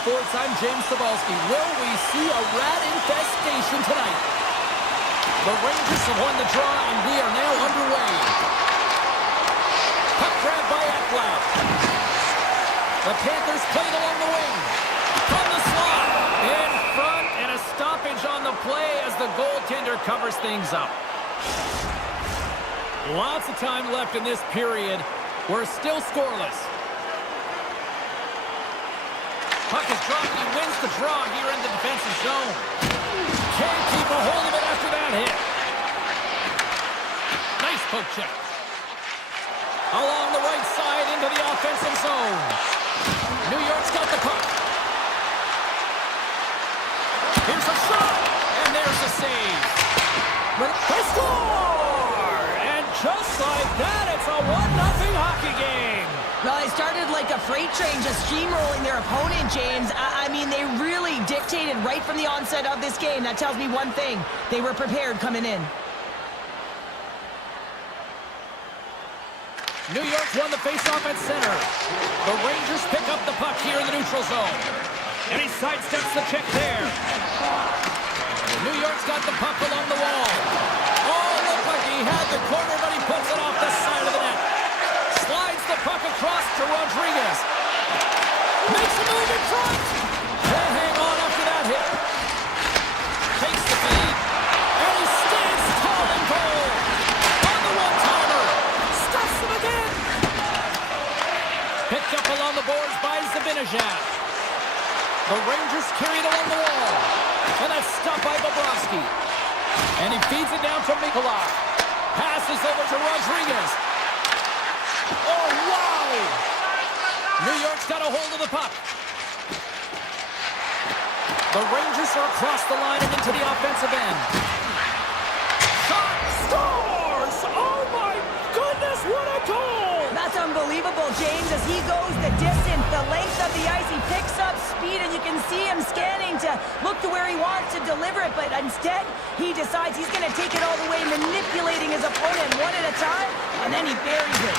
Sports, I'm James Cybulski. Will we see a rat infestation tonight? The Rangers have won the draw, and we are now underway. Puck grab by Ekblad. The Panthers played along the wing. From the slot. In front, and a stoppage on the play as the goaltender covers things up. Lots of time left in this period. We're still scoreless. Puck is dropped, and he wins the draw here in the defensive zone. Can't keep a hold of it after that hit. Nice poke check. Along the right side into the offensive zone. New York's got the puck. Here's a shot, and there's a save. They score! And just like that, it's a 1-0 hockey game. Well, they started like a freight train just steamrolling their opponent, James. I mean, they really dictated right from the onset of this game. That tells me one thing. They were prepared coming in. New York's won the faceoff at center. The Rangers pick up the puck here in the neutral zone. And he sidesteps the check there. New York's got the puck along the wall. Oh, looked like he had the corner, but he puts it off the side of the net. Slides the puck across to Rodriguez. Makes a move in front. Can't hang on after that hit. Takes the feed. And he stands tall in goal. On the one-timer. Stuffs him again. Picked up along the boards by Zibanejad. The Rangers carry it along the wall. And that's stopped by Bobrovsky. And he feeds it down to Mikolov. Passes over to Rodriguez. Oh, wow! New York's got a hold of the puck. The Rangers are across the line and into the offensive end. Shot scores! Oh, my goodness, what a goal! That's unbelievable, James, as he goes the distance, the length of the ice. He picks up speed, and you can see him scanning to look to where he wants to deliver it, but instead, he decides he's going to take it all the way, manipulating his opponent one at a time, and then he buries it.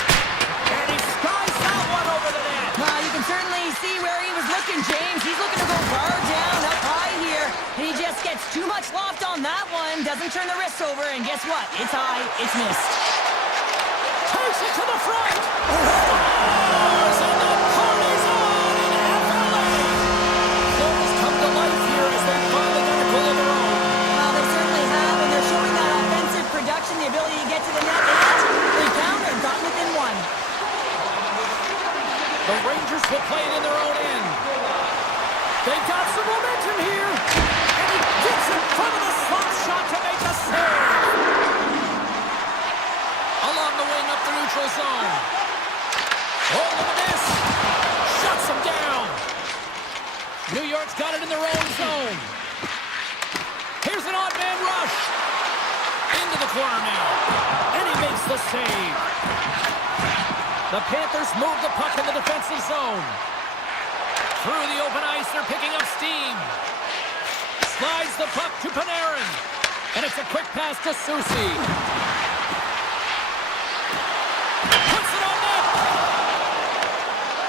And he skies that one over the net. You can certainly see where he was looking, James. He's looking to go far down, up high here, and he just gets too much loft on that one, doesn't turn the wrists over, and guess what? It's high, it's missed. Takes it to the front. Scores, and the party's on in FLA. Florida's come to life here as they finally got a goal of their own. Well, they certainly have, and they're showing that offensive production, the ability to get to the net, and they countered, got within one. The Rangers will play it in their own end. They've got some momentum here. And he gets in front of the slot shot to make a save. Along the wing up the neutral zone. Oh, look at this. Shuts him down. New York's got it in their own zone. Here's an odd man rush. Into the corner now. And he makes the save. The Panthers move the puck in the defensive zone. Through the open ice, they're picking up steam. Slides the puck to Panarin. And it's a quick pass to Susi. Puts it on net.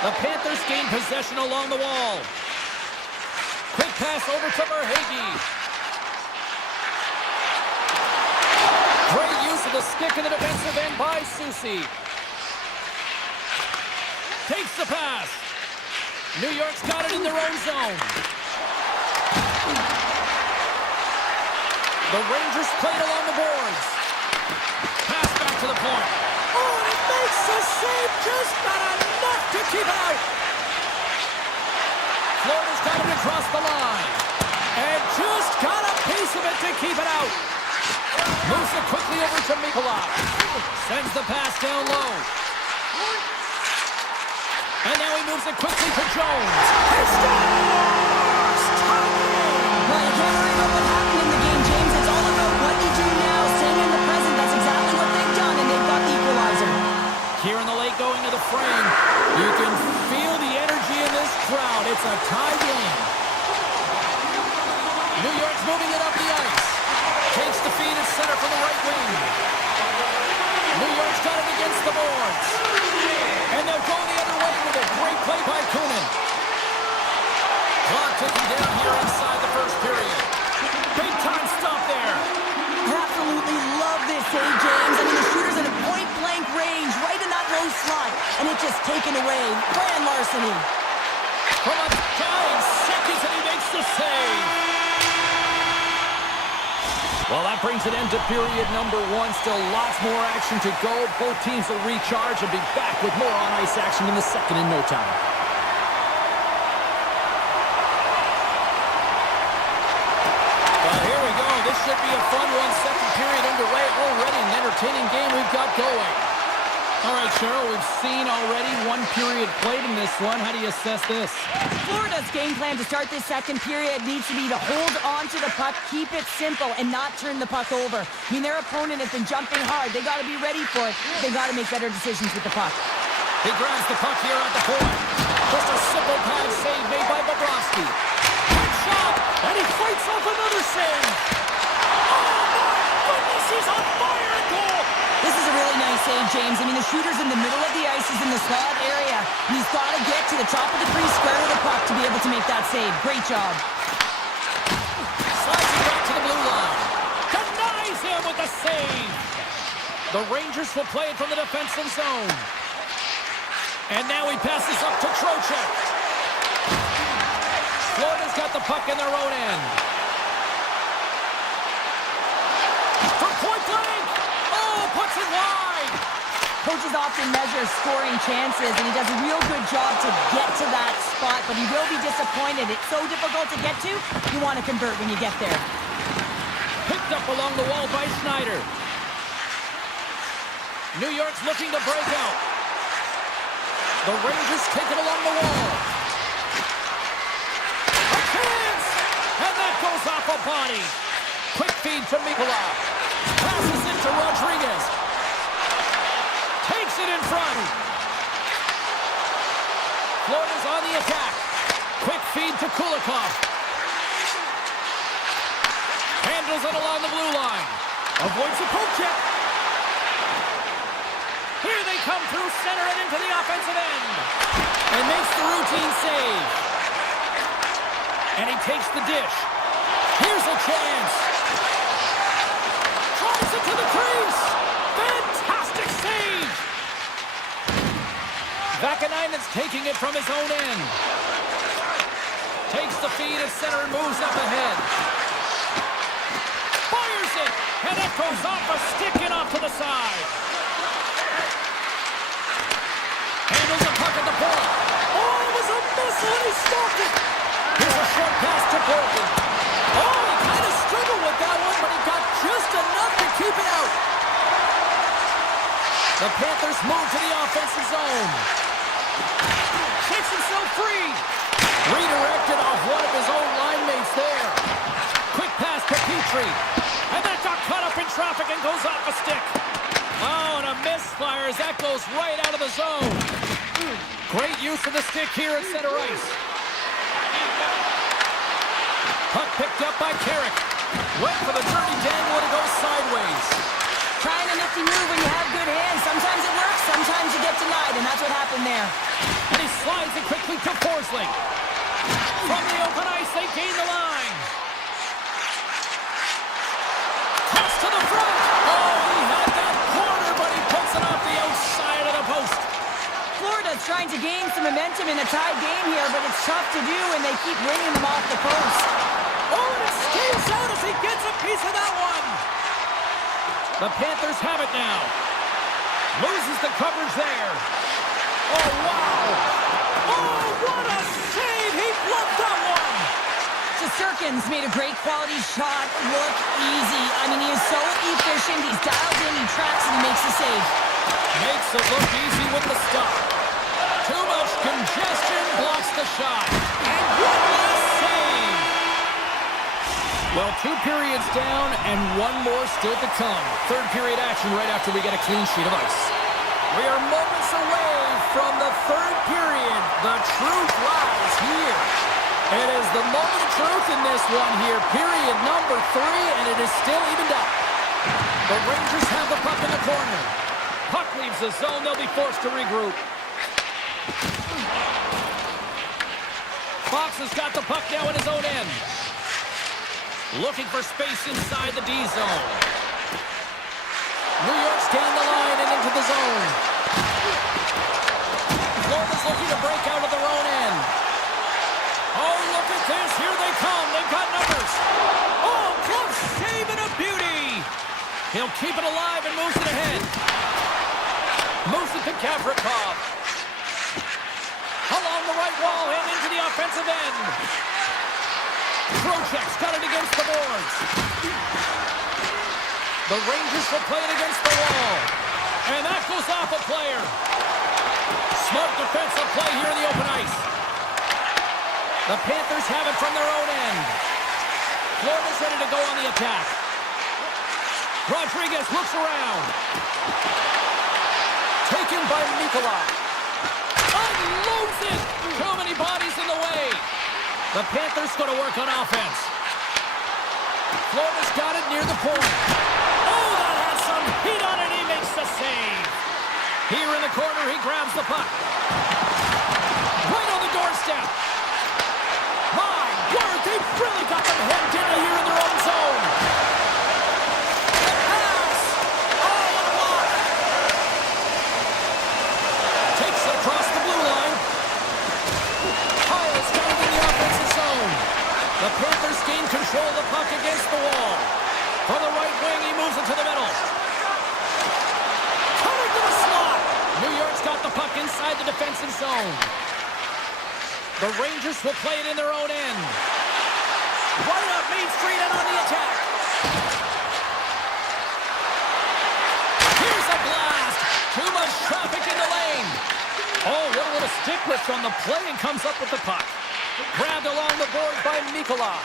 The Panthers gain possession along the wall. Quick pass over to Verhaeghe. Great use of the stick in the defensive end by Susi. Takes the pass. New York's got it in their own zone. The Rangers played along the boards. Pass back to the point. Oh, and it makes the save, just not enough to keep it out. Florida's got it across the line. And just got a piece of it to keep it out. Moves it quickly over to Mikolov. Sends the pass down low. And now he moves it quickly to Jones. He scores! Well, you can't worry about what happened in the game, James. It's all about what you do now, staying in the present. That's exactly what they've done, and they've got the equalizer. Here in the late going to the frame, you can feel the energy in this crowd. It's a tie game. New York's moving it up the ice. Takes the feed at center from the right wing. New York's got it against the boards. And they'll go the other way with it. Great play by Kunin. ticking down here inside the first period. Big time stop there. Absolutely love this, hey, James. I mean, the shooter's at a point-blank range, right in that low slot, and it's just taken away. Grand larceny. From a dying seconds, and he makes the save. Well, that brings an end to period number one. Still lots more action to go. Both teams will recharge and be back with more on-ice action in the second in no time. Well, here we go. This should be a fun one. Second period underway already. An entertaining game we've got going. All right, Cheryl, we've seen already one period played in this one. How do you assess this? Florida's game plan to start this second period needs to be to hold on to the puck, keep it simple, and not turn the puck over. I mean, their opponent has been jumping hard. They got to be ready for it. They got to make better decisions with the puck. He grabs the puck here at the point. Just a simple pad save made by Bobrovsky. Good shot, and he fights off another save. Oh, my goodness, he's on fire at goal. This is a really nice save, James. I mean, the shooter's in the middle of the ice. He's in the slot area. And he's got to get to the top of the crease, square to the puck to be able to make that save. Great job. Slides it back to the blue line. Denies him with the save. The Rangers will play it from the defensive zone. And now he passes up to Trocheck. Florida's got the puck in their own end. For point blank. Oh, puts it wide. Coaches often measure scoring chances, and he does a real good job to get to that spot, but he will be disappointed. It's so difficult to get to, you want to convert when you get there. Picked up along the wall by Schneider. New York's looking to break out. The Rangers take it along the wall. A chance! And that goes off a body. Quick feed to Mikola. Passes it to Rodriguez. Takes it in front. Florida's on the attack. Quick feed to Kulikov. Handles it along the blue line. Avoids the poke check. Here they come through center and into the offensive end. And makes the routine save. And he takes the dish. Here's a chance. Tries it to the crease. Fantastic save. Vakanainen's taking it from his own end. Takes the feed at center and moves up ahead. Fires it. And it goes off a stick and off to the side. Handles the puck at the point. Oh, it was a missile and he stopped it. Here's a short pass to Bolton. Oh, he kind of struggled with that one, but he got just enough to keep it out. The Panthers move to the offensive zone. Shakes himself free. Redirected off one of his own line mates there. Quick pass to Petrie. And that got caught up in traffic and goes off a stick. Oh, and a misfire as that goes right out of the zone. Great use of the stick here at center ice. Puck picked up by Carrick. Went for the dirty dangle and it goes sideways. Trying a nifty move when you have good hands. Sometimes it works, sometimes you get denied, and that's what happened there. And he slides it quickly to Forsling. From the open ice, they gain the line. Toss to the front. Oh, he had that corner, but he puts it off the outside of the post. Florida's trying to gain some momentum in a tied game here, but it's tough to do, and they keep winning them off the post. Oh, and it stays out as he gets a piece of that one. The Panthers have it now. Loses the coverage there. Oh, wow. Oh, what a save. He bluffed that one. Shesterkin's made a great quality shot look easy. I mean, he is so efficient. He's dialed in, he tracks, and he makes the save. Makes it look easy with the stop. Too much congestion blocks the shot. And what a save. Well, 2 periods down and one more still to come. Third period action right after we get a clean sheet of ice. We are moments away from the third period. The truth lies here. It is the moment of truth in this one here. Period number 3, and it is still evened up. The Rangers have the puck in the corner. Puck leaves the zone. They'll be forced to regroup. Fox has got the puck now in his own end. Looking for space inside the D zone. New York's gained the line and into the zone. Florida's looking to break out of their own end. Oh, look at this. Here they come. They've got numbers. Oh, close save and a beauty. He'll keep it alive and moves it ahead. Moves it to Gavrikov. Along the right wall and into the offensive end. Trocheck's got it against the boards. The Rangers will play it against the wall. And that goes off a player. Smart defensive play here in the open ice. The Panthers have it from their own end. Florida's ready to go on the attack. Rodriguez looks around. Taken by Nikolai. Unloads it! Too many bodies in the way. The Panthers going to work on offense. Florida's got it near the point. Oh, that has some heat on it. He makes the save. Here in the corner, he grabs the puck. Right on the doorstep. My word, they've really got them hemmed in here in their own zone. The pass. Oh, what a block. Takes it across the blue line. Hyle's got it in the offensive zone. The Panthers gain control of the puck against the wall. From the right wing, he moves it to the middle. Coming to the slot. New York's got the puck inside the defensive zone. The Rangers will play it in their own end. Right up Main Street and on the attack. Here's a blast. Too much traffic in the lane. Oh, what a little stick lift on the play and comes up with the puck. Grabbed along the boards by Nikola.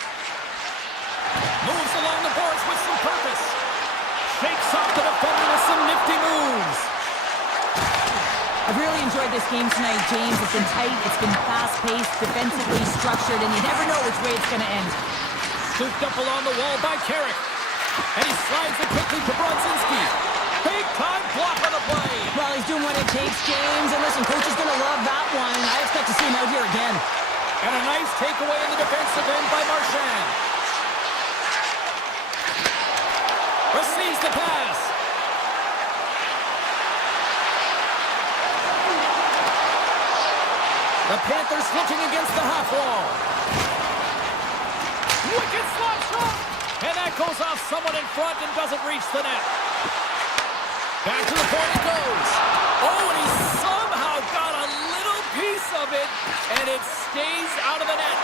Moves along the boards with some purpose. Shakes off the defender with some nifty moves. I've really enjoyed this game tonight, James. It's been tight, it's been fast-paced, defensively structured, and you never know which way it's going to end. Scooped up along the wall by Carrick. And he slides it quickly to Brodzinski. Big-time block on the play. Well, he's doing what it takes, James. And listen, coach is going to love that one. I expect to see him out here again. And a nice takeaway in the defensive end by Marchand. Receives the pass. The Panthers looking against the half wall. Wicked slap shot. And that goes off someone in front and doesn't reach the net. Back to the point it goes. Oh, and he somehow got a little piece of it, and it stays out of the net.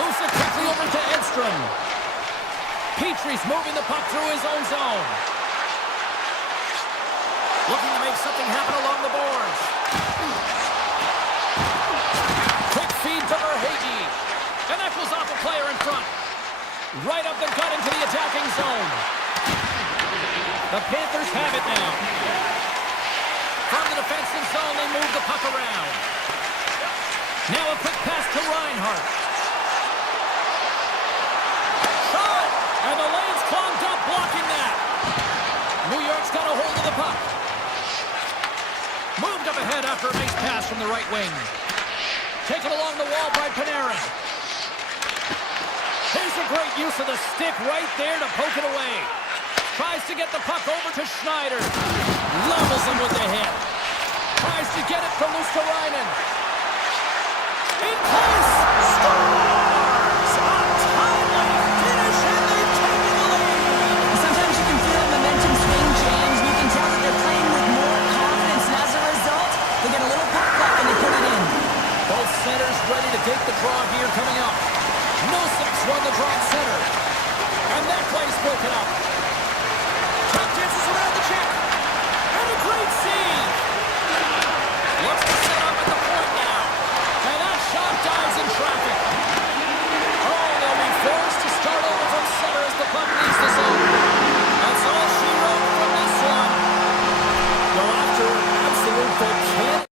Moves it quickly over to Edstrom. Petrie's moving the puck through his own zone. Looking to make something happen along the boards. Quick feed to Verhage. And that goes off a player in front. Right up the gut into the attacking zone. The Panthers have it now. From the defensive zone, they move the puck around. Now a quick pass to Reinhart. Shot! And the lane's clogged up, blocking that. New York's got a hold of the puck. Moved up ahead after a nice pass from the right wing. Taken along the wall by Panarin. Here's a great use of the stick right there to poke it away. Tries to get the puck over to Schneider. Levels him with the hit. Tries to get it from Luskarainen. In place! Scores! A timely finish and they've taken the lead! Sometimes you can feel momentum swing, James. You can tell that they're playing with more confidence, and as a result, they get a little puck luck and they put it in. Both centers ready to take the draw here coming up. Nosak's won the draw at center. And that play's broken up. Top dances around the check. And a great save. Looks to set up at the point now. And that shot dives in traffic. Oh, they'll be forced to start over from center as the puck leaves the zone. That's all she wrote from this one. Go after absolute volcanic.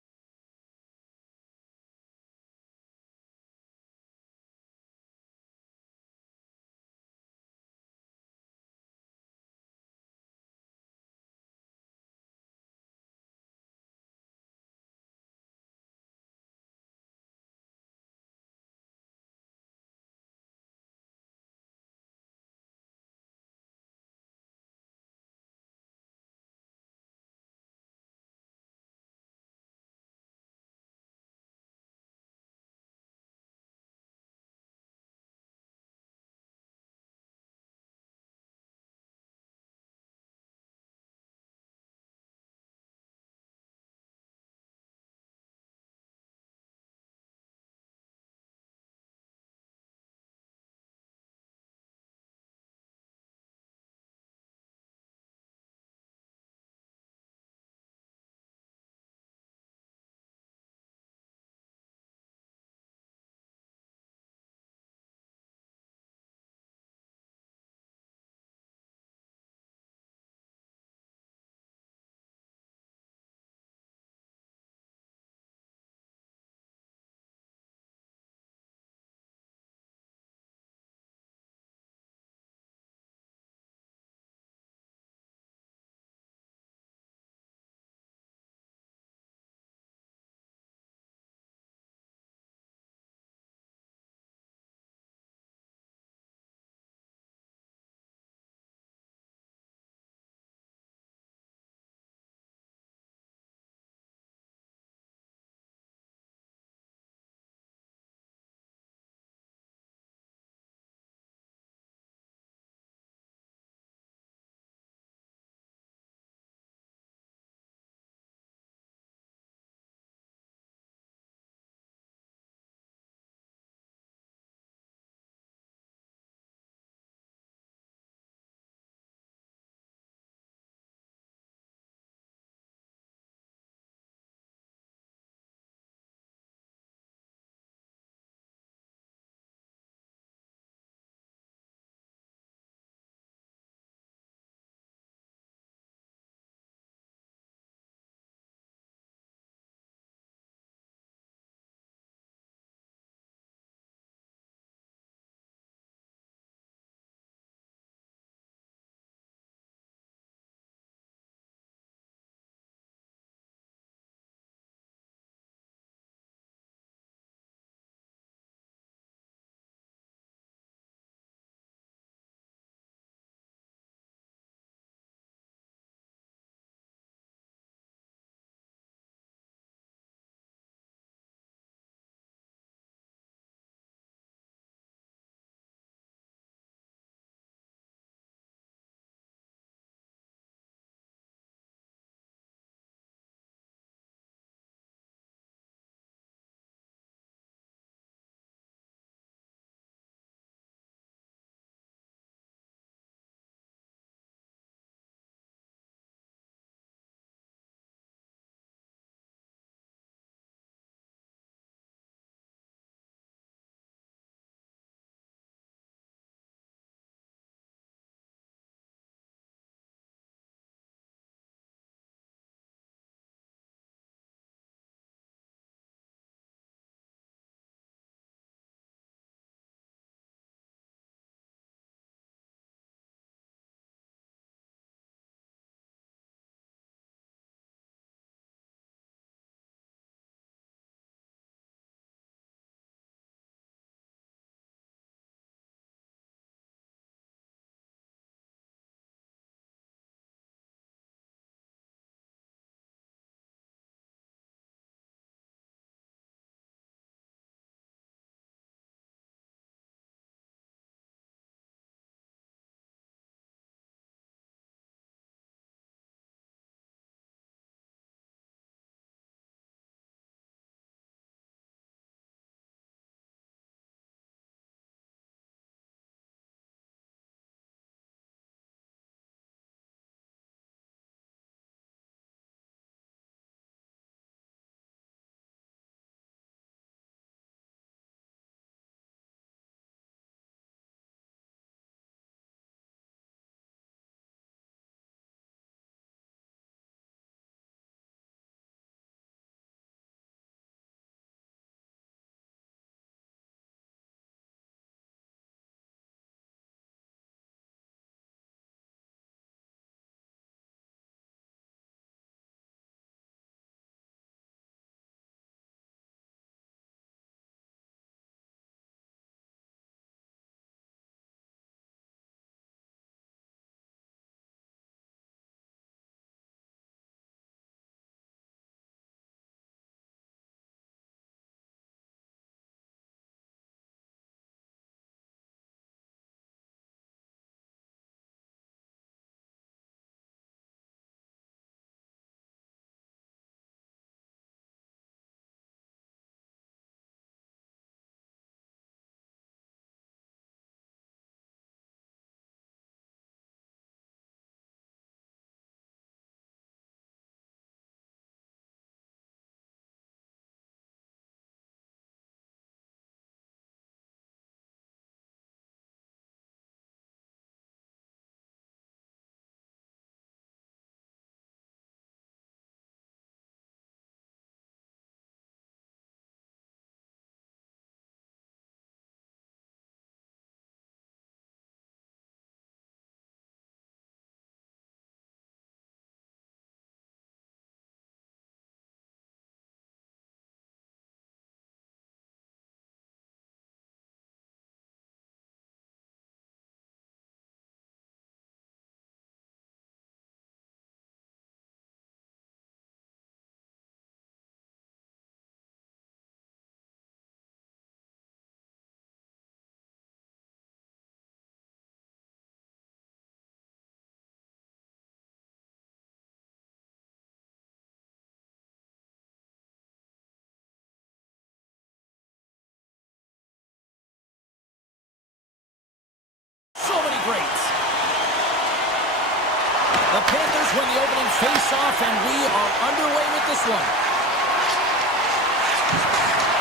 The Panthers win the opening face-off, and we are underway with this one.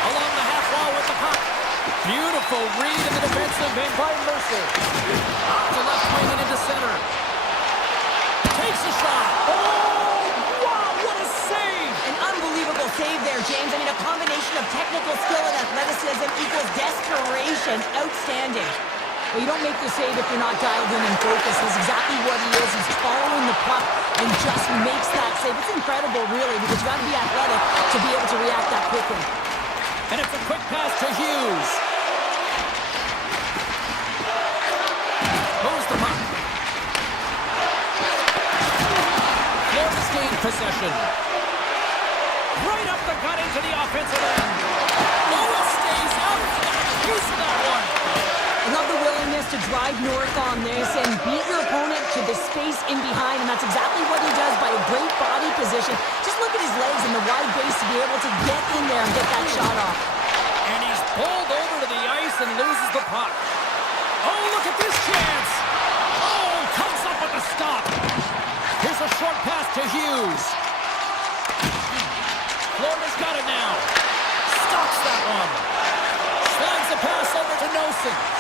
Along the half wall with the puck. Beautiful read in the defensive end by Mercer. Off the left wing and into center. Takes a shot. Oh, wow, what a save! An unbelievable save there, James. I mean, a combination of technical skill and athleticism equals desperation. Outstanding. Well, you don't make the save if you're not dialed in and focused. That's exactly what he is. He's following the puck and just makes that save. It's incredible, really, because you got to be athletic to be able to react that quickly. And it's a quick pass to Hughes. Moves the puck. Florida's gained possession. Right up the gut into the offensive end. Lewis stays out. Piece of that one. I love the willingness to drive north on this and beat your opponent to the space in behind, and that's exactly what he does by a great body position. Just look at his legs and the wide base to be able to get in there and get that shot off. And he's pulled over to the ice and loses the puck. Oh, look at this chance. Oh, comes up with the stop. Here's a short pass to Hughes. Florida's got it now. Stops that one. Slides the pass over to Nosen.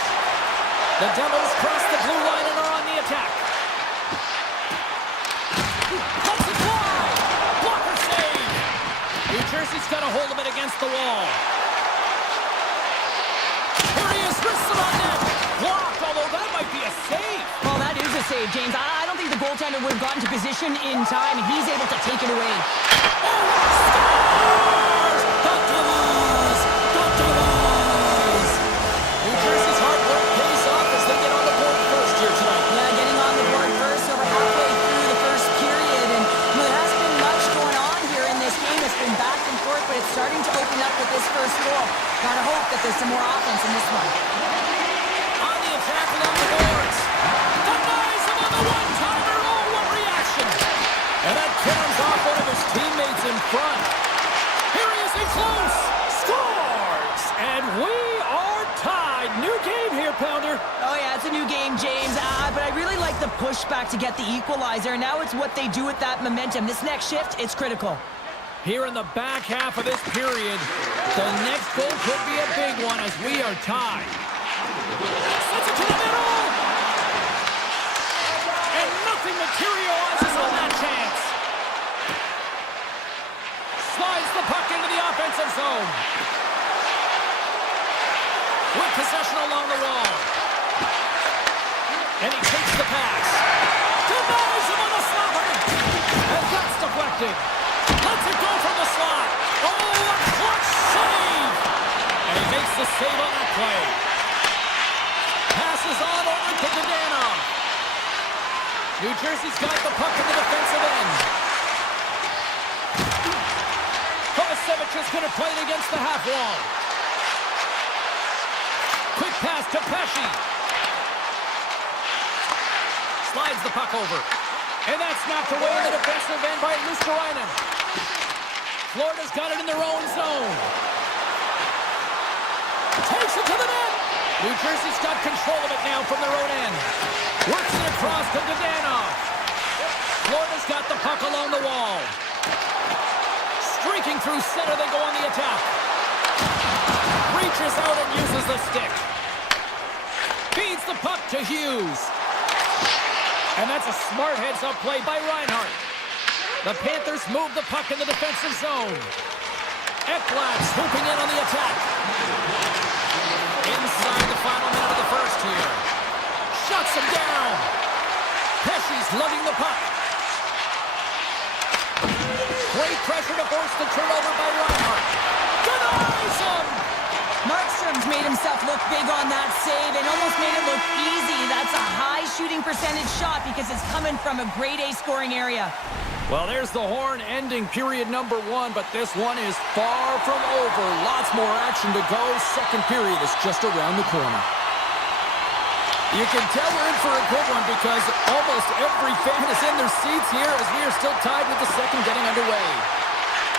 The Devils cross the blue line and are on the attack. Puts it wide. Blocker save. New Jersey's got a hold of it against the wall. Here he is, wrists it on net. Blocked, although that might be a save. Well, that is a save, James. I don't think the goaltender would have gotten to position in time, and he's able to take it away. Scores! The Devils! The Devils! New Jersey's hard work pays off as they get on the board first here tonight. Yeah, getting on the board first, so we're halfway through the first period, and there hasn't been much going on here in this game. It's been back and forth, but it's starting to open up with this first goal. Gotta hope that there's some more offense in this one. On the attack along the boards. Denies him on the one-timer. Oh, what reaction! And that turns off one of his teammates in front. Here he is in close. Scores! And we are tied. New game here, Pounder. Oh, yeah, it's a new game, James. But I really like the pushback to get the equalizer. Now it's what they do with that momentum. This next shift, it's critical. Here in the back half of this period, the next goal could be a big one as we are tied. Sends it to the middle! And nothing materializes on that chance. Slides the puck into the offensive zone. With possession along the wall. And he takes the pass. Denies him on the slapper. And that's deflected. Lets it go from the slot. Oh, a clutch save. And he makes the save on that play. Passes on over to Dadonov. New Jersey's got the puck in the defensive end. Kovacevic is going to play it against the half wall. Quick pass to Pesci. Slides the puck over. And that's knocked away in the defensive end by Luosterainen. Florida's got it in their own zone. Takes it to the net. New Jersey's got control of it now from their own end. Works it across to Dadonov. Florida's got the puck along the wall. Streaking through center, they go on the attack. Reaches out and uses the stick. Feeds the puck to Hughes. And that's a smart heads-up play by Reinhart. The Panthers move the puck in the defensive zone. Ekblad swooping in on the attack. Inside the final minute of the first here. Shuts him down. Pesci's lugging the puck. Great pressure to force the turnover by Reinhart. Denies him! Markstrom's made himself look big on that save and almost made it look easy. That's a high shooting percentage shot because it's coming from a grade A scoring area. Well, there's the horn ending period number 1, but this one is far from over. Lots more action to go. Second period is just around the corner. You can tell we're in for a good one because almost every fan is in their seats here as we are still tied with the second getting underway.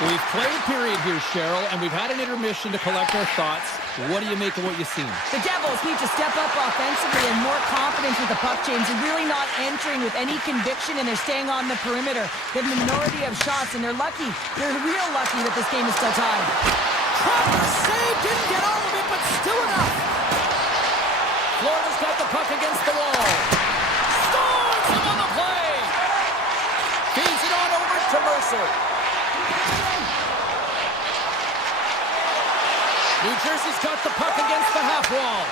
We've played a period here, Cheryl, and we've had an intermission to collect our thoughts. What do you make of what you've seen? The Devils need to step up offensively and more confidence with the puck, James, and really not entering with any conviction, and they're staying on the perimeter. The minority of shots, and they're lucky. They're real lucky that this game is still tied. Proper save, didn't get all of it, but still enough. Florida's got the puck against the wall. Scores him on the play. Feeds it on over to Mercer. New Jersey's got the puck against the half wall.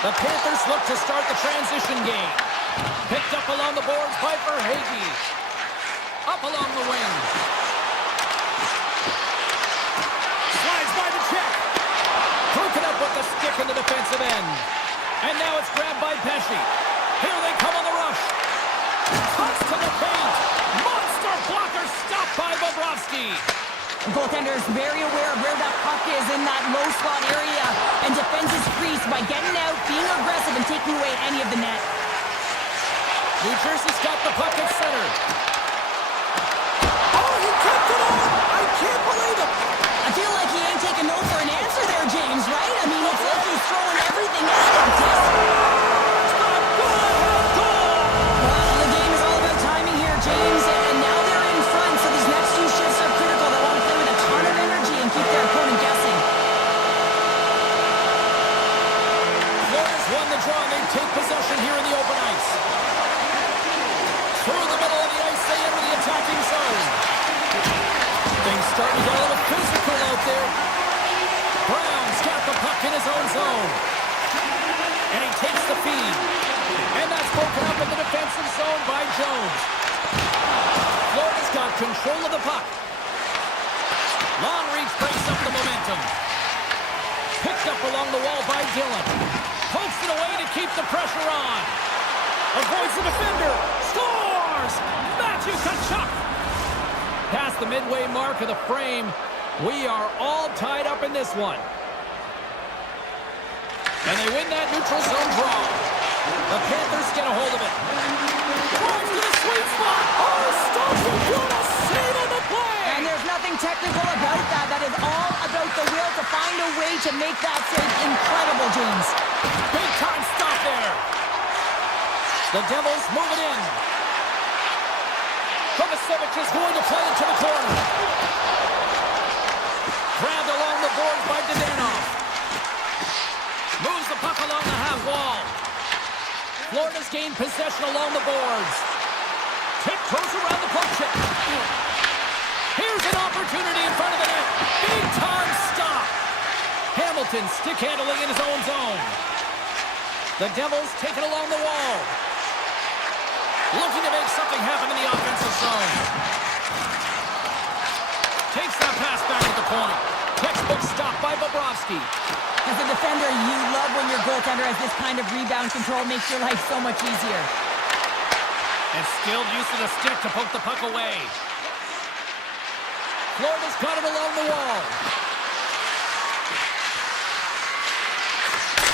The Panthers look to start the transition game. Picked up along the boards by Verhaeghe. Up along the wing. Slides by the check. Broken up with the stick in the defensive end. And now it's grabbed by Pesce. Here they come on the rush. Cuts to the paint. Monster blocker stopped by Bobrovsky. The goaltender is very aware of where that puck is in that low slot area and defends his crease by getting out, being aggressive, and taking away any of the net. New Jersey's got the puck at center. Oh, he kept it on! I can't believe it! I feel like he ain't taking no for an answer there, James, right? I mean, it's like he's throwing everything at him. Well, the game is all about timing here, James, and now they're in front, so these next two shifts are critical. They want to play with a ton of energy and keep their opponent guessing. Florida's won the draw, and they take possession here in the open ice. Through the middle of the ice, they enter the attacking zone. Things starting to get a little physical out there. Brown's got the puck in his own zone. And he takes the feed. And that's broken up in the defensive zone by Jones. Florida's got control of the puck. Long reach breaks up the momentum. Picked up along the wall by Dillon. Pokes it away to keep the pressure on. Avoids the defender. Scores! Matthew Tkachuk! Past the midway mark of the frame, we are all tied up in this one. And they win that neutral zone draw. The Panthers get a hold of it. Drives to the sweet spot. Oh, stops it. What a save on the play! And there's nothing technical about that. That is all about the will to find a way to make that save incredible, James. Big time stop there. The Devils move it in. Kovacevic is going to play it to the corner. Grabbed along the boards by Dadonov. Moves the puck along the half wall. Florida's gained possession along the boards. Tiptoes around the poke check. Here's an opportunity in front of the net. Big time stop. Hamilton stick handling in his own zone. The Devils take it along the wall. Looking to make something happen in the offensive zone. Takes that pass back at the point. Textbook stop by Bobrovsky. As a defender, you love when your goaltender has this kind of rebound control. Makes your life so much easier. And skilled use of the stick to poke the puck away. Florida's got it along the wall.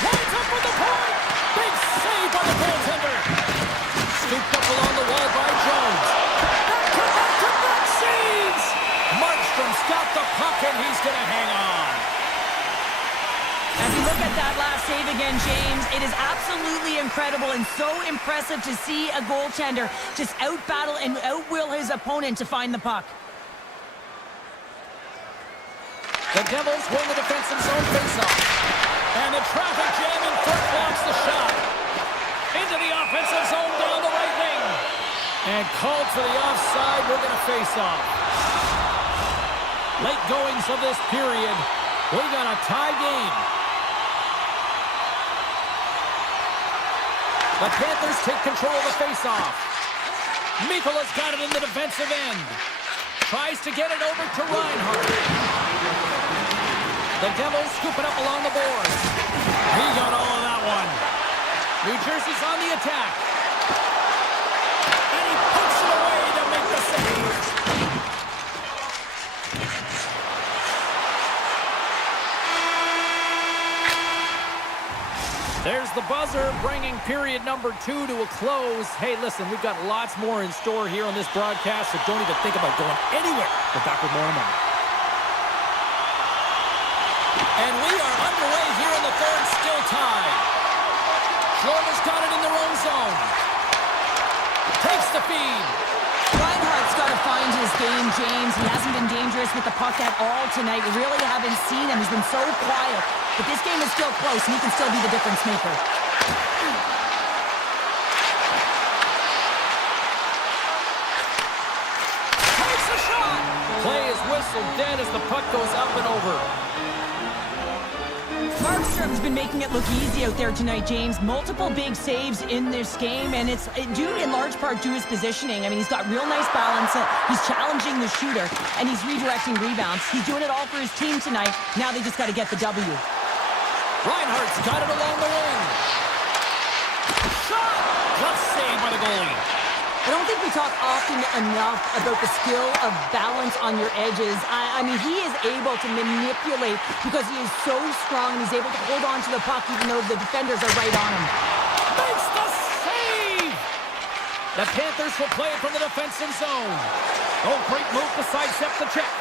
Lines up with the point. Big save by the goaltender. Scooped up along the wall by Jones. Back-to-back saves! Markstrom's got the puck and he's going to hang on. As you look at that last save again, James, it is absolutely incredible and so impressive to see a goaltender just out-battle and out-will his opponent to find the puck. The Devils win the defensive zone faceoff. And the traffic jam in front blocks the shot. Into the offensive zone down the right wing. And called for the offside. We're going to face off. Late goings of this period. We got a tie game. The Panthers take control of the faceoff. Mikola's got it in the defensive end. Tries to get it over to Reinhart. The Devils scoop it up along the boards. He got all of that one. New Jersey's on the attack. And he puts it away to make the save. There's the buzzer, bringing period number 2 to a close. Hey, listen, we've got lots more in store here on this broadcast, so don't even think about going anywhere. We're back with more in a moment. And we are underway here in the third, still tied. Florida's got it in their own zone. Takes the feed. Reinhardt's got to find his game, James. He hasn't been dangerous with the puck at all tonight. We really haven't seen him. He's been so quiet. But this game is still close, and he can still be the difference maker. Takes a shot! Play is whistled dead as the puck goes up and over. Markstrom's been making it look easy out there tonight, James. Multiple big saves in this game, and it's due in large part to his positioning. I mean, he's got real nice balance. He's challenging the shooter, and he's redirecting rebounds. He's doing it all for his team tonight. Now they just got to get the W. Reinhardt's got it along the wing. Shot! Glove save by the goalie. I don't think we talk often enough about the skill of balance on your edges. I mean, he is able to manipulate because he is so strong and he's able to hold on to the puck even though the defenders are right on him. Makes the save! The Panthers will play it from the defensive zone. Oh, great move to sidestep the check.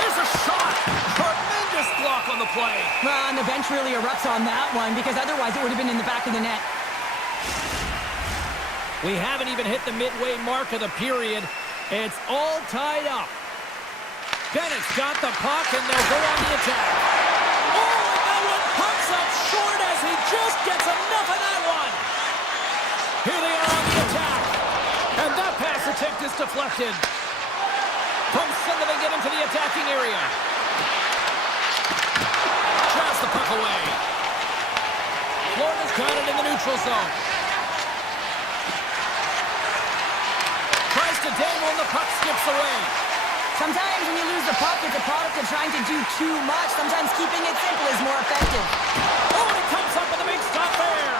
Here's a shot! Tremendous block on the play. Well, and the bench really erupts on that one because otherwise it would have been in the back of the net. We haven't even hit the midway mark of the period. It's all tied up. Bennett's got the puck, and they'll go on the attack. Oh, and that one comes up short as he just gets enough of that one. Here they are on the attack. And that pass attempt is deflected. From center, they get into the attacking area. Drives the puck away. Florida's got it in the neutral zone. Tries to dangle and the puck skips away. Sometimes when you lose the puck, it's a product of trying to do too much. Sometimes keeping it simple is more effective. Oh, and it comes up with a big stop there.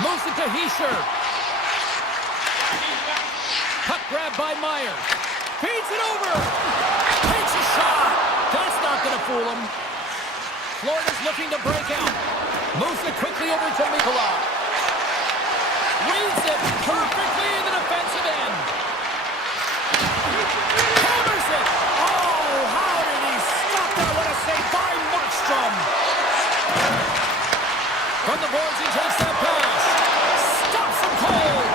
Moves it to Hischer. Puck grab by Meyer. Feeds it over. Takes a shot. That's not going to fool him. Florida's looking to break out. Moves it quickly over to Mikula. Reads it perfectly in the defensive end. Hammers it. Oh, how did he stop that? What a save by Markstrom. From the boards, he takes that pass. Stops him cold.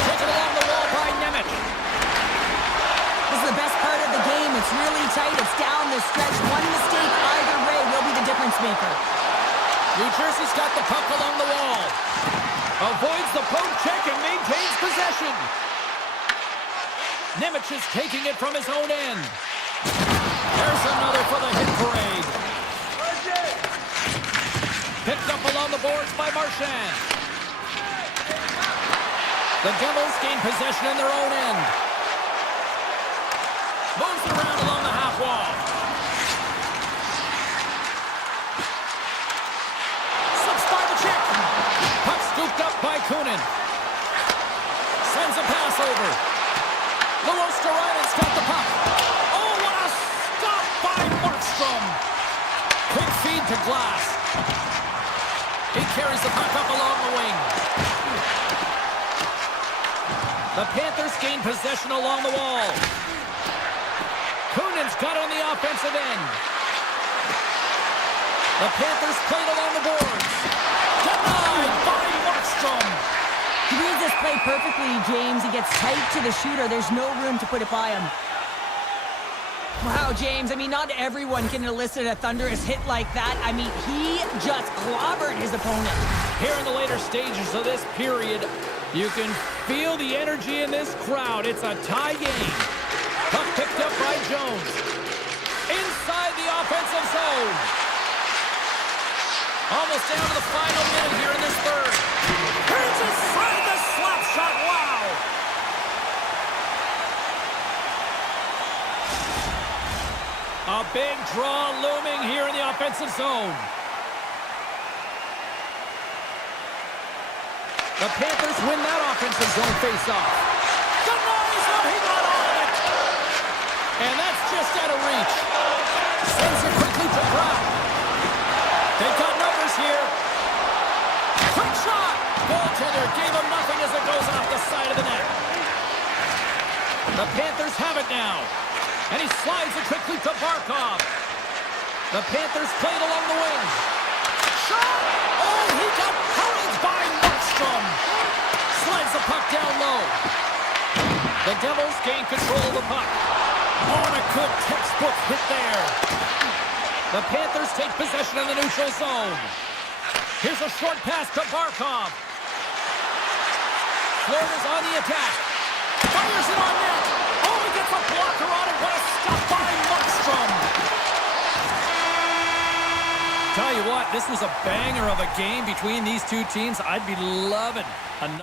Taken along the wall by Nemec. This is the best part of the game. It's really tight. It's down the stretch. One mistake either way will be the difference maker. New Jersey's got the puck along the wall. Avoids the poke check and maintains possession. Nemec is taking it from his own end. There's another for the hit parade. Picked up along the boards by Marchand. The Devils gain possession in their own end. Moves it around along the half wall. Puck scooped up by Kunin. Sends a pass over. Luosterainen's got the puck. Oh, what a stop by Markstrom. Quick feed to Glass. He carries the puck up along the wing. The Panthers gain possession along the wall. Kunin's got it on the offensive end. The Panthers played along the boards. Denied by Markstrom. He reads this play perfectly, James. He gets tight to the shooter. There's no room to put it by him. Wow, James. I mean, not everyone can elicit a thunderous hit like that. I mean, he just clobbered his opponent. Here in the later stages of this period, you can feel the energy in this crowd. It's a tie game. Puck picked up by Jones. Inside the offensive zone. Almost down to the final minute here in this third. Here's inside the slap shot. Wow. A big draw looming here in the offensive zone. The Panthers win that offensive zone face-off. Denies him. He got all of it. And that's just out of reach. there gave him nothing as it goes off the side of the net. The Panthers have it now. And he slides it quickly to Barkov. The Panthers played along the wing. Shot! Oh, he got hurled by Markstrom. Slides the puck down low. The Devils gain control of the puck. Oh, and a good textbook hit there. The Panthers take possession in the neutral zone. Here's a short pass to Barkov. Florida's on the attack. Fires it on net. Oh, he gets a blocker on it. What a stop by Markstrom. Tell you what, this was a banger of a game between these two teams. I'd be loving another.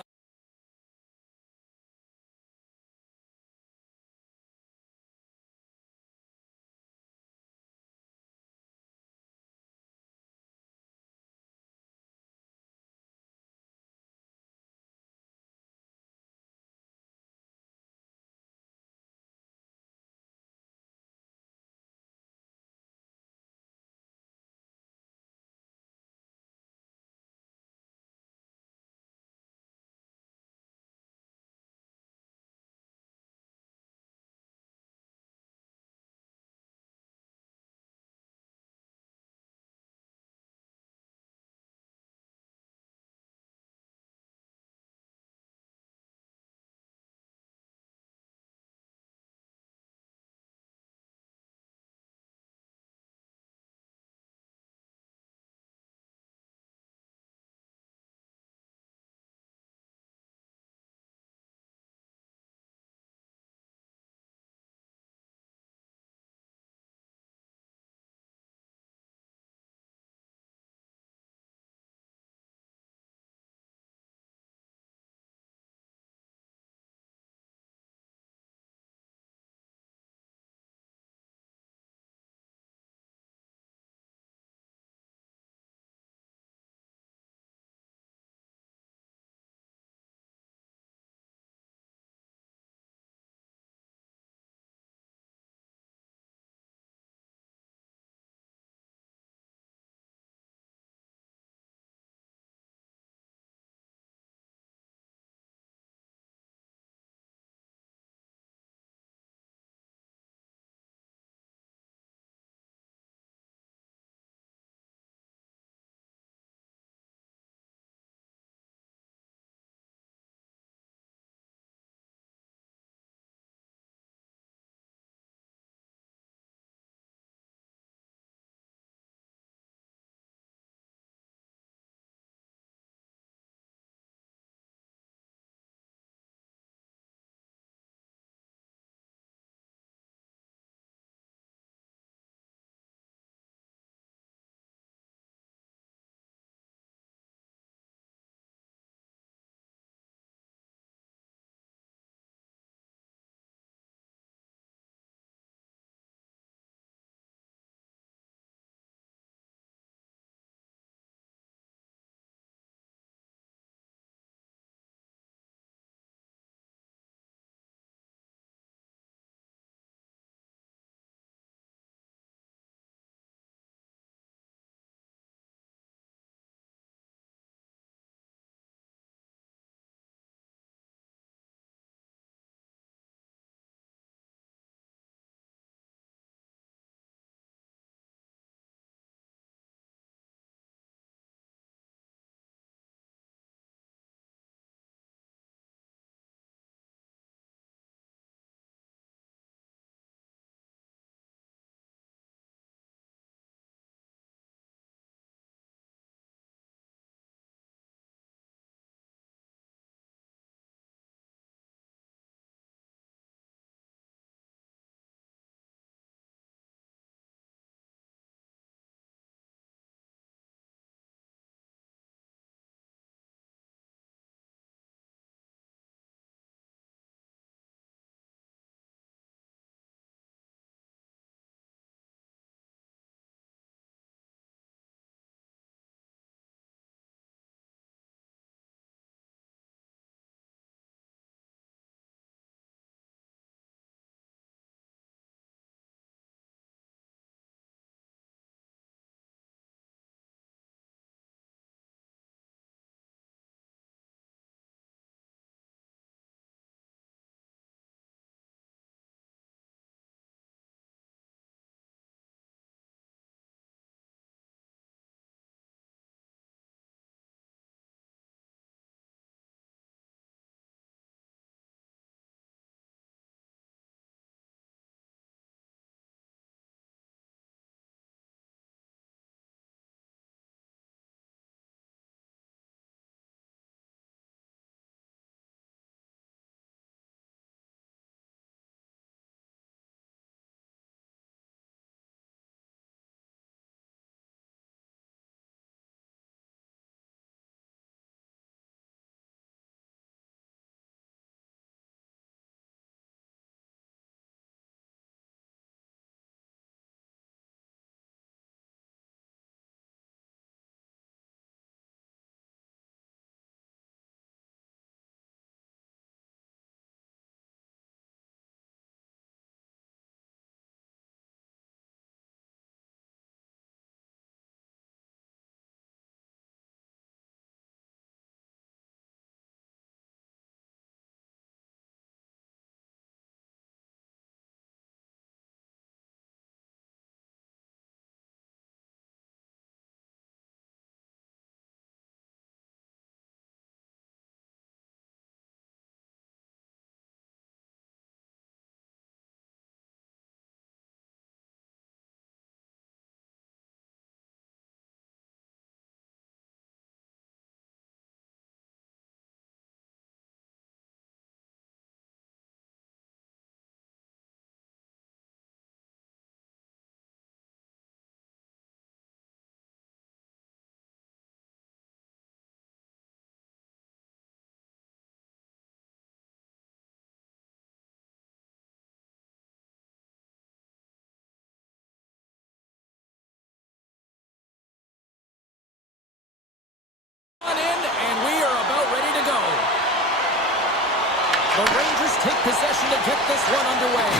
The Rangers take possession to get this one underway.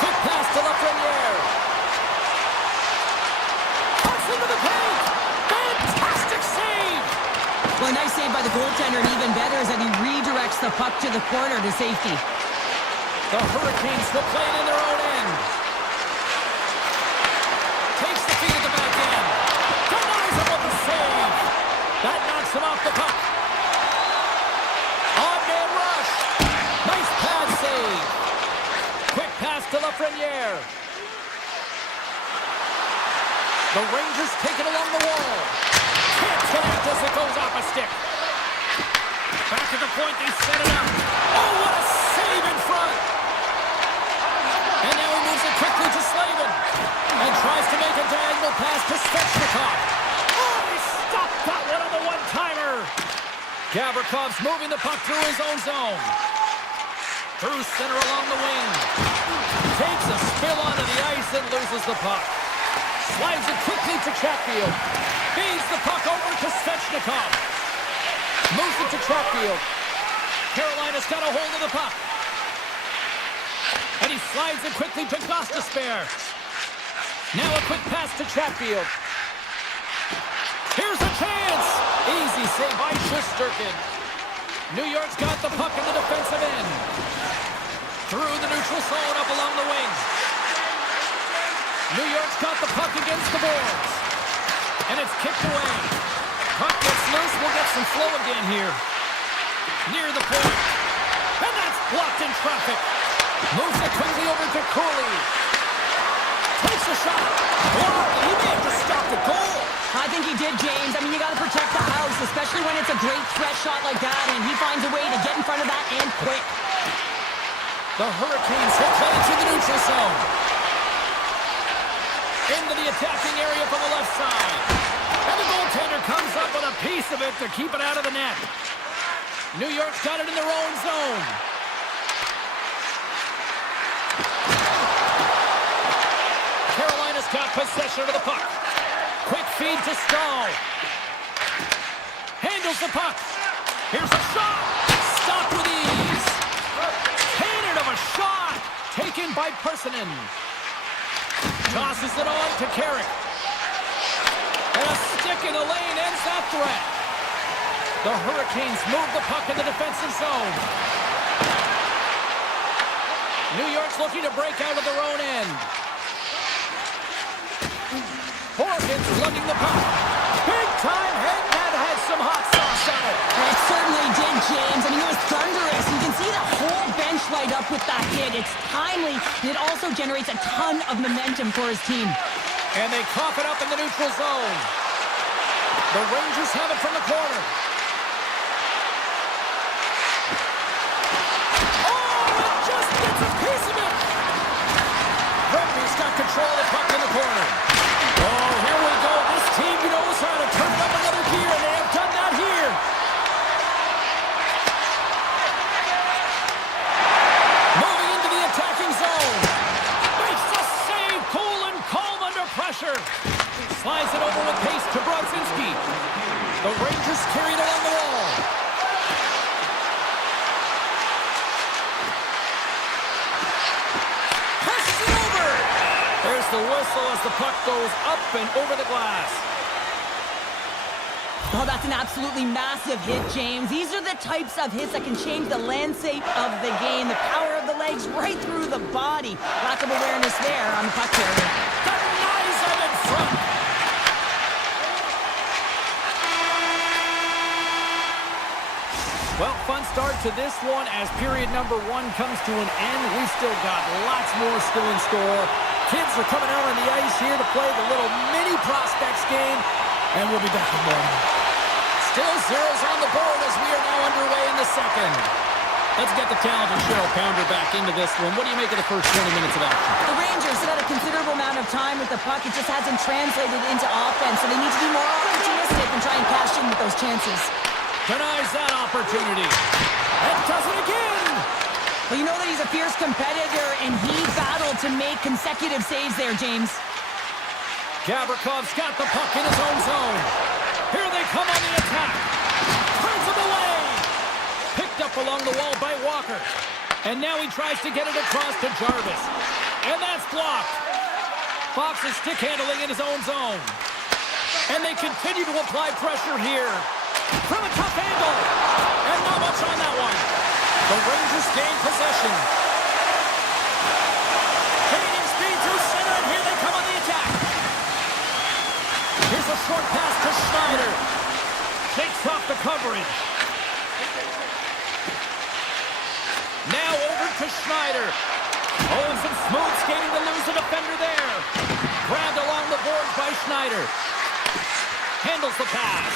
Quick pass to Lafreniere. Puts into the paint. Fantastic save. Well, a nice save by the goaltender, and even better is that he redirects the puck to the corner to safety. The Hurricanes will play it in their own end. Takes the feed at the back end. Denies him with the save. That knocks him off the puck. On-man rush. Nice pad save. Quick pass to Lafreniere. The Rangers take it along the wall. Can't connect as it goes off a stick. Back at the point, they set it up. Oh, what a save in front. And now he moves it quickly to Slavin. And tries to make a diagonal pass to Svechnikov. Oh, he stopped that one on the one-timer. Gavrikhov's moving the puck through his own zone. Through center along the wing. Takes a spill onto the ice and loses the puck. Slides it quickly to Chatfield. Feeds the puck over to Svechnikov. Moves it to Chatfield. Carolina's got a hold of the puck. And he slides it quickly to Gostisbehere. Now a quick pass to Chatfield. Here's a chance. Easy save by Shesterkin. New York's got the puck in the defensive end. Through the neutral zone up along the wing. New York's got the puck against the boards. And it's kicked away. Puck gets loose. We'll get some flow again here. Near the point. And that's blocked in traffic. Moves it quickly over to Cooley. Takes a shot. Blocked. He may have just stopped the goal. I think he did, James. I mean, you got to protect the house, especially when it's a great threat shot like that, and he finds a way to get in front of that and quick. The Hurricanes will play it to the neutral zone. Into the attacking area from the left side. And the goaltender comes up with a piece of it to keep it out of the net. New York's got it in their own zone. Carolina's got possession of the puck. Quick feed to Stahl. Handles the puck. Here's a shot. Stopped with ease. Hated of a shot. Taken by Persinen. Tosses it on to Carrick. And a stick in the lane ends that threat. The Hurricanes move the puck in the defensive zone. New York's looking to break out of their own end. Horkins lugging the puck. Big time hit. That had some hot sauce on it. It certainly did, James. I mean, it was thunderous. You can see the whole bench light up with that hit. It's timely, and it also generates a ton of momentum for his team. And they cough it up in the neutral zone. The Rangers have it from the corner. Oh, it just gets a piece of it. Brenby's got control of the puck in the corner. Oh, here we go. This team knows how to turn it up another gear, and they have done that here. Moving into the attacking zone. Makes the save. Cool and calm under pressure. Slides it over with pace to Brodzinski. The Rangers carry it along the wall. Passes it over. There's the whistle as the puck goes up and over the glass. Oh, that's an absolutely massive hit, James. These are the types of hits that can change the landscape of the game. The power of the legs right through the body. Lack of awareness there on the puck carrier. Denies him in front. Well, fun start to this one as period number one comes to an end. We've still got lots more still in store. Kids are coming out on the ice here to play the little mini prospects game, and we'll be back in a moment. Still zeros on the board as we are now underway in the second. Let's get the talented Cheryl Pounder back into this one. What do you make of the first 20 minutes of action? The Rangers have had a considerable amount of time with the puck. It just hasn't translated into offense, so they need to be more opportunistic and try and cash in with those chances. Denies that opportunity. And does it again. Well, you know that he's a fierce competitor, and he battled to make consecutive saves there, James. Gavrikov's got the puck in his own zone. Here they come on the attack. Turns him away. Picked up along the wall by Walker. And now he tries to get it across to Jarvis. And that's blocked. Fox is stick handling in his own zone. And they continue to apply pressure here. From a tough angle. And not much on that one. The Rangers gain possession. Gaining speed through center, and here they come on the attack. Here's a short pass to Schneider. Shakes off the coverage. Now over to Schneider. Oh, and some smooth skating to lose a defender there. Grabbed along the boards by Schneider. Handles the pass.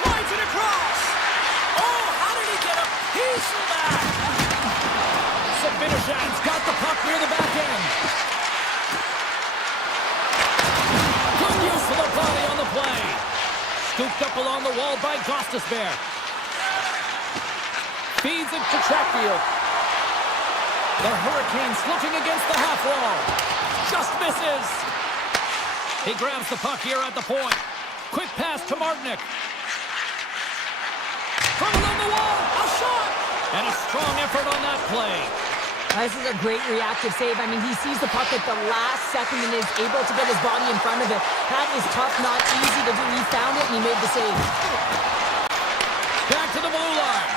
Slides it across. Oh, how did he get a piece of that? Sabinishad's got the puck near the back end. Good use of the body on the play. Scooped up along the wall by Gostisbehere. Feeds it to Chatfield. The Hurricanes looking against the half wall. Just misses. He grabs the puck here at the point. Quick pass to Martinick. From along the wall, a shot! And a strong effort on that play. This is a great reactive save. I mean, he sees the puck at the last second and is able to get his body in front of it. That is tough, not easy to do. He found it and he made the save. Back to the blue line.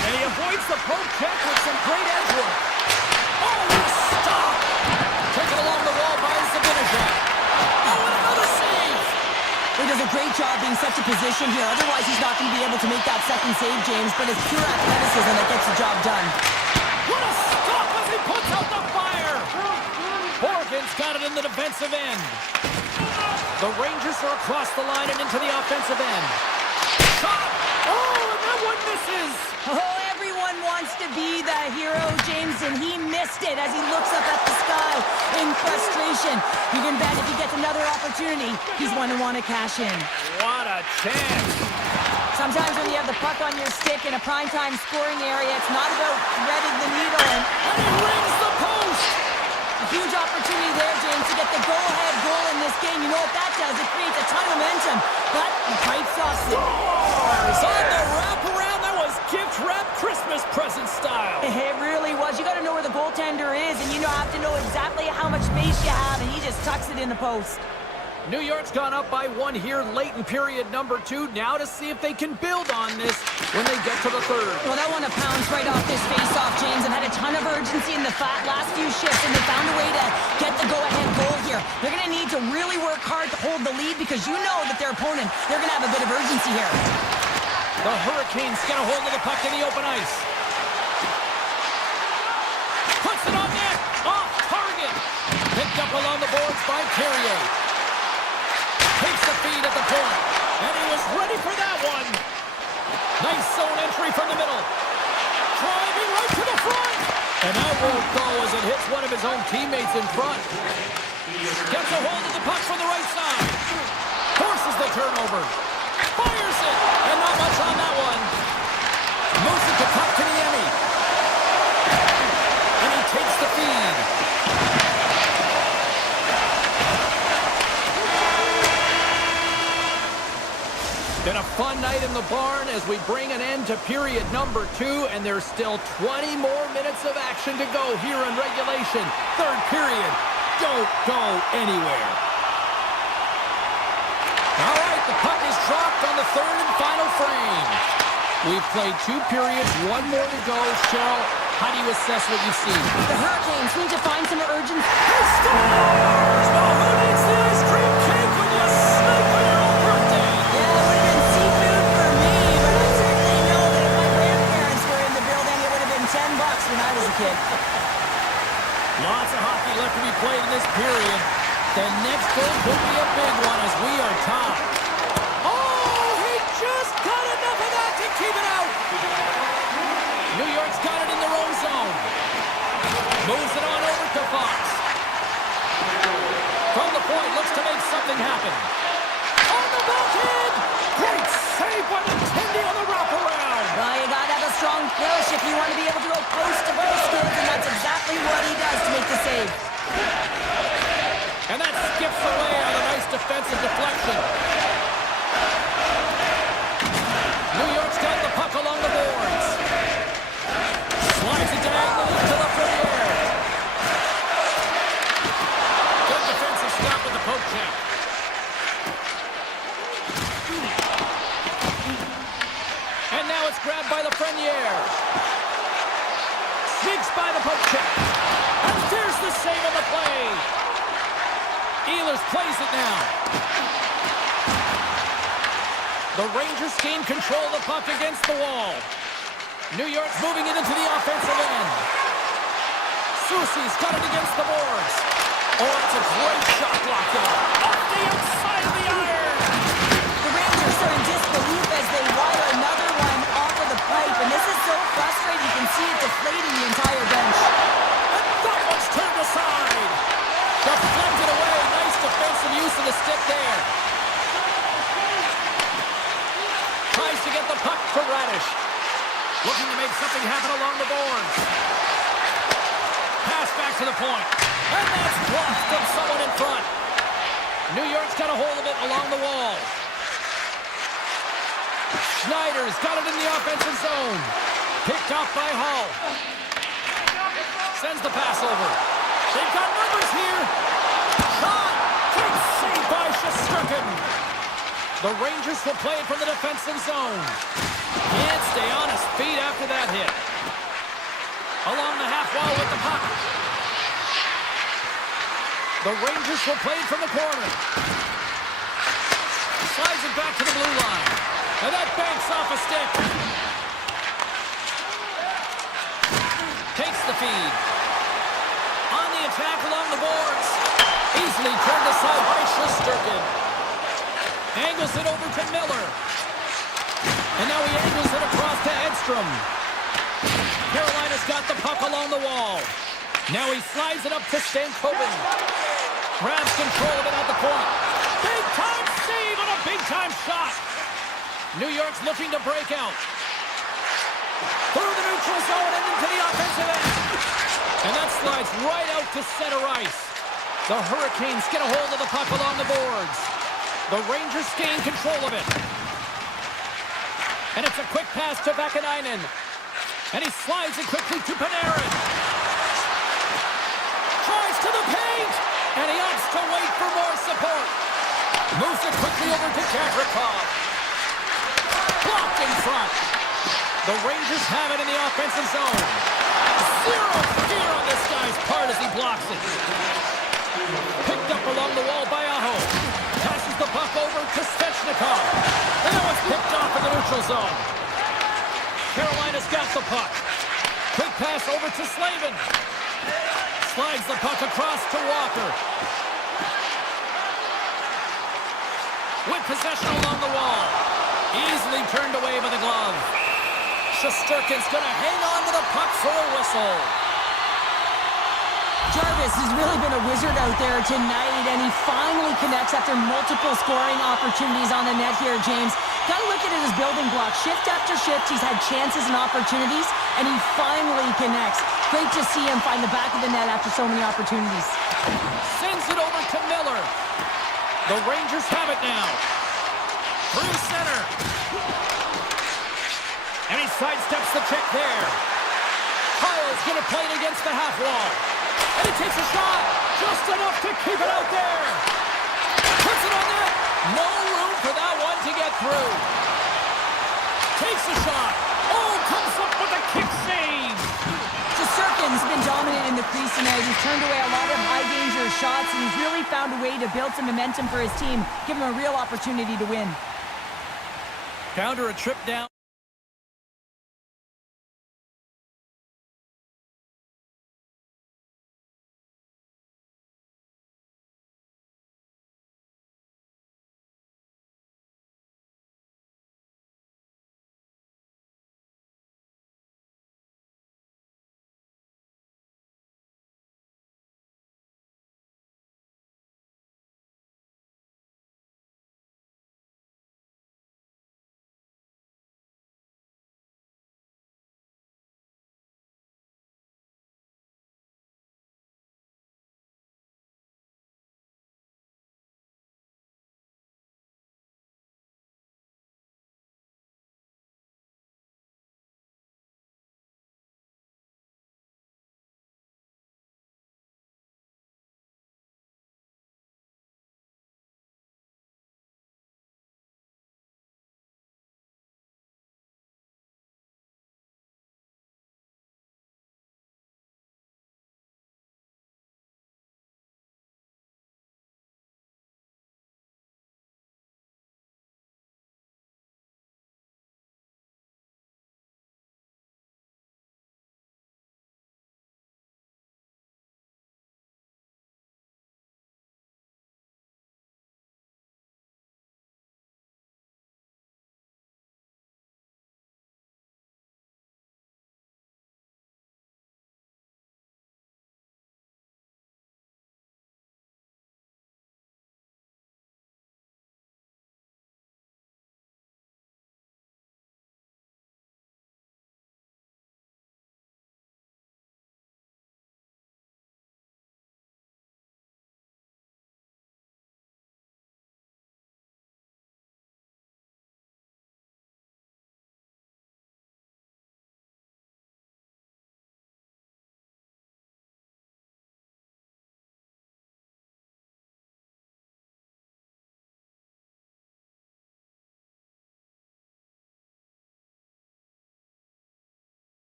And he avoids the poke check with some great edge work. Oh, stop! Taken along the wall by Sabinishad. Oh, and another save! He does a great job being such a position here. Otherwise, he's not going to be able to make that second save, James. But it's pure athleticism that gets the job done. What a stop as he puts out the fire! Horgan's got it in the defensive end. The Rangers are across the line and into the offensive end. Shot! Oh, and that one misses! Oh, everyone wants to be the hero, James, and he missed it as he looks up at the sky in frustration. You can bet if he gets another opportunity, he's going to want to cash in. What a chance! Sometimes when you have the puck on your stick in a primetime scoring area, it's not about threading the needle. And he rings the post! A huge opportunity there, James, to get the go-ahead goal in this game. You know what that does? It creates a ton of momentum, but the pipes off it. On the wraparound, that was gift wrap Christmas present style. It really was. You got to know where the goaltender is, and you have to know exactly how much space you have, and he just tucks it in the post. New York's gone up by one here late in period number 2. Now to see if they can build on this when they get to the third. Well, that one to pounce right off this face-off, James, and had a ton of urgency in the last few shifts, and they found a way to get the go-ahead goal here. They're going to need to really work hard to hold the lead because you know that their opponent, they're going to have a bit of urgency here. The Hurricanes get a hold of the puck in the open ice. Puts it on net. Off target. Picked up along the boards by Carrier. Takes the feed at the point. And he was ready for that one. Nice zone entry from the middle. Driving right to the front. And that won't go as it hits one of his own teammates in front. Gets a hold of the puck from the right side. Forces the turnover. Fires it. And not much on that one. Moves it to Kotkaniemi. And he takes the feed. Been a fun night in the barn as we bring an end to period number 2, and there's still 20 more minutes of action to go here in regulation. Third period. Don't go anywhere. All right, the puck is dropped on the third and final frame. We've played 2 periods, 1 more to go. Cheryl, how do you assess what you've seen? The Hurricanes need to find some urgency. He scores! Well, who needs the ice cream cake when you snipe on your own birthday? Yeah, it would have been seafood for me, but I certainly know that if my grandparents were in the building, it would have been $10 when I was a kid. Lots of hockey left to be played in this period. The next goal could be a big one as we are tied. Oh, he just got enough of that to keep it out. New York's got it in their own zone. Moves it on over to Fox. From the point, looks to make something happen. On the backhand! Great save by the Tendy on the wraparound. Well, you gotta have a strong push if you want to be able to go post to post, and that's exactly what he does to make the save. And that skips away on a nice defensive deflection. New York's got the puck along the Ehlers plays it now. The Rangers gain control of the puck against the wall. New York's moving it into the offensive end. Soucy's got it against the boards. Oh, it's a great shot block there. Off the outside of the iron. The Rangers are in disbelief as they wire another one off of the pipe, and this is so frustrating. You can see it deflating the entire bench. And that one's turned aside. Deflected away. Nice defensive use of the stick there. Tries to get the puck to Radish. Looking to make something happen along the boards. Pass back to the point. And that's blocked from someone in front. New York's got a hold of it along the wall. Schneider's got it in the offensive zone. Picked off by Hull. Sends the pass over. They've got numbers here. Shot. Great save by Shesterkin. The Rangers will play it from the defensive zone. Can't stay on his feet after that hit. Along the half wall with the puck. The Rangers will play it from the corner. Slides it back to the blue line. And that banks off a stick. Takes the feed. On the attack along the boards. Easily turned aside by Shesterkin. Angles it over to Miller. And now he angles it across to Edstrom. Carolina's got the puck along the wall. Now he slides it up to Stankoven. Grabs control of it at the point. Big-time save on a big-time shot. New York's looking to break out. Through the neutral zone and into the offensive end. And that slides right out to center ice. The Hurricanes get a hold of the puck along the boards. The Rangers gain control of it. And it's a quick pass to Vakanainen. And he slides it quickly to Panarin. Tries to the paint. And he opts to wait for more support. Moves it quickly over to Gavrikov. Blocked in front. The Rangers have it in the offensive zone. Zero fear on this guy's part as he blocks it. Picked up along the wall by Aho. Passes the puck over to Svechnikov. And that one's picked off in the neutral zone. Carolina's got the puck. Quick pass over to Slavin. Slides the puck across to Walker. With possession along the wall. Easily turned away by the glove. Shesterkin's going to hang on to the puck for a whistle. Jarvis has really been a wizard out there tonight, and he finally connects after multiple scoring opportunities on the net here, James. Got to look at it as building blocks. Shift after shift, he's had chances and opportunities, and he finally connects. Great to see him find the back of the net after so many opportunities. Sends it over to Miller. The Rangers have it now. Through center. And he sidesteps the check there. Kyle's going to play it against the half wall. And he takes a shot. Just enough to keep it out there. Puts it on net. No room for that one to get through. Takes a shot. Oh, comes up with a kick save. Shesterkin's been dominant in the crease tonight. He's turned away a lot of high-danger shots, and he's really found a way to build some momentum for his team, give him a real opportunity to win. Counter a trip down.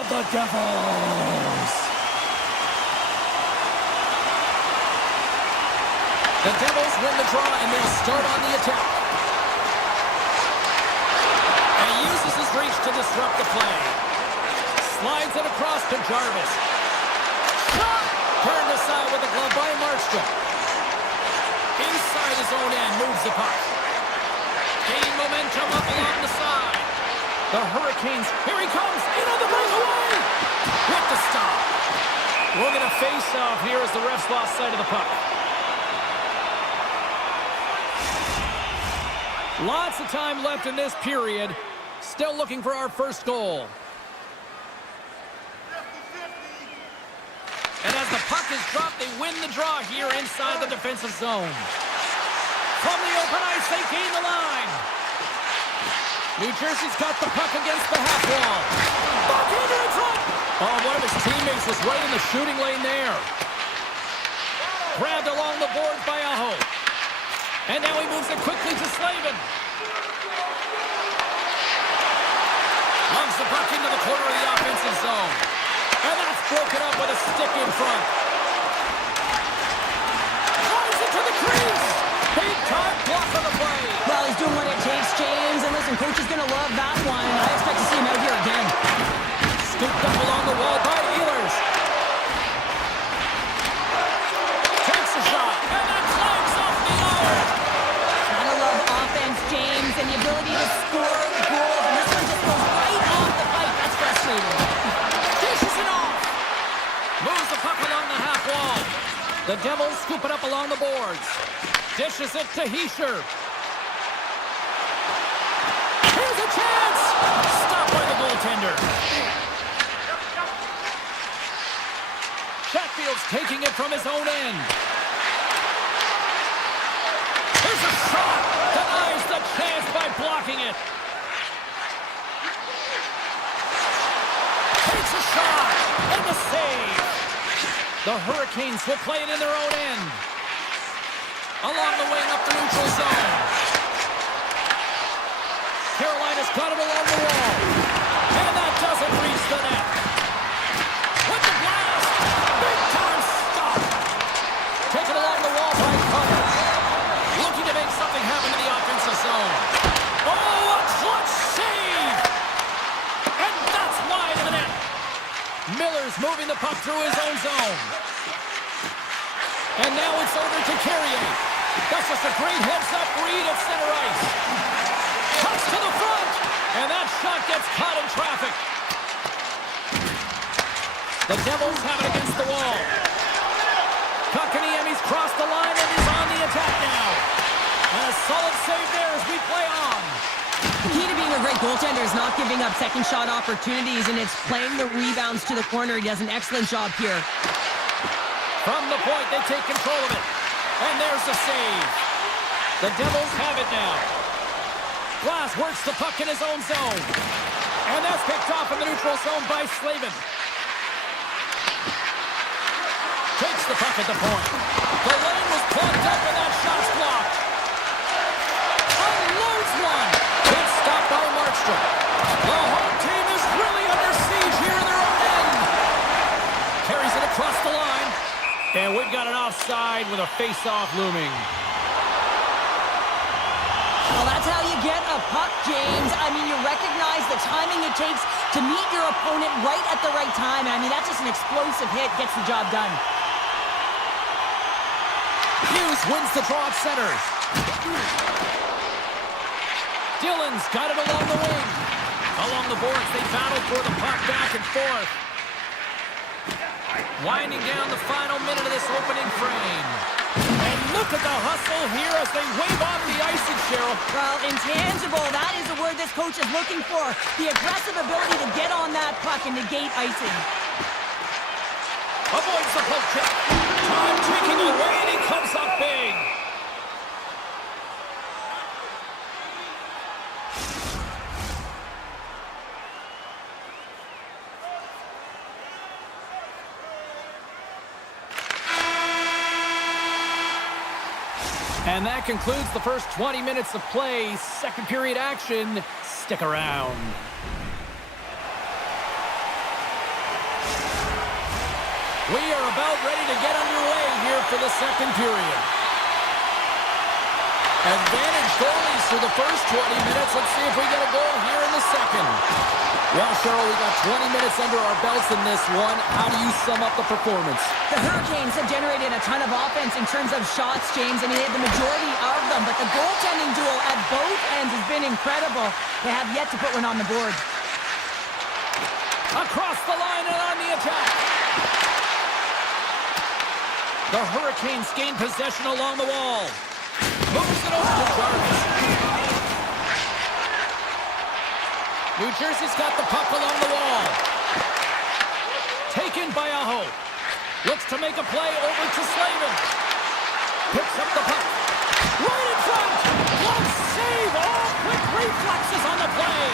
The Devils. The Devils win the draw, and they'll start on the attack. And he uses his reach to disrupt the play. Slides it across to Jarvis. Shot! Turned aside with a glove by Markstrom. Inside his own end, moves the puck. Gain momentum up along the side. The Hurricanes, here he comes, in on the breakaway! With the stop. We're going to face off here as the refs lost sight of the puck. Lots of time left in this period. Still looking for our first goal. And as the puck is dropped, they win the draw here inside the defensive zone. From the open ice, they gain the line. New Jersey's got the puck against the half wall. Backhander in front. Oh, one of his teammates was right in the shooting lane there. Grabbed along the boards by Aho. And now he moves it quickly to Slavin. Lungs the puck into the corner of the offensive zone. And that's broken up with a stick in front. Drives it to the crease. Big time block on the play. Well, he's doing what it takes, James. And listen, coach is going to love that one. I expect to see him out here again. Scooped up along the wall by Ehlers. Takes a shot. And that climbs off the iron. Gotta love offense, James, and the ability to score goals. And this one just goes right off the pipe. That's frustrating. Dishes it off. Moves the puck along the half wall. The Devils scoop it up along the boards. Dishes it to Hischier. Here's a chance. Stopped by the goaltender. Chatfield's taking it from his own end. Here's a shot. Denies the chance by blocking it. Takes a shot. And the save. The Hurricanes will play it in their own end. Along the wing up the neutral zone. Carolina's got it along the wall. And that doesn't reach the net. With the blast. Big time stop. Taken along the wall by Cutter. Looking to make something happen in the offensive zone. Oh, a clutch save. And that's wide of the net. Miller's moving the puck through his own zone. And now it's over to Carrier. That's just a great heads-up read at center ice. Cuts to the front. And that shot gets caught in traffic. The Devils have it against the wall. Kotkaniemi's crossed the line and is on the attack now. And a solid save there as we play on. The key to being a great goaltender is not giving up second shot opportunities, and it's playing the rebounds to the corner. He does an excellent job here. From the point, they take control of it. And there's the save. The Devils have it now. Glass works the puck in his own zone. And that's picked off in the neutral zone by Slavin. Takes the puck at the point. The lane was plugged up and that shot's blocked. Unloads one. It's stopped by Markstrom. The home team is really under siege here in their own end. Carries it across the line. And we've got an offside with a face-off looming. Well, that's how you get a puck, James. I mean, you recognize the timing it takes to meet your opponent right at the right time. And I mean, that's just an explosive hit, gets the job done. Hughes wins the draw at center. Dillon's got it along the wing. Along the boards, they battle for the puck back and forth. Winding down the final minute of this opening frame. And look at the hustle here as they wave off the icing, Cheryl. Well, intangible, that is the word this coach is looking for. The aggressive ability to get on that puck and negate icing. Avoids the poke check. Time ticking away and he comes up big. And that concludes the first 20 minutes of play. Second period action. Stick around. We are about ready to get underway here for the second period. Advantage goalies for the first 20 minutes. Let's see if we get a goal here in the second. Well, Cheryl, we got 20 minutes under our belts in this one. How do you sum up the performance? The Hurricanes have generated a ton of offense in terms of shots, James, and they had the majority of them. But the goaltending duel at both ends has been incredible. They have yet to put one on the board. Across the line and on the attack. The Hurricanes gain possession along the wall. Moves it over to Jarvis. New Jersey's got the puck along the wall. Taken by Aho. Looks to make a play over to Slavin. Picks up the puck. Right in front. One save. All quick reflexes on the play.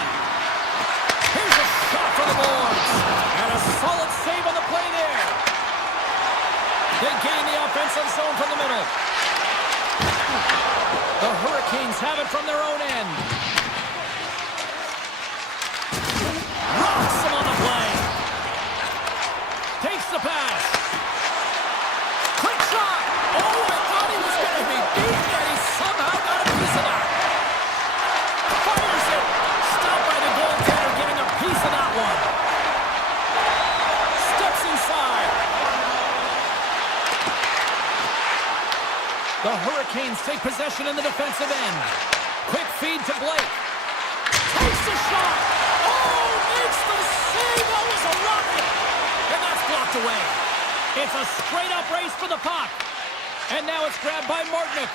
Here's a shot for the boards. And a solid save on the play there. They gain the offensive zone from the middle. The Hurricanes have it from their own end. Rocks him on the play. Takes the pass. Quick shot. Oh, I thought he was going to be beaten, and he somehow got a piece of that. Fires it. Stopped by the goaltender, getting a piece of that one. Steps inside. The Hurricanes take possession in the defensive end. Quick feed to Blake. Takes the shot. Oh, makes the save. That was a rocket. And that's blocked away. It's a straight-up race for the puck. And now it's grabbed by Martinick.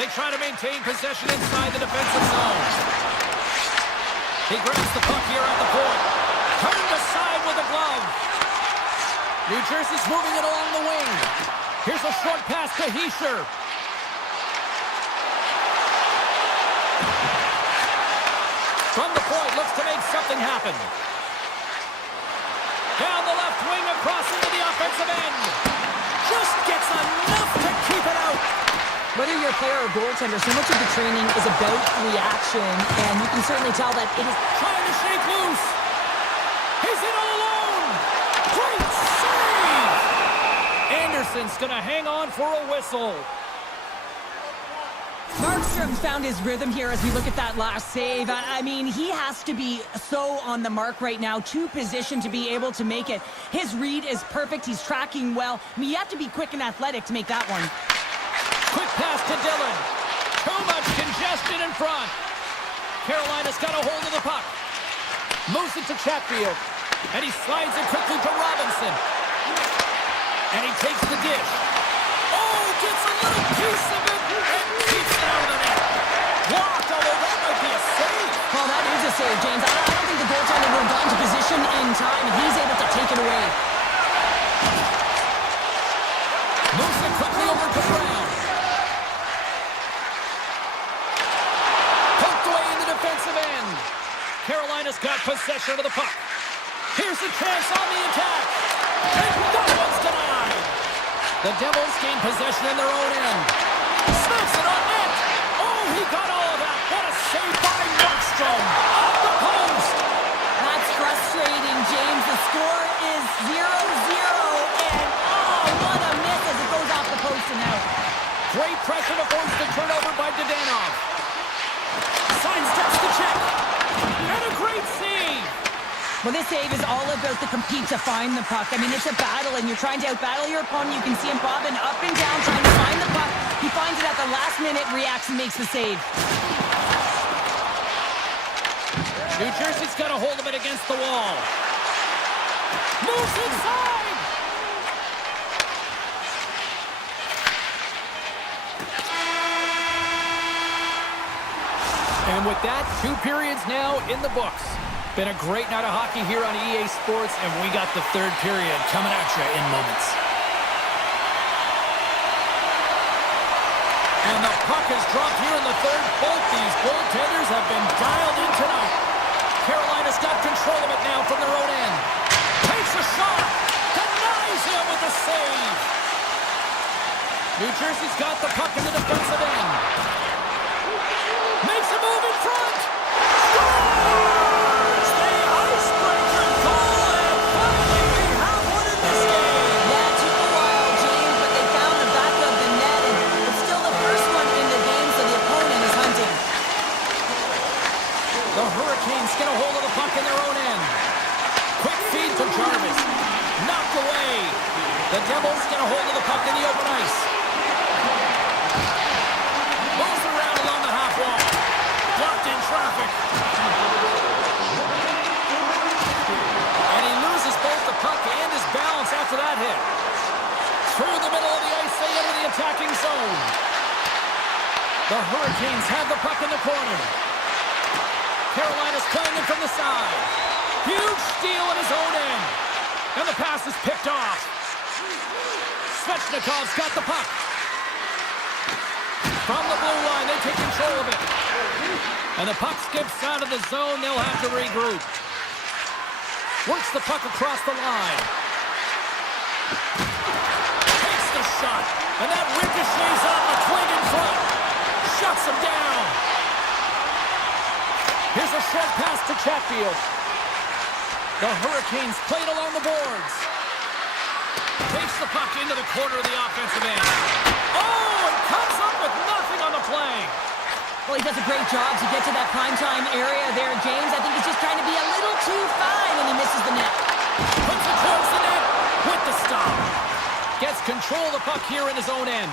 They try to maintain possession inside the defensive zone. He grabs the puck here at the point. Turned aside with a glove. New Jersey's moving it along the wing. Here's a short pass to Hischer. From the point, looks to make something happen. Down the left wing, across into the offensive end. Just gets enough to keep it out. Whether you're a player or goaltender, so much of the training is about reaction, and you can certainly tell that it is trying to shake loose. He's in all alone. Great save. Anderson's going to hang on for a whistle. Markstrom's found his rhythm here as we look at that last save. I mean, he has to be so on the mark right now, to position to be able to make it. His read is perfect. He's tracking well. I mean, you have to be quick and athletic to make that one. Quick pass to Dillon. Too much congestion in front. Carolina's got a hold of the puck. Moves it to Chatfield. And he slides it quickly to Robinson. And he takes the dish. Oh, gets a little piece of it and keeps it out of the net. Blocked, although that might be a save. Well, that is a save, James. I don't think the goaltender would have gotten to position in time, and he's able to take it away. Moves it quickly over to Brown. Poked away in the defensive end. Carolina's got possession of the puck. Here's a chance on the attack. And that one's denied. The Devils gain possession in their own end. Snaps it on net. Oh, he got all of that. What a save by Markstrom. Off the post. That's frustrating, James. The score is 0-0. And, oh, what a miss as it goes off the post and out. Great pressure to force the turnover by Dadonov. Sidesteps the check. And a great save. Well, this save is all about the compete to find the puck. I mean, it's a battle, and you're trying to outbattle your opponent. You can see him bobbing up and down, trying to find the puck. He finds it at the last minute, reacts, and makes the save. New Jersey's got a hold of it against the wall. Moves inside! And with that, 2 periods now in the books. Been a great night of hockey here on EA Sports, and we got the 3rd period coming at you in moments. And the puck is dropped here in the 3rd. Both these goaltenders have been dialed in tonight. Carolina's got control of it now from their own end. Takes a shot. Denies him with the save. New Jersey's got the puck in the defensive end. Makes a move in front. Scores! The icebreaker goal, and finally we have one in Ducks get a hold of the puck in their own end. Quick feed to Jarvis. Knocked away. The Devils get a hold of the puck in the open ice. Moves around along the half wall. Blocked in traffic. And he loses both the puck and his balance after that hit. Through the middle of the ice, they enter the attacking zone. The Hurricanes have the puck in the corner. Carolina's playing it from the side. Huge steal in his own end. And the pass is picked off. Svechnikov's got the puck. From the blue line, they take control of it. And the puck skips out of the zone. They'll have to regroup. Works the puck across the line. Takes the shot. And that ricochets off the twig in front. Shuts him down. Here's a short pass to Chatfield. The Hurricanes played along the boards. Takes the puck into the corner of the offensive end. Oh, and comes up with nothing on the play. Well, he does a great job to get to that primetime area there, James. I think he's just trying to be a little too fine, and he misses the net. Puts it towards the net with the stop. Gets control of the puck here in his own end.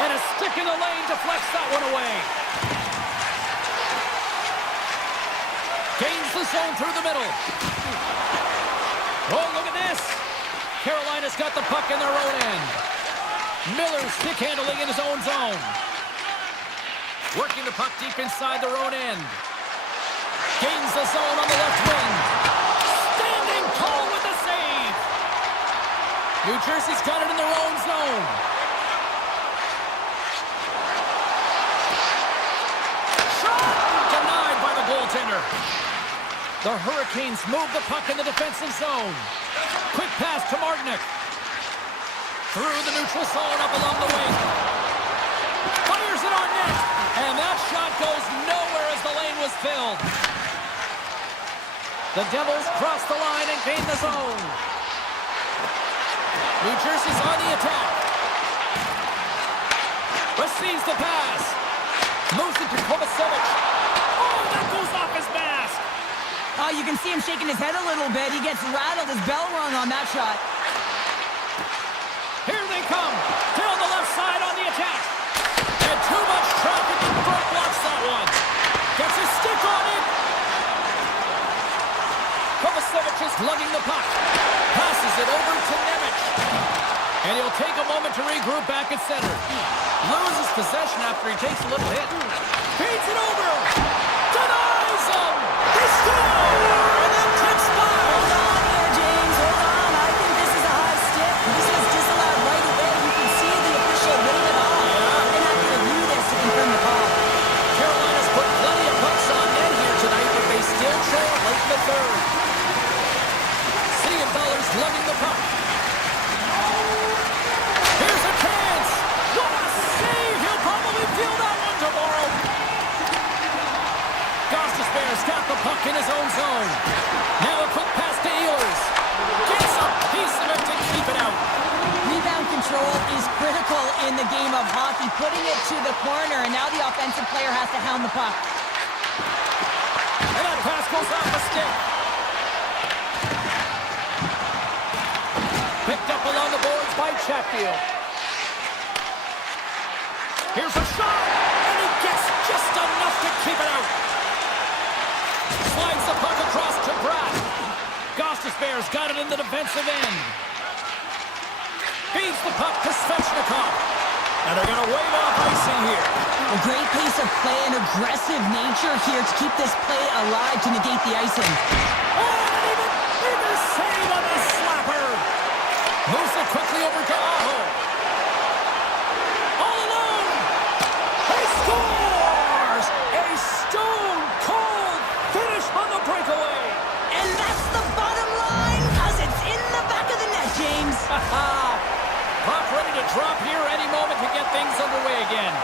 And a stick in the lane deflects that one away. Gains the zone through the middle. Oh, look at this. Carolina's got the puck in their own end. Miller stick handling in his own zone. Working the puck deep inside their own end. Gains the zone on the left wing. Standing tall with the save. New Jersey's got it in their own zone. Shot! Denied by the goaltender. The Hurricanes move the puck in the defensive zone. Quick pass to Martinick. Through the neutral zone up along the wing. Fires it on net. And that shot goes nowhere as the lane was filled. The Devils cross the line and gain the zone. New Jersey's on the attack. Receives the pass. Moves it to Kovacevic. Oh, that goes off his mask. Oh, you can see him shaking his head a little bit. He gets rattled, his bell rung on that shot. Here they come. Down the left side on the attack. And too much traffic in front blocks that one. Gets his stick on it. Kovacevic is lugging the puck. Passes it over to Nemec. And he'll take a moment to regroup back at center. Loses possession after he takes a little hit. Feeds it over. Denies him. They score! And then tips by. Hold on here, James. Hold on. I think this is a high stick. This was disallowed right away. You can see the official waving it off. They're going to have to review this to confirm the call. Carolina's put plenty of pucks on net here tonight, but they still trail late in the third. City of Dollars lugging the puck. Here's a chance. What a save. He'll probably feel that one tomorrow. Bears got the puck in his own zone. Now a quick pass to Ehlers. Gets a piece of it to keep it out. Rebound control is critical in the game of hockey. Putting it to the corner, and now the offensive player has to hound the puck. And that pass goes off the stick. Picked up along the boards by Chatfield. Here's a shot, and he gets just enough to keep it out. Slides the puck across to Pratt. Bears got it in the defensive end. Feeds the puck to Svechnikov. And they're going to wave off icing here. A great pace of play and aggressive nature here to keep this play alive to negate the icing. Oh, and even save on the slapper. Moves it quickly over to Aho. All alone. He scores! A stone-cold finish on the breakaway. And that's the bottom line, because it's in the back of the net, James. Puck ready to drop here any moment to get things underway again.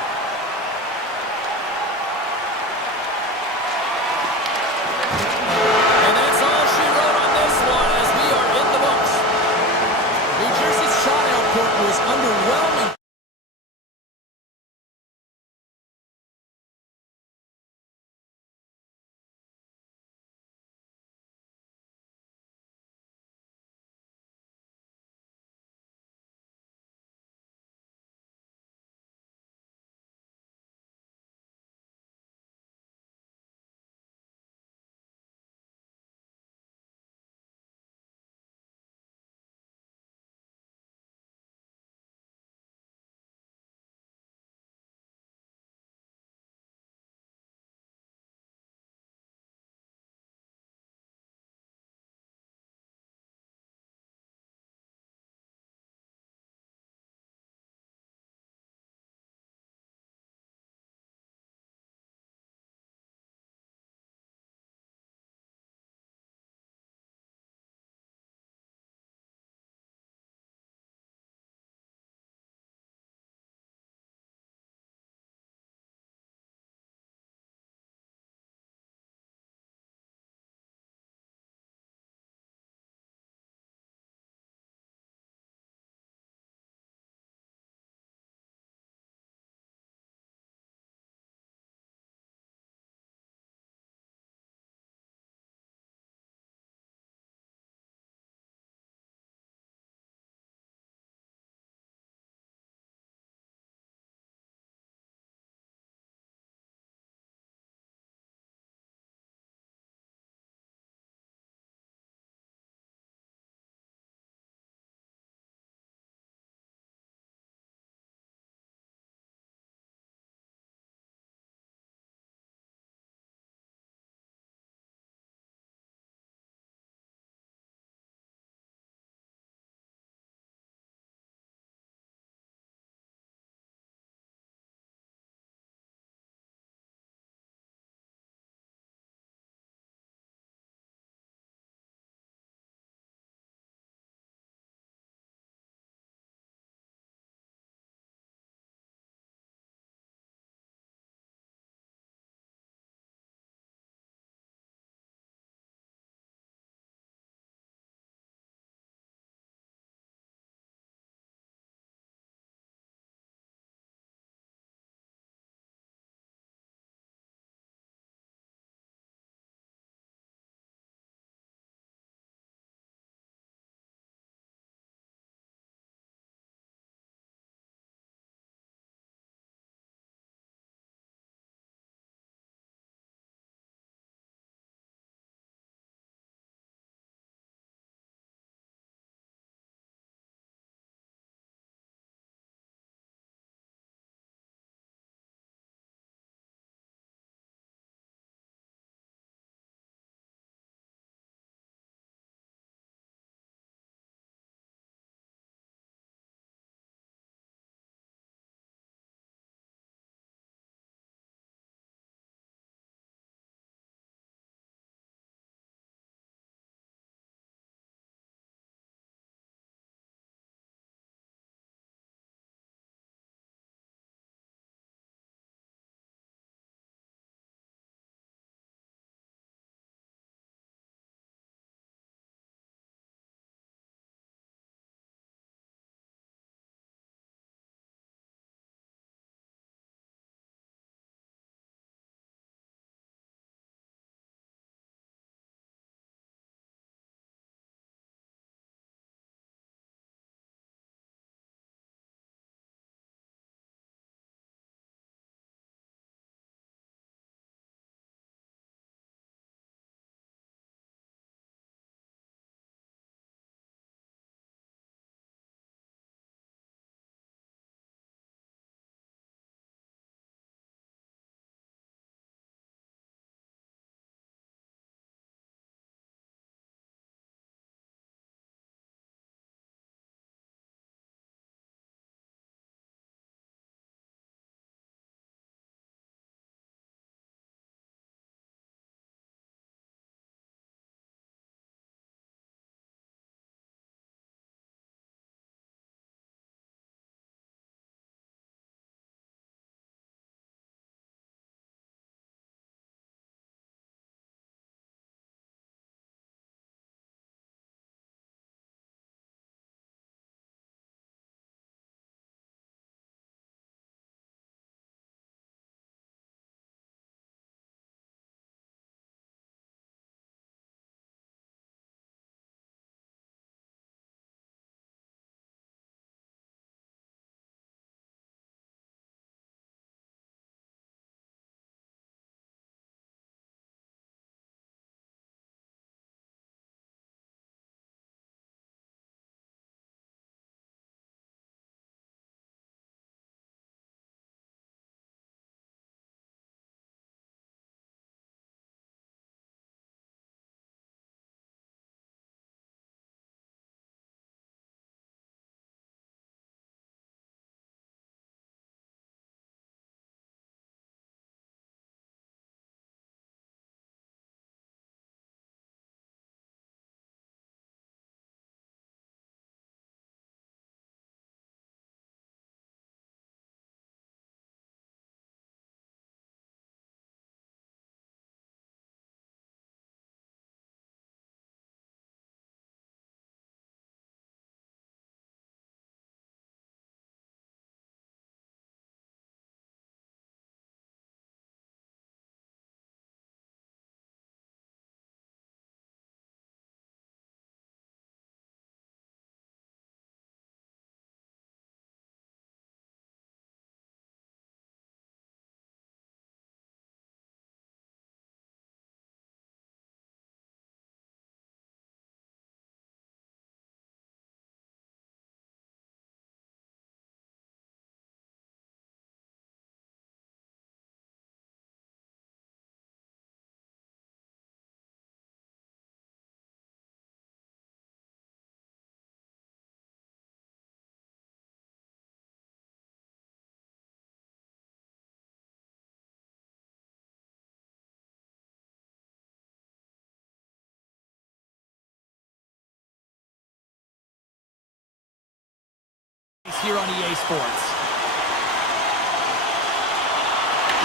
here on EA Sports.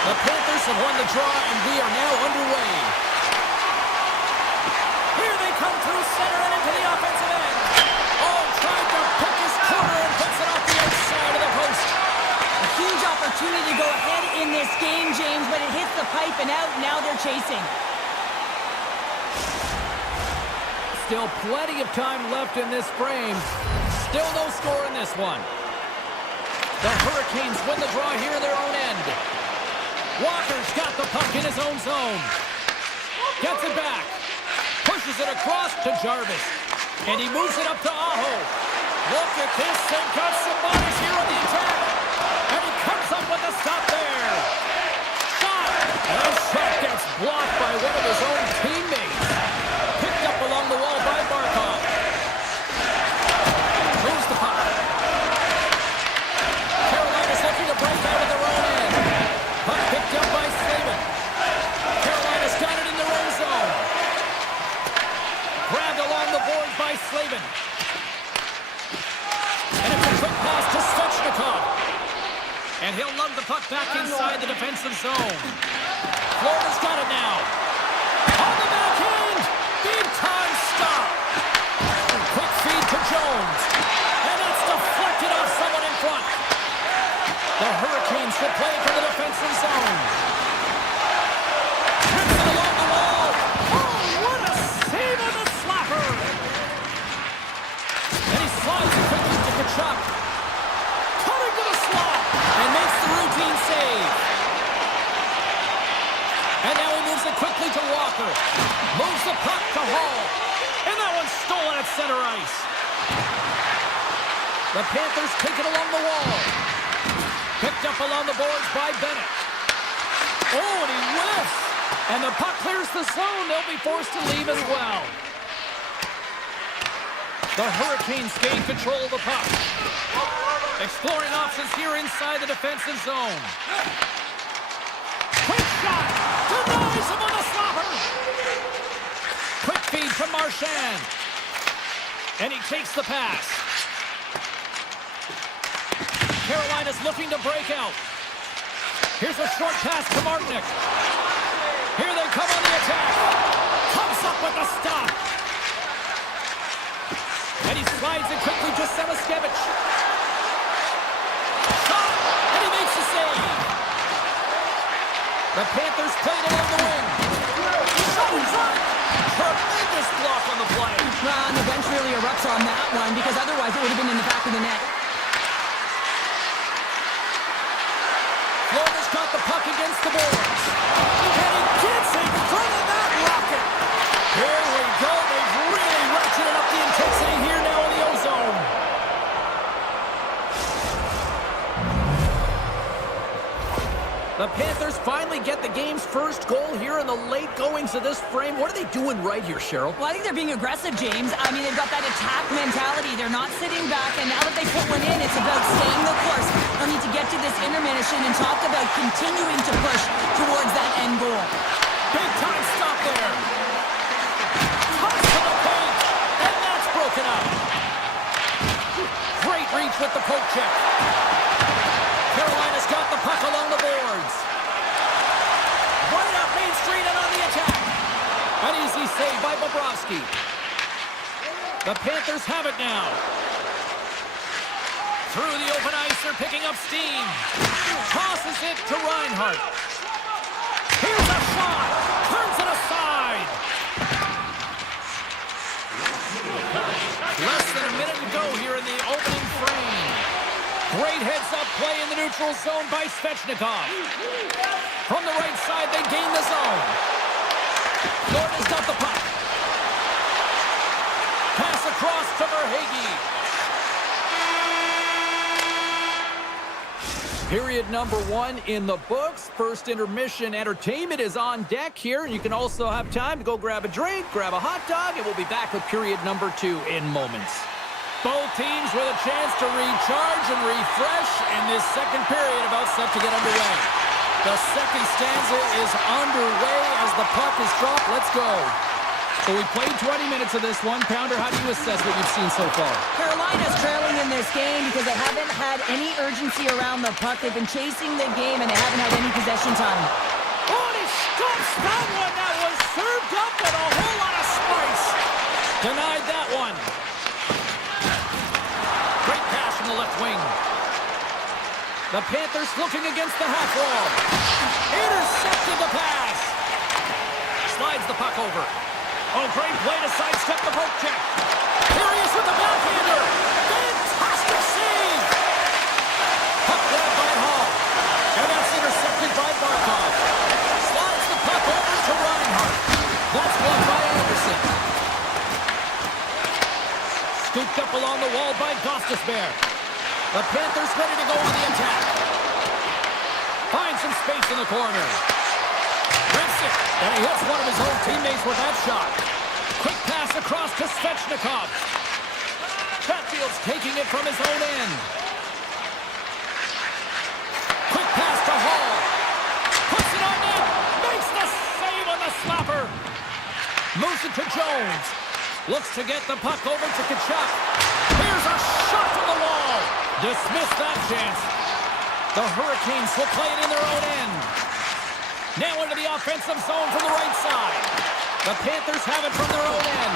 The Panthers have won the draw, and we are now underway. Here they come through center and into the offensive end. Oh, tried to pick his corner and puts it off the outside of the post. A huge opportunity to go ahead in this game, James, but it hits the pipe and out. Now they're chasing. Still plenty of time left in this frame. Still no score in this one. The Hurricanes win the draw here in their own end. Walker's got the puck in his own zone. Gets it back. Pushes it across to Jarvis. And he moves it up to Aho. Look at this. They've got some bodies here on the attack. And he comes up with a stop there. Shot. And that shot gets blocked by one of his own teammates. Picked up along the wall by Barkov. Moves the puck. Carolina's looking to break out of their own end. Puck picked up by Slavin. Carolina's got it in their own zone. Grabbed along the boards by Slavin. And it's a quick pass to Svechnikov. And he'll lug the puck back inside the defensive zone. Florida's got it now. On the backhand. Big time stop. Quick feed to Jones. And it's deflected off someone in front. The Hurricanes will play for the defensive zone. Trips it along the wall. Oh, what a save on the slapper. And he slides it quickly to Kachuk. Cutting to the slot. And makes the routine save. And now he moves it quickly to Walker. Moves the puck to Hall. And that one's stolen at center ice. The Panthers take it along the wall. Picked up along the boards by Bennett. Oh, and he whiffs. And the puck clears the zone. They'll be forced to leave as well. The Hurricanes gain control of the puck. Exploring options here inside the defensive zone. Quick shot. Denies him on the slapper. Quick feed to Marchand. And he takes the pass. Carolina's looking to break out. Here's a short pass to Martinick. Here they come on the attack. Comes up with the stop. And he slides it quickly to Semaskevich. Shot! And he makes the save. The Panthers played along the wing. Shot in front. Tremendous block on the play. And the bench really erupts on that one because otherwise it would have been in the back of the net. Florida's got the puck against the boards. And he gets in front of that rocket. Here we go. They've really ratcheted up the intensity here now in the O-zone. The Panthers finally get the game's first goal here in the late goings of this frame. What are they doing right here, Cheryl? Well, I think they're being aggressive, James. I mean, they've got that attack mentality. They're not sitting back, and now that they put one in, it's about staying the course. They'll need to get to this intermission and talk about continuing to push towards that end goal. Big time stop there. Toss to the paint, and that's broken up. Great reach with the poke check. Carolina's got the puck along the boards. Right up Main Street and on the attack. An easy save by Bobrovsky. The Panthers have it now. Through the open ice, they're picking up steam. Tosses it to Reinhart. Here's a shot. Turns it aside. Less than a minute to go here in the opening frame. Great heads-up play in the neutral zone by Svechnikov. From the right side, they gain the zone. Florida's got the puck. Pass across to Verhaeghe. Period number 1 in the books. First intermission entertainment is on deck here. You can also have time to go grab a drink, grab a hot dog, and we'll be back with period number 2 in moments. Both teams with a chance to recharge and refresh, and this second period about set to get underway. The second stanza is underway as the puck is dropped. Let's go. So we played 20 minutes of this one. Pounder, how do you assess what you've seen so far? Carolina's trailing in this game because they haven't had any urgency around the puck. They've been chasing the game, and they haven't had any possession time. Oh, and he stumps that one. That was served up with a whole lot of spice. Denied that one. Great pass from the left wing. The Panthers looking against the half wall. Intercepted the pass. Slides the puck over. Oh, great play to sidestep the poke check. Here he is with the backhander. Fantastic save. Puck led by Hall. And that's intercepted by Barkov. Slides the puck over to Reinhart. That's blocked by Anderson. Scooped up along the wall by Gostisbehere. The Panthers ready to go on the attack. Finds some space in the corner. Rips it, and he hits one of his own teammates with that shot. Quick pass across to Svechnikov. Chatfield's taking it from his own end. Quick pass to Hall. Puts it on net. Makes the save on the slapper. Moves it to Jones. Looks to get the puck over to Tkachuk. Here's a shot from the wall. Dismiss that chance. The Hurricanes will play it in their own end. Now into the offensive zone from the right side. The Panthers have it from their own end.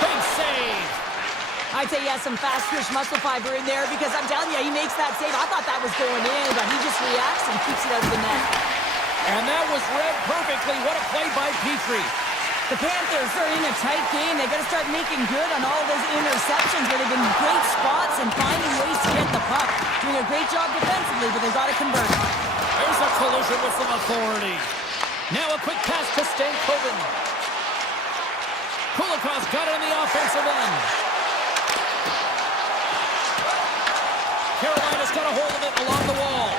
Big save. I'd say he has some fast twitch muscle fiber in there because I'm telling you, he makes that save. I thought that was going in, but he just reacts and keeps it out of the net. And that was read perfectly. What a play by Petrie. The Panthers are in a tight game. They got to start making good on all those interceptions where they've been great spots and finding ways to get the puck. Doing a great job defensively, but they've got to convert. There's a collision with some authority. Now a quick pass to Stankoven. Kulikov's got it on the offensive end. Carolina's got a hold of it along the wall.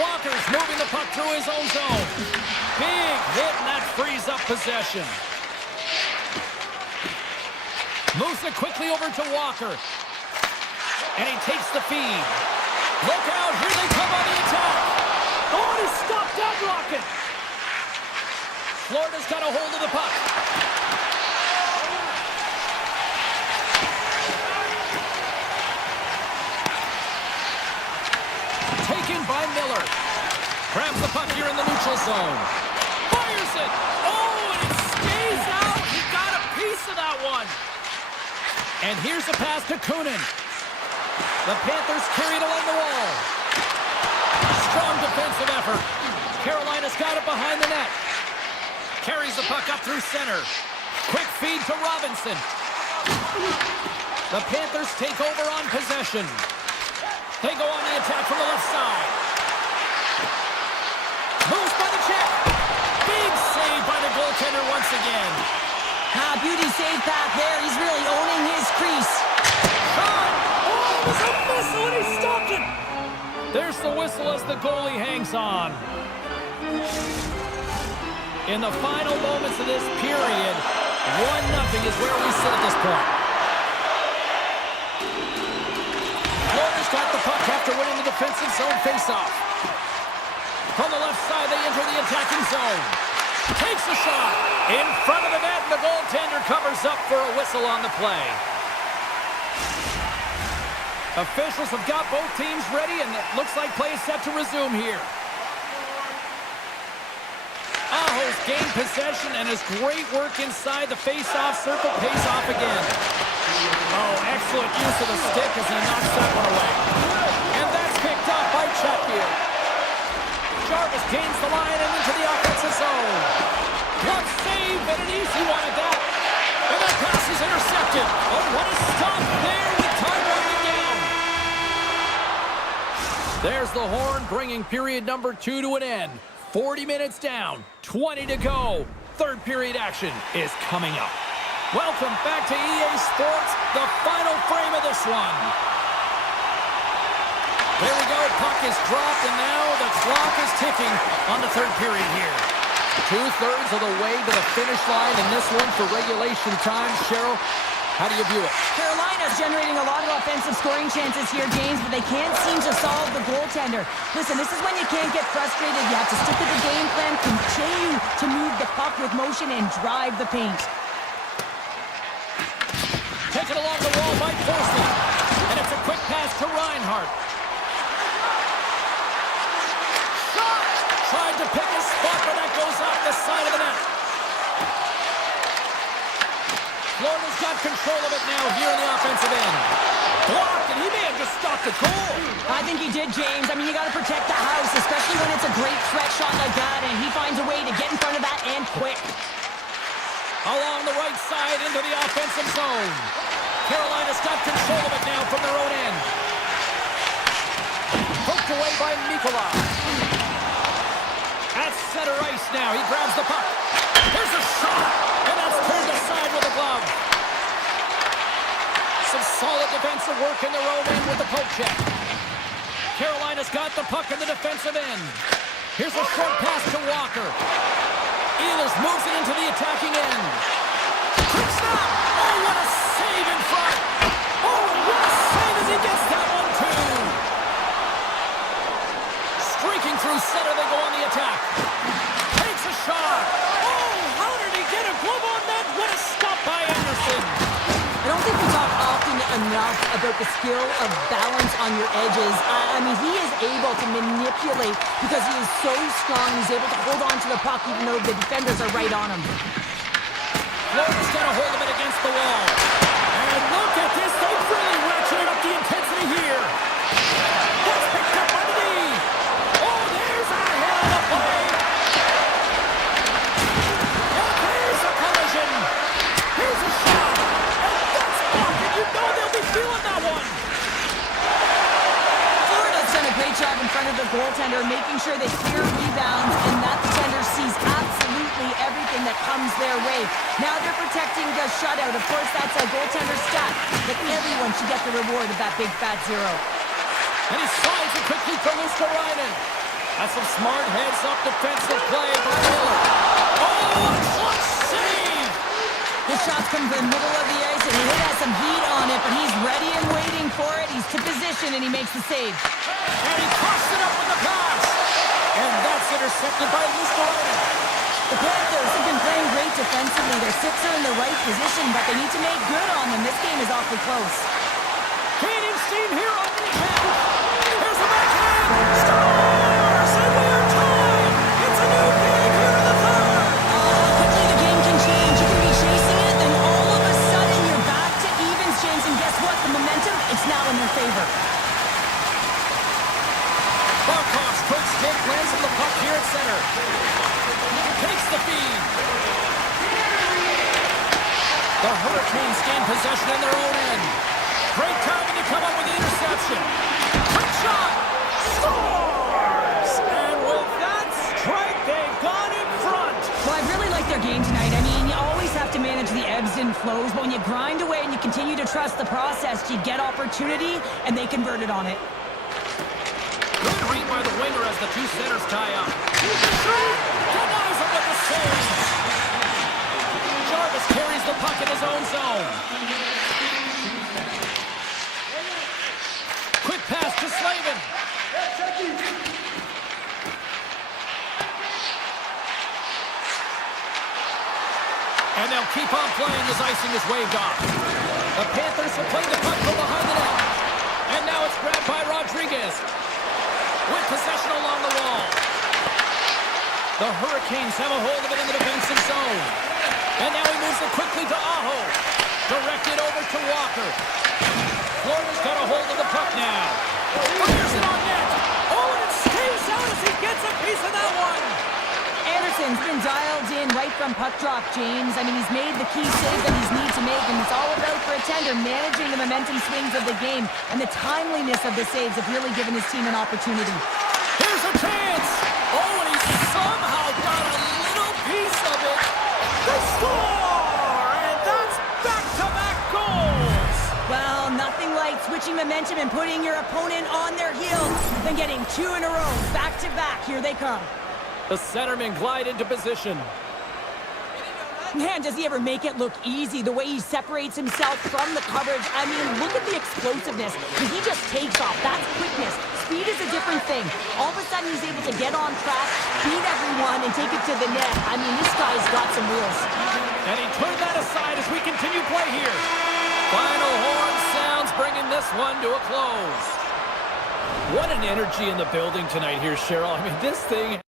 Walker's moving the puck through his own zone. Big hit, and that frees up possession. Moves it quickly over to Walker. And he takes the feed. Look out, here they come on the attack. Oh, he stopped that rocket. Florida's got a hold of the puck. Taken by Miller. Grabs the puck here in the neutral zone. Fires it. Oh, and it stays out. He got a piece of that one. And here's a pass to Kunin. The Panthers carried along the wall. Strong defensive effort. Carolina's got it behind the net. Carries the puck up through center. Quick feed to Robinson. The Panthers take over on possession. They go on the attack from the left side. Moves by the check. Big save by the goaltender once again. Beauty save back there. He's really owning his crease. Shot. Oh, it was a missile and he stopped it. There's the whistle as the goalie hangs on. In the final moments of this period, 1-0 is where we sit at this point. Florida's got the puck after winning the defensive zone faceoff. From the left side, they enter the attacking zone. Takes a shot in front of the net, and the goaltender covers up for a whistle on the play. Officials have got both teams ready, and it looks like play is set to resume here. Aho's gained possession, and his great work inside the face-off circle pays off again. Oh, excellent use of the stick as he knocks that one away. And that's picked up by Chatfield. Jarvis gains the line and into the offensive zone. What save, and an easy one at that. And that pass is intercepted. Oh, what a stop there with time running down. There's the horn, bringing period number 2 to an end. 40 minutes down, 20 to go. Third period action is coming up. Welcome back to EA Sports, the final frame of this one. There we go, puck is dropped, and now the clock is ticking on the third period here. 2/3 of the way to the finish line in this one for regulation time. Cheryl, how do you view it? Carolina's generating a lot of offensive scoring chances here, James, but they can't seem to solve the goaltender. Listen, this is when you can't get frustrated. You have to stick to the game plan, continue to move the puck with motion, and drive the paint. it along the wall by Forsman. And it's a quick pass to Reinhardt. Shot! Tried to pick his spot, but that goes off the side of the net. Florida's got control of it now here in the offensive end. Blocked, and he may have just stopped the goal. I think he did, James. I mean, you got to protect the house, especially when it's a great threat shot like that, and he finds a way to get in front of that and quick. Along the right side into the offensive zone. Carolina's got control of it now from their own end. Poked away by Mikola. At center ice now. He grabs the puck. There's a shot, and that's turned aside with a glove. Some solid defensive work in their own end with the poke check. Carolina's got the puck in the defensive end. Here's a short pass to Walker. Ehlers moves it into the attacking end. Quick stop! Oh, what a save in front! Oh, what a save as he gets that one, too! Streaking through center, they go on the attack. Takes a shot! Oh, how did he get a glove on that? What a stop by Anderson! I don't think we talk often enough about the skill of balance on your edges. I mean, he is able to manipulate because he is so strong. He's able to hold on to the puck even though the defenders are right on him. Florida's got a hold of it against the wall. And look at this. They've really ratcheted up the intensity here. That's picked up by the D. Oh, there's a hell of a play. And there's a collision. Here's a shot. You know they'll be feeling that one. Florida's done a great job in front of the goaltender, making sure they clear rebounds, and that defender sees absolutely everything that comes their way. Now they're protecting the shutout. Of course, that's a goaltender stat, but everyone should get the reward of that big fat zero. And he slides it quickly to Luskarainen. That's some smart heads-up defensive play by Miller. Oh, a clutch save! His shots come to the middle of the ice, and he has some heat on it, but he's ready and waiting for it. He's to position, and he makes the save. And he tossed it up with the pass. And that's intercepted by Luskarainen. The Panthers have been playing great defensively. Their six are in the right position, but they need to make good on them. This game is awfully close. Gaining steam here on the attack. Here's the backhand. Scores! And we are tied. It's a new game here in the third. Quickly the game can change. You can be chasing it, then all of a sudden you're back to evens, James, and guess what? The momentum, it's now in their favor. Barkov's quick stick lands on the puck here at center. Takes the feed. The Hurricanes gain possession in their own end. Great timing to come up with the interception. Quick shot. Scores! And with that strike, they've gone in front. Well, I really like their game tonight. I mean, you always have to manage the ebbs and flows, but when you grind away and you continue to trust the process, you get opportunity, and they converted on it. Good read by the winger as the two centers tie up. Denies him with the save. Jarvis carries the puck in his own zone. Quick pass to Slavin. And they'll keep on playing as icing is waved off. The Panthers have played the puck from behind the net. And now it's grabbed by Rodriguez. With possession along the wall. The Hurricanes have a hold of it in the defensive zone. And now he moves it quickly to Aho. Directed over to Walker. Florida's got a hold of the puck now. Fires it on net. Oh, and it stays out as he gets a piece of that one. Anderson's been dialed in right from puck drop, James. I mean, he's made the key save that he's need to make, and it's all about for a tender managing the momentum swings of the game, and the timeliness of the saves have really given his team an opportunity. Here's a chance. Oh, and he somehow got a little piece of it. They score, and that's back-to-back goals. Well, nothing like switching momentum and putting your opponent on their heels than getting two in a row, back-to-back. Here they come. The centerman glide into position. Man, does he ever make it look easy, the way he separates himself from the coverage. I mean, look at the explosiveness. He just takes off. That's quickness. Speed is a different thing. All of a sudden, he's able to get on track, beat everyone, and take it to the net. I mean, this guy's got some wheels. And he turned that aside as we continue play here. Final horn sounds, bringing this one to a close. What an energy in the building tonight here, Cheryl. I mean, this thing...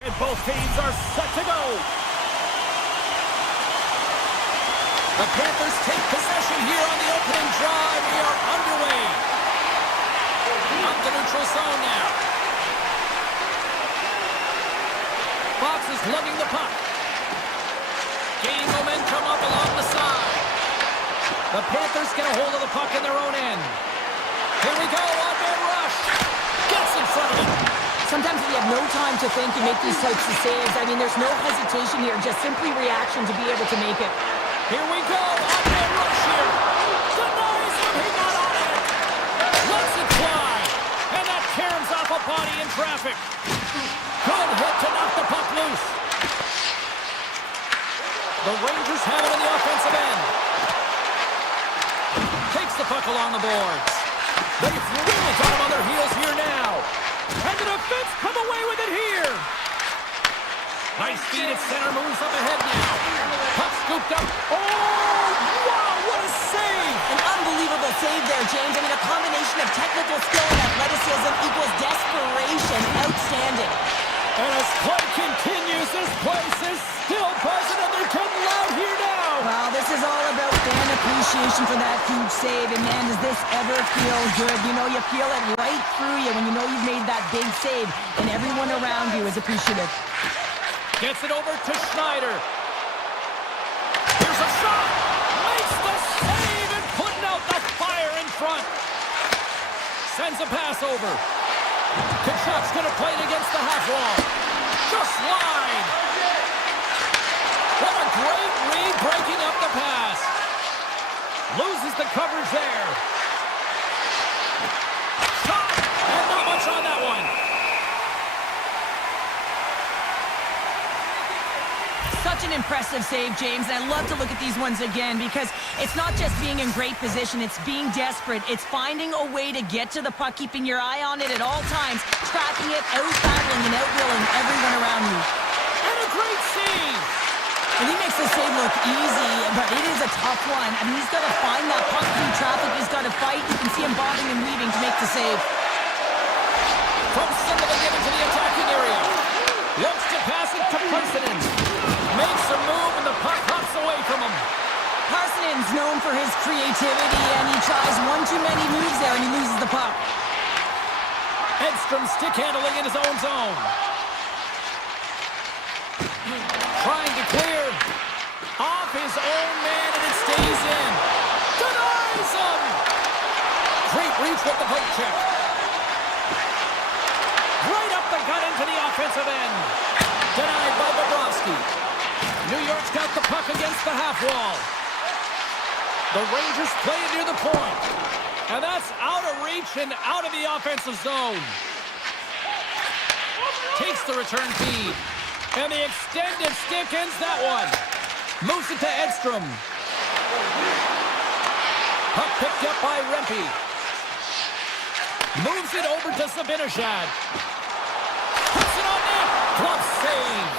And both teams are set to go. The Panthers take possession here on the opening drive. We are underway. Up the neutral zone now. Fox is lugging the puck. Gaining momentum up along the side. The Panthers get a hold of the puck in their own end. Here we go, on-man rush. Gets in front of it. Sometimes if you have no time to think, you make these types of saves. I mean, there's no hesitation here, just simply reaction to be able to make it. Here we go, on-man rush here. Denies him, he got on it. Lets it fly. And that caroms off a body in traffic. Good hit to knock the puck loose. The Rangers have it on the offensive end. Takes the puck along the boards. They fling it on him on their heels here now. And the defense come away with it here. Nice feed at center, moves up ahead now. Puck scooped up. Oh, wow, what a save. An unbelievable save there, James. I mean, a combination of technical skill and athleticism equals desperation. Outstanding. And as play continues, this place is still buzzing and they're getting loud here now. Well, this is all about fan appreciation for that huge save. And man, does this ever feel good. You know, you feel it right through you when you know you've made that big save and everyone around you is appreciative. Gets it over to Schneider. Here's a shot. Makes the save and putting out the fire in front. Sends a pass over. Kachuk's going to play it against the half wall. Just wide. What a great read breaking up the pass. Loses the coverage there. Shot. And not much on that one. Such an impressive save, James, and I love to look at these ones again because it's not just being in great position, it's being desperate. It's finding a way to get to the puck, keeping your eye on it at all times, tracking it, out-battling and out-willing everyone around you. And a great save! And he makes the save look easy, but it is a tough one. I mean, he's got to find that puck through traffic, he's got to fight. You can see him bobbing and weaving to make the save. From center they get into the attacking area. Looks to pass it to Parsons. Makes a move and the puck hops away from him. Parsons known for his creativity and he tries one too many moves there and he loses the puck. Edstrom stick handling in his own zone. Trying to clear. Off his own man and it stays in. Denies him. Great reach with the poke check. Right up the gut into the offensive end. Denied by Bobrovsky. New York's got the puck against the half wall. The Rangers play it near the point. And that's out of reach and out of the offensive zone. Takes the return feed. And the extended stick ends that one. Moves it to Edstrom. Puck picked up by Rempe. Moves it over to Zibanejad. Puts it on net. Glove save.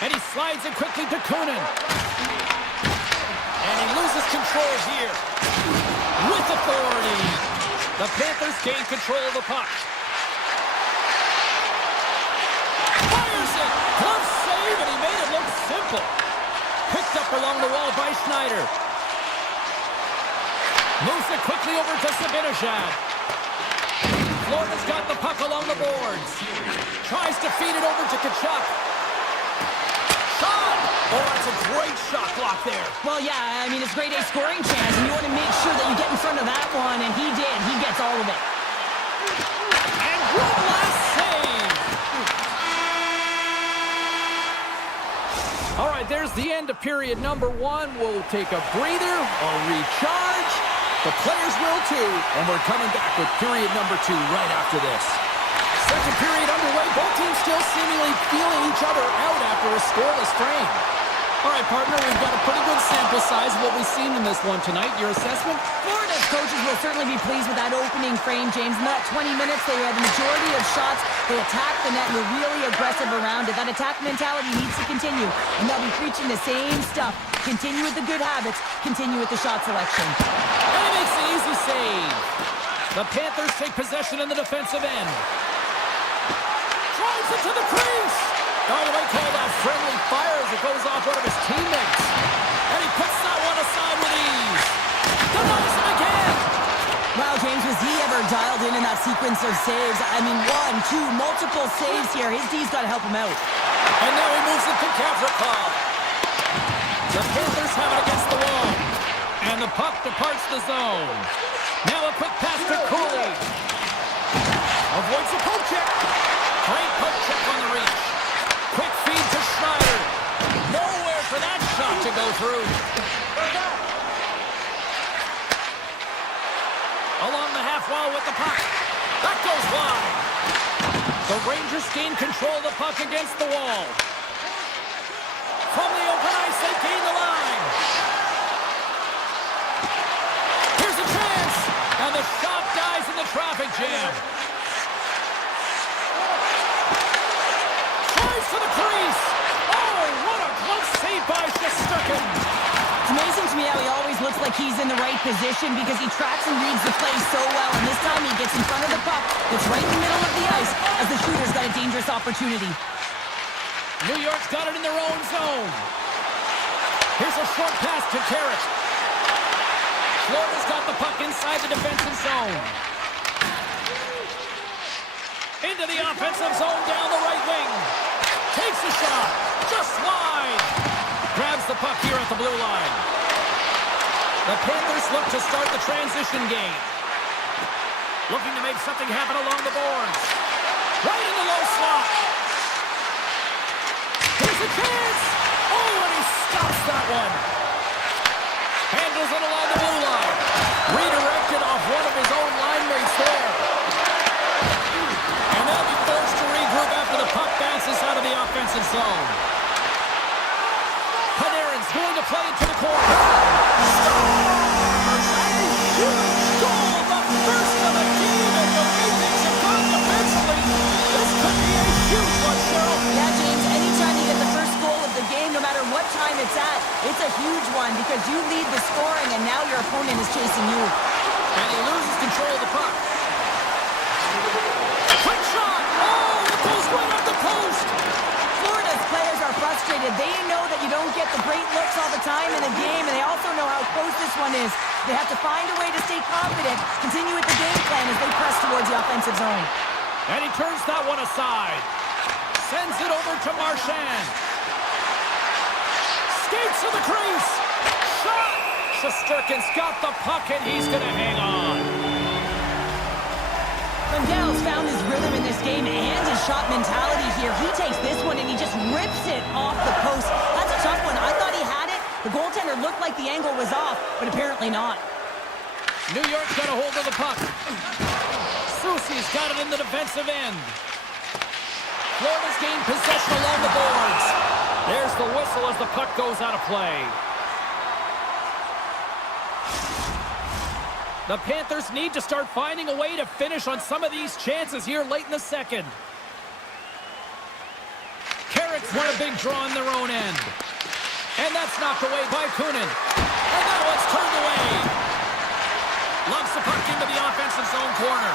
And he slides it quickly to Kunin. And he loses control here. With authority. The Panthers gain control of the puck. Fires it. Glove save, and he made it look simple. Picked up along the wall by Schneider. Moves it quickly over to Zibanejad. Florida's got the puck along the boards. Tries to feed it over to Kachuk. Shot! Oh, that's a great shot block there. Well, yeah, I mean, it's grade A scoring chance, and you want to make sure that you get in front of that one, and he did. He gets all of it. And one last save! All right, there's the end of period number one. We'll take a breather, a recharge. The players will too, and we're coming back with period number two right after this. Second period underway. Both teams still seemingly feeling each other out after a scoreless frame. All right, partner, we've got a pretty good sample size of what we've seen in this one tonight. Your assessment? Florida's coaches will certainly be pleased with that opening frame, James. In that 20 minutes, they had the majority of shots. They attacked the net and were really aggressive around it. That attack mentality needs to continue, and they'll be preaching the same stuff. Continue with the good habits. Continue with the shot selection. And he makes the easy save. The Panthers take possession in the defensive end. Drives it to the crease. Oh, they call that friendly fire as it goes off one of his teammates. And he puts that one aside with ease. Denies him again. Wow, James, was he ever dialed in that sequence of saves? I mean, one, two, multiple saves here. His D's got to help him out. And now he moves it to Kavrakov. The Panthers have it against the wall. And the puck departs the zone. Now a quick pass to Cooley. Avoids the poke check. Great poke check on the reach. Quick feed to Schneider. Nowhere for that shot to go through. Along the half wall with the puck. That goes wide. The Rangers gain control of the puck against the wall. From the open ice, they gain the line. Here's a chance. And the shot dies in the traffic jam. Tries to the crease. Oh, what a close save by Shesterkin. It's amazing to me how he always looks like he's in the right position because he tracks and reads the play so well. And this time he gets in front of the puck. It's right in the middle of the ice as the shooter's got a dangerous opportunity. New York's got it in their own zone. Here's a short pass to Carrick. Florida's got the puck inside the defensive zone. Into the offensive zone down the right wing. Takes a shot. Just wide. Grabs the puck here at the blue line. The Panthers look to start the transition game. Looking to make something happen along the boards. Right in the low slot. Here's a chance. Oh, and he stops that one. Handles it along the blue line. Redirected off one of his own line mates there. And they'll be forced to regroup after the puck bounces out of the offensive zone. Panarin's going to play it to the corner. Scores! A huge goal, the first of the game, and the way things have gone defensively. This could be a huge one, Cheryl. Yeah, James, anytime you get the first goal of the game, no matter what time it's at, it's a huge one because you lead the scoring and now your opponent is chasing you. And he loses control of the puck. Quick shot! Oh, it goes right up the post! Florida's players are frustrated. They know that you don't get the great looks all the time in the game, and they also know how close this one is. They have to find a way to stay confident, continue with the game plan as they press towards the offensive zone. And he turns that one aside. Sends it over to Marchand. Skates to the crease. Shot! Shesterkin's got the puck, and he's going to hang on. Lindell's found his rhythm in this game and his shot mentality here. He takes this one and he just rips it off the post. That's a tough one. I thought he had it. The goaltender looked like the angle was off, but apparently not. New York's got a hold of the puck. Soucy's got it in the defensive end. Florida's gained possession along the boards. There's the whistle as the puck goes out of play. The Panthers need to start finding a way to finish on some of these chances here late in the second. Carrick's won a big draw in their own end. And that's knocked away by Kunin. And that one's turned away. Lumps the puck into the offensive zone corner.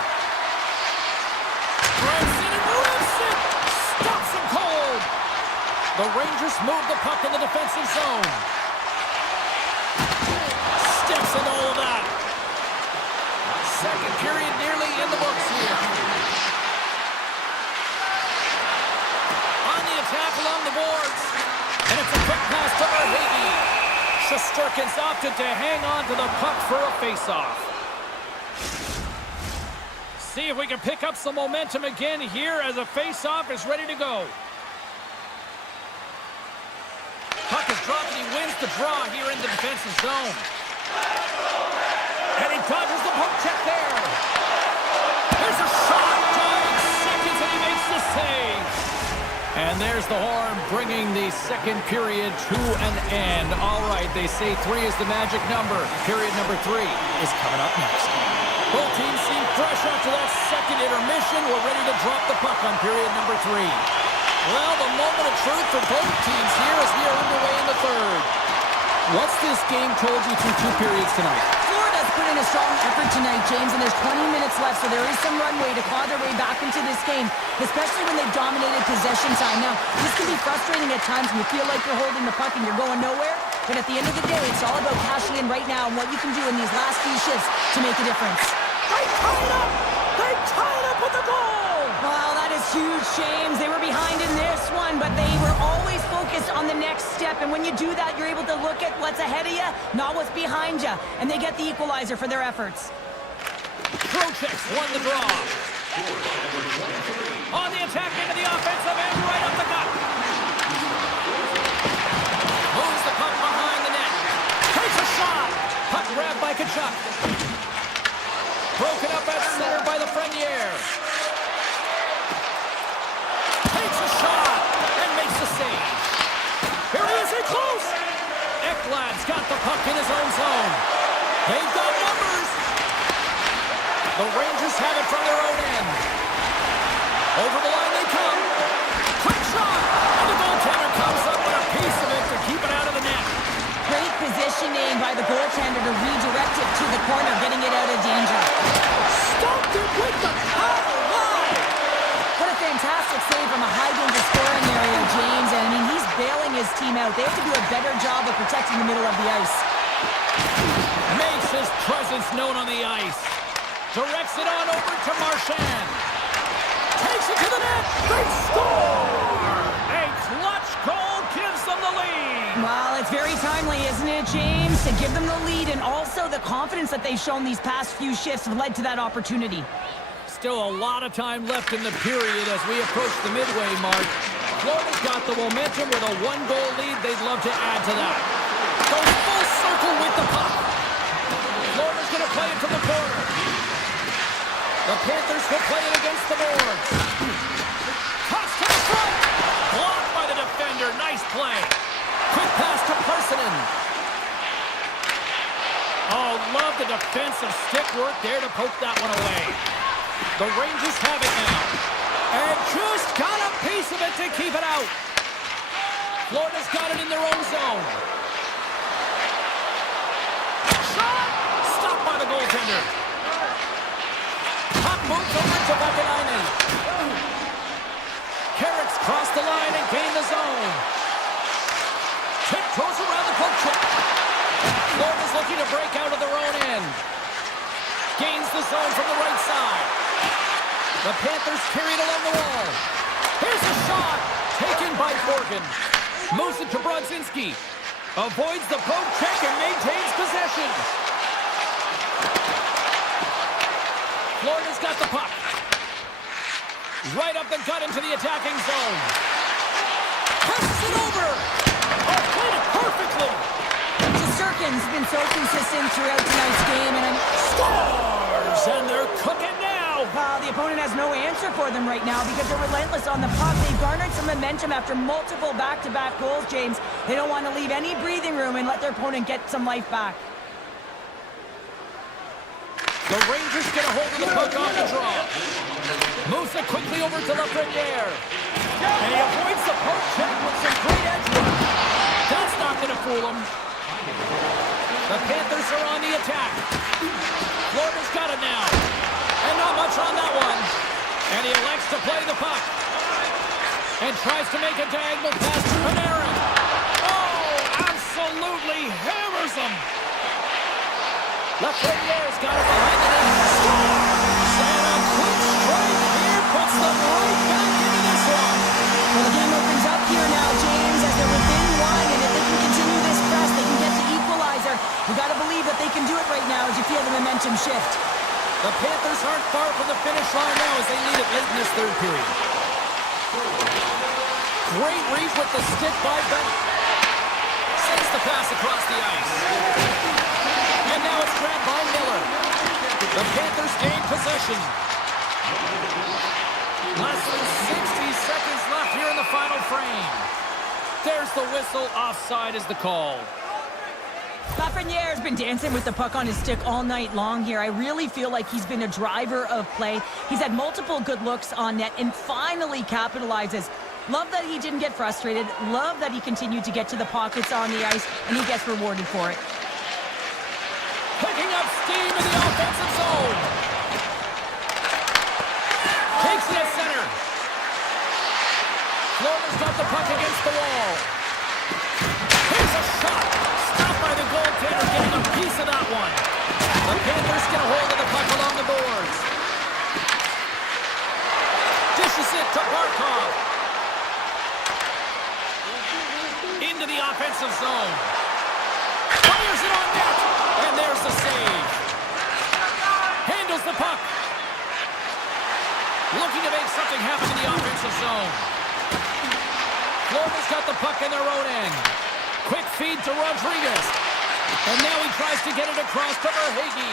Drives it and rips it. Stops him cold. The Rangers move the puck in the defensive zone. Steps in all of that. Second period nearly in the books here. On the attack along the boards. And it's a quick pass to Verhaeghe. Shesterkin's opted to hang on to the puck for a face-off. See if we can pick up some momentum again here as a face-off is ready to go. Puck is dropped and he wins the draw here in the defensive zone. And he dodges the poke check there. There's a shot. 9 seconds and he makes the save. And there's the horn bringing the second period to an end. All right, they say 3 is the magic number. Period number 3 is coming up next. Both teams seem fresh after that second intermission. We're ready to drop the puck on period number 3. Well, the moment of truth for both teams here as we are underway in the third. What's this game told you through 2 periods tonight? Florida's put in a strong effort tonight, James, and there's 20 minutes left, so there is some runway to claw their way back into this game, especially when they've dominated possession time. Now, this can be frustrating at times when you feel like you're holding the puck and you're going nowhere, but at the end of the day, it's all about cashing in right now and what you can do in these last few shifts to make a difference. They tie it up! They tie it up with the goal! Wow, that is huge, James. They were behind in this one, but they were always focused on the next step. And when you do that, you're able to look at what's ahead of you, not what's behind you. And they get the equalizer for their efforts. Trocheck's won the draw. On the attack into the offensive end, right up the gut. Moves the puck behind the net. Takes a shot. Puck grabbed by Tkachuk. Broken up at center by the Frenier. Takes a shot and makes the save. Here he is in close. Ekblad's got the puck in his own zone. They've got numbers. The Rangers have it from their own end. Over the line they come. Quick shot. And the goaltender comes up with a piece of it to keep it out of the net. Great positioning by the goaltender to redirect it to the corner, getting it out of danger. Stopped it with the power line. What a fantastic save from a high-danger scoring area, James. And, I mean, he's bailing his team out. They have to do a better job of protecting the middle of the ice. Makes his presence known on the ice. Directs it on over to Marchand. Takes it to the net. They score! A clutch goal gives them the lead. Well, it's very timely, isn't it, James? To give them the lead, and also the confidence that they've shown these past few shifts have led to that opportunity. Still a lot of time left in the period as we approach the midway mark. Florida's got the momentum with a one-goal lead. They'd love to add to that. Goes full circle with the puck. Florida's going to play it from the corner. The Panthers will play it against the boards. Toss to the front. Blocked by the defender. Nice play. Quick pass to Parsonen. Oh, love the defensive stick work there to poke that one away. The Rangers have it now. And just got a piece of it to keep it out. Florida's got it in their own zone. Shot! Stopped by the goaltender. Puck moves over to Vakanainen. Carrots cross the line and gain the zone. Tiptoes around the poke check. Florida's looking to break out of their own end. Gains the zone from the right side. The Panthers carried along the wall. Here's a shot. Taken by Borgen. Moves it to Brodzinski. Avoids the poke check and maintains possession. Florida's got the puck. Right up the gut into the attacking zone. Passes it over. Oh, played it perfectly. Shesterkin's been so consistent throughout tonight's game, and Scores! And they're cooking now. the opponent has no answer for them right now because they're relentless on the puck. They've garnered some momentum after multiple back-to-back goals, James. They don't want to leave any breathing room and let their opponent get some life back. The Rangers get a hold of the puck on the draw. Moves it quickly over to Lafreniere. And he avoids the poke check with some great edge work. That's not going to fool him. The Panthers are on the attack. Florida's got it now. And not much on that one. And he elects to play the puck. And tries to make a diagonal pass to Panarin. Oh, absolutely hammers him. Lafreniere's got it behind the net. Scores! And a quick strike here puts them right back into this one. Well, the game opens up here now, James, as they're within one, and if they can continue this press, they can get the equalizer. You got to believe that they can do it right now as you feel the momentum shift. The Panthers aren't far from the finish line now as they lead it late in this third period. Great read with the stick by Bennett. Sends the pass across the ice. And now it's grabbed by Miller. The Panthers gain possession. Less than 60 seconds left here in the final frame. There's the whistle. Offside is the call. Lafreniere's been dancing with the puck on his stick all night long here. I really feel like he's been a driver of play. He's had multiple good looks on net and finally capitalizes. Love that he didn't get frustrated. Love that he continued to get to the pockets on the ice, and he gets rewarded for it. Picking up steam in the offensive zone. Takes it at center. Florida's got the puck against the wall. Here's a shot. Stopped by the goaltender, getting a piece of that one. The Panthers get a hold of the puck along the boards. Dishes it to Barkov. Into the offensive zone. Fires it on net. And there's the save. Handles the puck. Looking to make something happen in the offensive zone. Florida's got the puck in their own end. Quick feed to Rodriguez. And now he tries to get it across to Verhaeghe.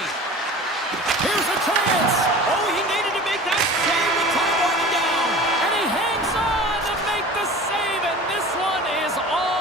Here's a chance. Oh, he needed to make that save with time running down. And he hangs on to make the save. And this one is all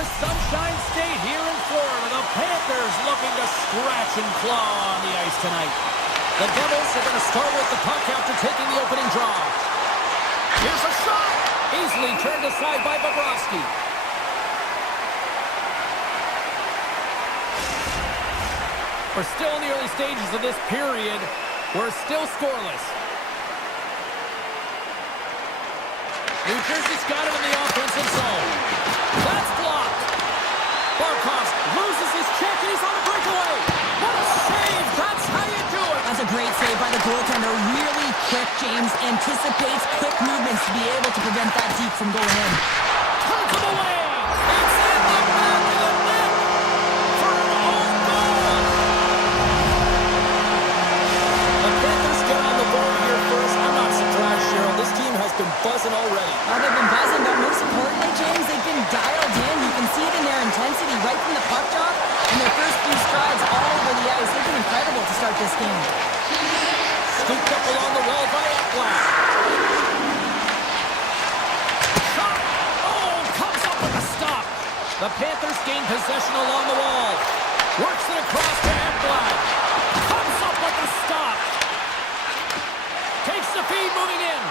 the Sunshine State here in Florida. The Panthers looking to scratch and claw on the ice tonight. The Devils are going to start with the puck after taking the opening draw. Here's a shot! Easily turned aside by Bobrovsky. We're still in the early stages of this period. We're still scoreless. New Jersey's got it in the offensive zone. That's blocked. Barkov loses his check and he's on a breakaway. What a save! That's how you do it! That's a great save by the goaltender. Really quick, James. Anticipates quick movements to be able to prevent that deep from going in. Turns him away! It's in the back of the net for an own goal! The Panthers get on the board here first. I'm not surprised, Cheryl. This team has been buzzing already. Oh, they've been buzzing, but most importantly, James, they've been dialed in. You can see it in their intensity right from the puck drop and their first few strides all over the ice. They've been incredible to start this game. Scooped up along the wall by Ekblad. Shot! Oh, comes up with a stop. The Panthers gain possession along the wall. Works it across to Ekblad. Comes up with a stop. Takes the feed moving in.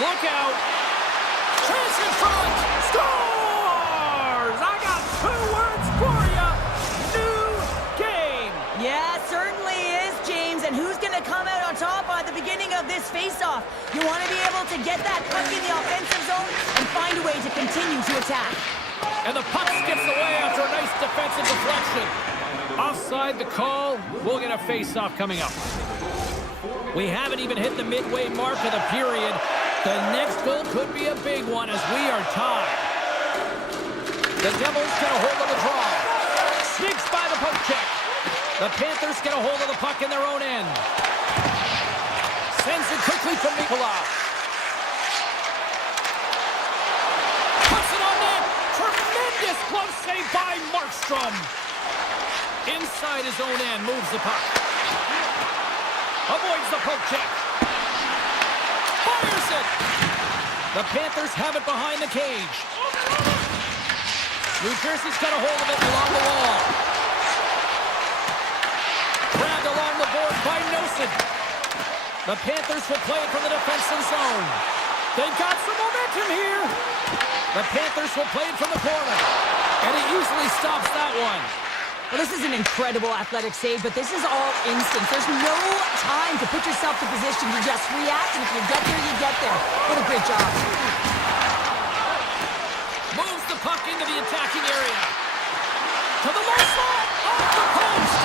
Look out. Chance in front. Scores! I got 2 words for you. New game. Yeah, certainly is, James. And who's going to come out on top at the beginning of this face-off? You want to be able to get that puck in the offensive zone and find a way to continue to attack. And the puck skips away after a nice defensive deflection. Offside the call. We'll get a face-off coming up. We haven't even hit the midway mark of the period. The next goal could be a big one as we are tied. The Devils get a hold of the draw. Sneaks by the poke check. The Panthers get a hold of the puck in their own end. Sends it quickly from Nikolov. Puts it on net. Tremendous glove save by Markstrom. Inside his own end, moves the puck. Avoids the poke check. Fires it. The Panthers have it behind the cage. New Jersey's got a hold of it along the wall. Grabbed along the board by Nosen. The Panthers will play it from the defensive zone. They've got some momentum here. The Panthers will play it from the corner. And he easily stops that one. Well, this is an incredible athletic save, but this is all instinct. There's no time to put yourself to position. You just react, and if you get there, you get there. What a great job. Moves the puck into the attacking area. To the low slot, off the post.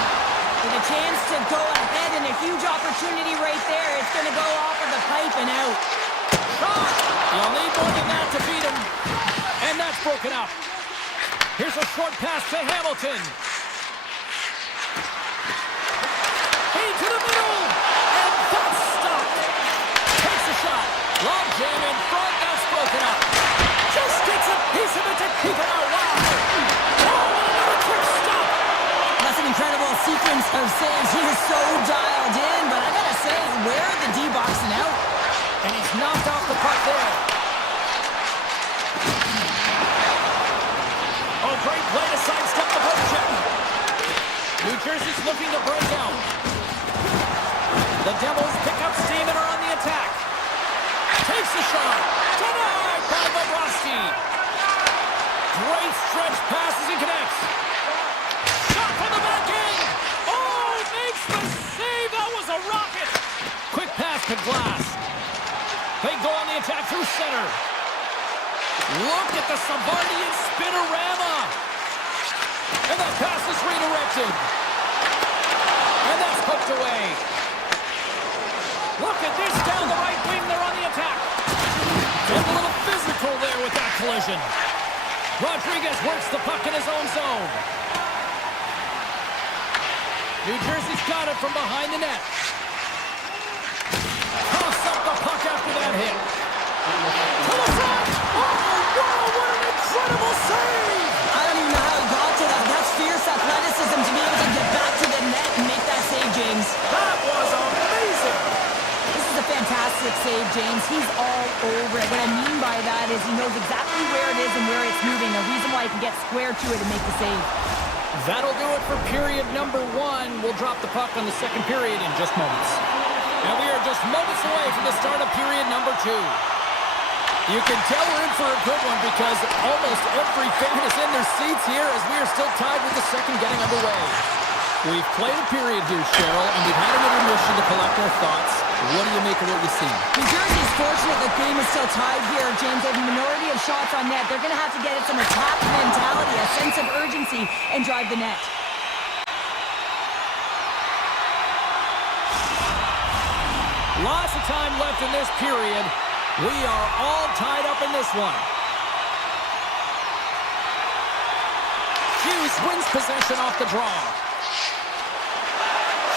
With a chance to go ahead and a huge opportunity right there. It's going to go off of the pipe and out. Shot! You'll need more than that to beat him. And that's broken up. Here's a short pass to Hamilton. To the middle, and that's stopped. Takes a shot. Long jam in front, that's broken up. Just gets a piece of it to keep it out. Wow. Oh, another quick stop. That's an incredible sequence of saves. He is so dialed in, but I gotta say, where are the D-boxing out? And he's knocked off the puck there. Oh, great play to sidestep the poke check. New Jersey's looking to break out. The Devils pick up steam and are on the attack. Takes the shot. Denied by Bobrovsky. Great stretch pass as he connects. Shot from the back end. Oh, makes the save. That was a rocket. Quick pass to Glass. They go on the attack through center. Look at the Savardian spinorama. And that pass is redirected. And that's poked away. Look at this down the right wing. They're on the attack. And a little physical there with that collision. Rodriguez works the puck in his own zone. New Jersey's got it from behind the net. Toss up the puck after that hit. To the front. Oh, wow, what an incredible save. I don't even know how he got to that. That's fierce athleticism to be able to get back to the net and make that save, James. That was amazing. This is a fantastic save, James. He's all over it. What I mean by that is he knows exactly where it is and where it's moving. A reason why he can get square to it and make the save. That'll do it for period number 1. We'll drop the puck on the second period in just moments. And we are just moments away from the start of period number 2. You can tell we're in for a good one because almost every fan is in their seats here as we are still tied with the second getting underway. We've played a period here, Cheryl, and we've had an intermission to collect our thoughts. What do you make of what you see? New Jersey's fortunate the game is still tied here, James. They have a minority of shots on net. They're going to have to get it some attack mentality, a sense of urgency, and drive the net. Lots of time left in this period. We are all tied up in this one. Hughes wins possession off the draw.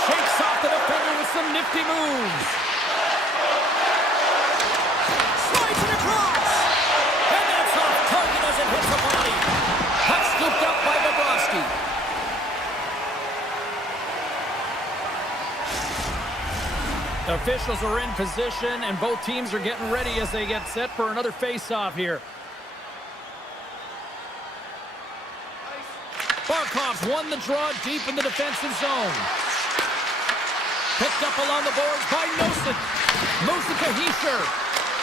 Shakes off the defender with some nifty moves. Slides it across. And that's off target as it hits the body. Puck scooped up by Bobrovsky. Officials are in position, and both teams are getting ready as they get set for another face-off here. Barkov's won the draw deep in the defensive zone. Picked up along the boards by Nosen. Moves it to Heischer.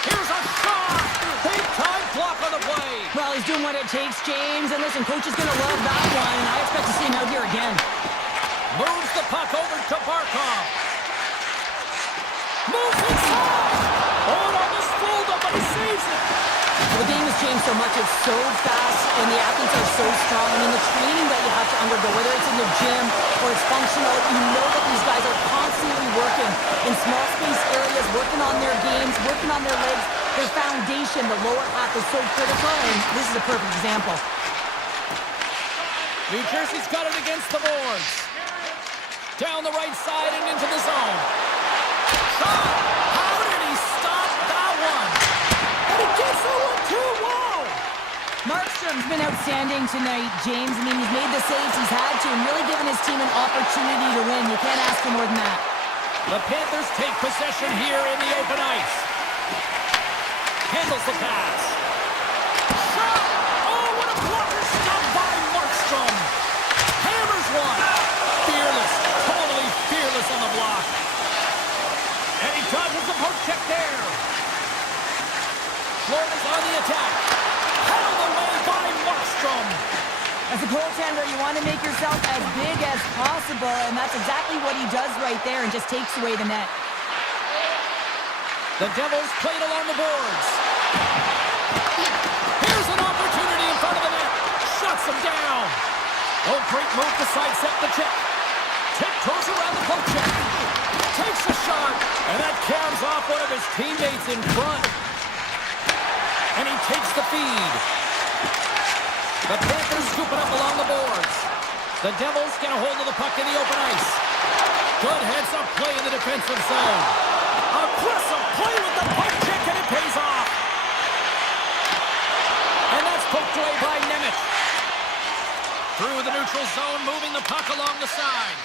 Here's a shot! Big time block on the play. Well, he's doing what it takes, James. And listen, coach is going to love that one, and I expect to see him out here again. Moves the puck over to Barkov. Moves inside! Oh, it almost fooled him, but he saves it! The game has changed so much. It's so fast, and the athletes are so strong. I mean, the training that you have to undergo, whether it's in the gym or it's functional, you know that these guys are constantly working in small space areas, working on their games, working on their legs. Their foundation, the lower half, is so critical, and this is a perfect example. New Jersey's got it against the boards. Down the right side and into the zone. Shot! How did he stop that one? And he gets that one too! Whoa! Markstrom's been outstanding tonight, James. I mean, he's made the saves he's had to and really given his team an opportunity to win. You can't ask for more than that. The Panthers take possession here in the open ice. Handles the pass. Shot! Oh, what a blocker stop by Markstrom! Hammers one! Fearless, totally fearless on the block. And he dodges the poke check there. Florida's on the attack. Held away by Markstrom. As a goaltender, you want to make yourself as big as possible, and that's exactly what he does right there and just takes away the net. The Devils played along the boards. Here's an opportunity in front of the net. Shuts him down. Oh, great move to sidestep the check. Tiptoes around the poke check. Takes a shot, and that cabs off one of his teammates in front. And he takes the feed. The Panthers scoop it up along the boards. The Devils get a hold of the puck in the open ice. Good heads-up play in the defensive zone. Aggressive play with the poke check, and it pays off. And that's poked away by Nemeth. Through the neutral zone, moving the puck along the side.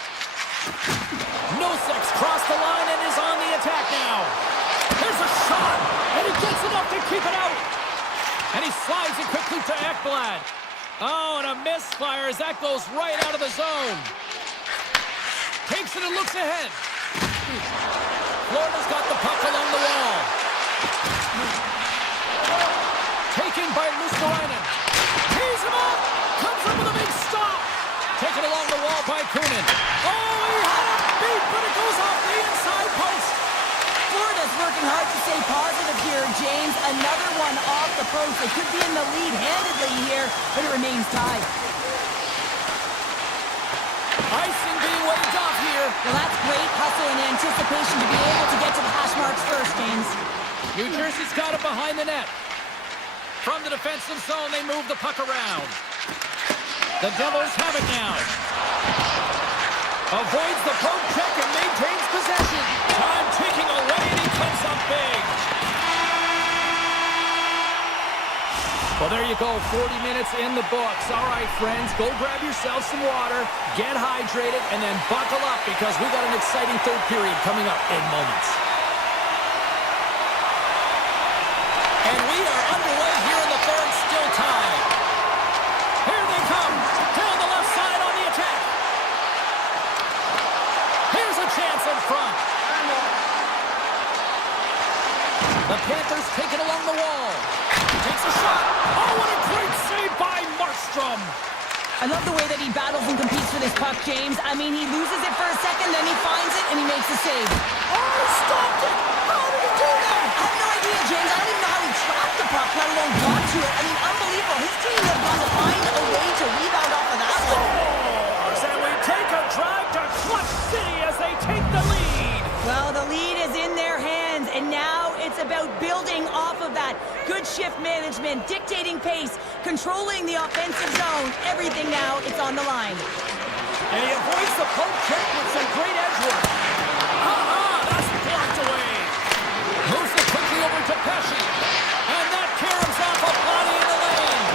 Nosek's crossed the line and is on the attack now. There's a shot, and he gets enough to keep it out. And he slides it quickly to Ekblad. Oh, and a misfire as that goes right out of the zone. Takes it and looks ahead. Florida's got the puck along the wall. Taken by Luskarainen. Tees him up. Comes up with a big stop. Taken along the wall by Kunin. Oh, he had a beat, but it goes off the inside post. Florida's working hard to stay positive here, James. Another one off the post. They could be in the lead handedly here, but it remains tied. Icing being waved off here. Well, that's great hustle and anticipation to be able to get to the hash marks first, James. New Jersey's got it behind the net. From the defensive zone, they move the puck around. The Devils have it now. Avoids the poke check and maintains possession. Time ticking away, and he comes up big. Well, there you go, 40 minutes in the books. All right, friends, go grab yourself some water, get hydrated, and then buckle up because we got an exciting third period coming up in moments. The Panthers take it along the wall. Takes a shot. Oh, what a great save by Markstrom. I love the way that he battles and competes for this puck, James. I mean, he loses it for a second, then he finds it, and he makes a save. Oh, he stopped it. How did he do that? I have no idea, James. I don't even know how he trapped the puck, let alone got to it. I mean, unbelievable. His team has got to find a way to rebound off of that one. And we take a drive to Clutch City as they take the lead. Well, the lead is in their hands, and now it's about building off of that. Good shift management, dictating pace, controlling the offensive zone. Everything now, it's on the line. And he avoids the poke check with some great edge work. That's blocked away. Moves it quickly over to Pesci. And that caroms off a body in the lane.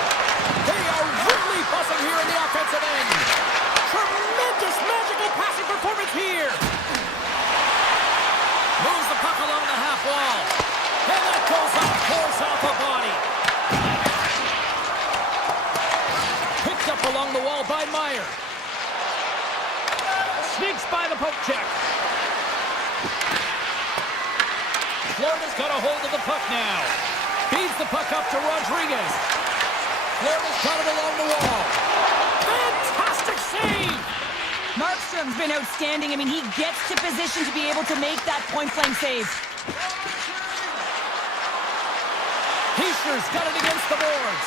They are really buzzing here in the offensive end. Tremendous magical passing performance here. Moves the puck along the half wall. And that goes off, pours off a body. Picked up along the wall by Meyer. Sneaks by the poke check. Florida's got a hold of the puck now. Feeds the puck up to Rodriguez. Florida's got it along the wall. Fantastic save! Markstrom's been outstanding. I mean, he gets to position to be able to make that point-blank save. Heischer's got it against the boards.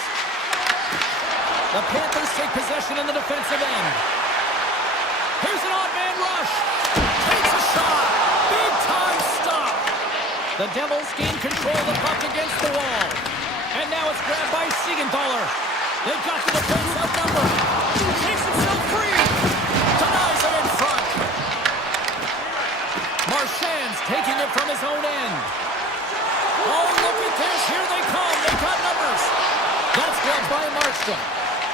The Panthers take possession in the defensive end. Here's an odd man rush. Takes a shot. Big time stop. The Devils gain control of the puck against the wall. And now it's grabbed by Siegenthaler. They've got the defense outnumbered. Takes himself free. Denies it in front. Marchand's taking it from his own end. Oh, look at this. Here they come. They've got numbers. That's grabbed by Markstrom.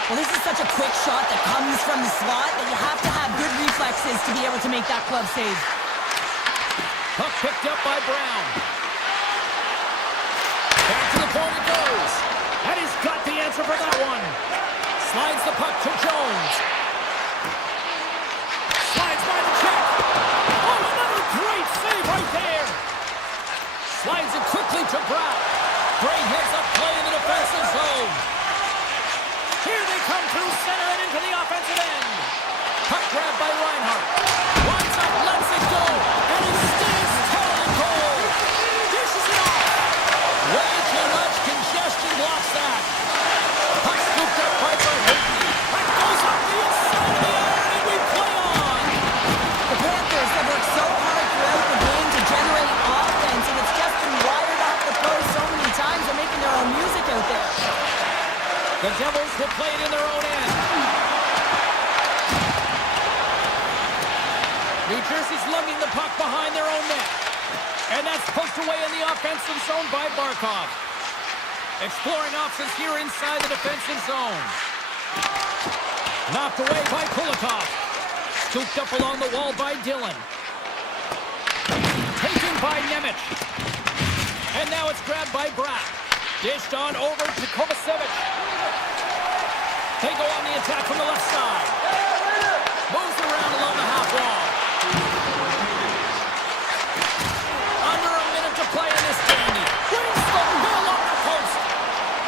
Well, this is such a quick shot that comes from the slot that you have to have good reflexes to be able to make that club save. Puck picked up by Brown. Back to the point it goes. And he's got the answer for that one. Slides the puck to Jones. Slides by the check. Oh, another great save right there. Slides it quickly to Brown. Great heads-up play in the defensive zone. Here they come through center and into the offensive end. Puck grabbed by Reinhardt. Winds up, lets it go. And he stays tall and cold. Dishes it off. Way too much congestion blocks that. Puck scooped up by Verhaeghe. Puck goes up the inside of the iron and we play on. The Panthers have worked so hard throughout the game to generate offense, and it's just been wired off the post so many times. They're making their own music out there. The Devils will play it in their own end. New Jersey's lugging the puck behind their own net. And that's poked away in the offensive zone by Barkov. Exploring options here inside the defensive zone. Knocked away by Kulikov. Scooped up along the wall by Dillon. Taken by Nemec. And now it's grabbed by Bratt. Dished on over to Kovacevic. They go on the attack from the left side. Moves around along the half wall. Under a minute to play in this game. Brings the middle off the post.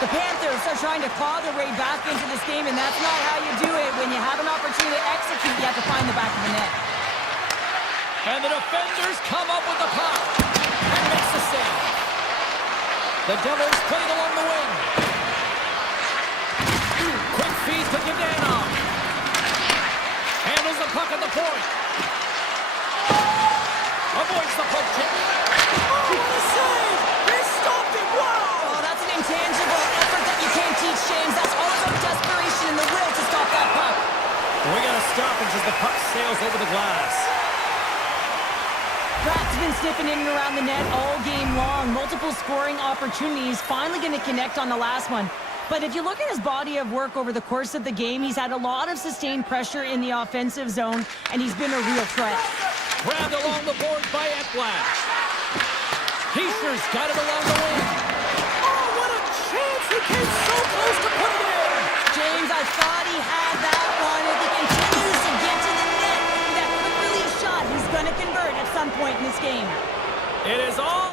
The Panthers are trying to claw their way back into this game, and that's not how you do it. When you have an opportunity to execute, you have to find the back of the net. And the defenders come up with the puck. And makes the save. The Devils play it along the wing. Quick feed to Yadano. Handles the puck at the point. Avoids the poke check. Oh, what a save! He stopped it! Wow! Oh, that's an intangible effort that you can't teach, James. That's all about desperation and the will to stop that puck. We got to stop it as the puck sails over the glass. Pratt's been sniffing in and around the net all game long. Multiple scoring opportunities. Finally going to connect on the last one. But if you look at his body of work over the course of the game, he's had a lot of sustained pressure in the offensive zone, and he's been a real threat. Grabbed along the board by Ekblad. Heischer's got it along the wing. Oh, what a chance! He came so close to put it in! James, I thought he had that one. If he continues to get to the net, that quick release shot, he's going to convert at some point in this game. It is all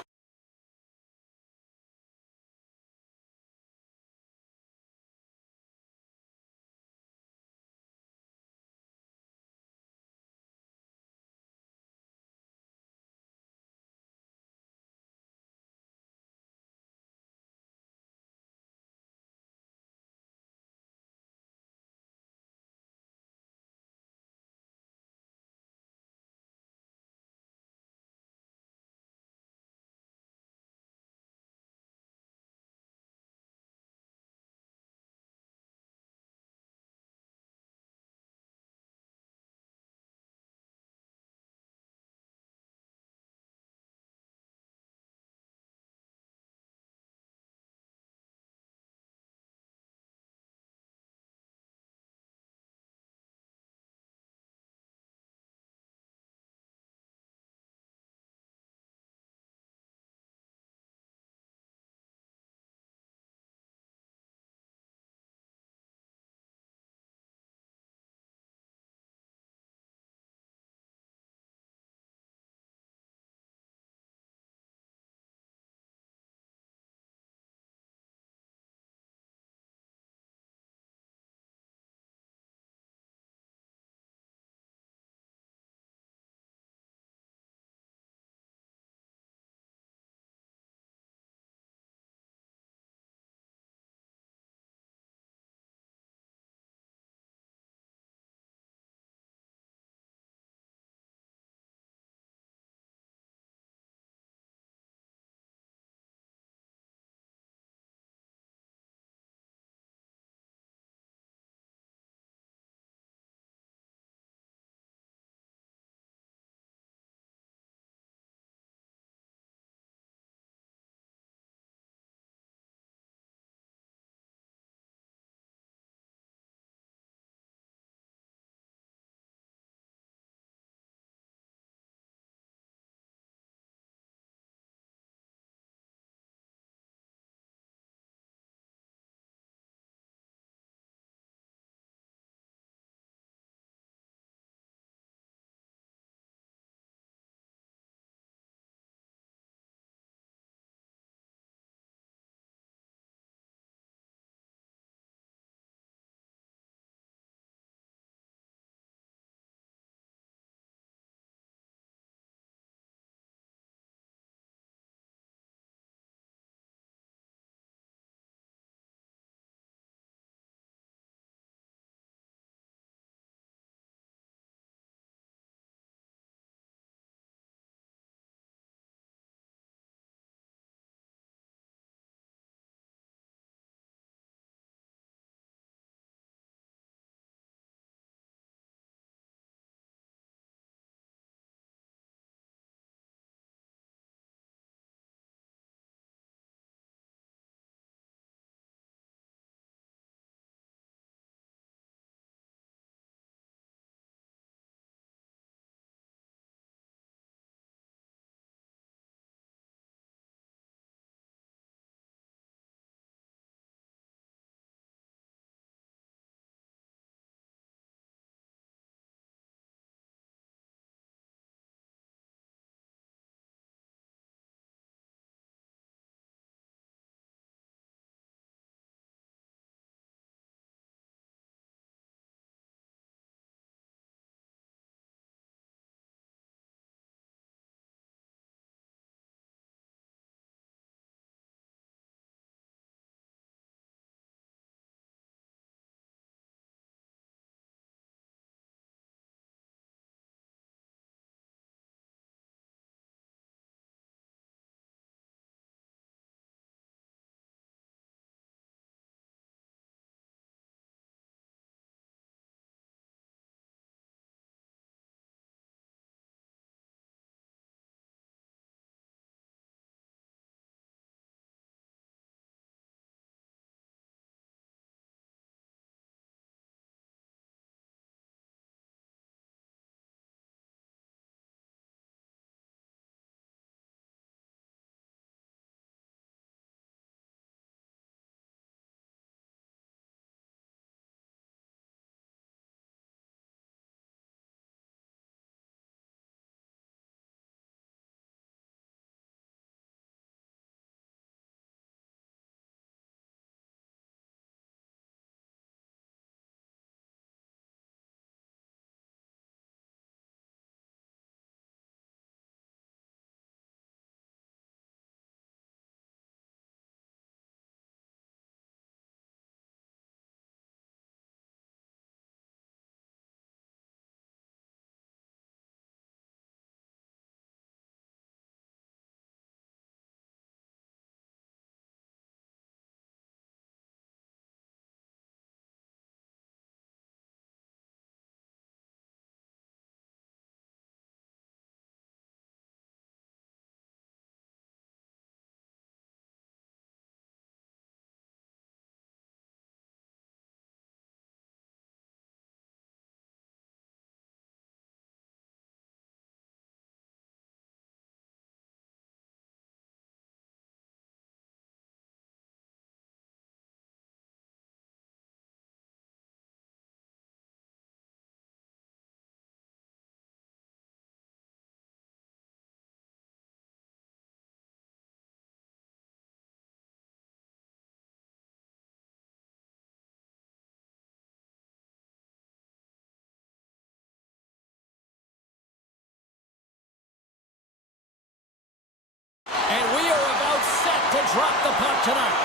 tonight.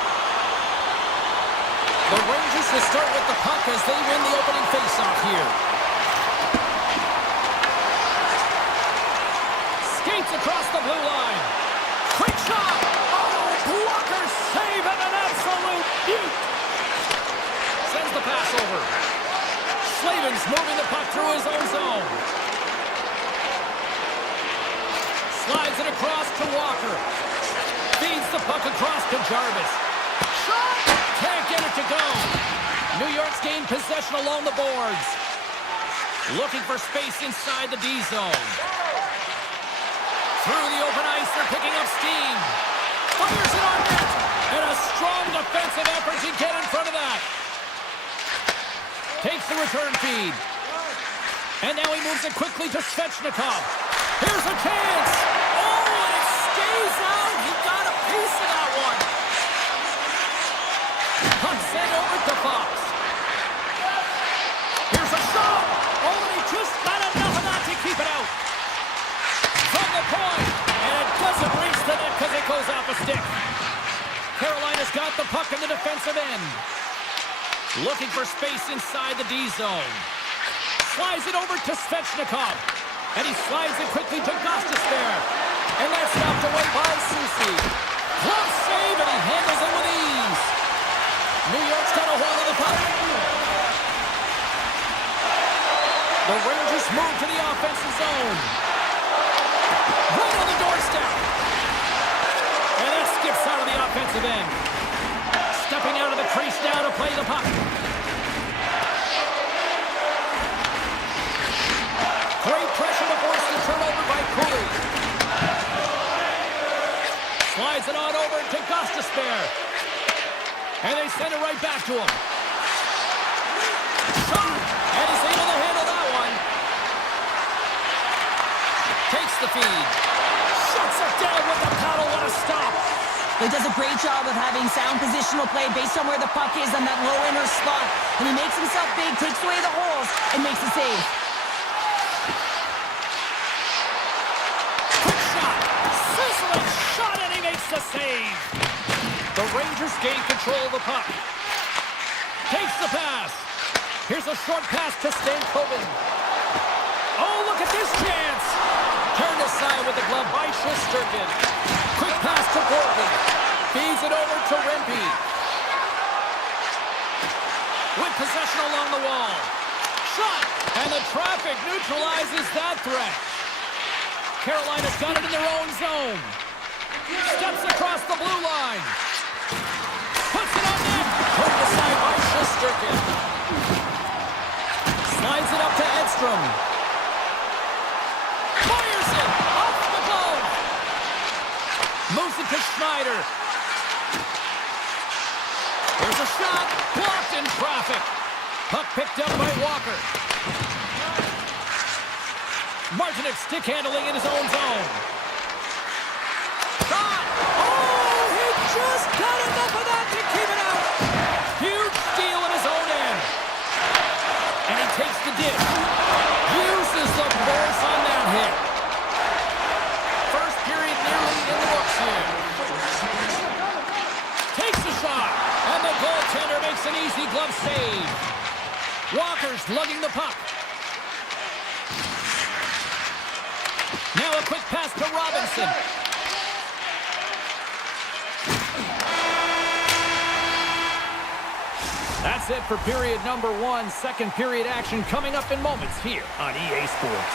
The Rangers will start with the puck as they win the opening faceoff here. Skates across the blue line. Quick shot! Oh, blocker save and an absolute beaut! Sends the pass over. Slavin's moving the puck through his own zone. Slides it across to Walker. Feeds the puck across to Jarvis. Shot! Can't get it to go. New York's gained possession along the boards. Looking for space inside the D zone. Through the open ice, they're picking up steam. Fires it on net. And a strong defensive effort to get in front of that. Takes the return feed. And now he moves it quickly to Svechnikov. Here's a chance. Oh, and it stays out. He got a piece of that one. Puck sent over to Fox. Here's a shot. Oh, and he just got enough of that to keep it out. From the point. And it doesn't reach the net because it goes off a stick. Carolina's got the puck in the defensive end. Looking for space inside the D zone. Slides it over to Svechnikov. And he slides it quickly to Gostisbehere. And that's knocked away by Susi. Close save, and he handles it with ease. New York's got a hold of the puck. The Rangers move to the offensive zone. Right on the doorstep. And that skips out of the offensive end. Stepping out of the crease now to play the puck. Great pressure to force the turnover by Cooley. Slides it on over to Gostisbehere. And they send it right back to him. Shot! And he's able to handle that one. Takes the feed. Shuts it down with the paddle. What a stop. He does a great job of having sound positional play based on where the puck is on that low inner slot. And he makes himself big, takes away the holes, and makes a save. Quick shot! Sizzling shot, and he makes the save. The Rangers gain control of the puck. Takes the pass. Here's a short pass to Stankoven. Oh, look at this chance! Turned aside with the glove by Shesterkin. Quick pass to Gordon. Feeds it over to Rempe. With possession along the wall. Shot! And the traffic neutralizes that threat. Carolina's got it in their own zone. Steps across the blue line. Puts it on net. Turned aside by Shesterkin. Slides it up to Edstrom. Fires it off the glove. Moves it to Schneider. There's a shot. Blocked in traffic. Puck picked up by Walker. Martinek stick handling in his own zone. Shot! Oh, he just got enough of that to keep it out. Huge steal in his own end. And he takes the dish. Uses the force on that hit. First period nearly in the books here. Takes the shot. And the goaltender makes an easy glove save. Walker's lugging the puck. Now a quick pass to Robinson. That's it for period number one. Second period action coming up in moments here on EA Sports.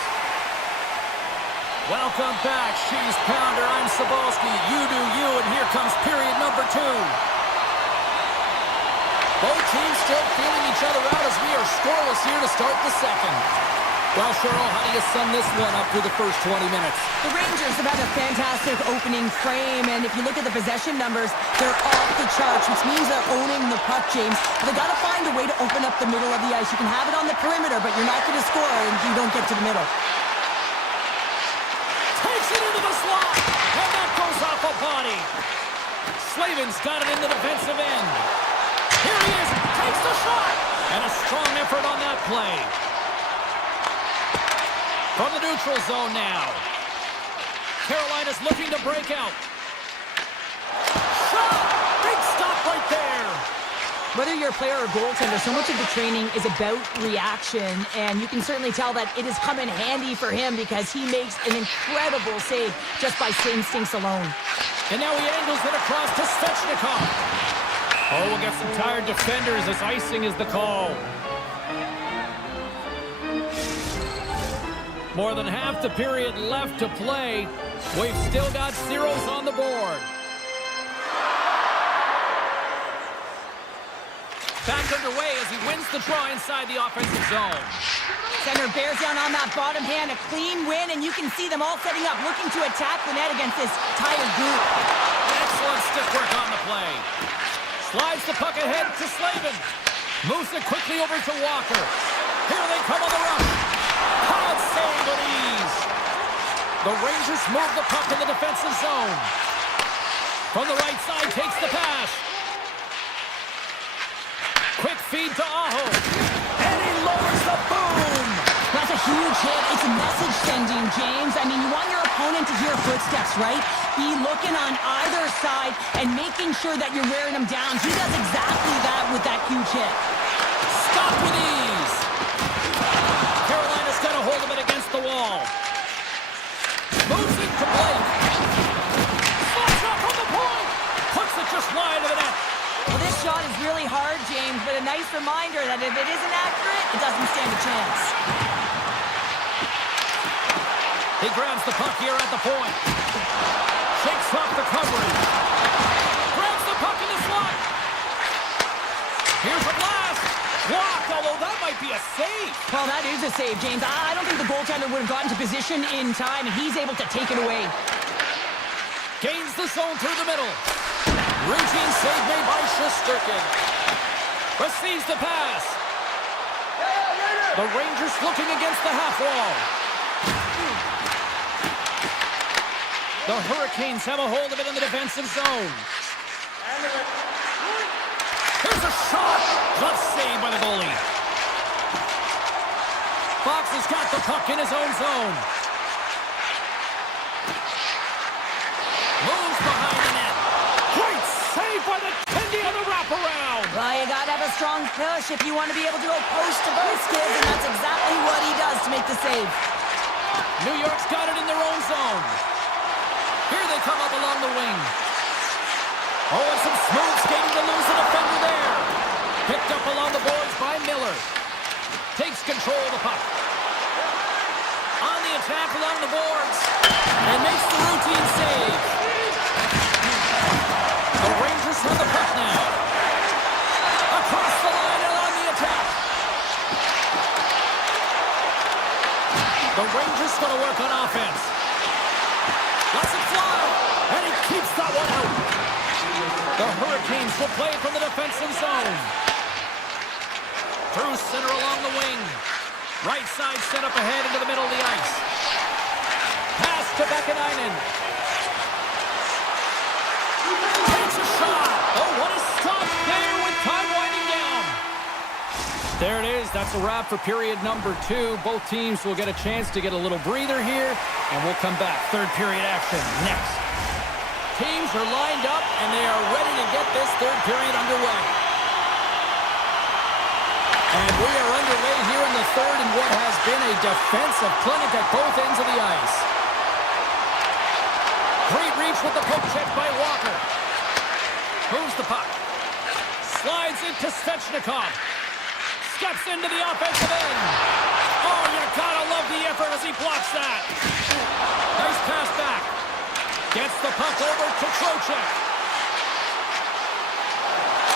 Welcome back. She's Pounder. I'm Cebulski. You do you, and here comes period number two. Both teams still feeling each other out as we are scoreless here to start the second. Well, Cheryl, how do you sum this one up through the first 20 minutes? The Rangers have had a fantastic opening frame, and if you look at the possession numbers, they're off the charts, which means they're owning the puck, James. But they've got to find a way to open up the middle of the ice. You can have it on the perimeter, but you're not going to score if you don't get to the middle. Takes it into the slot, and that goes off a body. Slavin's got it in the defensive end. Here he is, takes the shot, and a strong effort on that play. From the neutral zone now. Carolina's looking to break out. Shot! Big Whether you're a player or goaltender, so much of the training is about reaction, and you can certainly tell that it has come in handy for him because he makes an incredible save just by instincts alone. And now he angles it across to Svechnikov. Oh, we'll get some tired defenders as icing is the call. More than half the period left to play. We've still got zeros on the board. Back underway as he wins the draw inside the offensive zone. Center bears down on that bottom hand, a clean win, and you can see them all setting up, looking to attack the net against this tired group. Excellent stick work on the play. Slides the puck ahead to Slavin. Moves it quickly over to Walker. Here they come on the rush. Hard save with ease. The Rangers move the puck in the defensive zone. From the right side, takes the pass. Quick feed to Aho. And he lowers the boom. That's a huge hit. It's a message sending, James. I mean, you want your opponent to hear footsteps, right? Be looking on either side and making sure that you're wearing them down. He does exactly that with that huge hit. Stop with ease. Carolina's got a hold of it against the wall. Moves it to Blake. Slots up on the point. Puts it just wide of the net. Well, this shot is really hard, James, but a nice reminder that if it isn't accurate, it doesn't stand a chance. He grabs the puck here at the point. Shakes off the coverage. Grabs the puck in the slot. Here's a blast. Blocked, although that might be a save. Well, that is a save, James. I don't think the goaltender would have gotten to position in time, and he's able to take it away. Gains the zone through the middle. Routine save made by Shesterkin. Receives the pass. The Rangers looking against the half wall. The Hurricanes have a hold of it in the defensive zone. Here's a shot. Glove save by the goalie. Fox has got the puck in his own zone. Moves behind the net. Great save by the Tendy on the wraparound. Well, you got to have a strong push if you want to be able to go post to post, kids, and that's exactly what he does to make the save. New York's got it in their own zone. Here they come up along the wing. Oh, and some smooth skating to lose the defender there. Picked up along the boards by Miller. Takes control of the puck. On the attack along the boards. And makes the routine save. The Rangers have the puck now. Across the line and on the attack. The Rangers going to work on offense. Lets it fly. And he keeps that one out. The Hurricanes will play from the defensive zone. Through center along the wing. Right side set up ahead into the middle of the ice. Pass to Bekanainen. Takes a shot. Oh, what a stop there with time winding down. There it is. That's a wrap for period number 2. Both teams will get a chance to get a little breather here, and we'll come back. Third period action next. Teams are lined up, and they are ready to get this third period underway. And we are underway here in the third in what has been a defensive clinic at both ends of the ice. Great reach with the poke check by Walker. Moves the puck. Slides into Svechnikov. Steps into the offensive end. Oh, you gotta love the effort as he blocks that. Nice pass back. Gets the puck over to Trocheck.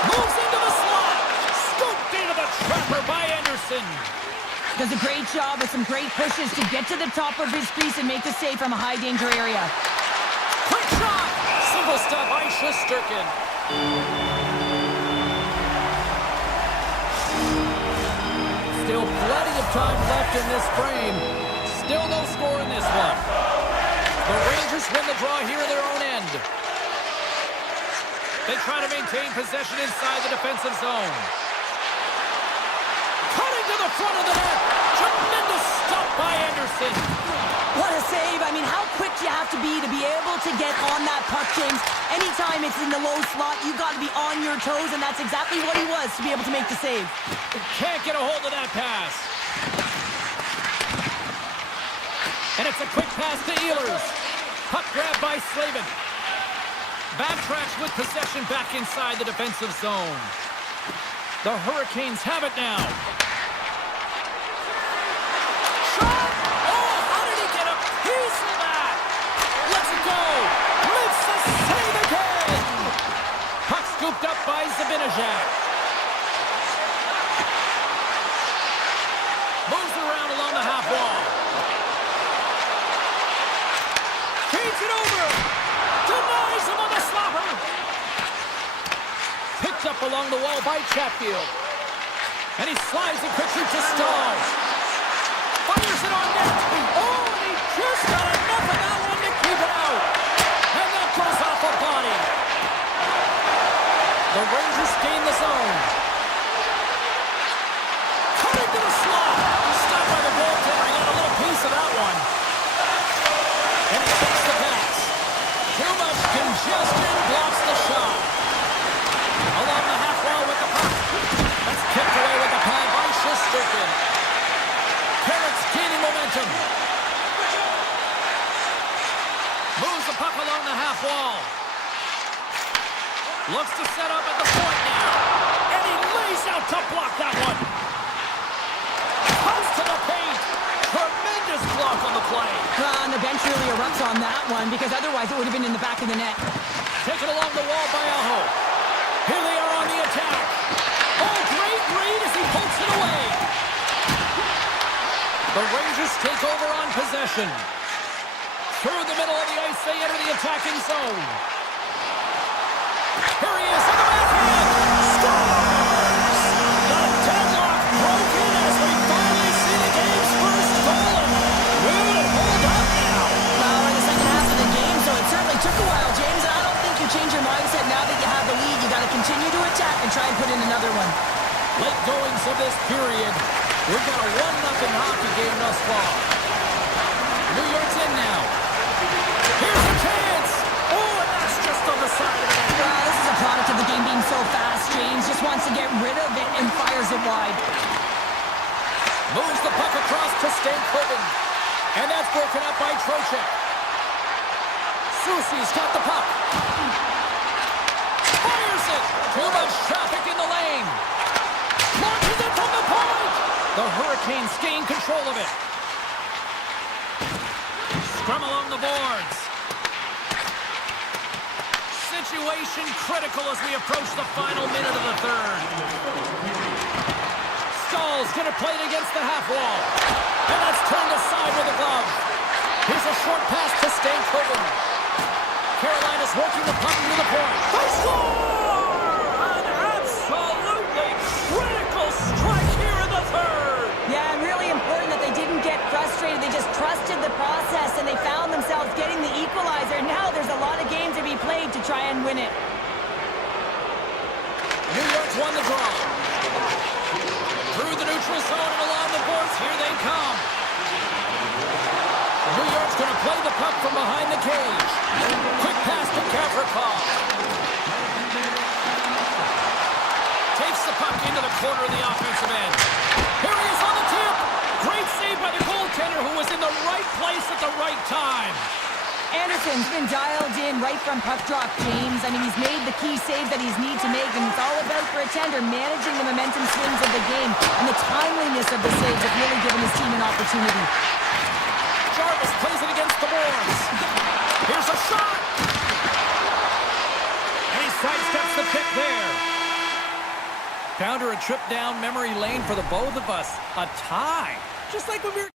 Moves into the slot. Scooped into the trapper by Anderson. Does a great job with some great pushes to get to the top of his crease and make the save from a high danger area. Quick shot. Single stop by Shesterkin. Still plenty of time left in this frame. Still no score in this one. The Rangers win the draw here in their own end. They try to maintain possession inside the defensive zone. Cutting to the front of the net. Tremendous stop by Anderson. What a save. I mean, how quick do you have to be able to get on that puck, James. Anytime it's in the low slot, you've got to be on your toes, and that's exactly what he was to be able to make the save. Can't get a hold of that pass. And it's a quick pass to Ehlers. Puck grab by Slavin. Backtracks with possession back inside the defensive zone. The Hurricanes have it now. Shot! Oh, how did he get a piece of that? Let's go! Makes the save again! Puck scooped up by Zibanejad. Moves around along the half wall. Feeds it over! Denies him on the slapper! Picked up along the wall by Chatfield. And he slides it quickly to Stahl. Fires it on net. Oh, and he just got enough of that one to keep it out. And that goes off a body. The Rangers gain the zone. Cutting to the slot. Stopped by the goaltender. He got a little piece of that one. And he takes the pass. Too much congestion blocks the shot. Along the half wall with the puck. That's kicked away with the pad by Shesterkin. Carrots gaining momentum. Moves the puck along the half wall. Looks to set up at the point now. And he lays out to block that one. Comes to the paint. Tremendous block on the play. And the bench really erupts on that one, because otherwise it would have been in the back of the net. Taken along the wall by Aho. Here they are on the attack. Oh, great read as he pokes it away. The Rangers take over on possession. Through the middle of the ice, they enter the attacking zone. Here he is in the backhand. Scores! The deadlock broken as we finally see the game's first goal. And will it hold up now? Well, we're in the second half of the game, so it certainly took a while, James. I don't think you change your mindset now that you have the lead. You got to continue to attack and try and put in another one. Late goings of this period. We've got a 1-0 hockey game thus far. New York's in now. Here's a chance. Oh, and that's just on the side of the net. This is a product of the game being so fast. James just wants to get rid of it and fires it wide. Moves the puck across to Stankoven. And that's broken up by Trocheck. Soucy's got the puck. Fires it. Too much traffic in the lane. Launches it from the point. The Hurricanes gain control of it. Scrum along the boards. Situation critical as we approach the final minute of the third. Stahl's going to play it against the half wall. And that's turned aside with a glove. Here's a short pass to Stankoven. Carolina's working the puck near the point. They score! An absolutely critical strike here in the third. Yeah, and really important that they didn't get frustrated. They just trusted the process, and they found themselves getting the equalizer. Now there's a lot of game to be played to try and win it. New York's won the draw. Through the neutral zone and along the boards, here they come. New York's going to play the puck from behind the cage. Quick pass to Gavrikov. Takes the puck into the corner of the offensive end. Here he is on the tip. Great save by the goaltender, who was in the right place at the right time. Anderson's been dialed in right from puck drop, James. I mean, he's made the key saves that he's need to make, and it's all about, for a tender, managing the momentum swings of the game, and the timeliness of the saves have really given his team an opportunity. Jarvis plays it against the boards. Here's a shot. And he sidesteps the pick there. Found her a trip down memory lane for the both of us. A tie. Just like when we were...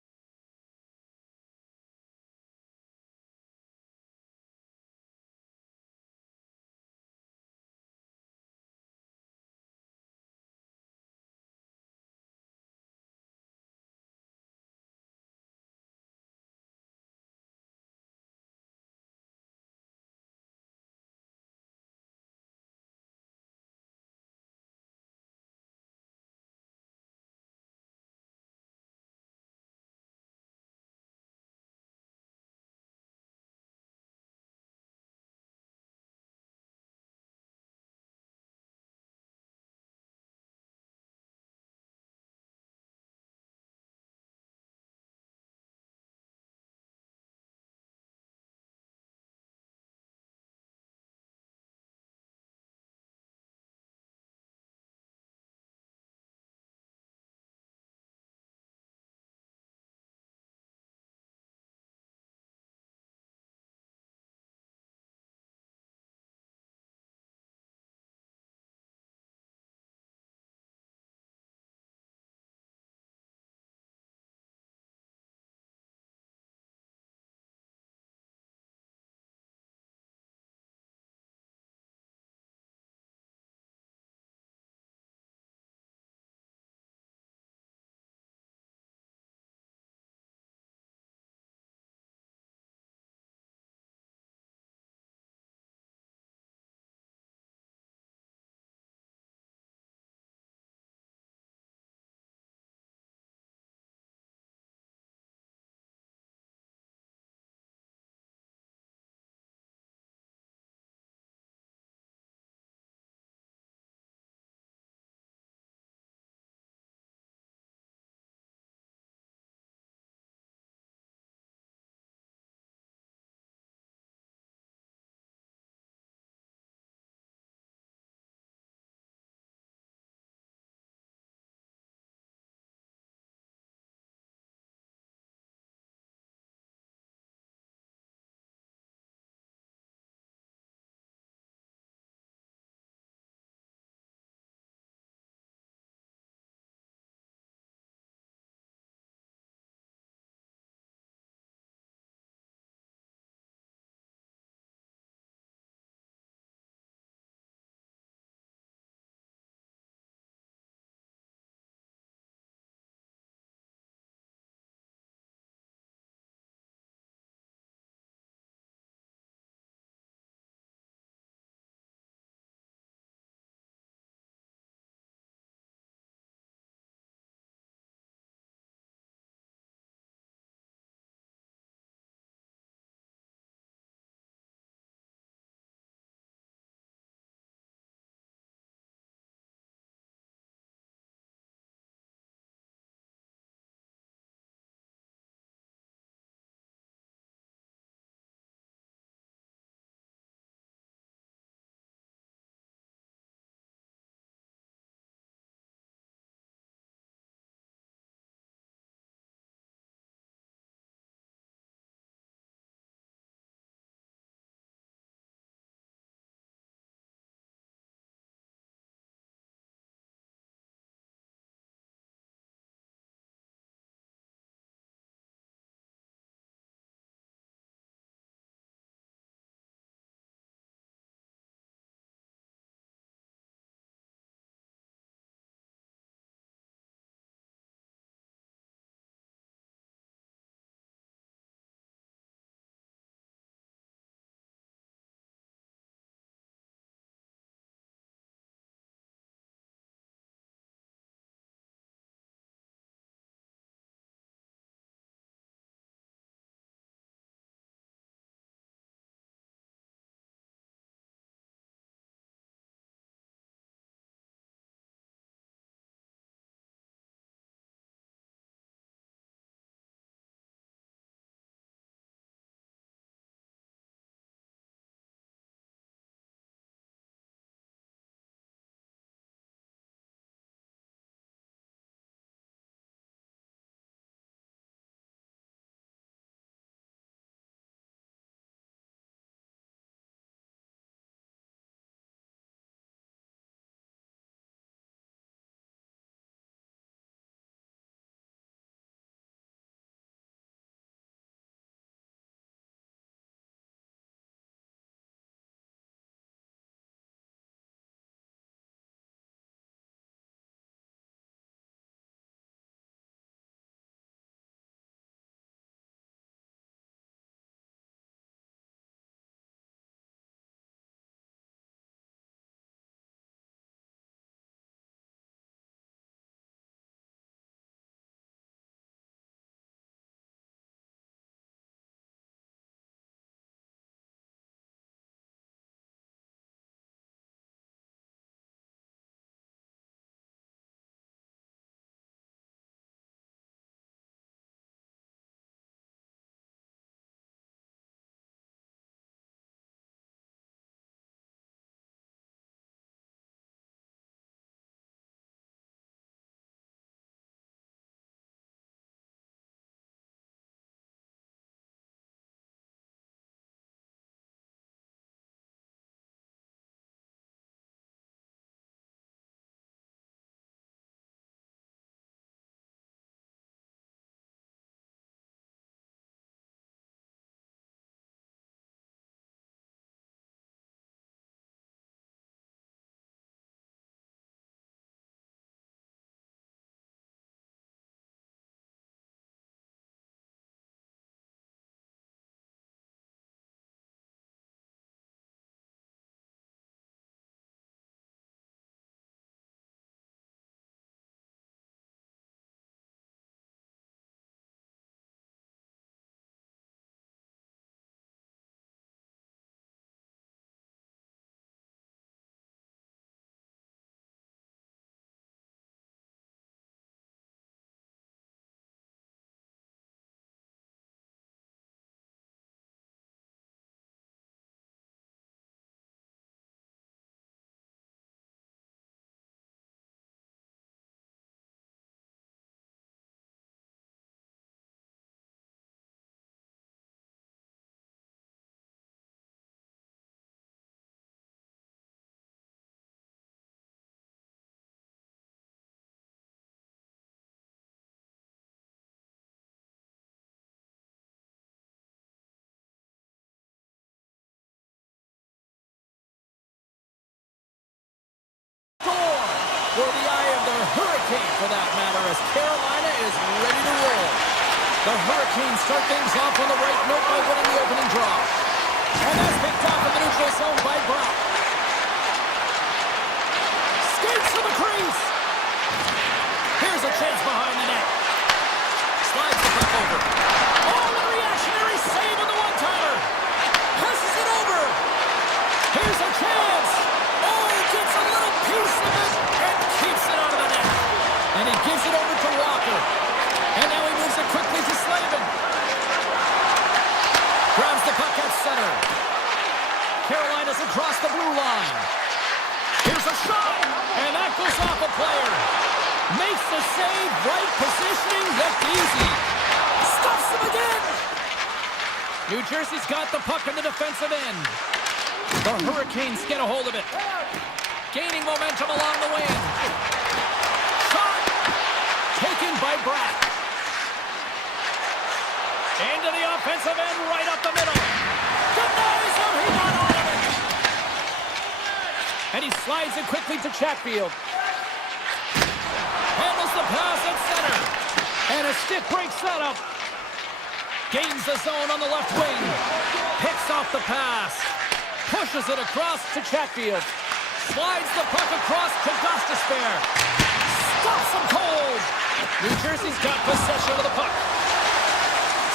for that matter, as Carolina is ready to roll. The Hurricanes start things off on the right note by winning the opening draw. And that's picked off in the neutral zone by Brown. Skates to the crease. Here's a chance behind the net. Slides the puck over. Oh, the reactionary save on the one-timer. Passes it over. Here's a chance. Oh, gets a little piece of it and keeps it out of the net. And he gives it over to Walker. And now he moves it quickly to Slavin. Grabs the puck at center. Carolina's across the blue line. Here's a shot. And that goes off a player. Makes the save. Right positioning. Looked easy. Stuffs him again. New Jersey's got the puck in the defensive end. The Hurricanes get a hold of it. Gaining momentum along the wing. Shot. Taken by Bratt. Into the offensive end, right up the middle. Denies him. He got all of it. And he slides it quickly to Chatfield. Handles the pass at center. And a stick break setup. Gains the zone on the left wing. Picks off the pass. Pushes it across to Chatfield. Slides the puck across to Gostisbehere. Stops him cold. New Jersey's got possession of the puck.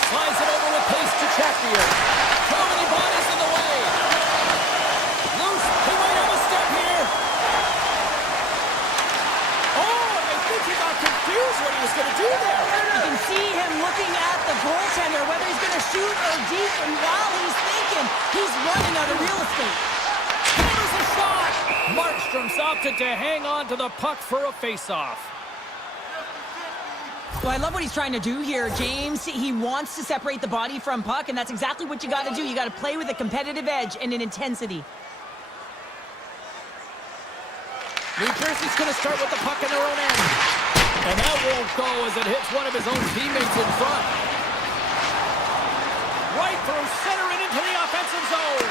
Slides it over with pace to Chatfield. Too many bodies in the way. Loose. He might have a step here. Oh, I think he got confused what he was going to do there. You can see him looking at the goaltender, whether he's going to shoot or deep, and while he's thinking, he's running out of real estate. There's a shot. Markstrom's opted to hang on to the puck for a face-off. Well, I love what he's trying to do here, James. He wants to separate the body from puck, and that's exactly what you got to do. You got to play with a competitive edge and an intensity. New Jersey's going to start with the puck in their own end. And that won't go as it hits one of his own teammates in front. Right through center and into the offensive zone.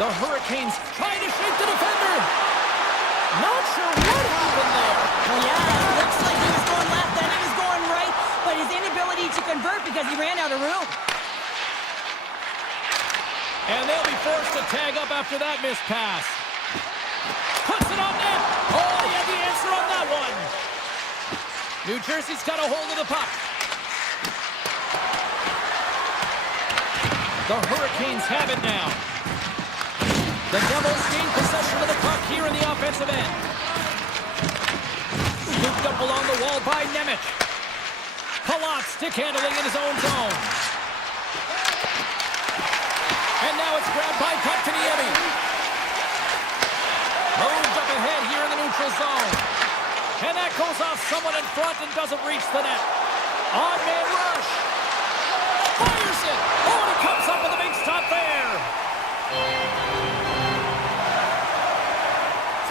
The Hurricanes trying to shake the defender. Not sure what happened there. Well, yeah, it looks like he was going left, then he was going right, but his inability to convert because he ran out of room. And they'll be forced to tag up after that missed pass. Puts it on net. Oh, he had the answer on that one. New Jersey's got a hold of the puck. The Hurricanes have it now. The Devils gain possession of the puck here in the offensive end. Scooped up along the wall by Nemec. Palat stick handling in his own zone. And now it's grabbed by Kotkaniemi. Moved up ahead here in the neutral zone. And that goes off someone in front and doesn't reach the net. Odd man rush. Fires it. Oh, and he comes up with a big stop there.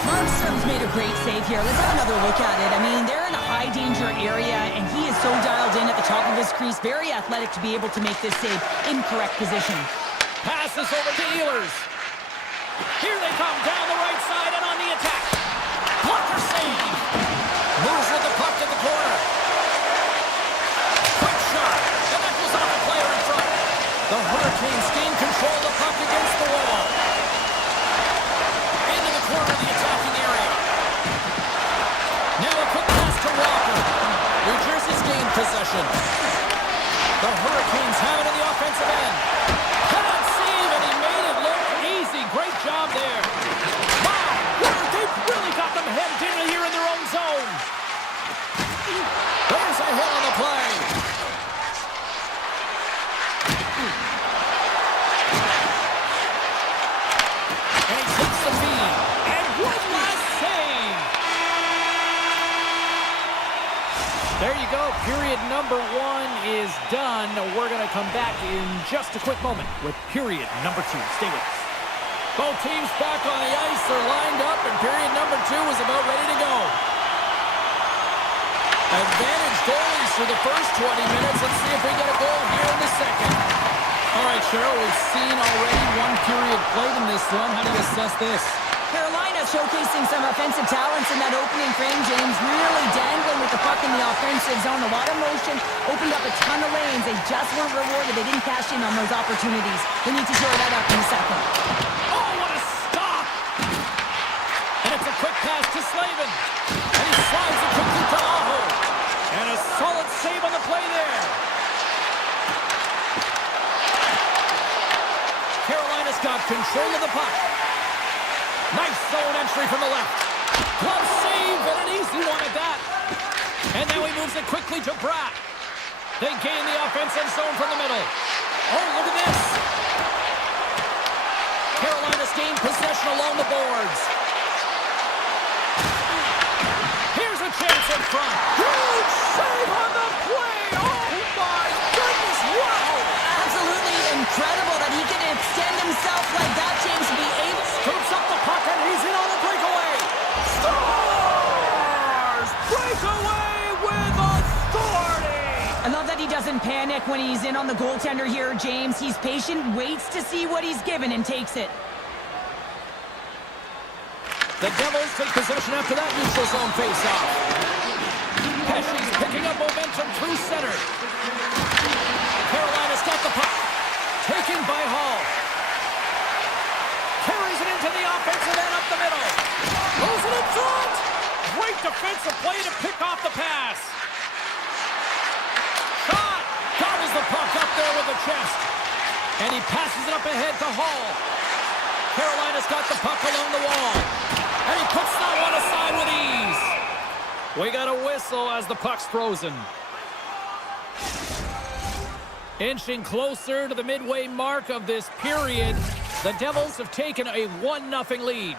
Markstrom's made a great save here. Let's have another look at it. I mean, they're in a high-danger area, and he is so dialed in at the top of his crease. Very athletic to be able to make this save in correct position. Passes over to Ehlers. Here they come down the right side and on the attack. Blocker save. Moves with the puck in the corner. Quick shot. And that goes off a player in front. The Hurricanes gain control of the puck against the wall. Into the corner of the attacking area. Now a quick pass to Walker. New Jersey's gained possession. The Hurricanes have it in the offensive end. Cannot save, and he made it look easy. Great job there. Wow, they've really got them hemmed in here in their own zone. There's a hit on the play. And he takes the feed. And one last save. There you go. Period number 1 is done. We're going to come back in just a quick moment with period number 2. Stay with us. Both teams back on the ice. They're lined up, and period number 2 is about ready to go. Advantage goalies for the first 20 minutes. Let's see if we get a goal here in the second. All right, Cheryl, we've seen already one period played in this one. How do you assess this? Carolina showcasing some offensive talents in that opening frame, James. Really dangling with the puck in the offensive zone. A lot of motion, opened up a ton of lanes. They just weren't rewarded. They didn't cash in on those opportunities. They need to shore that up in a second. Oh, what a stop! And it's a quick pass to Slavin. And he slides it quickly to Aho. And a solid save on the play there. Carolina's got control of the puck. Nice zone entry from the left. Glove save and an easy one at that. And now he moves it quickly to Bratt. They gain the offensive zone from the middle. Oh, look at this. Carolina's gained possession along the boards. Here's a chance in front. Huge save on the play. Oh, my goodness. Wow. Absolutely incredible that he can extend himself like that, James, to be able... Scoops up the puck and he's in on the breakaway. Stars! Breakaway with authority! I love that he doesn't panic when he's in on the goaltender here, James. He's patient, waits to see what he's given, and takes it. The Devils take possession after that neutral zone face-off. Pesci's picking up momentum through center. Carolina's got the puck. Taken by Hall. Carries it into the offensive end up the middle. Goes it in front. Great defensive play to pick off the pass. Shot. Gobbles the puck up there with the chest. And he passes it up ahead to Hall. Carolina's got the puck along the wall. And he puts that one aside with ease. We got a whistle as the puck's frozen. Inching closer to the midway mark of this period, the Devils have taken a 1-0 lead.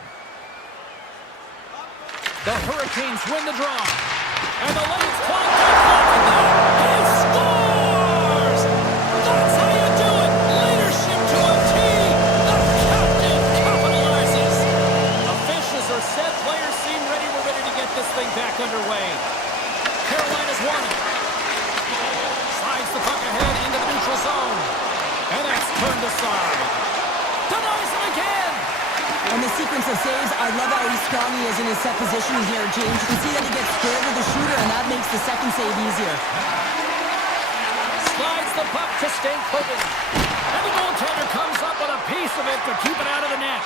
The Hurricanes win the draw. And the lane's clogged up. He scores! That's how you do it. Leadership to a T. The captain capitalizes. Officials are set. Players seem ready. We're ready to get this thing back underway. Carolina's won it. Slides the puck ahead into the neutral zone. And that's turned aside. Denies him again. And the sequence of saves, I love how strong he is in his set positioning here, James. You can see that he gets squared with the shooter, and that makes the second save easier. Slides the puck to Stankoven. And the goaltender comes up with a piece of it to keep it out of the net.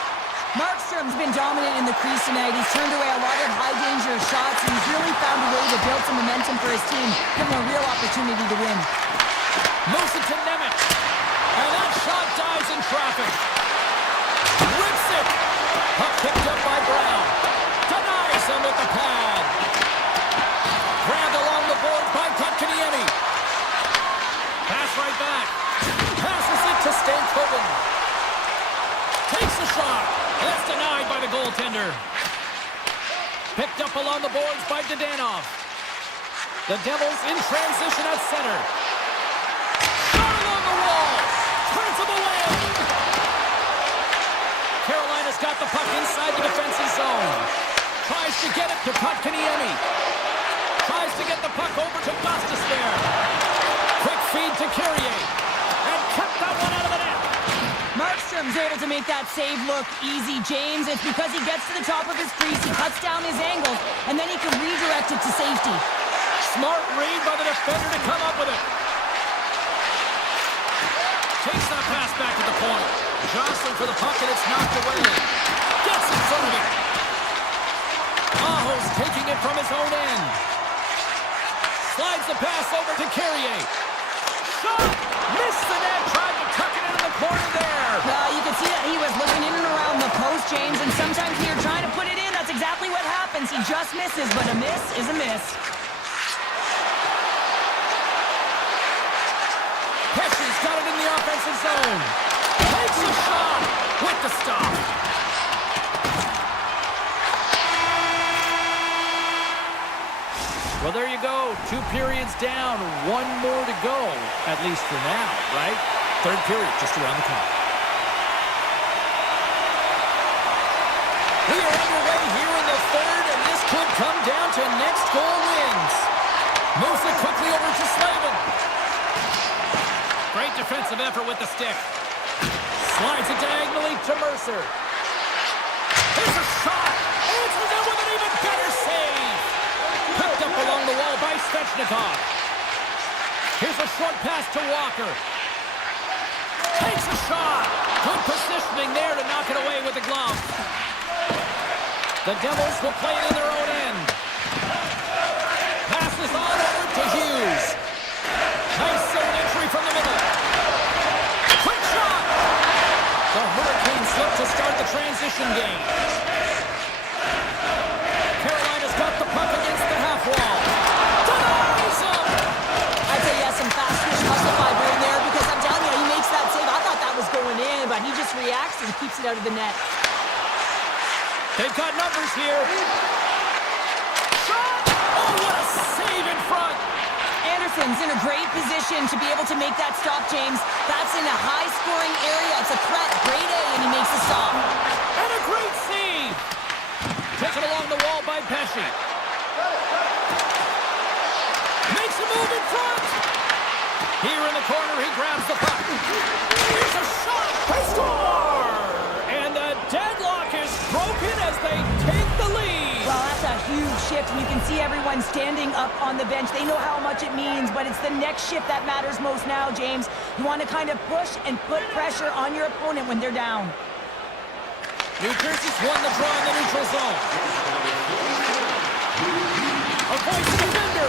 Markstrom's been dominant in the crease tonight. He's turned away a lot of high-danger shots, and he's really found a way to build some momentum for his team, give him a real opportunity to win. Moves it to Nemec. And that shot dies in traffic. Rips it. Puck picked up by Brown. Denies him with the pad. Grabbed along the board by Kotkaniemi. Pass right back. Passes it to Stankoven. Takes the shot. That's denied by the goaltender. Picked up along the boards by Dadonov. The Devils in transition at center. Shot along the wall. Turns him away. Carolina's got the puck inside the defensive zone. Tries to get it to Kotkaniemi. Tries to get the puck over to Gostis there. Quick feed to Kyrie. And kept that one out of the net. Markstrom's able to make that save look easy, James. It's because he gets to the top of his crease, he cuts down his angles, and then he can redirect it to safety. Smart read by the defender to come up with it. Takes that pass back to the point. Jostling for the puck, and it's knocked away. Gets in front of it. Aho's taking it from his own end. Slides the pass over to Carrier. Shot! Missed the net. Tried to tuck it into the corner there. You can see that he was looking in and around the post, James, and sometimes when you're trying to put it in, that's exactly what happens. He just misses, but a miss is a miss. Pesci's got it in the offensive zone. Takes a shot with the stop. Well, there you go. 2 periods down. 1 more to go, at least for now, right? Third period just around the corner. We are underway here in the third, and this could come down to next goal wins. Moves it quickly over to Slavin. Great defensive effort with the stick. Slides it diagonally to Mercer. There's a shot. answers it with an even better save. Picked up along the wall by Svechnikov. Here's a short pass to Walker. Takes a shot. Good positioning there to knock it away with the glove. The Devils will play it in their own end. Passes on over to Hughes. Nice zone entry from the middle. Quick shot. The Hurricanes look to start the transition game. Carolina's got the puck against the half wall. Denies him. I'd say he has some fast switch hustle fiber in there because I'm telling you, he makes that save. I thought that was going in, but he just reacts and keeps it out of the net. They've got numbers here. Shot! Oh, what a save in front! Anderson's in a great position to be able to make that stop, James. That's in a high-scoring area. It's a threat, grade A, and he makes the stop. And a great save! Taken along the wall by Pesci. Makes a move in front! Here in the corner, he grabs the puck. Here's a shot! They score! And the deadlock is broken as they take the lead. Well, that's a huge shift. You can see everyone standing up on the bench. They know how much it means, but it's the next shift that matters most now, James. You want to kind of push and put pressure on your opponent when they're down. New Jersey's won the draw in the neutral zone. Avoids the defender.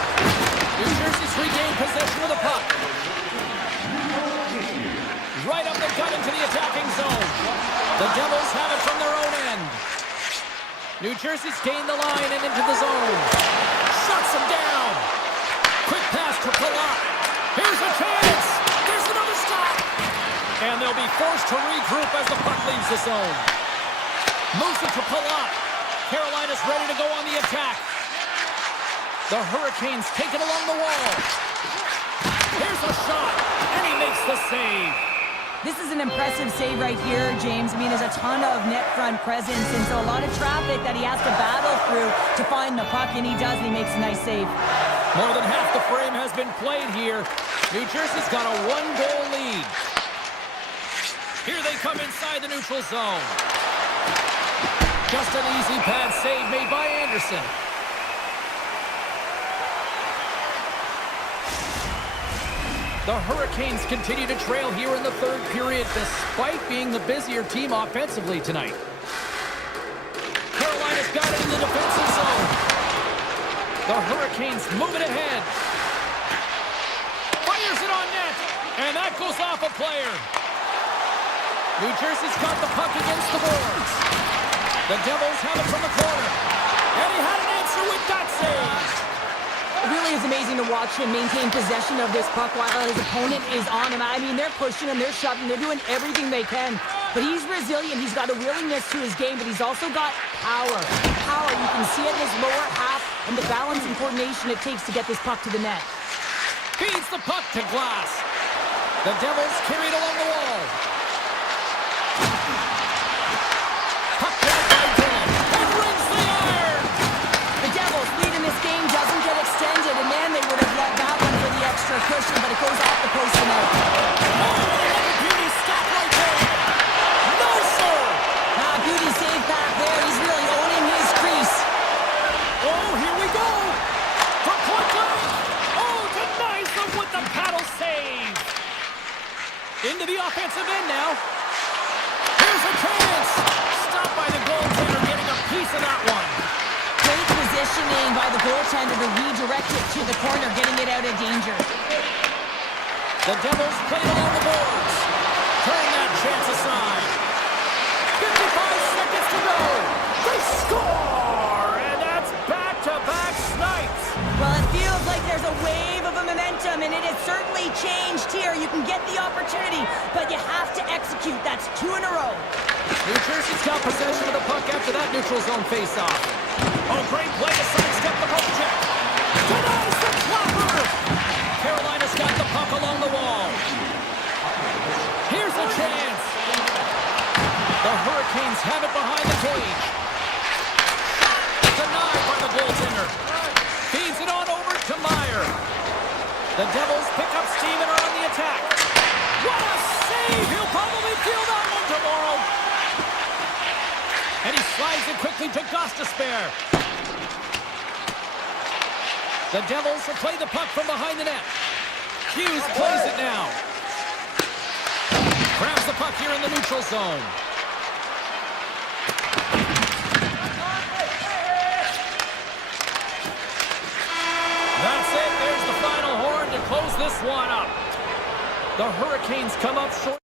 New Jersey's regained possession of the puck. Right up the gut into the attacking zone. The Devils have it from their own end. New Jersey's gained the line and into the zone. Shuts them down. Quick pass to Palat. Here's a chance. There's another stop. And they'll be forced to regroup as the puck leaves the zone. Moves it to Palat. Carolina's ready to go on the attack. The Hurricanes take it along the wall. Here's a shot. And he makes the save. This is an impressive save right here, James. I mean, there's a ton of net front presence, and so a lot of traffic that he has to battle through to find the puck, and he does, and he makes a nice save. More than half the frame has been played here. New Jersey's got a one-goal lead. Here they come inside the neutral zone. Just an easy pad save made by Anderson. The Hurricanes continue to trail here in the third period, despite being the busier team offensively tonight. Carolina's got it in the defensive zone. The Hurricanes move it ahead. Fires it on net, and that goes off a player. New Jersey's got the puck against the boards. The Devils have it from the corner. And he had an answer with that save. It really is amazing to watch him maintain possession of this puck while his opponent is on him. I mean, they're pushing him, they're shoving, they're doing everything they can. But he's resilient, he's got a willingness to his game, but he's also got power. Power, you can see it in his lower half and the balance and coordination it takes to get this puck to the net. Feeds the puck to Glass. The Devils carry it along the wall. Puck down by Dillon. And rings the iron. The Devils lead in this game doesn't get extended, and man, they would have let that one for the extra cushion, but it goes off the post and out. Oh, beauty stop right there. No, sir. Beauty save back there. He's really owning his crease. Oh, here we go. From point blank. Oh, denies them with the paddle save. Into the offensive end now. Here's a chance. Stopped by the goaltender, getting a piece of that one. Great positioning by the goaltender to redirect it to the corner, getting it out of danger. The Devils played along the boards. Turn that chance aside. 55 seconds to go. They score! And that's back-to-back snipes. Well, it feels like there's a wave of a momentum, and it has certainly changed here. You can get the opportunity, but you have to execute. That's 2 in a row. New Jersey's got possession of the puck after that neutral zone face-off. Oh, great play to sidestep the poke check. Denies the clapper. Carolina's got the puck along the wall. Here's a chance. The Hurricanes have it behind the cage. Denied by the goaltender. Feeds it on over to Meyer. The Devils pick up steam and are on the attack. What a save! He'll probably feel that one tomorrow. And he slides it quickly quickly to Gostisbehere. The Devils will play the puck from behind the net. Hughes plays it now. Grabs the puck here in the neutral zone. That's it. There's the final horn to close this one up. The Hurricanes come up short.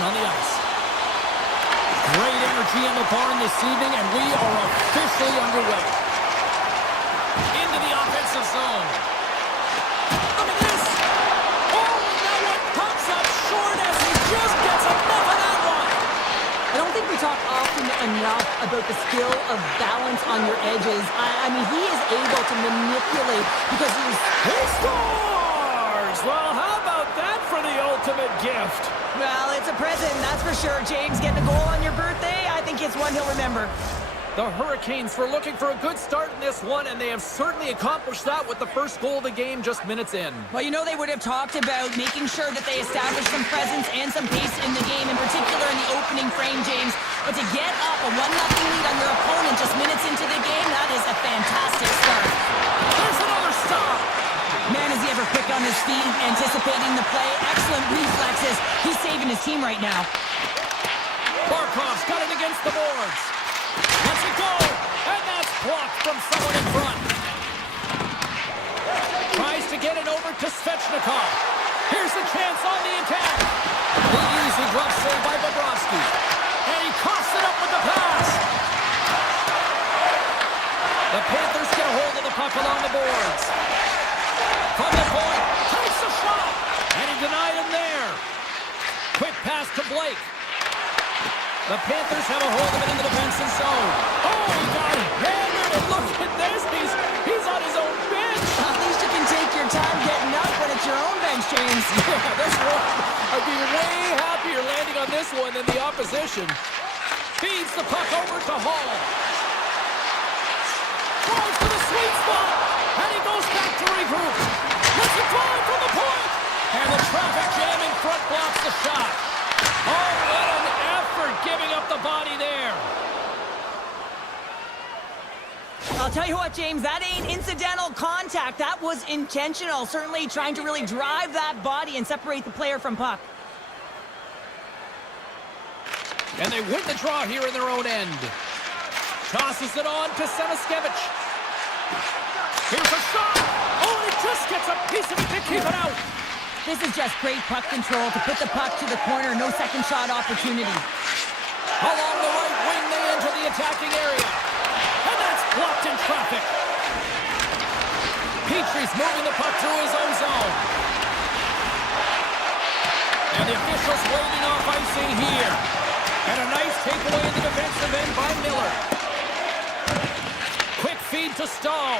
possession on the ice. Great energy in the barn this evening, and we are officially underway. Into the offensive zone. Look at this! Oh, that one comes up short as he just gets enough of that one! I don't think we talk often enough about the skill of balance on your edges. I mean, he is able to manipulate because He scores! Well, how about that for the ultimate gift? well, it's a present, that's for sure. James, getting a goal on your birthday, I think it's one he'll remember. The Hurricanes were looking for a good start in this one, and they have certainly accomplished that with the first goal of the game just minutes in. Well, you know they would have talked about making sure that they established some presence and some pace in the game, in particular in the opening frame, James. But to get up a 1-0 lead on your opponent just minutes into the game, that is a fantastic start. There's another stop! Man, is he ever quick on his feet, anticipating the play. Excellent reflexes. He's saving his team right now. Barkov's got it against the boards. Lets it go, and that's blocked from someone in front. Tries to get it over to Svechnikov. Here's the chance on the attack. The easy glove save by Bobrovsky. And he coughs it up with the pass. The Panthers get a hold of the puck along the boards. From the point, takes the shot, and he denied him there. Quick pass to Blake. The Panthers have a hold of it in the defensive zone. Oh, he got hammered, and look at this, he's on his own bench. At least you can take your time getting up when it's your own bench, James. Yeah, this one, I'd be way happier landing on this one than the opposition. Feeds the puck over to Hall. Throws to the sweet spot, and he goes back to regroup. Let's it fly from the point, and the traffic jam in front blocks the shot. Oh, what an effort giving up the body there. I'll tell you what, James, that ain't incidental contact. That was intentional. Certainly trying to really drive that body and separate the player from puck. And they win the draw here in their own end. Tosses it on to Semaskevich. Here's a shot. Oh, and he just gets a piece of it to keep it out. This is just great puck control to put the puck to the corner. No second shot opportunity. Along the right wing, they enter the attacking area. And that's blocked in traffic. Petrie's moving the puck through his own zone. And the officials waving off icing here. And a nice takeaway in the defensive end by Miller. Quick feed to Stahl.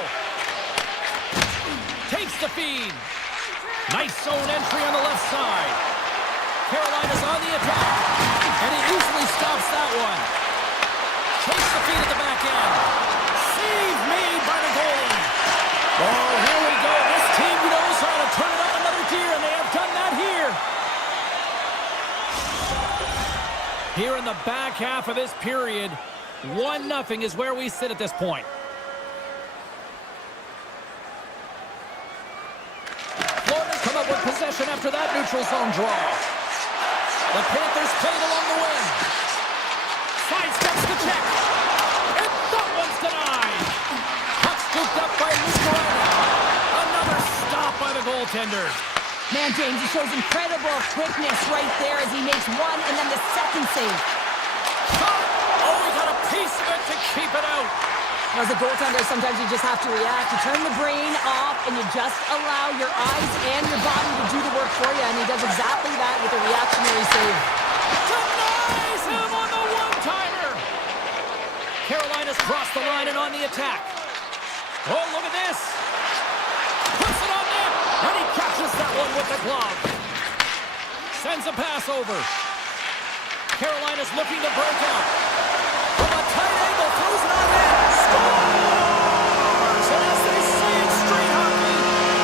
Takes the feed. Nice zone entry on the left side. Carolina's on the attack. And he easily stops that one. Takes the feed at the back end. Save made by the goalie. Oh, here we go. This team knows how to turn it on another gear, and they have done that here. Here in the back half of this period, 1-0 is where we sit at this point. Florida's come up with possession after that neutral zone draw. The Panthers played along the wing. Sidesteps the check. And that one's denied. Puck scooped up by Muscarella. Another stop by the goaltender. Man, James, he shows incredible quickness right there as he makes one and then the second save. Shot. Oh, he got a piece of it to keep it out. As a goaltender, sometimes you just have to react. You turn the brain off and you just allow your eyes and your body to do the work for you, and he does exactly that with a reactionary save. Denies him on the one-timer. Carolina's crossed the line and on the attack. Oh, look at this. Puts it on net, and he catches that one with the glove. Sends a pass over. Carolina's looking to break out. From a tight angle, throws it on net. Scores! And as they say in street hockey,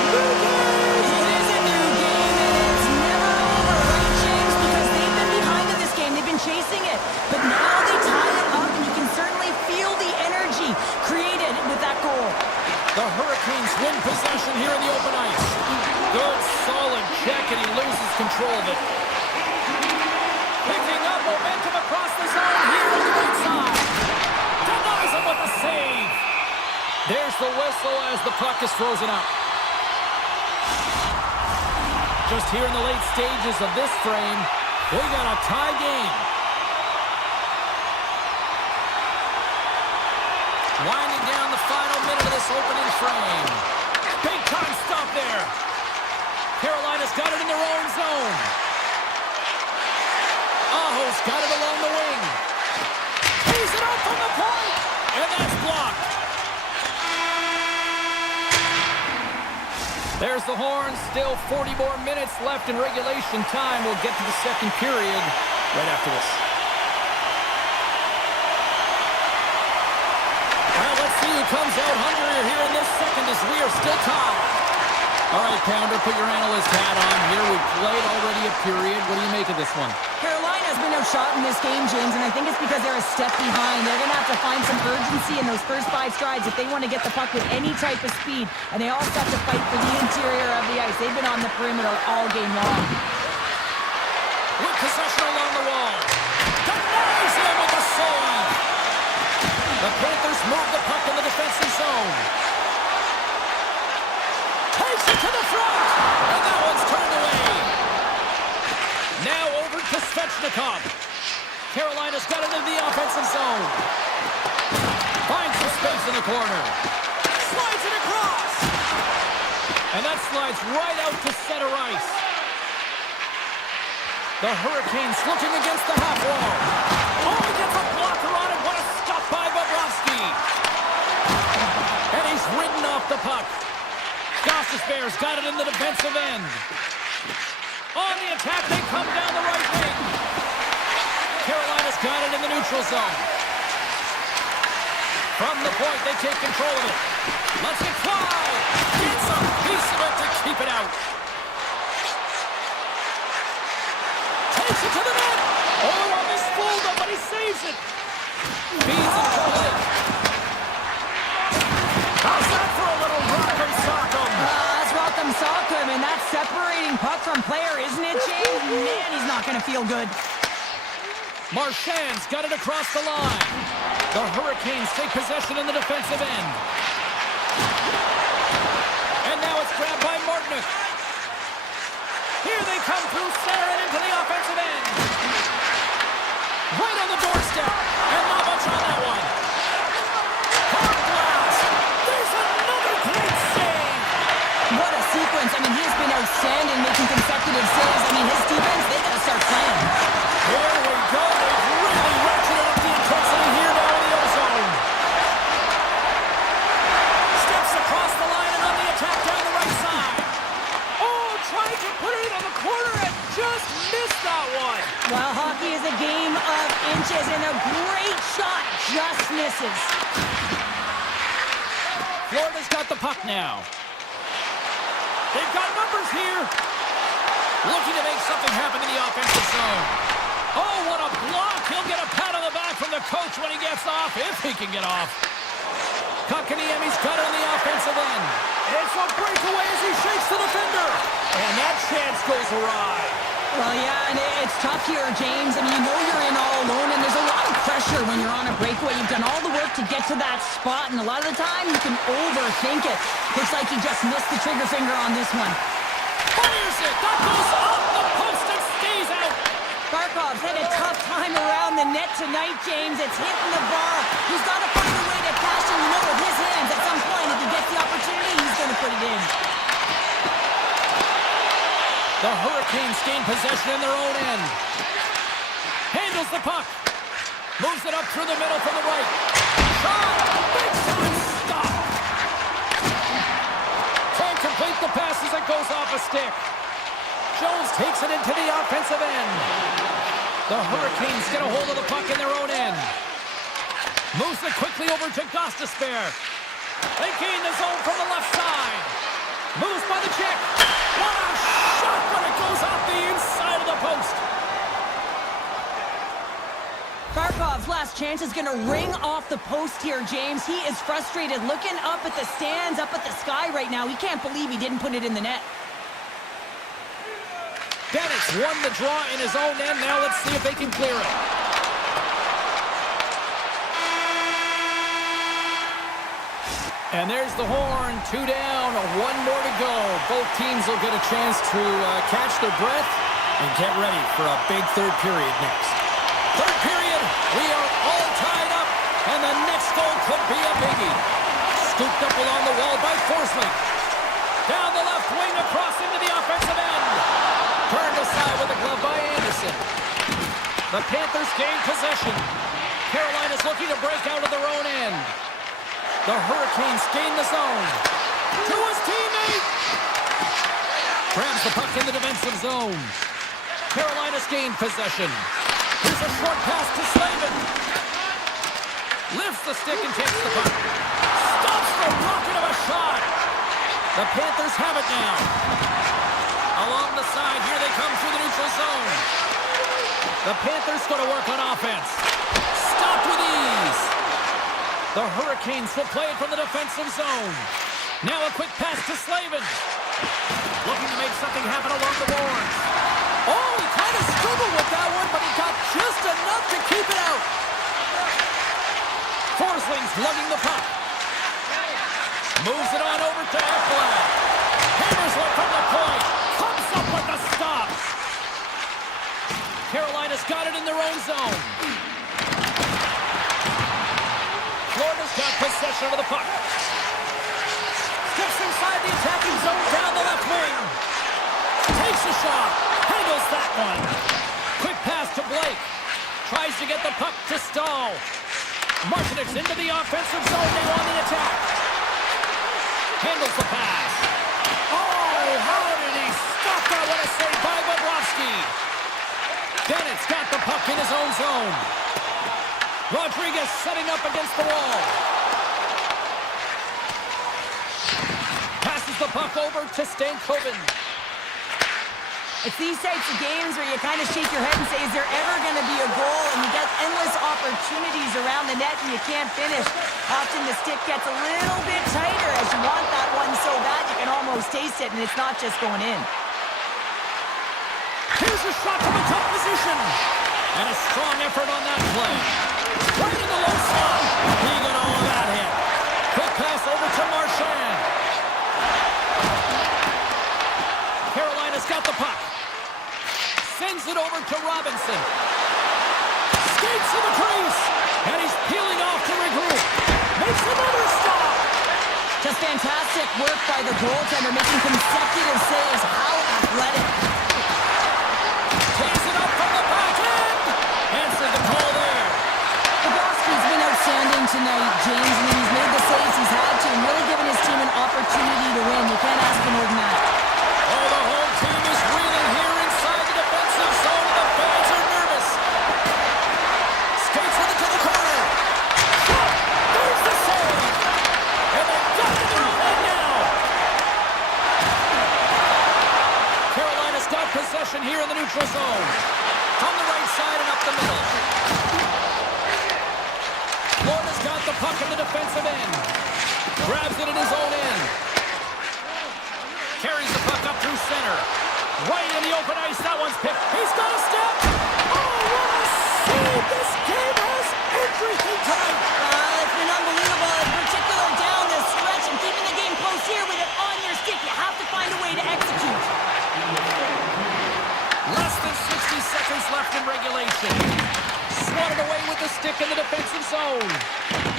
new game! It is a new game, and it's never over, right, James? Because they've been behind in this game. They've been chasing it. But now they tie it up, and you can certainly feel the energy created with that goal. The Hurricanes win possession here in the open ice. Good, solid check, and he loses control of it. Picking up momentum across the zone here on the right side. Denies him with a save. There's the whistle as the puck is frozen up. Just here in the late stages of this frame, We got a tie game. Winding down the final minute of this opening frame. Big time stop there. Carolina's got it in their own zone. Aho's got it along the wing. Tees it up from the point. And that's blocked. There's the horn. Still 40 more minutes left in regulation time. We'll get to the second period right after this. Well, let's see who comes out hungrier here in this second as we are still tied. All right, Pounder, put your analyst hat on here. We've played already a period. What do you make of this one? Carolina's been outshot in this game, James, and I think it's because they're a step behind. They're going to have to find some urgency in those first 5 strides if they want to get the puck with any type of speed. And they also have to fight for the interior of the ice. They've been on the perimeter all game long. With possession along the wall. Denies him with the save. The Panthers move the puck in the defensive zone. Takes it to the front. And that one's turned away. Now over to Svechnikov. Carolina's got it in the offensive zone. Finds some space in the corner. Slides it across. And that slides right out to center ice. The Hurricanes looking against the half wall. Oh, he gets a blocker on it. What a stop by Bobrovsky. And he's ridden off the puck. Bears got it in the defensive end. On the attack, they come down the right wing. Carolina's got it in the neutral zone. From the point, they take control of it. Let's it fly. Gets a piece of it to keep it out. Takes it to the net. Oh, almost fooled him, but he saves it. Feeds it to Blake. How's that for a little rock'em sock'em? That's rock'em sock'em, and that's separating puck from player, isn't it, James? Man, he's not going to feel good. Marchand's got it across the line. The Hurricanes take possession in the defensive end. And now it's grabbed by Martinook. Here they come through center and into the offensive end. Right on the doorstep. And not much on that one. Hard blast. There's another great save. What a sequence. I mean, he's been outstanding making consecutive saves. I mean, his defense, they got to start playing. Here we go. They've really ratcheted up the intensity here now in the ozone. Steps across the line and on the attack down the right side. Oh, trying to put it on the corner and just missed that one. Well, hockey is a game of inches, and a great shot just misses. Florida's got the puck now. They've got numbers here. Looking to make something happen in the offensive zone. Oh, what a block. He'll get a pat on the back from the coach when he gets off, if he can get off. Kotkaniemi's got it on the offensive end. It's a breakaway as he shakes the defender. And that chance goes awry. Well, yeah, and it's tough here, James. I mean, you know you're in all alone, and there's a lot of pressure when you're on a breakaway. You've done all the work to get to that spot, and a lot of the time you can overthink it. Looks like he just missed the trigger finger on this one. Fires it. That goes off the post and stays out. Barkov's had a tough time around the net tonight, James. It's hitting the bar. He's got to find a way to cash in, you know, with his hands. At some point, if he gets the opportunity, he's going to put it in. The Hurricanes gain possession in their own end. Handles the puck. Moves it up through the middle from the right. Shot! Big time stop! Can't complete the pass as it goes off a stick. Jones takes it into the offensive end. The Hurricanes get a hold of the puck in their own end. Moves it quickly over to Gostisbehere. They gain the zone from the left side. Moves by the check. What a shot when it goes off the inside of the post. Barkov's last chance is going to ring off the post here, James. He is frustrated, looking up at the stands, up at the sky right now. He can't believe he didn't put it in the net. Bennett's won the draw in his own end. Now let's see if they can clear it. And there's the horn. 2 down, 1 more to go. Both teams will get a chance to catch their breath And get ready for a big third period next. Third period, we are all tied up, and the next goal could be a biggie. Scooped up along the wall by Forsling. Down the left wing across into the offensive end. Turned aside with a glove by Anderson. The Panthers gain possession. Carolina's looking to break out of their own end. The Hurricanes gain the zone. To his teammate. Grabs the puck in the defensive zone. Carolina's gained possession. Here's a short pass to Slavin. Lifts the stick and takes the puck. Stops the rocket of a shot. The Panthers have it now. Along the side, here they come through the neutral zone. The Panthers going to work on offense. Stopped with ease. The Hurricanes will play it from the defensive zone. Now a quick pass to Slavin. Looking to make something happen along the boards. Oh, he kind of struggled with that one, but he got just enough to keep it out. Forsling's lugging the puck. Moves it on over to Eflin. Hammers one from the point. Comes up with the stop. Carolina's got it in their own zone. Florida's got possession of the puck. Steps inside the attacking zone down the left wing. Takes a shot. Handles that one. Quick pass to Blake. Tries to get the puck to Stahl. Martinez into the offensive zone now on the attack. Handles the pass. Oh, how did he stop that? What a save by Bobrovsky. Bennett's got the puck in his own zone. Rodriguez setting up against the wall. Passes the puck over to Stankoven. It's these types of games where you kind of shake your head and say, is there ever going to be a goal? And you get endless opportunities around the net and you can't finish. Often the stick gets a little bit tighter as you want that one so bad you can almost taste it, and it's not just going in. Here's a shot from a tough position. And a strong effort on that play. Right in the low slot. He got all of that hit. Quick pass over to Marchand. Carolina's got the puck. Sends it over to Robinson. Skates to the crease. And he's peeling off to regroup. Makes another stop. Just fantastic work by the goaltender, making consecutive saves. How athletic. Takes it up from the back end. Answered the call there. Bobrovsky's been outstanding tonight, James. I mean, he's made the saves he's had to and really given his team an opportunity to win. You can't ask for more than that. Oh, the whole team is reeling here inside the defensive zone. The fans are nervous. Skates with it to the corner. Shot! There's the save! And they've got it in their own end now. Carolina's got possession here in the neutral zone. From the right side and up the middle. Florida's got the puck in the defensive end. Grabs it in his own end. Carries the puck up through center. Right in the open ice. That one's picked. He's got a step. Oh, what a save. This game has everything tonight. It's been unbelievable, in particular down the stretch and keeping the game close here with it on your stick. You have to find a way to execute. Less than 60 seconds left in regulation. Swatted away with the stick in the defensive zone.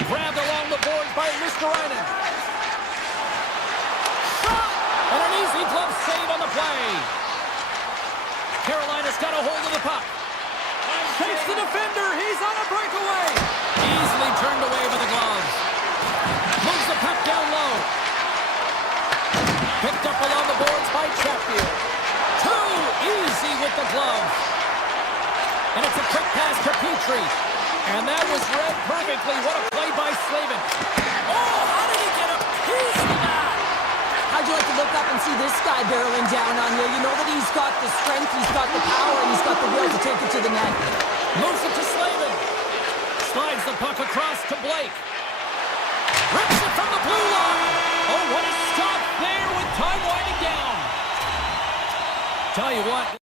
Grabbed along the boards by Ristolainen. Shot! And an easy glove save on the play. Carolina's got a hold of the puck. Takes the defender. He's on a breakaway. Easily turned away by the gloves. Moves the puck down low. Picked up along the boards by Chatfield. Too easy with the glove. And it's a quick pass to Petrie. And that was read perfectly. What a play by Slavin. Oh, how did he get a piece of that? How'd you like to look up and see this guy barreling down on you? You know that he's got the strength, he's got the power, and he's got the will to take it to the net. Moves it to Slavin. Slides the puck across to Blake. Rips it from the blue line. Oh, what a stop there with time winding down. Tell you what.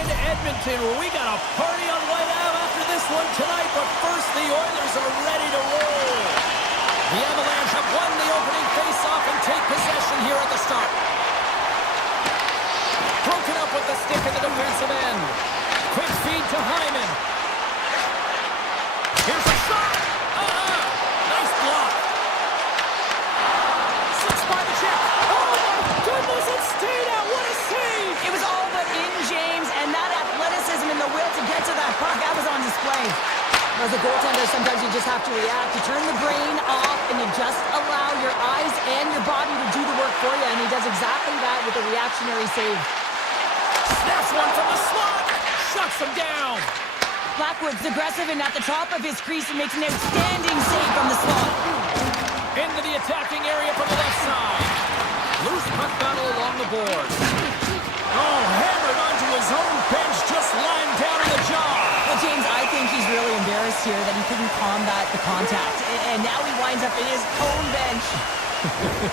into Edmonton, where we got a party on White Ave after this one tonight, but first the Oilers are ready to roll. The Avalanche have won the opening face-off and take possession here at the start. Broken up with the stick in the defensive end. Quick feed to Hyman. Here's a shot. Nice block. Slips by the check. Oh my goodness, it stayed out. What a save. It was all but in, James, and that athleticism and the will to get to that puck, that was on display. As a goaltender, sometimes you just have to react. You turn the brain off, and you just allow your eyes and your body to do the work for you, and he does exactly that with a reactionary save. Snaps one from the slot. Shuts him down. Blackwood's aggressive and at the top of his crease and makes an outstanding save from the slot. Into the attacking area from the left side. Loose puck battle along the boards. Oh, hammered onto his own bench, just lying down in the jaw. Well, James, I think he's really embarrassed here that he couldn't combat the contact. And now he winds up in his own bench.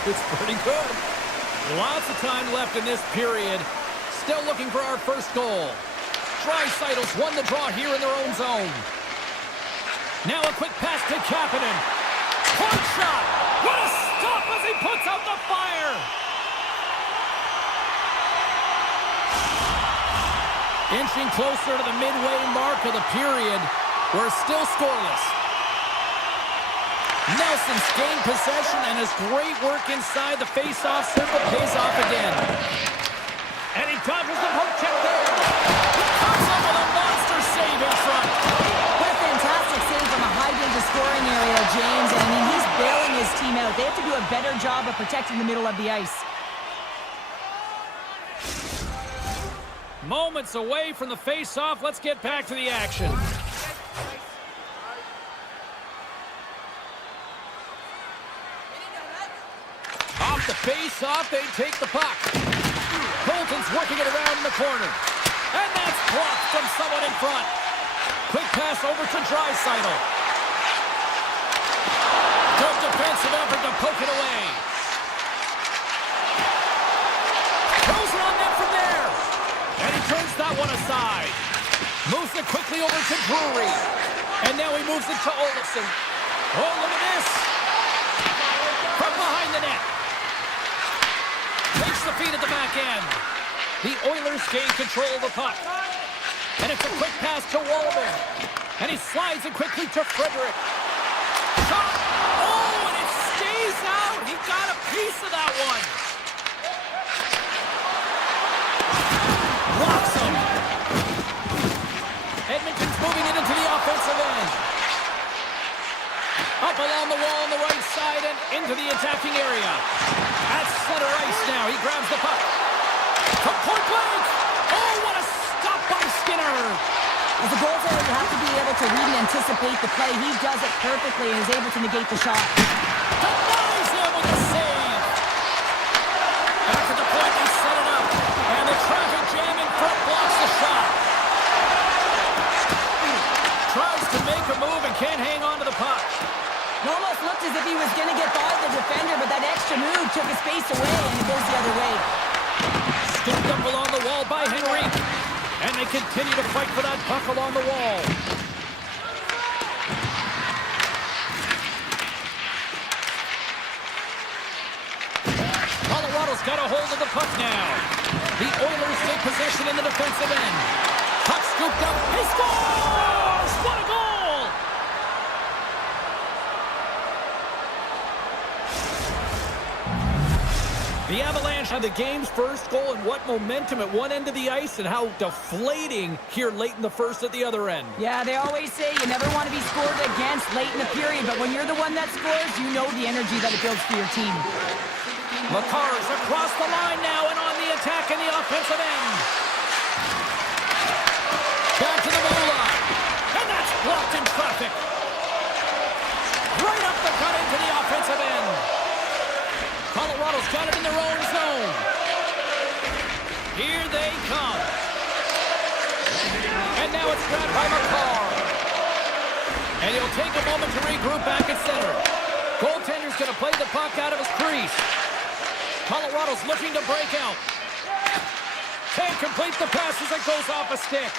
It's pretty good. Lots of time left in this period. Still looking for our first goal. Draisaitl won the draw here in their own zone. Now a quick pass to Kapanen. Point shot. What a stop as he puts out the fire. Inching closer to the midway mark of the period. We're still scoreless. Nelson's gained possession and his great work inside the face-off circle pays off again. And he dodges the poke check there. He comes up with a monster save in front. What a fantastic save from a high-danger scoring area, James. And I mean, he's bailing his team out. They have to do a better job of protecting the middle of the ice. Moments away from the face-off. Let's get back to the action. Off the face-off, they take the puck. Colton's working it around in the corner. And that's blocked from someone in front. Quick pass over to Draisaitl. Good defensive effort to poke it away. Throws it on net from there. And he turns that one aside. Moves it quickly over to Drury. And now he moves it to Olofsson. Oh, look at this. From behind the net. Takes the feed at the back end. The Oilers gain control of the puck. And it's a quick pass to Wahlberg. And he slides it quickly to Frederick. Shot. Oh, and it stays out. He got a piece of that one. Blocks him. Edmonton's moving it into the offensive end. Up along the wall on the right side and into the attacking area. At center ice now. He grabs the puck. From point blank. Oh, what a stop by Skinner. As a goaltender, you have to be able to read and anticipate the play. He does it perfectly and is able to negate the shot. Denies him with the save. Back at the point, they set it up. And the traffic jam in front blocks the shot. Tries to make a move and can't hang on to the puck. It almost looked as if he was going to get by the defender, but that extra move took his face away, and it goes the other way. Scooped up along the wall by Henry. And they continue to fight for that puck along the wall. Colorado's got a hold of the puck now. The Oilers take possession in the defensive end. Puck scooped up. He scores! What a goal! The Avalanche had the game's first goal, and what momentum at one end of the ice and how deflating here late in the first at the other end. Yeah, they always say you never want to be scored against late in the period, but when you're the one that scores, you know the energy that it builds for your team. Makar's across the line now and on the attack in the offensive end. Back to the blue line. And that's blocked in traffic. Right up the cut into the offensive end. Colorado's got it in their own zone. Here they come. And now it's grabbed by Makar. And he'll take a moment to regroup back at center. Goaltender's going to play the puck out of his crease. Colorado's looking to break out. Can't complete the pass as it goes off a stick.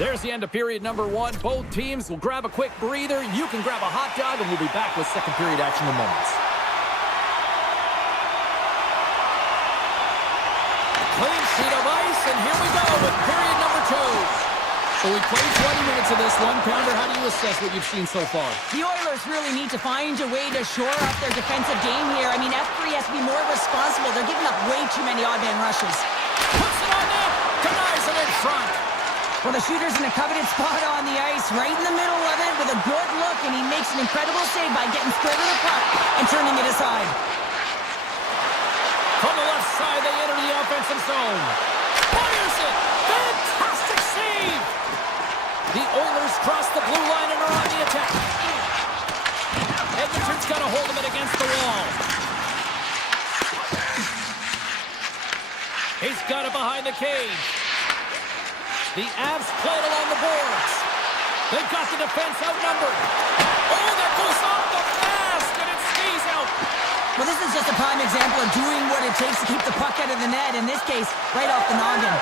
There's the end of period number one. Both teams will grab a quick breather. You can grab a hot dog, and we'll be back with second period action in moments. Clean sheet of ice, and here we go with period number two. So we played 20 minutes of this one. Pounder, how do you assess what you've seen so far? The Oilers really need to find a way to shore up their defensive game here. I mean, F3 has to be more responsible. They're giving up way too many odd man rushes. Puts it on net, denies it in front. Well, the shooter's in a coveted spot on the ice, right in the middle of it with a good look, and he makes an incredible save by getting square to the puck and turning it aside. From the left side, they enter the offensive zone. Fires it! Fantastic save! The Oilers cross the blue line and are on the attack. Edmonton's got a hold of it against the wall. He's got it behind the cage. The Avs play it along the boards. They've got the defense outnumbered. Oh, that goes off the mask, and it stays out. Well, this is just a prime example of doing what it takes to keep the puck out of the net. In this case, right off the noggin.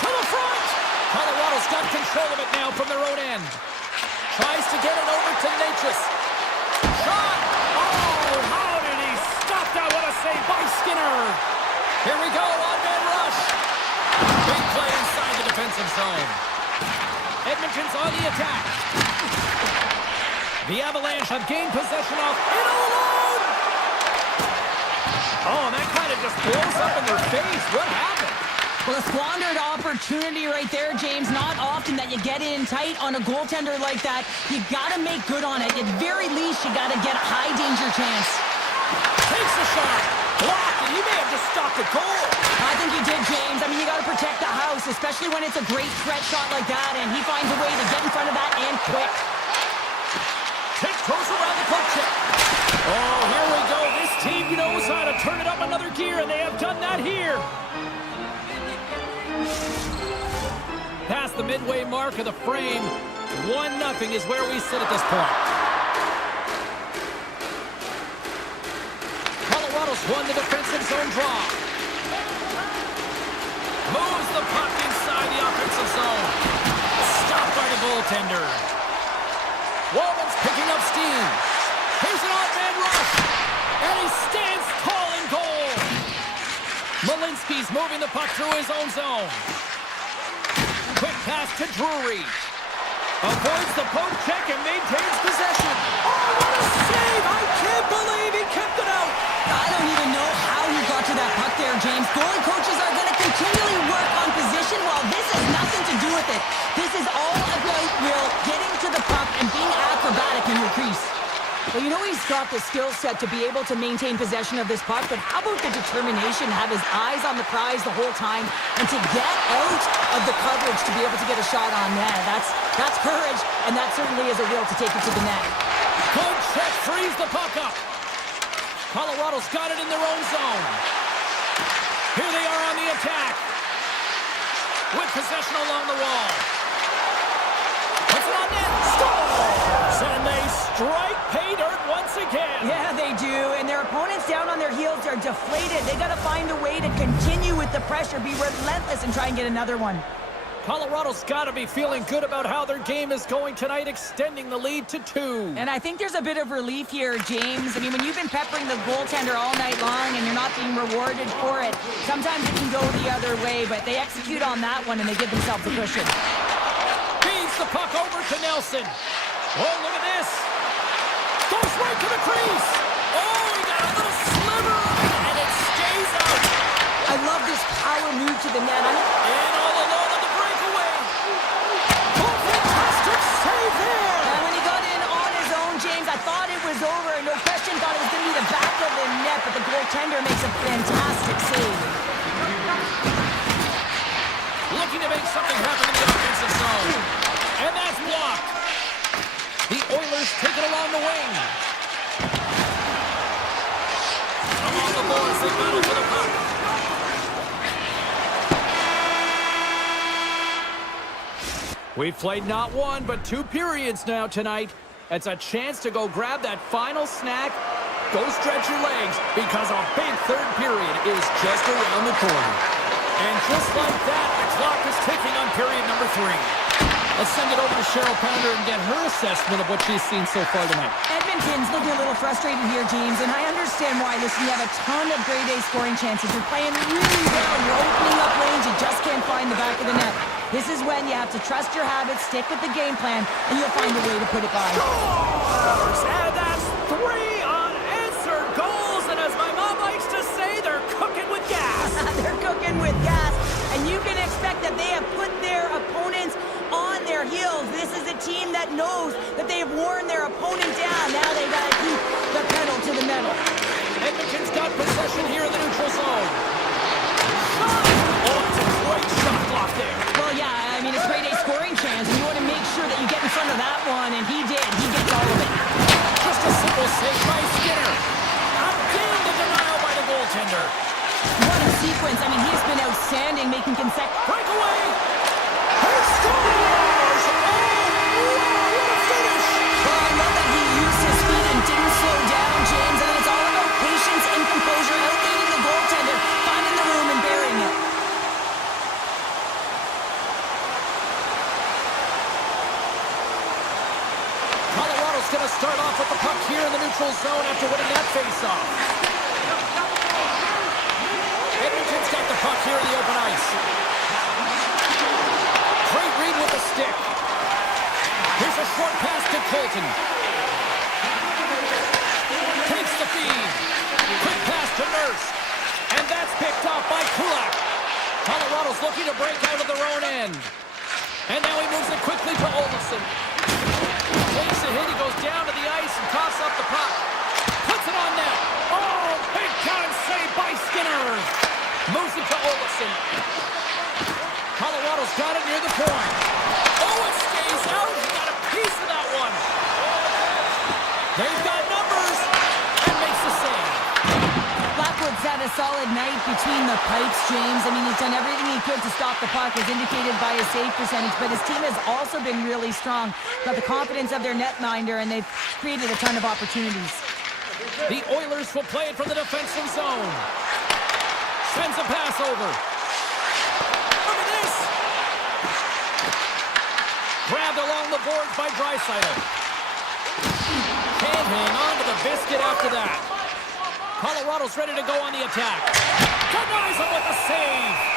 To the front! Colorado's got control of it now from their own end. Tries to get it over to Natchez. Shot! Oh, how did he stop that? What a save by Skinner. Here we go, on-man rush. Big play inside the defensive zone. Edmonton's on the attack. The Avalanche have gained possession of it alone. Oh, that kind of just blows up in their face. What happened? Well, a squandered opportunity right there, James. Not often that you get in tight on a goaltender like that. You got to make good on it. At very least, you got to get a high danger chance. Takes a shot. Blocked, and you may have just stopped a goal. I think you did, James. I mean, you got to protect the house, especially when it's a great threat shot like that, and he finds a way to get in front of that and quick. Tiptoes around the poke check. Oh, here we go. This team knows how to turn it up another gear, and they have done that here. Past the midway mark of the frame, 1-0 is where we sit at this point. Colorado's won the defensive zone draw. Moves the puck inside the offensive zone. Stopped by the goaltender. Walman's picking up steam. Here's an odd-man rush. And he stands tall in goal. Malinsky's moving the puck through his own zone. Quick pass to Drury. Avoids the poke check and maintains possession. Oh, what a save! I can't believe he kept it out. I don't even know how he got to that puck there, James. Goalie coaches are going to continually work on position while this has nothing to do with it. This is all about Will getting to the puck and being acrobatic in your crease. Well, you know he's got the skill set to be able to maintain possession of this puck, but how about the determination, have his eyes on the prize the whole time, and to get out of the coverage to be able to get a shot on net. That's courage, and that certainly is a will to take it to the net. Good check, frees the puck up. Colorado's got it in their own zone. Here they are on the attack. With possession along the wall. Puts it on net. Scores! And they strike pay dirt once again. Yeah, they do. And their opponents down on their heels are deflated. They got to find a way to continue with the pressure, be relentless, and try and get another one. Colorado's got to be feeling good about how their game is going tonight, extending the lead to 2. And I think there's a bit of relief here, James. I mean, when you've been peppering the goaltender all night long and you're not being rewarded for it, sometimes it can go the other way, but they execute on that one and they give themselves a cushion. Feeds the puck over to Nelson. Oh, look at this. Goes right to the crease. Oh, he got a little sliver of it, and it stays out. I love this power move to the net. And all alone on the breakaway. Oh, fantastic save there. And when he got in on his own, James, I thought it was over. No question, thought it was going to be the back of the net, but the goaltender makes a fantastic save. Looking to make something happen in the offensive zone. And that's blocked. The Oilers take it along the wing. Along the boards, they battle for the puck. We've played not one, but 2 periods now tonight. It's a chance to go grab that final snack. Go stretch your legs because a big third period is just around the corner. And just like that, the clock is ticking on period number 3. Let's send it over to Cheryl Pounder and get her assessment of what she's seen so far tonight. Edmonton's looking a little frustrated here, James, and I understand why. Listen, you have a ton of grade A scoring chances. You're playing really well. You're opening up lanes. You just can't find the back of the net. This is when you have to trust your habits, stick with the game plan, and you'll find a way to put it by. Scores! And that's 3 unanswered goals, and as my mom likes to say, they're cooking with gas. They're cooking with gas, and you can expect that they have put their opponents on their heels. This is a team that knows that they have worn their opponent down. Now they got to keep the pedal to the metal. Edmonton's got possession here in the neutral zone. Oh, it's a great shot block there. Well, yeah, I mean, it's grade A scoring chance, and you want to make sure that you get in front of that one, and he did. He gets all of it. Just a simple save by Skinner. Again, the denial by the goaltender. What a sequence. I mean, he's been outstanding, making consecutive... Breakaway! He scores! Oh, wow, what a finish! Well, I love that he used his feet and didn't slow down, James, and then it's all about patience and composure, outleading the goaltender, finding the room and burying it. Colorado's going to start off with the puck here in the neutral zone after winning that faceoff. Edmonton's got the puck here in the open ice. Great read with the stick. Here's a short pass to Colton. Takes the feed. Quick pass to Nurse. And that's picked up by Kulak. Colorado's looking to break out of their own end. And now he moves it quickly to Olofsson. Takes a hit, he goes down to the ice and tosses up the puck. Puts it on net. Oh, big time save by Skinner. Moves it to Olofsson. Colorado's got it near the point. Oh, it stays out. He got a piece of that one. They've got numbers and makes the save. Blackwood's had a solid night between the pipes, James. I mean, he's done everything he could to stop the puck, as indicated by his save percentage, but his team has also been really strong. Got the confidence of their netminder, and they've created a ton of opportunities. The Oilers will play it from the defensive zone. Sends a pass over. Look at this! Grabbed along the boards by Draisaitl. Can't hang on to the biscuit after that. Colorado's ready to go on the attack. Denies him with the save.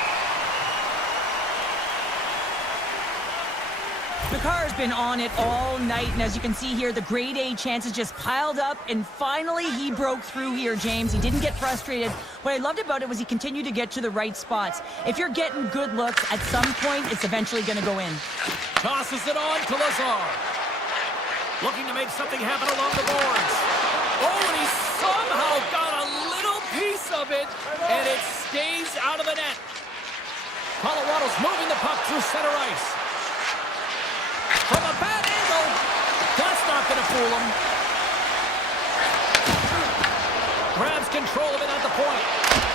McCarr's been on it all night, and as you can see here, the grade A chances just piled up, and finally he broke through here, James. He didn't get frustrated. What I loved about it was he continued to get to the right spots. If you're getting good looks, at some point, it's eventually going to go in. Tosses it on to Lazar. Looking to make something happen along the boards. Oh, and he somehow got a little piece of it, and it stays out of the net. Colorado's moving the puck through center ice. From a bad angle. That's not going to fool him. Grabs control of it at the point.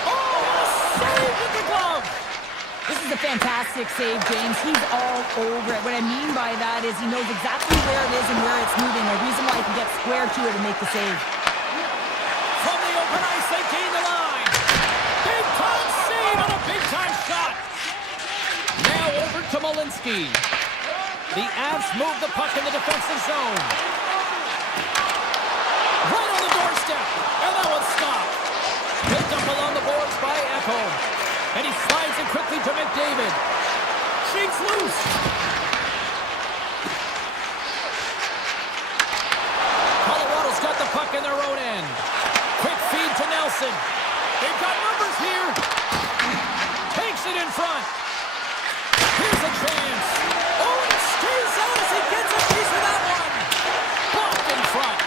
Oh, what a save with the glove. This is a fantastic save, James. He's all over it. What I mean by that is he knows exactly where it is and where it's moving. A reason why he can get square to it and make the save. From the open ice, they gain the line. Big time save and a big time shot. Now over to Malinsky. The Avs move the puck in the defensive zone. Right on the doorstep. And that one's stopped. Picked up along the boards by Echo. And he slides it quickly to McDavid. Shakes loose. Colorado's got the puck in their own end. Quick feed to Nelson. They've got numbers here. Takes it in front. Here's a chance. Oh, it stays out as he gets a piece of that one. Blocked in front.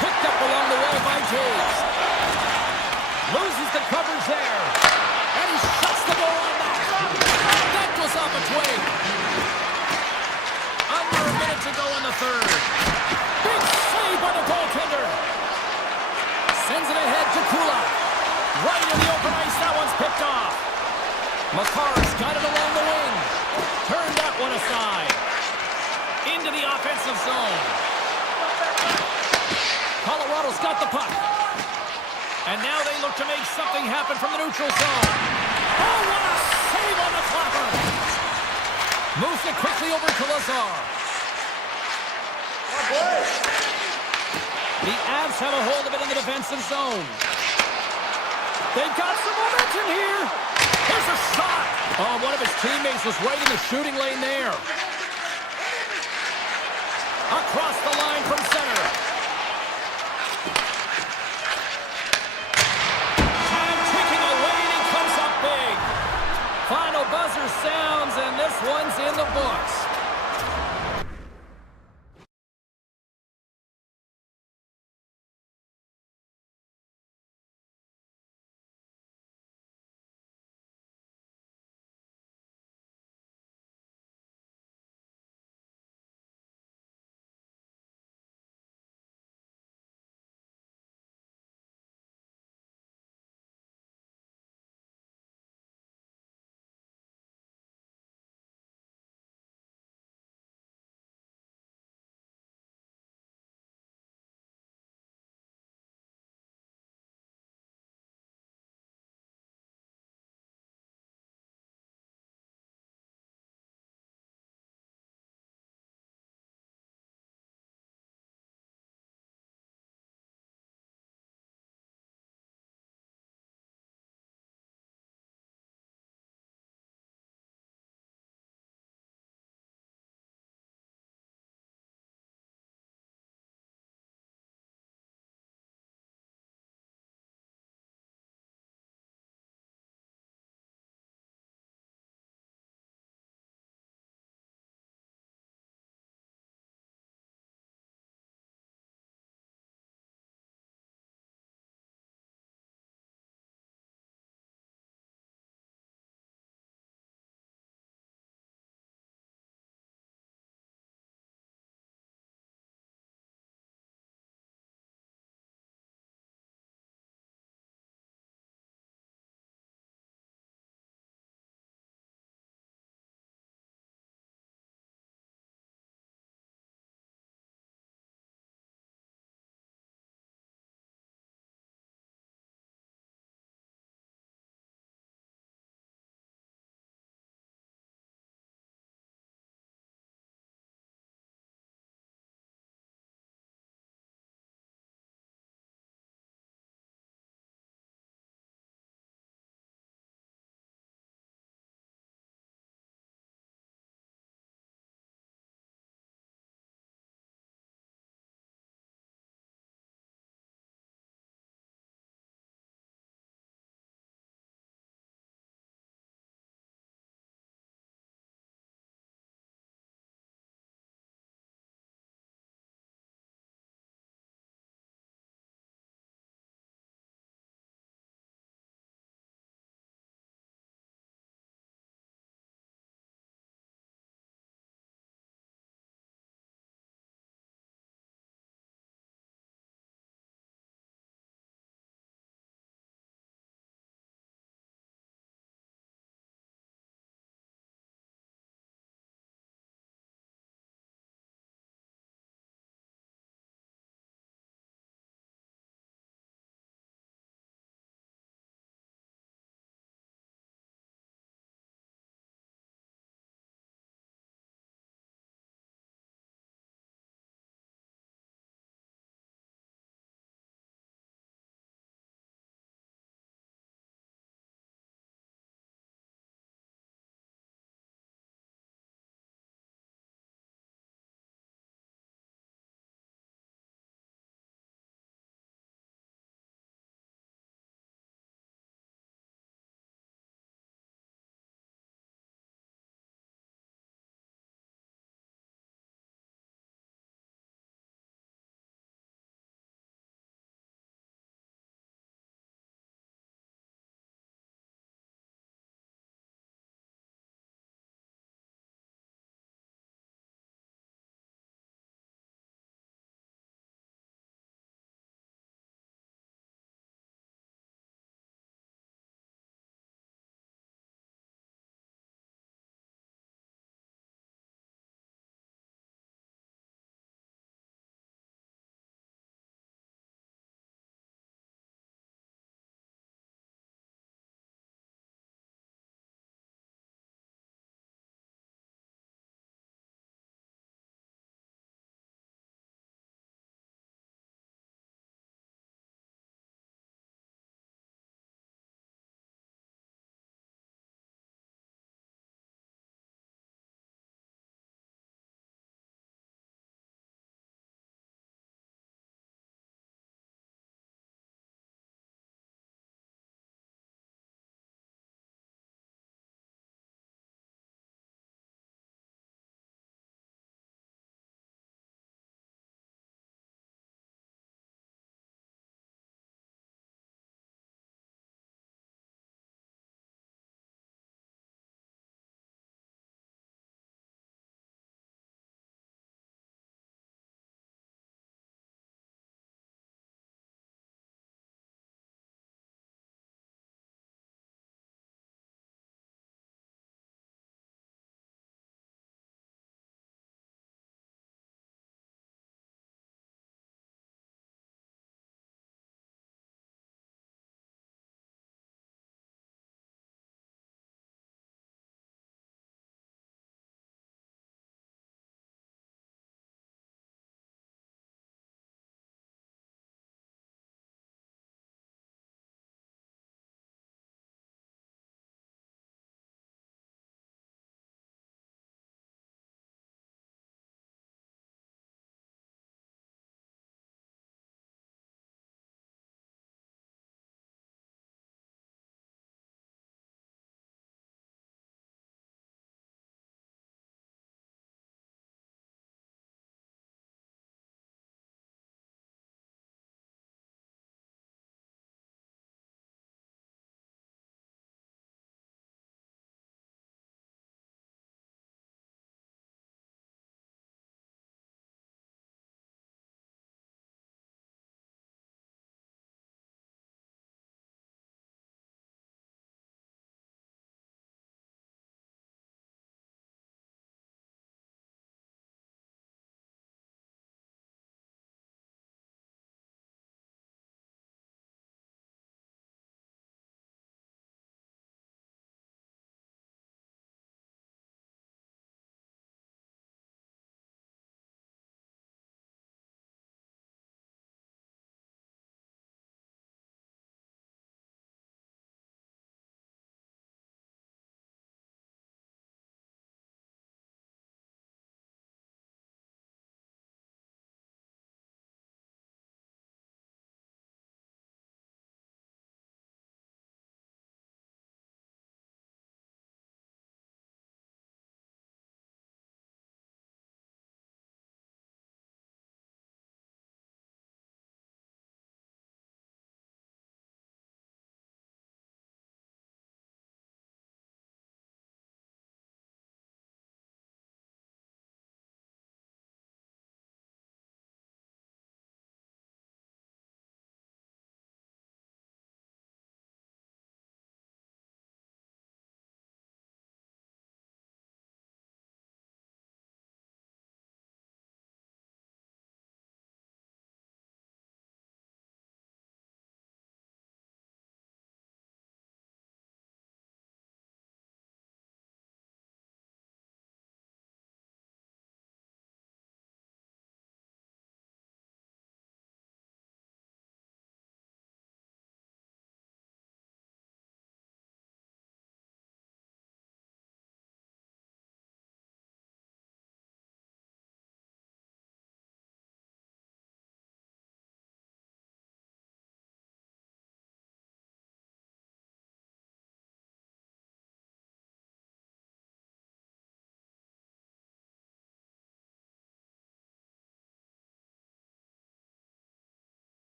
Picked up along the wall by James. Loses the coverage there. And he shuts the goal on that. That goes off its way. He's got the puck. And now they look to make something happen from the neutral zone. Oh, what a save on the flapper! Moves it quickly over to Lazar. The Avs have a hold of it in the defensive zone. They've got some momentum here. Here's a shot. Oh, one of his teammates was right in the shooting lane there. Across the line from center. Time ticking away, and he comes up big. Final buzzer sounds, and this one's in the books.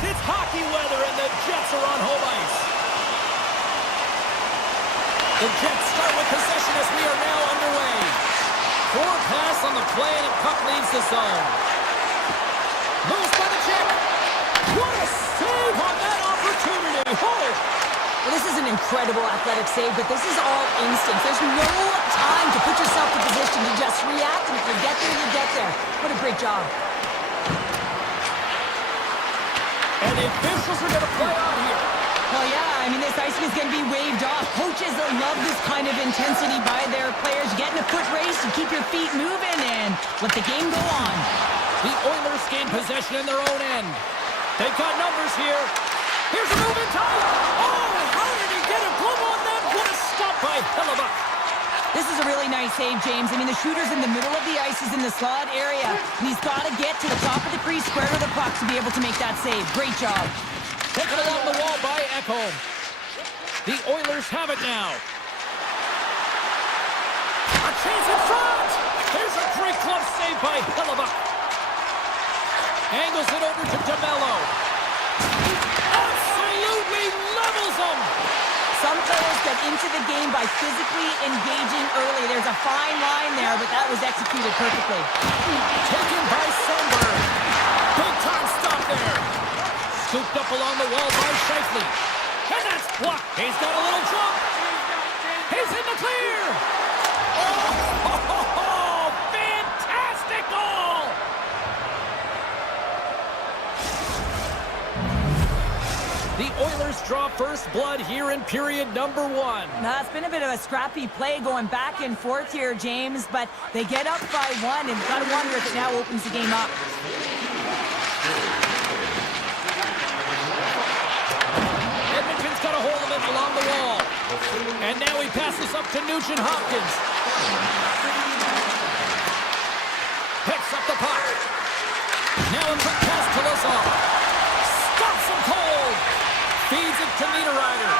It's hockey weather, and the Jets are on home ice. The Jets start with possession as we are now underway. Forward pass on the play, and the puck leaves the zone. Moves by the Jet. What a save on that opportunity! Oh! Well, this is an incredible athletic save, but this is all instinct. There's no time to put yourself in position to just react, and if you get there, you get there. What a great job. And the officials are going to play on here. Well, yeah, I mean, this icing is going to be waved off. Coaches love this kind of intensity by their players. You get in a foot race, you keep your feet moving, and let the game go on. The Oilers gain possession in their own end. They've got numbers here. Here's a move in time. Oh, how did he get a glove on that? What a stop by Hellebuck. This is a really nice save, James. I mean, the shooter's in the middle of the ice. He's in the slot area. And he's got to get to the top of the crease, square to the puck to be able to make that save. Great job. Taken along the wall by Ekholm. The Oilers have it now. A chance in front. There's a great glove save by Hellebuck. Angles it over to DeMello. Absolutely levels him. Some players get into the game by physically engaging early. There's a fine line there, but that was executed perfectly. Taken by Sundberg. Big time stop there. Scooped up along the wall by Scheifele. And that's blocked. He's got a little jump. He's in the clear. Oh, fantastic goal. The Oilers draw first blood here in period number 1. Now, it's been a bit of a scrappy play going back and forth here, James, but they get up by 1, and you've got to wonder if it now opens the game up. Edmonton's got a hold of it along the wall. And now he passes up to Nugent-Hopkins. Picks up the puck. Now a quick pass to Lazar. Stops him cold. Feeds it to Niederreiter.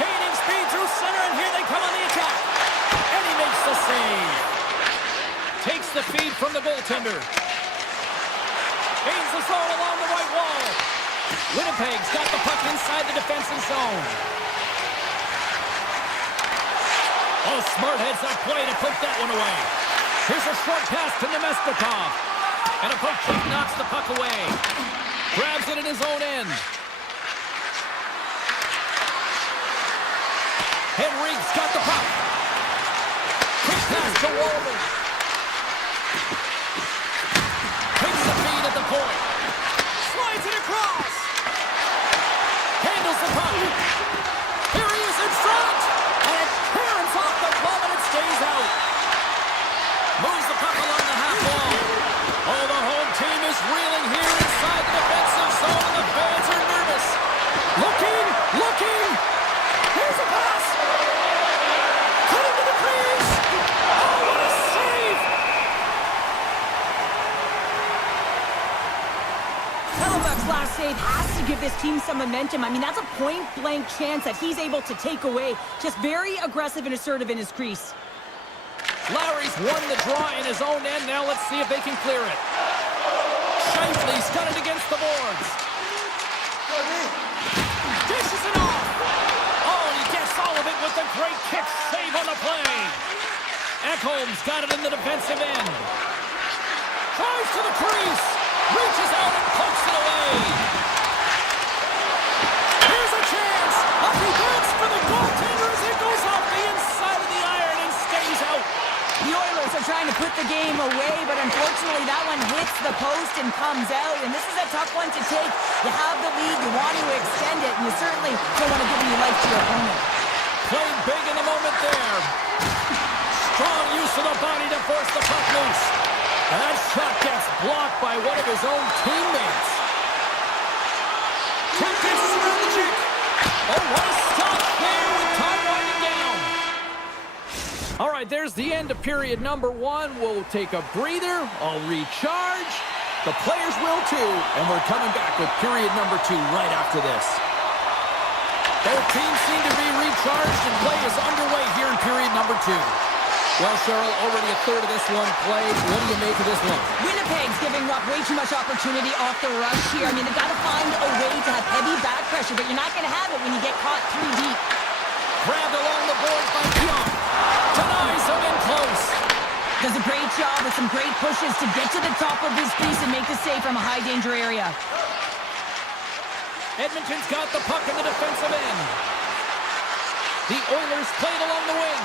Gaining speed through center, and here they come on the attack. And he makes the save. Takes the feed from the goaltender. Gains the zone along the right wall. Winnipeg's got the puck inside the defensive zone. Oh, smart heads-up play to put that one away. Here's a short pass to Nemestikov. And a poke check knocks the puck away. Grabs it in his own end. Henrique's got the puck. Quick pass to Walden. Takes the feed at the point. Slides it across. Handles the puck. Here he is in front. And it turns off the glove and it stays out. Moves the puck along the half wall. Oh, the home team is reeling here inside the defensive zone, and the fans are nervous. Looking. Here's a pass. Cutting to the crease. Oh, what a save. Hellebuck's last save has to give this team some momentum. I mean, that's a point-blank chance that he's able to take away. Just very aggressive and assertive in his crease. Lowry's won the draw in his own end. Now let's see if they can clear it. Scheifele's got it against the boards. Dishes it off. Oh, and he gets all of it with a great kick save on the play. Ekholm's got it in the defensive end. Tries to the crease. Reaches out and pokes it away. Here's a chance. Up he gets for the goaltender as it goes off the inside of the iron and stays out. The Oilers are trying to put the game away, but unfortunately that one hits the post and comes out, and this is a tough one to take. You have the lead, you want to extend it, and you certainly don't want to give any life to your opponent. Played big in the moment there. Strong use of the body to force the puck loose. And that shot gets blocked by one of his own teammates. Two pitches around the cheek. Oh, what a stop there with time winding down. All right, there's the end of period number 1. We'll take a breather. I'll recharge. The players will too. And we're coming back with period number 2 right after this. Both teams seem to be recharged and play is underway here in period number 2. Well, Cheryl, already a third of this one played. What do you make of this one? Winnipeg's giving up way too much opportunity off the rush here. I mean, they've got to find a way to have heavy back pressure, but you're not going to have it when you get caught 3 deep. Grabbed along the boards by Pionk. Denies him in close. Does a great job with some great pushes to get to the top of his piece and make the save from a high-danger area. Edmonton's got the puck in the defensive end. The Oilers play it along the wing.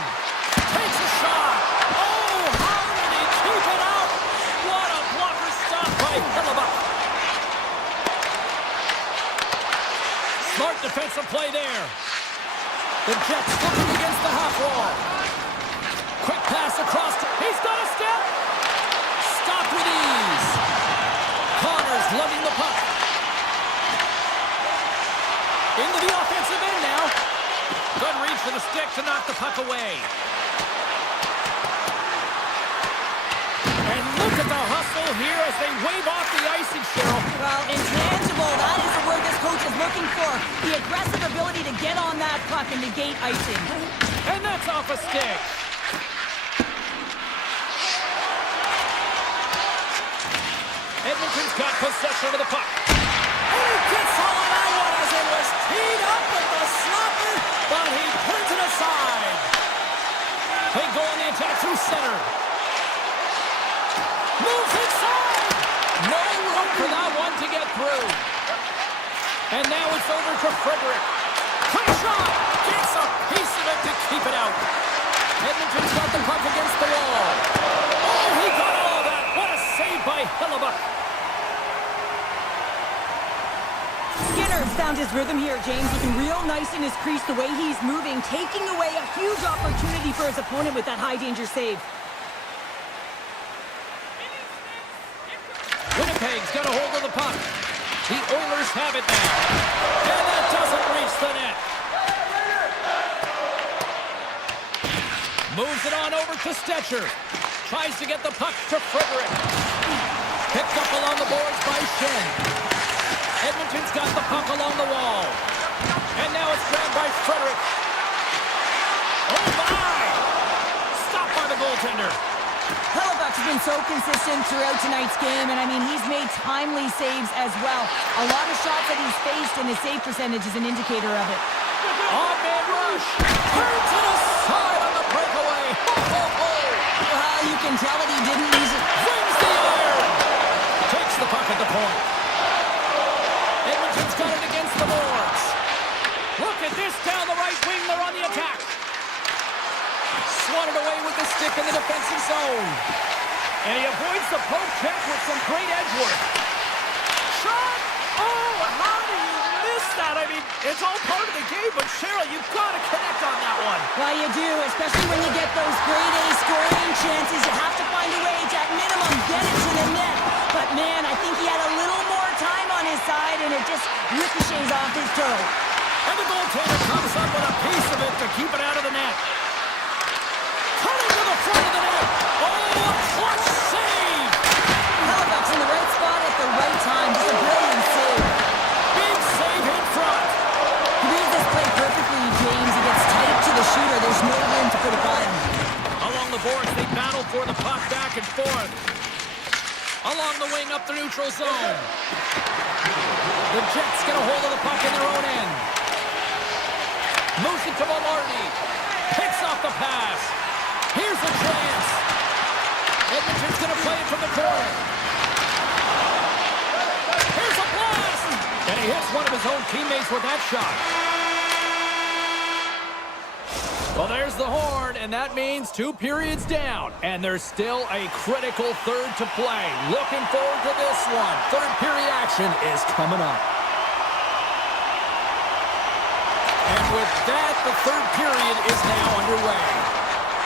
Takes a shot. Oh, how did he keep it out? What a blocker stop by Hellebuyck. Smart defensive play there. The Jets looking against the half wall. Quick pass across. He's got a step. Stopped with ease. Connors lugging the puck. Into the offensive end now. Good reach for the stick to knock the puck away. And look at the hustle here as they wave off the icing, Cheryl. Well, intangible, that is the word this coach is looking for. The aggressive ability to get on that puck and negate icing. And that's off a stick. Edmonton's got possession of the puck. And he gets all of that one as it was teed up with the slapper, but he turns it aside. They go on the attack through center. Moves inside. No room for that one to get through. And now it's over to Frederick. Quick shot. Gets a piece of it to keep it out. Edmonton's got the puck against the wall. Oh, he got all of that. What a save by Hellebuyck. Skinner's found his rhythm here, James. Looking real nice in his crease the way he's moving, taking away a huge opportunity for his opponent with that high-danger save. Winnipeg's got a hold of the puck. The Oilers have it now. And that doesn't reach the net. Moves it on over to Stetcher. Tries to get the puck to Frederick. Picked up along the boards by Shen. Edmonton's got the puck along the wall. And now it's grabbed by Frederick. Oh my! Stopped by the goaltender. Hellebuyck's been so consistent throughout tonight's game, and I mean, he's made timely saves as well. A lot of shots that he's faced, and his save percentage is an indicator of it. On-man rush. Turns it aside on the breakaway. Ho, ho, ho. Well, you can tell that he didn't use it. Wins the iron. Takes the puck at the point. Edmonton's got it against the boards. Look at this down the right wing. They're on the attack. Swatted away with the stick in the defensive zone. And he avoids the poke check with some great edge work. Shot! Oh, how do you miss that? I mean, it's all part of the game, but Cheryl, you've got to connect on that one. Well, you do, especially when you get those grade A scoring chances. You have to find a way to, at minimum, get it to the net. But, man, I think he had a little more time on his side, and it just ricochets off his toe. And the goaltender comes up with a piece of it to keep it out of the net. Cutting to the front of the net. Oh, a clutch save! Hellebuyck's in the right spot at the right time. Just a brilliant save. Big save in front. He reads this play perfectly, James. He gets tight to the shooter. There's no room to put it by him. Along the boards, they battle for the puck back and forth. Along the wing, up the neutral zone. The Jets get a hold of the puck in their own end. Moves it to Maloney. Picks off the pass. Here's a chance. Edmonton's going to play it from the corner. Here's a blast. And he hits one of his own teammates with that shot. Well, there's the horn, and that means 2 periods down. And there's still a critical third to play. Looking forward to this one. Third period action is coming up. And with that, the third period is now underway.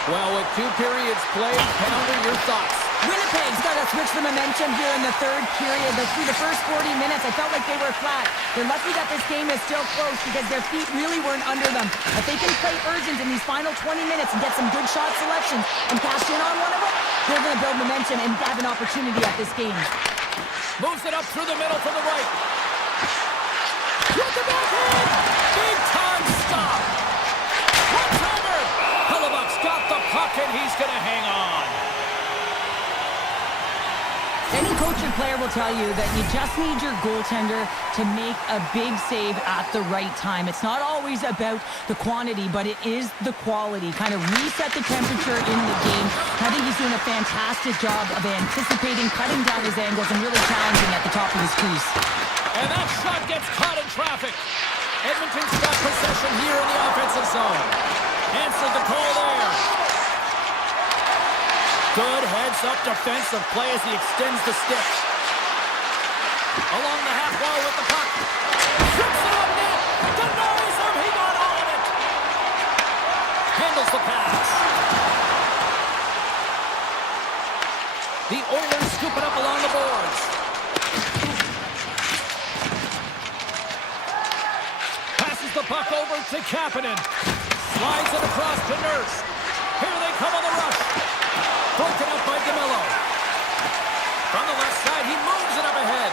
Well, with 2 periods played, Pounder, your thoughts? Winnipeg's got to switch the momentum here in the third period. Through the first 40 minutes, I felt like they were flat. They're lucky that this game is still close because their feet really weren't under them. If they can play urgent in these final 20 minutes and get some good shot selections and cash in on one of them, they're going to build momentum and have an opportunity at this game. Moves it up through the middle for the right. With the backhand! Big time stop! One-timer! Hellebuyck's got the puck. puck, and he's going to hang on. Any coach or player will tell you that you just need your goaltender to make a big save at the right time. It's not always about the quantity, but it is the quality. Kind of reset the temperature in the game. I think he's doing a fantastic job of anticipating, cutting down his angles, and really challenging at the top of his crease. And that shot gets caught in traffic. Edmonton's got possession here in the offensive zone. Answered the call there. Good heads-up defensive play as he extends the stick. Along the half wall with the puck. Shoots it up net. Denies him. He got all of it. Handles the pass. The Oilers scoop it up along the boards. Passes the puck over to Kapanen. Slides it across to Nurse. Here they come on the rush. Broken up by DeMello. From the left side, he moves it up ahead.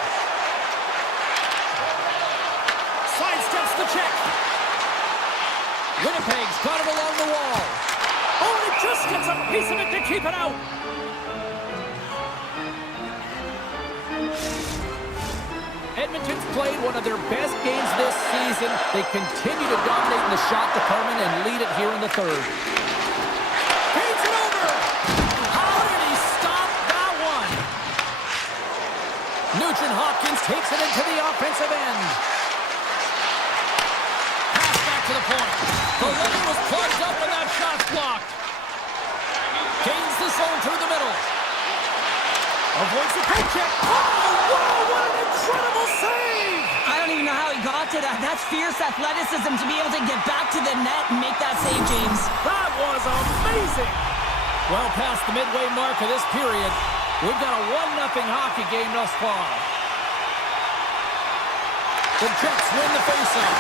Sidesteps the check. Winnipeg's got it along the wall. Oh, and it just gets a piece of it to keep it out. Edmonton's played one of their best games this season. They continue to dominate in the shot department and lead it here in the third. Feeds it over. How did he stop that one? Nugent-Hopkins takes it into the offensive end. Pass back to the point. The lane was plugged up and that shot's blocked. Gains the zone through the middle. Avoids the poke check. Oh, wow, what an incredible save! I don't even know how he got to that. That's fierce athleticism to be able to get back to the net and make that save, James. That was amazing! Well past the midway mark of this period, we've got a 1-0 hockey game thus far. The Jets win the faceoff.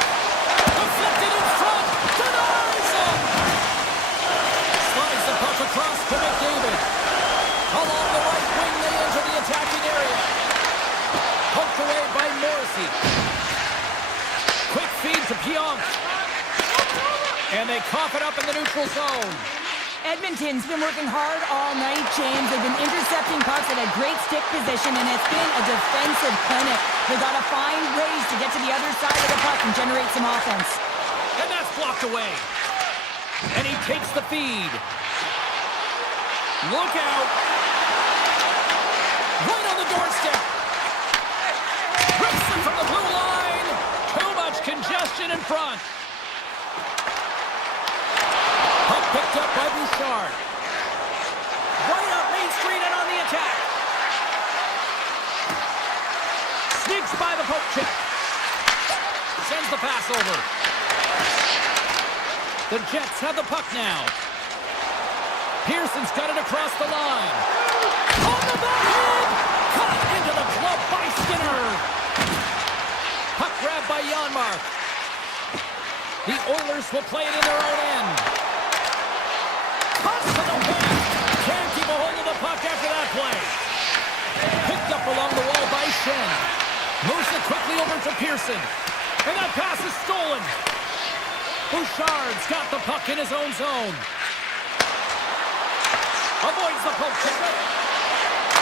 Deflected in front. Denies him! Slides the puck across to McDavid. Along the right wing, they enter the attacking area. Poked away by Morrissey. Quick feed to Pionk. And they cough it up in the neutral zone. Edmonton's been working hard all night, James. They've been intercepting pucks at a great stick position, and it's been a defensive clinic. They've got to find ways to get to the other side of the puck and generate some offense. And that's blocked away. And he takes the feed. Look out. Right on the doorstep. Rips it from the blue line. Too much congestion in front. Puck picked up by Bouchard. Right up Main Street and on the attack. Sneaks by the poke check. Sends the pass over. The Jets have the puck now. Pearson's got it across the line. On the backhand! Cut into the glove by Skinner. Puck grabbed by Janmark. The Oilers will play it in their own end. Cuts to the pass. Can't keep a hold of the puck after that play. Picked up along the wall by Shen. Moves it quickly over to Pearson. And that pass is stolen. Bouchard's got the puck in his own zone. Avoids the poke check.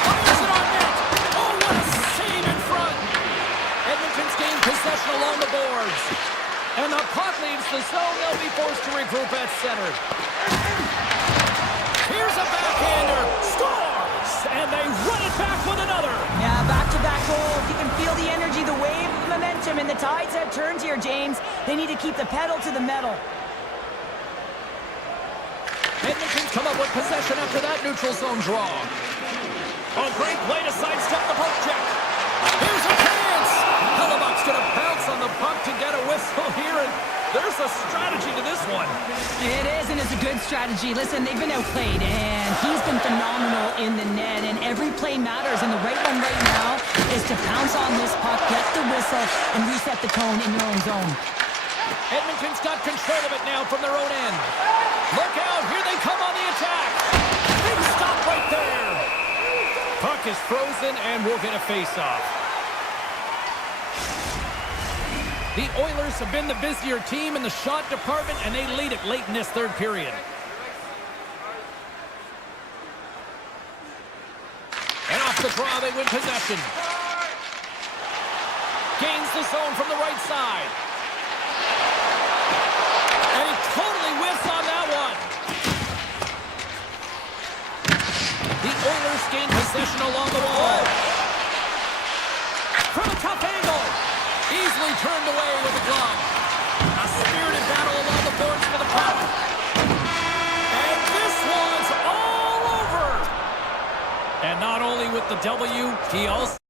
Fires it on net. Oh, what a save in front. Edmonton's gained possession along the boards. And the puck leaves the zone. They'll be forced to regroup at center. Here's a backhander. Scores! And they run it back with another. Yeah, back-to-back goals. You can feel the energy, the wave of momentum, and the tides have turned here, James. They need to keep the pedal to the metal. Edmonton's come up with possession after that neutral zone draw. A great play to sidestep the poke check. Here's a chance. Hellebuck's going to pounce on the puck to get a whistle here, and there's a strategy to this one. It is, and it's a good strategy. Listen, they've been outplayed, and he's been phenomenal in the net, and every play matters, and the right one right now is to pounce on this puck, get the whistle, and reset the tone in your own zone. Edmonton's got control of it now from their own end. Look out, here they come on the attack. Big stop right there. Puck is frozen and we'll get a face-off. The Oilers have been the busier team in the shot department and they lead it late in this third period. draw, they win possession. Gains the zone from the right side. And he totally whiffs on that one. The Oilers gain possession along the wall. From a tough angle. Easily turned away with the glove. A spirited battle along the boards for the puck. And this one's all over. And not only with the W, he also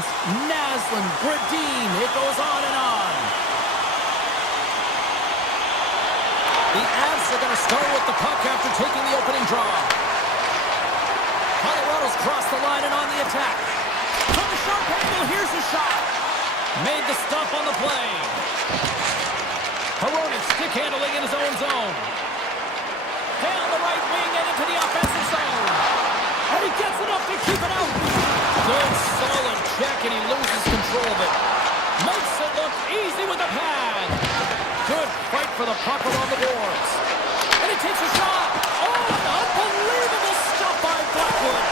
James, Naslin, Bradeen. It goes on and on. The Avs are going to start with the puck after taking the opening draw. Colorado's crossed the line and on the attack. From the sharp angle, here's the shot. Made the stop on the play. Hronek stick handling in his own zone. Down the right wing and into the offensive zone. And he gets enough to keep it out. Good solid check and he loses control of it. Makes it look easy with the pad. Good fight for the puck along the boards. And he takes a shot. Oh, an unbelievable stop by Blackwood.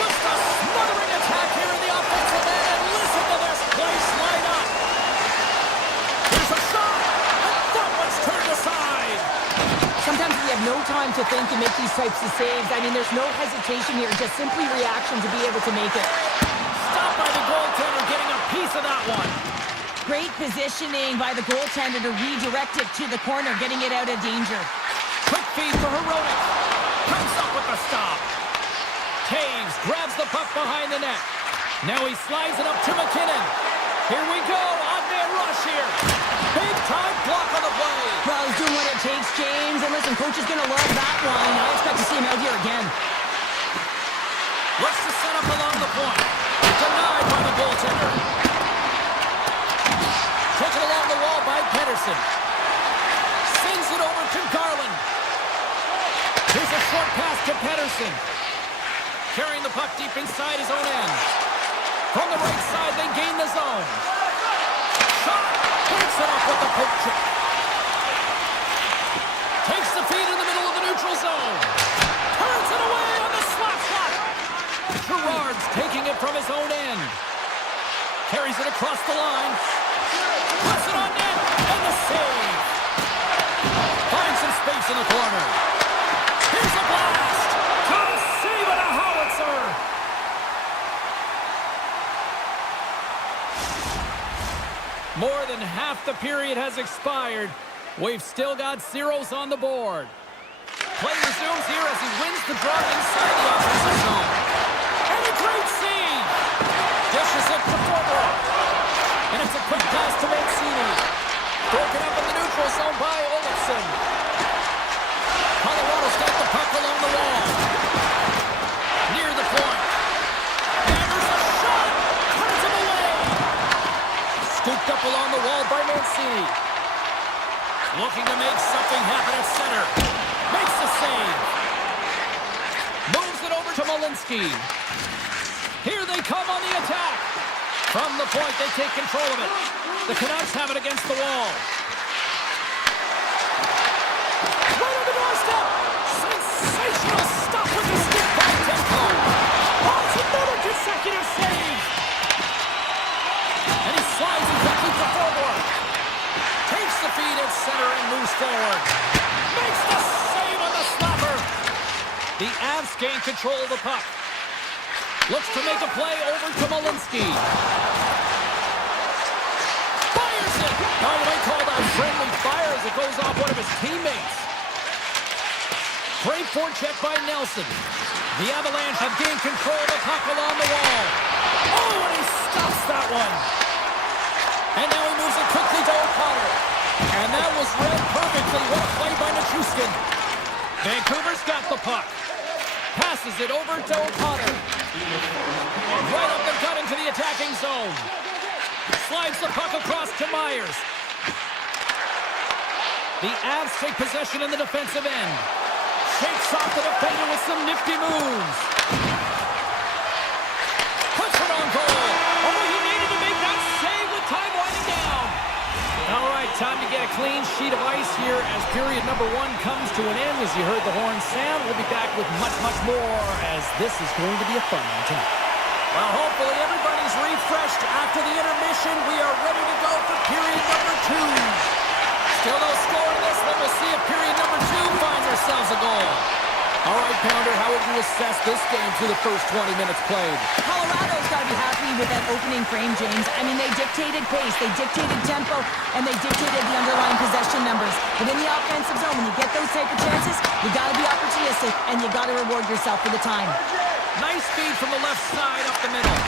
Just a smothering attack here in the offensive end. And listen to this place line up. Here's a shot. And that one's turned aside. Sometimes we have no time to think and make these types of saves. I mean, there's no hesitation here, just simply reaction to be able to make it. Stopped by the goaltender, getting a piece of that one. Great positioning by the goaltender to redirect it to the corner, getting it out of danger. Quick feed for Hronek. Comes up with the stop. Taves grabs the puck behind the net. Now he slides it up to McKinnon. Here we go, on-man rush here. Big time block on the play. Well, he's doing what it takes, James. And listen, coach is going to love that one. I expect to see him out here again. Looks to set up along the point. Denied by the goaltender. Taken along the wall by Pedersen. Sends it over to Garland. Here's a short pass to Pedersen. Carrying the puck deep inside his own end. From the right side, they gain the zone. Shot! Breaks it off with the poke check. Takes the feed in the middle of the neutral zone. Turns it away on the slap shot. Gerard's taking it from his own end. Carries it across the line. Puts it on net. And the save. Finds some space in the corner. Here's a blast. To save it, a howitzer. More than half the period has expired. We've still got zeros on the board. Play resumes here as he wins the draw inside the offensive zone. And a great save! Dishes it to Forward. And it's a quick pass to Mancini. Broken up in the neutral zone by Olofsson. Colorado's got the puck along the wall. Near the point. And there's a shot! Turns him away! Scooped up along the wall by Mancini. Looking to make something happen at center. Makes the save. Moves it over to Malinsky. Here they come on the attack. From the point, they take control of it. The Canucks have it against the wall. Right on the doorstep. Sensational stop with the stick by Tempo. Oh, it's another consecutive save. And he slides it quickly to Forward. Takes the feed at center and moves forward. Makes the save on the slapper. The Avs gain control of the puck. Looks to make a play over to Malinsky. Fires it. Oh, you might call that friendly fire as it goes off one of his teammates. Great forecheck by Nelson. The Avalanche have gained control of the puck along the wall. Oh, and he stops that one. And now he moves it quickly to O'Connor. And that was read perfectly. What a play by Nichushkin. Vancouver's got the puck. Passes it over to O'Connor. Right up the gut into the attacking zone. Slides the puck across to Myers. The Avs take possession in the defensive end. Shakes off the defender with some nifty moves. Puts it on goal. Oh, he needed to make that save with time winding down. All right, time to get a clean sheet of ice here as period number 1 comes to an end. As you heard the horn sound, we'll be back with much, much more as this is going to be a fun one tonight. Well, hopefully everybody's refreshed after the intermission. We are ready to go for period number 2. Still no score in this, but we'll see if period number 2 finds ourselves a goal. All right, Pounder, how would you assess this game through the first 20 minutes played? Colorado's got to be happy with that opening frame, James. I mean, they dictated pace, they dictated tempo, and they dictated the underlying possession numbers. But in the offensive zone, when you get those type of chances, you got to be opportunistic, and you got to reward yourself for the time. Nice feed from the left side up the middle.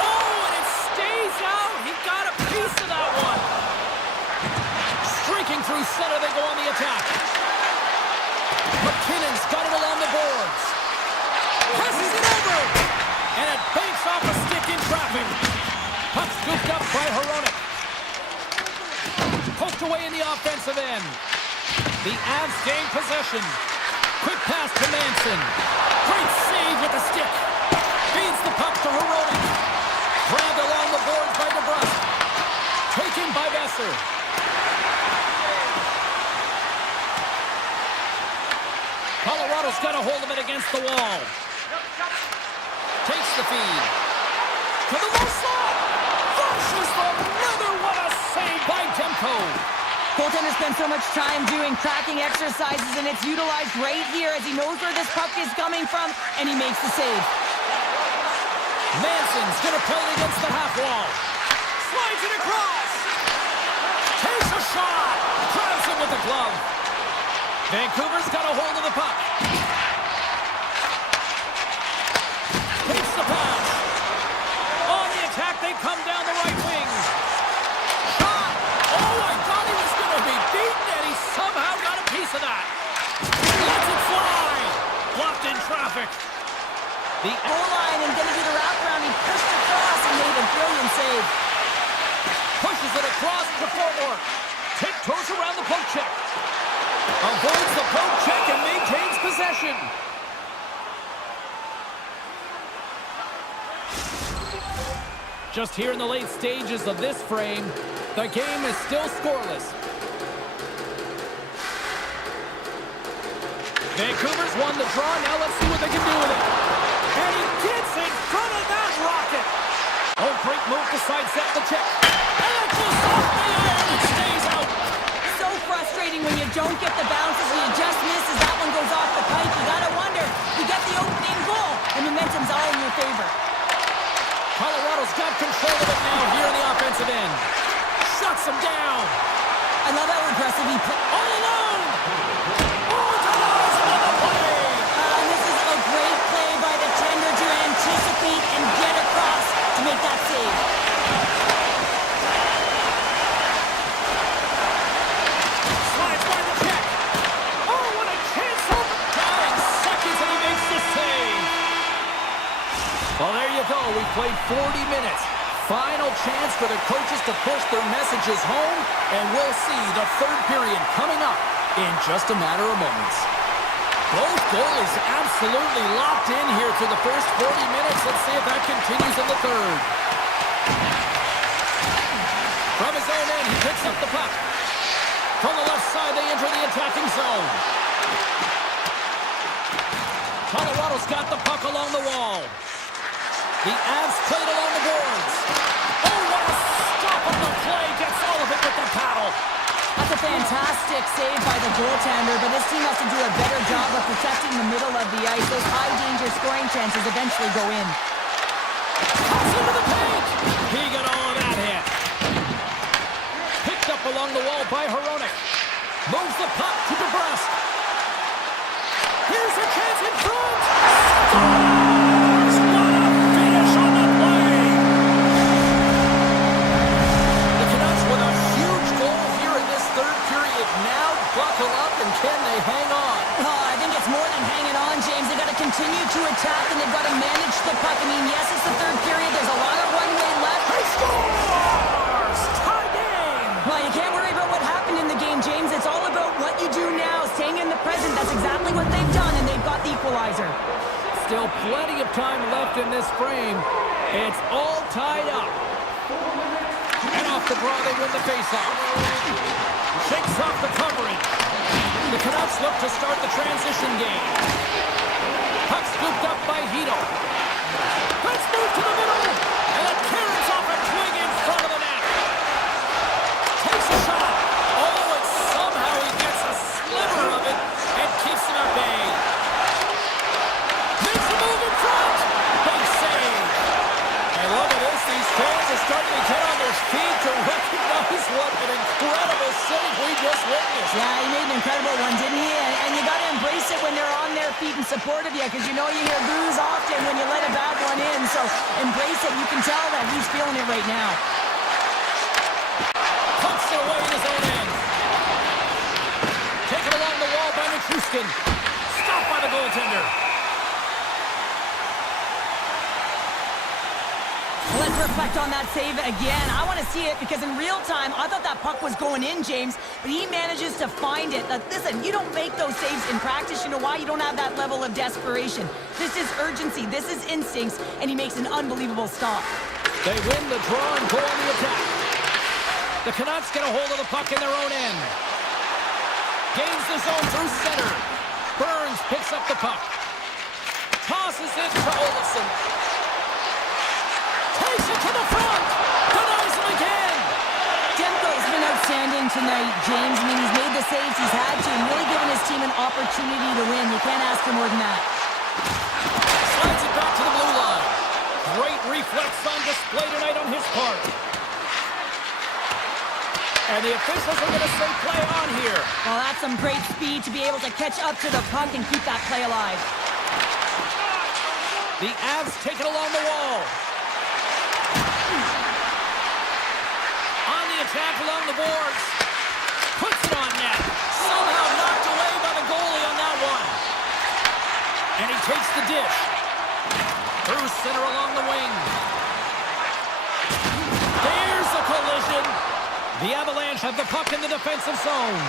Oh, and it stays out. He got a piece of that one. Streaking through center, they go on the attack. McKinnon's got it along the boards. Passes it over. And it banks off a stick in traffic. Puck scooped up by Hronek. Poked away in the offensive end. The Avs gain possession. Quick pass to Manson. Great save with the stick. Feeds the puck to Hronek. Grabbed along the boards by DeBrusque. Taken by Besser. Colorado's got a hold of it against the wall. Takes the feed. To the low slot. Flushes the another. What a save by Demko. Goaltender spends so much time doing tracking exercises, and it's utilized right here as he knows where this puck is coming from, and he makes the save. Manson's gonna play it against the half wall. Slides it across. Takes a shot. Grabs him with the glove. Vancouver's got a hold of the puck. Takes the pass. On the attack, they come down the right wing. Shot. Oh, I thought he was going to be beaten, and he somehow got a piece of that. Lets it fly. Blocked in traffic. The goal line and gonna do the wraparound. He pushed across and made a brilliant save. Pushes it across to forward. Tiptoes around the poke check. Avoids the poke check and maintains possession. Just here in the late stages of this frame, the game is still scoreless. Vancouver's won the draw. Now let's see what they can do with it. And he gets in front of that rocket. Oh, great move to sidestep the check. And it's just off the iron. It stays out. So frustrating when you don't get the bounces and you just miss as that one goes off the pipe. You gotta wonder, you get the opening goal, and momentum's all in your favor. Colorado's got control of it now here in the offensive end. Shuts him down. I love how aggressive he played. All alone. Oh, denies another play. This is a great play by the tender to anticipate and get across to make that save. Slides by the check. Oh, what a chance over 9 seconds and he makes the save. Well, there you go. We played 40 minutes. Final chance for the coaches to push their messages home, and we'll see the third period coming up in just a matter of moments. Both goalies absolutely locked in here through the first 40 minutes. Let's see if that continues in the third. From his own end, he picks up the puck. From the left side, they enter the attacking zone. Colorado's got the puck along the wall. The Avs played along the boards. Oh, what a stop on the play. Gets all of it with the paddle. That's a fantastic save by the goaltender, but this team has to do a better job of protecting the middle of the ice. Those high-danger scoring chances eventually go in. Pass into the paint. He got all of that hit. Picked up along the wall by Hronek. Moves the puck to DeBrusque. Here's a chance in front. Scores! What a finish on the play. The Canucks with a huge goal here in this third period. Now buckle up, and can they hang on? Oh, I think it's more than hanging on, James. They've got to continue to attack, and they've got to manage the puck. I mean, yes, it's the third period. There's a lot of runway left. He scores! Tie game! Well, you can't worry about what happened in the game, James. It's all about what you do now, staying in the present. That's exactly what they've done, and they've got the equalizer. Still plenty of time left in this frame. It's all tied up. And off the draw, they win the faceoff. Shakes off the coverage. The Canucks look to start the transition game. Puck scooped up by Hito. Let's move to the middle. And it carries off a twig in front of the net. Takes a shot. Oh, and somehow he gets a sliver of it and keeps it at bay. Makes a move in front. Big save. And look at this. These fans are starting to get on their feet to recognize what an incredible save we just witnessed. Yeah, he made an incredible one, didn't he? And you got to embrace it when they're on their feet in support of you, because you know you hear boos often when you let a bad one in. So embrace it. You can tell that he's feeling it right now. Punts it away in his own end. Taken along the wall by Nichushkin. Stopped by the goaltender. Let's reflect on that save again. I want to see it because in real time, I thought that puck was going in, James, but he manages to find it. Listen, you don't make those saves in practice. You know why? You don't have that level of desperation. This is urgency. This is instincts, and he makes an unbelievable stop. They win the draw and go on the attack. The Canucks get a hold of the puck in their own end. Gains the zone through center. Burns picks up the puck. Tosses it to Olofsson. Takes it to the front. Denies him again. Demko's been outstanding tonight, James. I mean, he's made the saves he's had to and really given his team an opportunity to win. You can't ask for more than that. Slides it back to the blue line. Great reflex on display tonight on his part. And the officials are going to say play on here. Well, that's some great speed to be able to catch up to the puck and keep that play alive. The Avs take it along the wall. On the attack along the boards. Puts it on net. Somehow knocked away by the goalie on that one. And he takes the dish. Through center along the wing. There's a collision. The Avalanche have the puck in the defensive zone.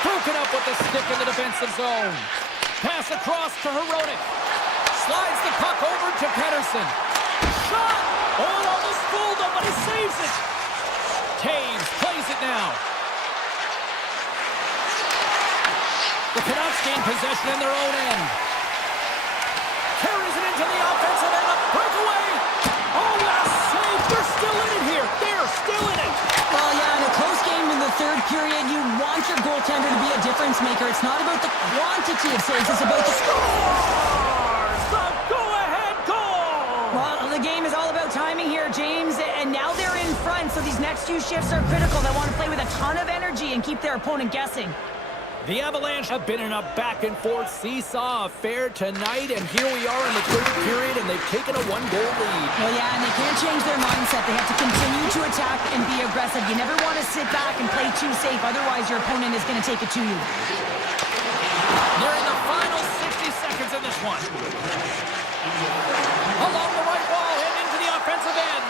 Broken up with the stick in the defensive zone. Pass across to Hronek. Slides the puck over to Pettersson. Shot! Oh, it almost fooled him, but he saves it. Taves plays it now. The Canucks gain possession in their own end. Carries it into the offensive end. A breakaway. Oh, what a save. They're still in it here. They're still in it. Well, yeah, in a close game in the third period, you want your goaltender to be a difference maker. It's not about the quantity of saves, it's about the Scores the go-ahead goal. Well, the game is all about timing here, James, and now they're in front, so these next few shifts are critical. They want to play with a ton of energy and keep their opponent guessing. The Avalanche have been in a back-and-forth seesaw affair tonight, and here we are in the third period, and they've taken a one-goal lead. Well, yeah, and they can't change their mindset. They have to continue to attack and be aggressive. You never want to sit back and play too safe, otherwise your opponent is going to take it to you. Nearing the final 60 seconds in this one. Along the right wall and into the offensive end.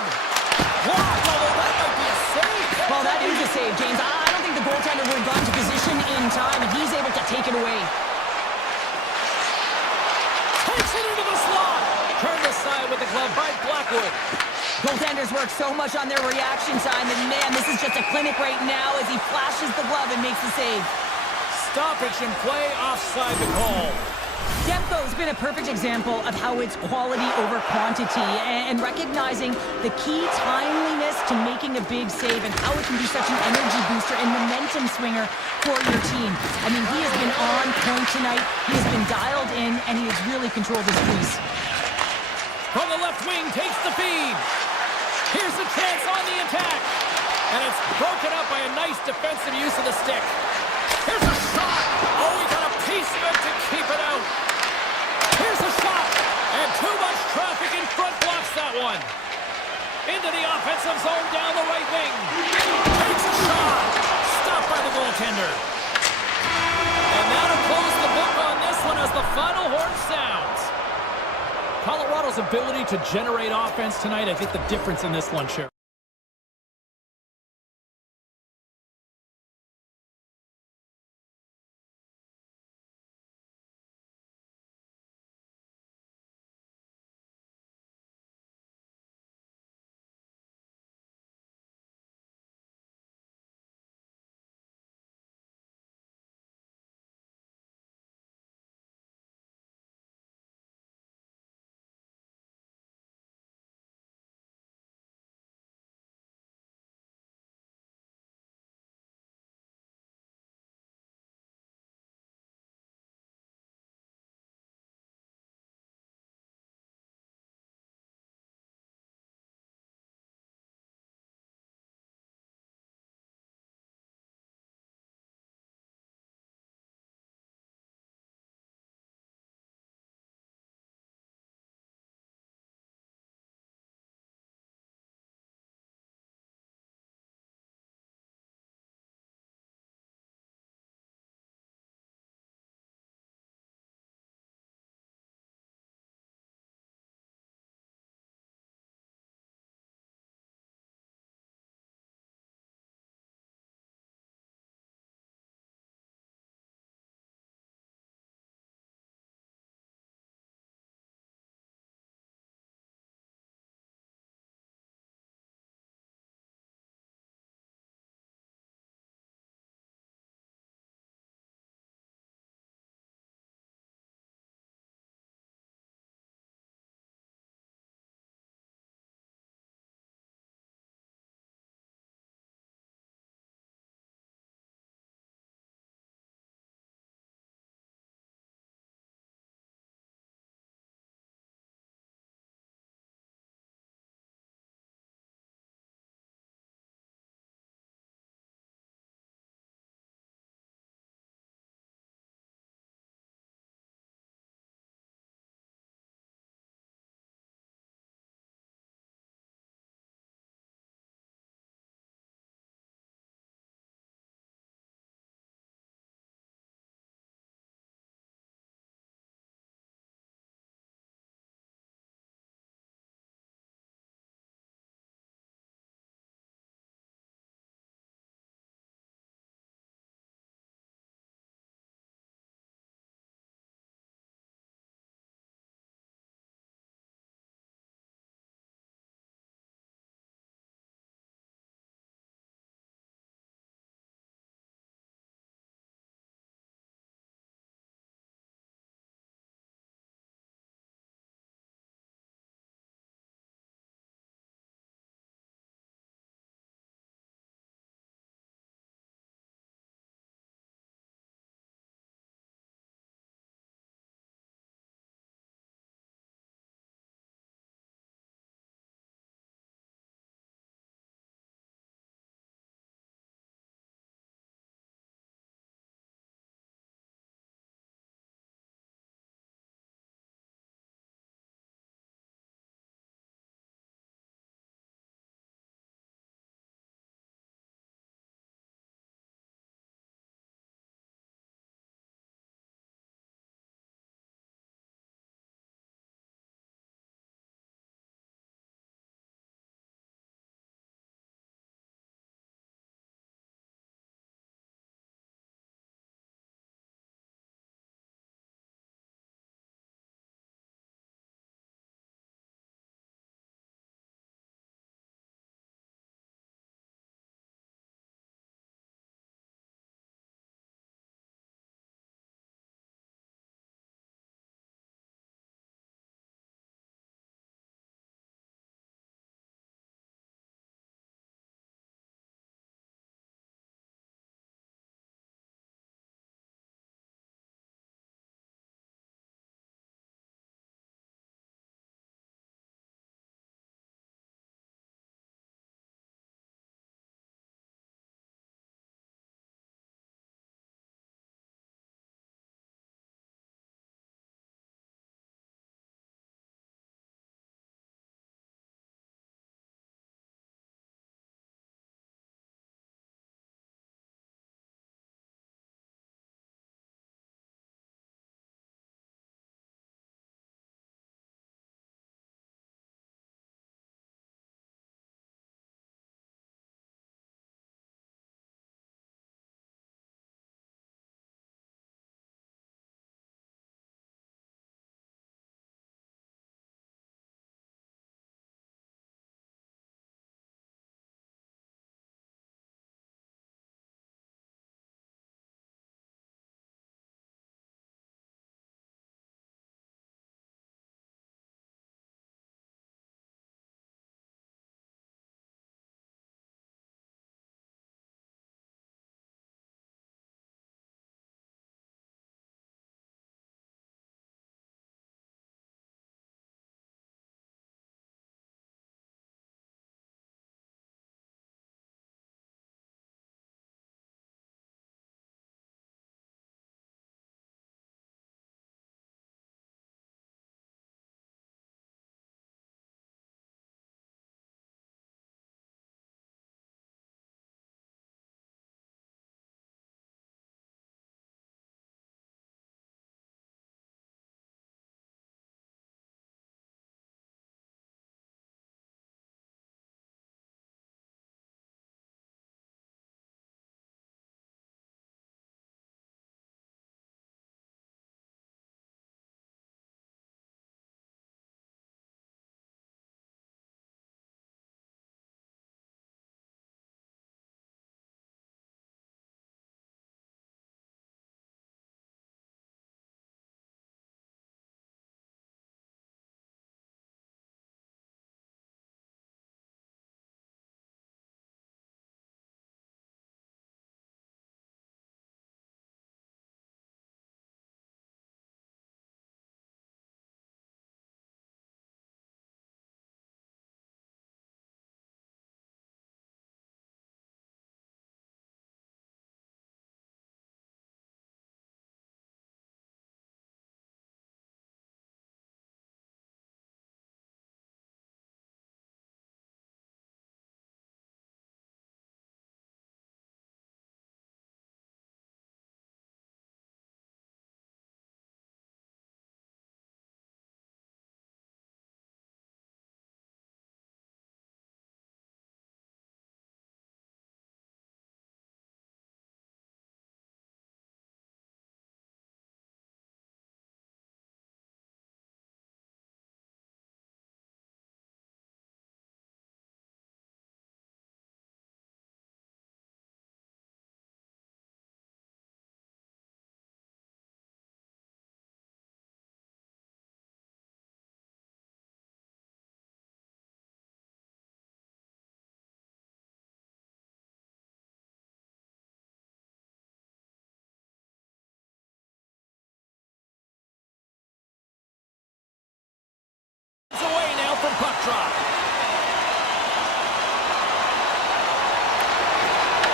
Wow, that might be a save. Well, that is a save, James. I don't think the goaltender would have gone to position in time, and he's able to take it away. Takes it into the slot. Turned aside with the glove by Blackwood. Goaltenders work so much on their reaction time, and man, this is just a clinic right now as he flashes the glove and makes the save. Stoppage in play, offside the call. Demko's been a perfect example of how it's quality over quantity and recognizing the key timeliness to making a big save and how it can be such an energy booster and momentum swinger for your team. I mean, he has been on point tonight. He has been dialed in, and he has really controlled his crease. From the left wing, takes the feed. Here's a chance on the attack. And it's broken up by a nice defensive use of the stick. Here's a shot. Oh, he got a piece of it to keep it out. Here's a shot. And too much traffic in front blocks that one. Into the offensive zone down the right wing. Takes a shot. Stopped by the goaltender. And that'll close the book on this one as the final horn sounds. Colorado's ability to generate offense tonight, I think the difference in this one, Sher.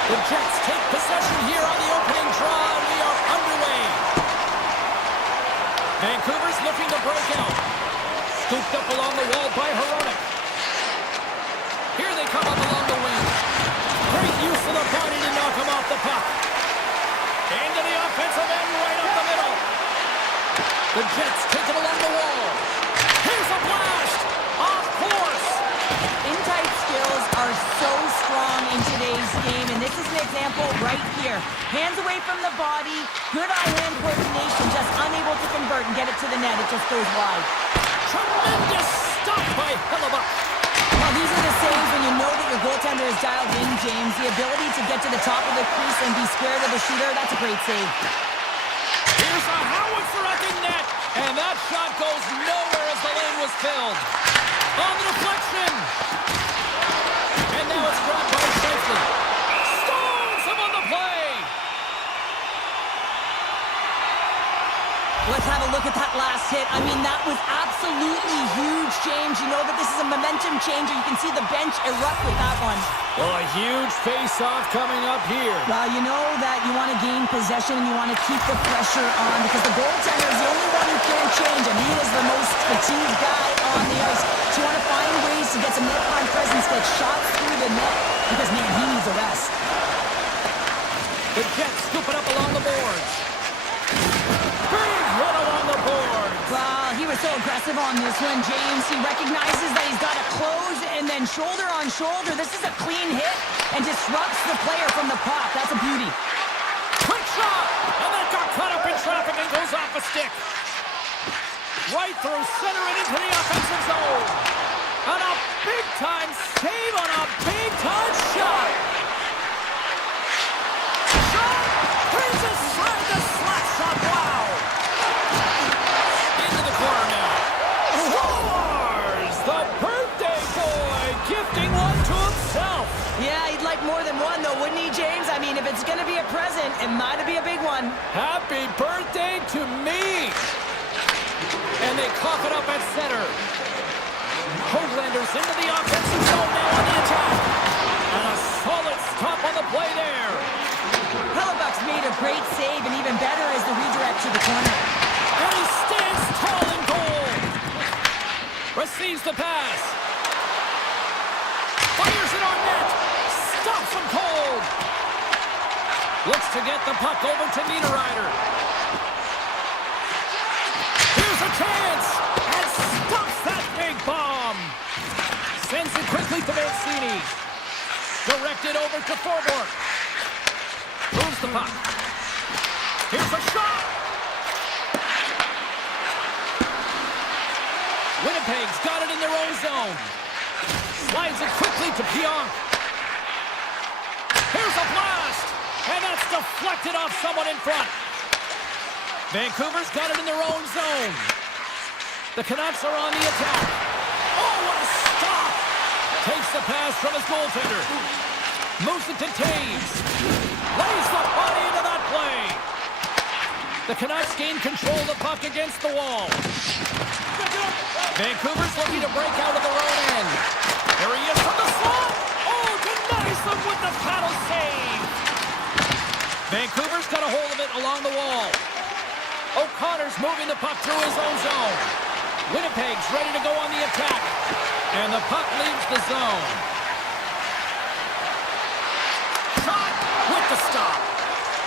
The Jets take possession here on the opening draw, and we are underway. Vancouver's looking to break out. Scooped up along the wall by Hronek. Here they come up along the wing. Great use of the body to knock him off the puck. Into the offensive end, right up the middle. The Jets take it along the wall. Here's a blast! Off course! In-tight skills are so strong in today's game, and this is an example right here. Hands away from the body, good eye-hand coordination, just unable to convert and get it to the net. It just goes wide. Tremendous stop by Hellebuck. Well, these are the saves when you know that your goaltender is dialed in, James. The ability to get to the top of the crease and be square to the shooter, that's a great save. Here's a howitzer at the net, and that shot goes nowhere as the lane was filled. On the deflection. And now it's grabbed by Shifley. Stones him on the play. Let's have a look at that last hit. I mean, that was absolutely huge, James. You know that this is a momentum changer. You can see the bench erupt with that one. Well, a huge face-off coming up here. Well, you know that you want to gain possession and you want to keep the pressure on because the goaltender is the only one who can change, and he is the most fatigued guy on the ice. So you want to find ways to get some net-on presence, get shots through the net, because, man, he needs a rest. The Jets scoop it up along the boards. Big hit along the boards. Well, he was so aggressive on this one, James. He recognizes that he's got to close and then shoulder on shoulder. This is a clean hit and disrupts the player from the puck. That's a beauty. Quick shot! And that got caught up in traffic and goes off a stick. Right through center and into the offensive zone. And a big-time save on a big-time shot. Shot! Brings aside the slap shot. Wow! Into the corner now. Scores! The birthday boy gifting one to himself. Yeah, he'd like more than one, though, wouldn't he, James? I mean, if it's going to be a present, it might be a big one. Happy birthday to me! And they cough it up at center. Hoaglanders into the offensive zone now on the attack. And a solid stop on the play there. Hellebuck's made a great save, and even better is the redirect to the corner. And he stands tall in goal. Receives the pass. Fires it on net. Stops him cold. Looks to get the puck over to Niederreiter. Here's a chance. And stops that big bomb. Sends it quickly to Mancini. Directed over to Thorborg. Moves the puck. Here's a shot. Winnipeg's got it in their own zone. Slides it quickly to Pionk. Here's a blast. And that's deflected off someone in front. Vancouver's got it in their own zone. The Canucks are on the attack. Oh, what a stop! Takes the pass from his goaltender. Moves it to Taves. Lays the body into that play. The Canucks gain control of the puck against the wall. Vancouver's looking to break out of their own end. There he is from the slot. Oh, denies them with the paddle save. Vancouver's got a hold of it along the wall. O'Connor's moving the puck through his own zone. Winnipeg's ready to go on the attack. And the puck leaves the zone. Shot with the stop.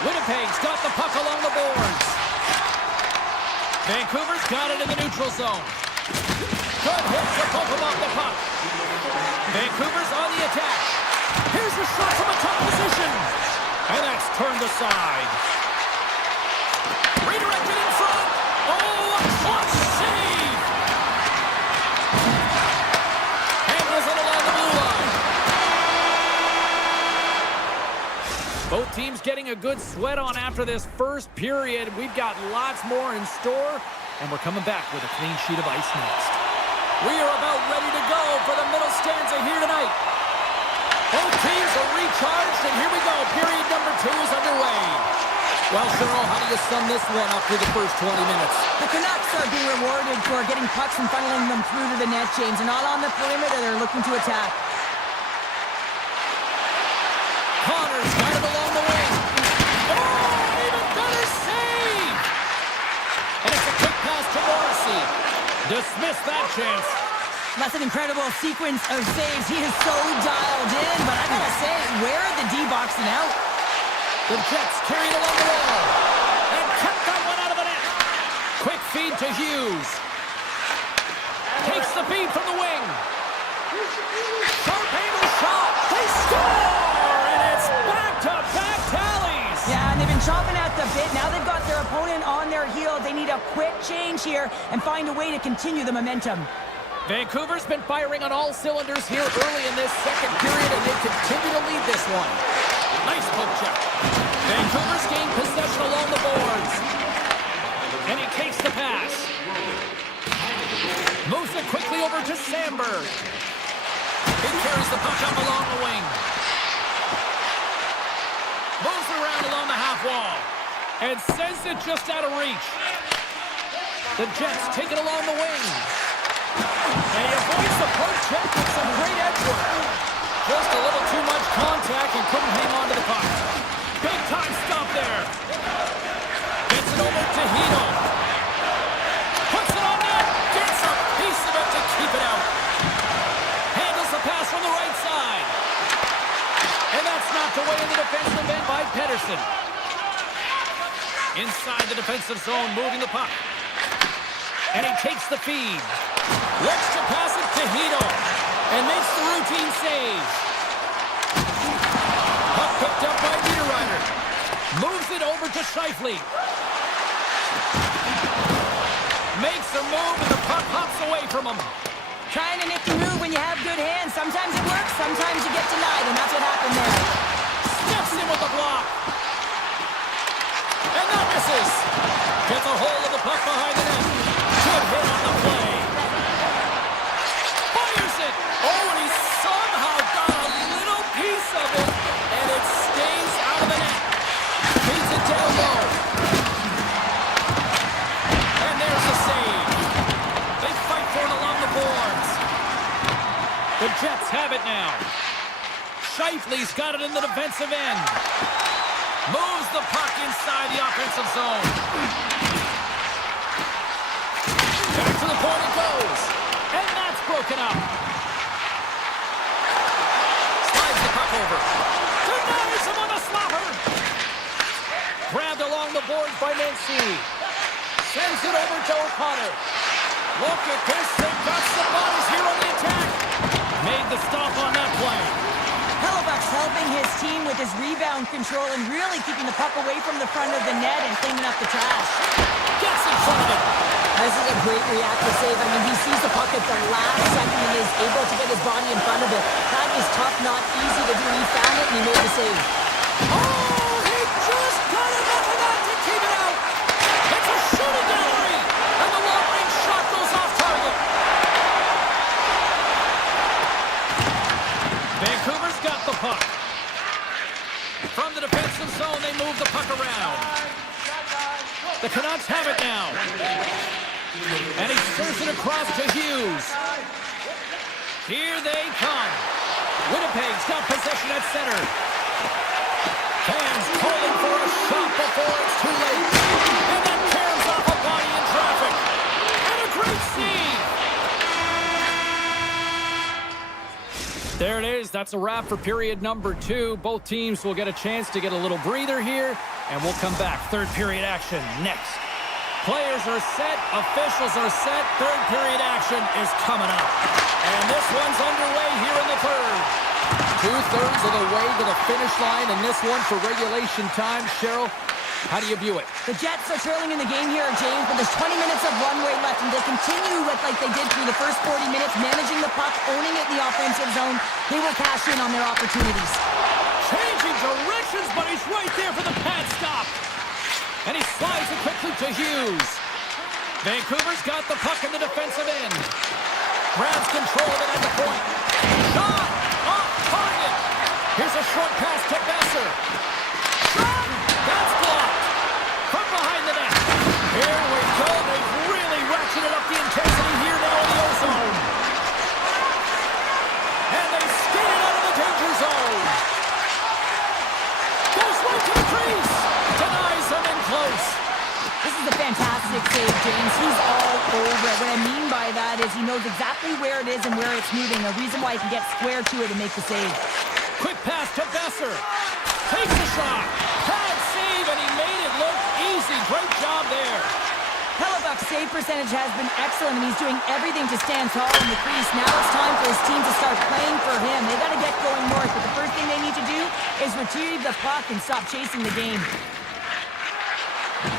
Winnipeg's got the puck along the boards. Vancouver's got it in the neutral zone. Good hit to poke him off the puck. Vancouver's on the attack. Here's a shot from a tough position. And that's turned aside. Redirected in front. Oh, a clutch save. Handles it along the blue line. Both teams getting a good sweat on after this first period. We've got lots more in store, and we're coming back with a clean sheet of ice next. We are about ready to go for the middle stanza here tonight. Both teams are recharged, and here we go. Period number 2 is underway. Well, Cheryl, how do you sum this one up through the first 20 minutes? The Canucks are being rewarded for getting pucks and funneling them through to the net, James. They're not on the perimeter. They're looking to attack. Connor's got Dismiss that chance. That's an incredible sequence of saves. He is so dialed in, but I gotta say, where are the D-boxing out? The Jets carried along the wall and kept that one out of the net. Quick feed to Hughes. Takes the feed from the wing. Sharp angle shot. They score, and it's back-to-back tallies. Yeah, and they've been chomping at the bit. Now they've got their opponent on their heels. They need a quick change here and find a way to continue the momentum. Vancouver's been firing on all cylinders here early in this second period, and they continue to lead this one. Nice poke check. Vancouver's gained possession along the boards. And he takes the pass. Moves it quickly over to Sandberg. He carries the puck up along the wing. Moves it around along the half wall. And sends it just out of reach. The Jets take it along the wing. And he avoids the poke check with some great edge work. Just a little too much contact and couldn't hang on to the puck. Big time stop there. Gets it over to Hito. Puts it on net. Gets a piece of it to keep it out. Handles the pass from the right side. And that's knocked away in the defensive end by Pedersen. Inside the defensive zone, moving the puck. And he takes the feed. Looks to pass it to Hito. And makes the routine save. Puck picked up by Niederreiter. Moves it over to Scheifele. Makes a move and the puck hops away from him. Trying a nifty move when you have good hands. Sometimes it works, sometimes you get denied, and that's what happened there. Steps in with the block. And that misses. Gets a hold of the puck behind the net. Good hit on the play. Fires it. Oh, and he somehow got a little piece of it. And it stays out of the net. Feeds it down low. And there's a save. They fight for it along the boards. The Jets have it now. Scheifele's got it in the defensive end. Moves the puck inside the offensive zone. Back to the point it goes. And that's broken up. Slides the puck over. Denies him on the slapper. Grabbed along the boards by Mancini. Sends it over to O'Connor. Look at this. They've got some bodies here on the attack. Made the stop on that play. Hellebuyck's helping his team with his rebound control and really keeping the puck away from the front of the net and cleaning up the trash. Gets in front of it. This is a great reactive save. I mean, he sees the puck at the last second and is able to get his body in front of it. That is tough, not easy to do. He found it and he made the save. Oh, he just got enough of that to keep it out. It's a shooting gallery. And the long-range shot goes off target. Vancouver's got the puck. From the defensive zone, they move the puck around. The Canucks have it now. And he serves it across to Hughes. Here they come. Winnipeg's got possession at center. Fans calling for a shot before it's too late. And then tears off a body in traffic. And a great save. There it is. That's a wrap for period number 2. Both teams will get a chance to get a little breather here. And we'll come back. Third period action next. Players are set. Officials are set. Third period action is coming up. And this one's underway here in the third. 2/3 of the way to the finish line. And this one for regulation time. Cheryl, how do you view it? The Jets are trailing in the game here, James, but there's 20 minutes of runway left, and they continue with like they did through the first 40 minutes, managing the puck, owning it in the offensive zone. They will cash in on their opportunities. Changing directions, but he's right there for the pad stop. And he slides it quickly to Hughes. Vancouver's got the puck in the defensive end. Grabs control of it at the point. Shot! Off target! Here's a short pass to Besser. Shot! That's blocked. From behind the net. Here we go. They've really ratcheted up the intensity here now in the O-zone. And they skate it out of the danger zone. Goes right to the crease. Denies him in close. This is a fantastic fantastic save, James. He's all over it. What I mean by that is he knows exactly where it is and where it's moving. A reason why he can get square to it and make the save. Quick pass to Besser. Takes a shot. Pad save, and he made it look easy. Great job there. Hellebuck's save percentage has been excellent, and he's doing everything to stand tall in the crease. Now it's time for his team to start playing for him. They got to get going north, but the first thing they need to do is retrieve the puck and stop chasing the game.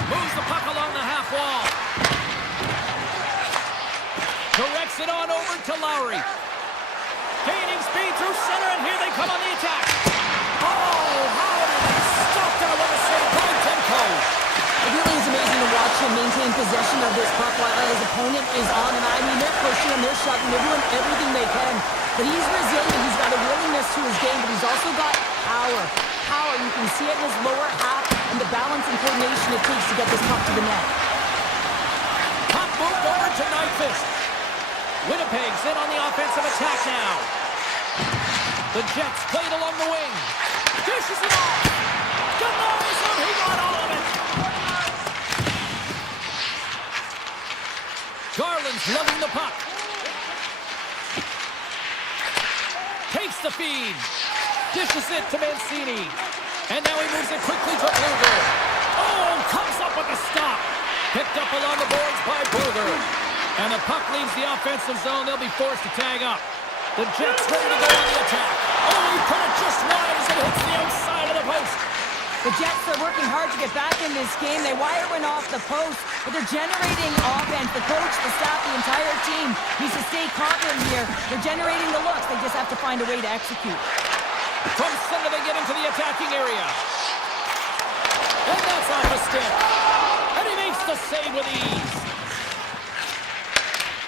Moves the puck along the half wall. Directs it on over to Lowry. Gaining speed through center, and here they come on the attack. Oh, how did he stop that? What a save by Demko. It really is amazing to watch him maintain possession of this puck while his opponent is on him. I mean, they're pushing him, they're shoving, they're doing everything they can. But he's resilient, he's got a willingness to his game, but he's also got power. Power, you can see it in his lower half and the balance and coordination it takes to get this puck to the net. Puck moved over to Nyquist. Winnipeg's in on the offensive attack now. The Jets played along the wing. Dishes it off. Denies him. He got all of it. Garland's lugging the puck. Takes the feed. Dishes it to Mancini. And now he moves it quickly to Bluger. Oh, comes up with a stop. Picked up along the boards by Bluger. And the puck leaves the offensive zone. They'll be forced to tag up. The Jets ready to go on the attack. Oh, he put it just wide as it hits the outside of the post. The Jets are working hard to get back in this game. They wire one off the post, but they're generating offense. The coach, the staff, the entire team needs to stay confident here. They're generating the looks. They just have to find a way to execute. From center, they get into the attacking area. And that's off the stick. And he makes the save with ease.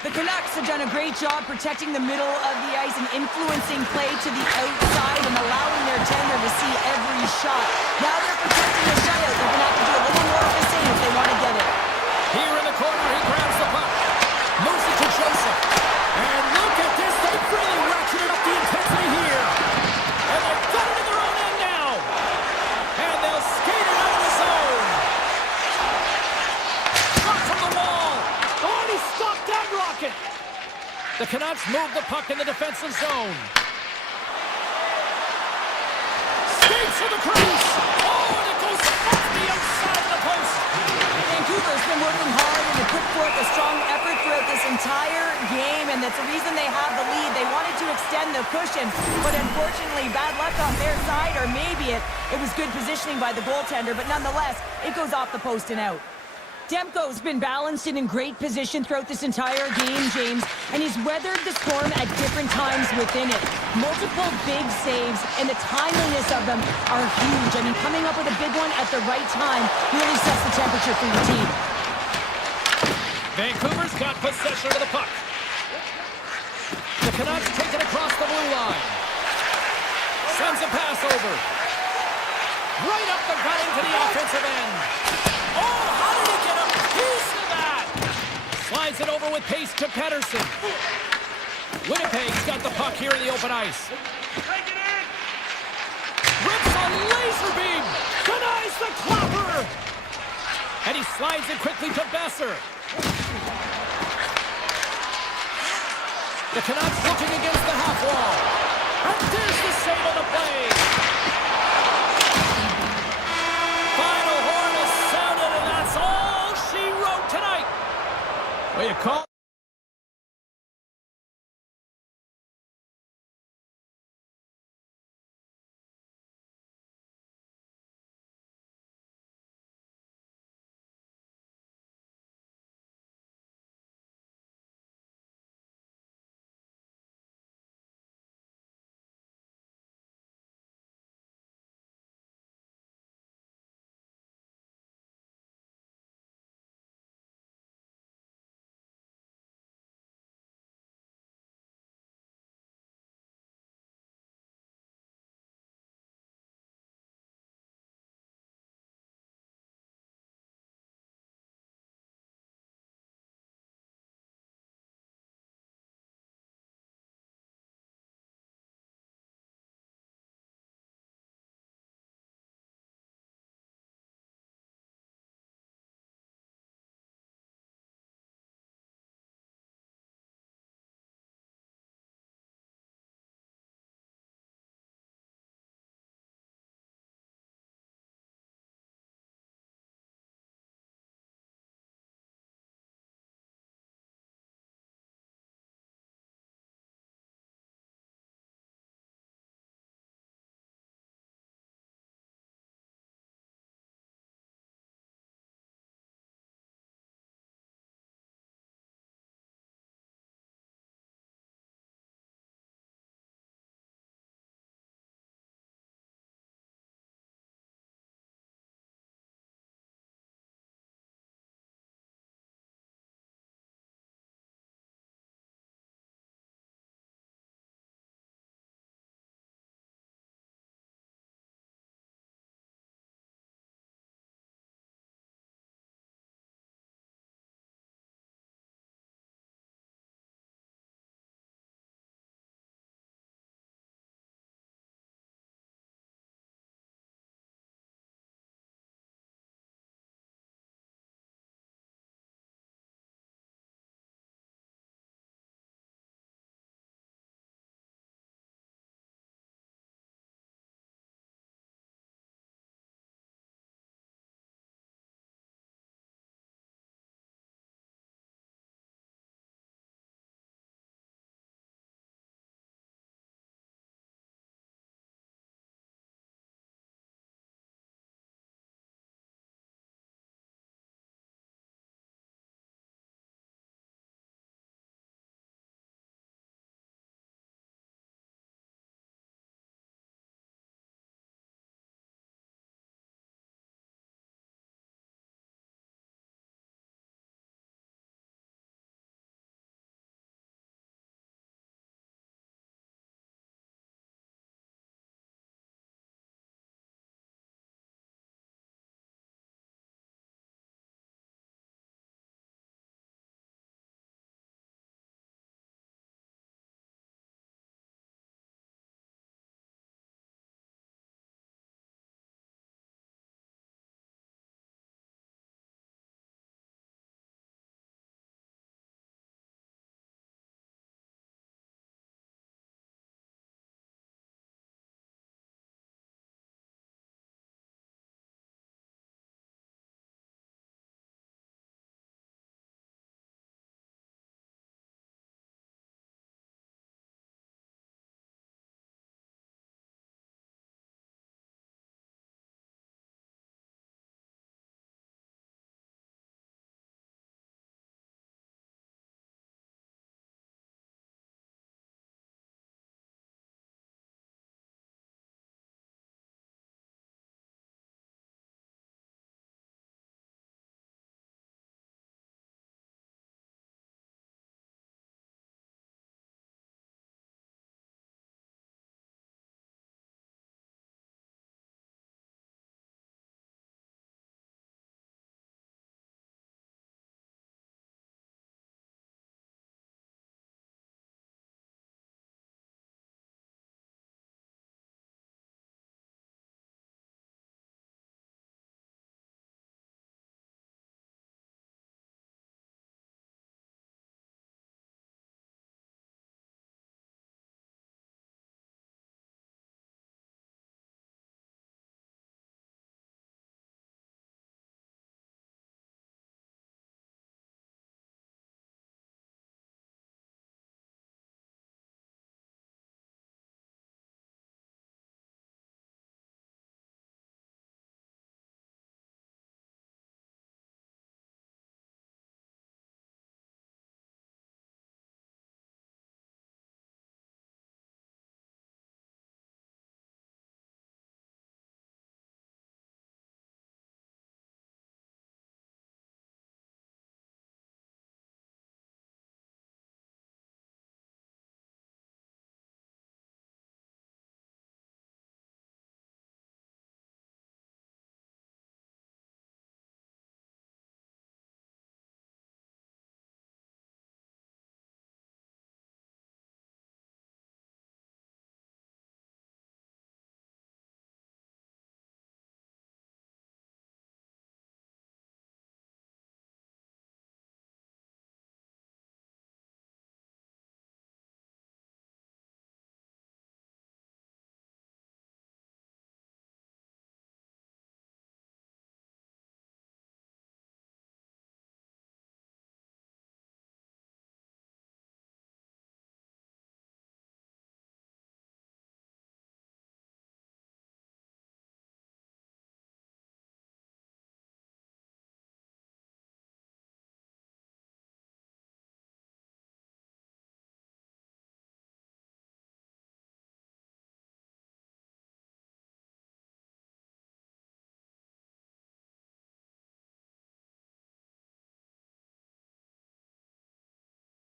The Canucks have done a great job protecting the middle of the ice and influencing play to the outside and allowing their tender to see every shot. Now they're protecting the shutout. They're going to have to do a little more of the same if they want to get it. Here in the corner, he grabs the puck. Moves it to Joseph. And look at this. They've really ratcheted up the intensity here. And they've got it in their own end now. And they'll skate it out of the zone. Shot from the wall. Oh, and he stopped that rocket. The Canucks move the puck in the defensive zone. Skates to the crease. Oh, and it goes off the outside of the post. Vancouver's been working hard and they put forth a strong effort throughout this entire game, and that's the reason they have the lead. They wanted to extend the cushion, but unfortunately, bad luck on their side, or maybe it was good positioning by the goaltender, but nonetheless, it goes off the post and out. Demko's been balanced and in great position throughout this entire game, James, and he's weathered the storm at different times within it. Multiple big saves, and the timeliness of them are huge. I mean, coming up with a big one at the right time really sets the temperature for your team. Vancouver's got possession of the puck. The Canucks take it across the blue line. Sends a pass over. Right up the gut into the offensive end. Oh, how did he get a piece of that? Slides it over with pace to Pedersen. Winnipeg's got the puck here in the open ice. Rips a laser beam. Denies the clapper. And he slides it quickly to Besser. The Canucks looking against the half wall. And there's the save of the play. Final horn is sounded, and that's all she wrote tonight. Well, you call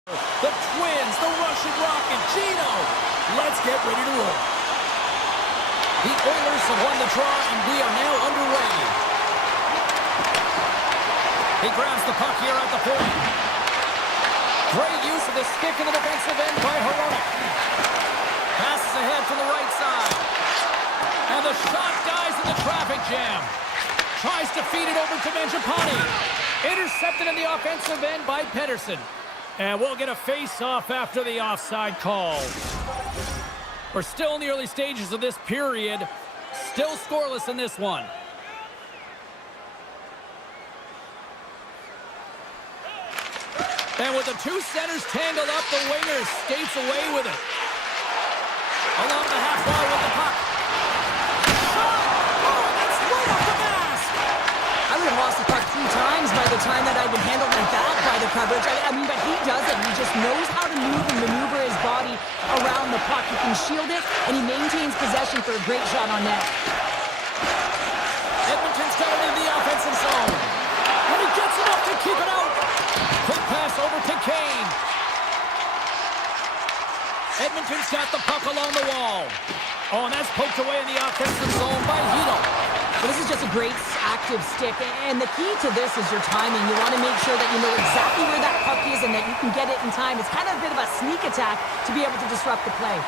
The Twins, the Russian Rocket, Gino. Let's get ready to roll. The Oilers have won the draw, and we are now underway. He grabs the puck here at the point. Great use of the stick in the defensive end by Horonic. Passes ahead from the right side. And the shot dies in the traffic jam. Tries to feed it over to Mangiapane. Intercepted in the offensive end by Pedersen. And we'll get a face-off after the offside call. We're still in the early stages of this period. Still scoreless in this one. And with the two centers tangled up, the winger skates away with it. Along the half wall with the puck. Shot! Oh, that's right off the mask! I would have lost the puck 3 times by the time that I'd been handled like that by the coverage. I mean, but he does it. He just knows how to move and maneuver his body around the puck. He can shield it, and he maintains possession for a great shot on net. Edmonton's got it into the offensive zone. And he gets enough to keep it out. Quick pass over to Kane. Edmonton's got the puck along the wall. Oh, and that's poked away in the offensive zone by Hito. But this is just a great active stick, and the key to this is your timing. You want to make sure that you know exactly where that puck is and that you can get it in time. It's kind of a bit of a sneak attack to be able to disrupt the play.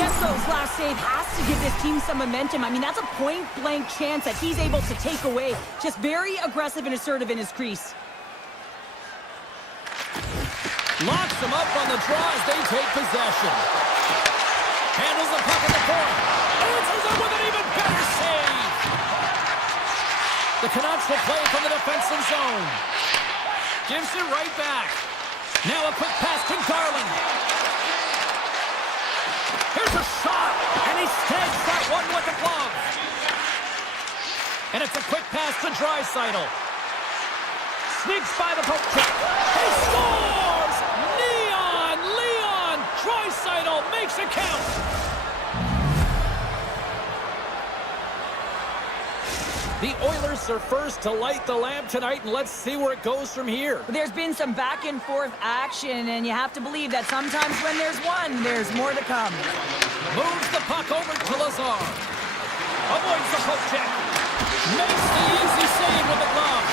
Demko's last save has to give this team some momentum. I mean, that's a point-blank chance that he's able to take away. Just very aggressive and assertive in his crease. Locks them up on the draw as they take possession. Handles the puck at the point. Answers up with an even better save. The Canucks will play from the defensive zone. Gives it right back. Now a quick pass to Garland. Here's a shot, and he snags that one with the glove. And it's a quick pass to Draisaitl. Sneaks by the poke check. He scores! Leon Draisaitl makes it count. The Oilers are first to light the lamp tonight, and let's see where it goes from here. There's been some back and forth action, and you have to believe that sometimes when there's one, there's more to come. Moves the puck over to Lazar. Avoids the poke check. Makes the easy save with the glove.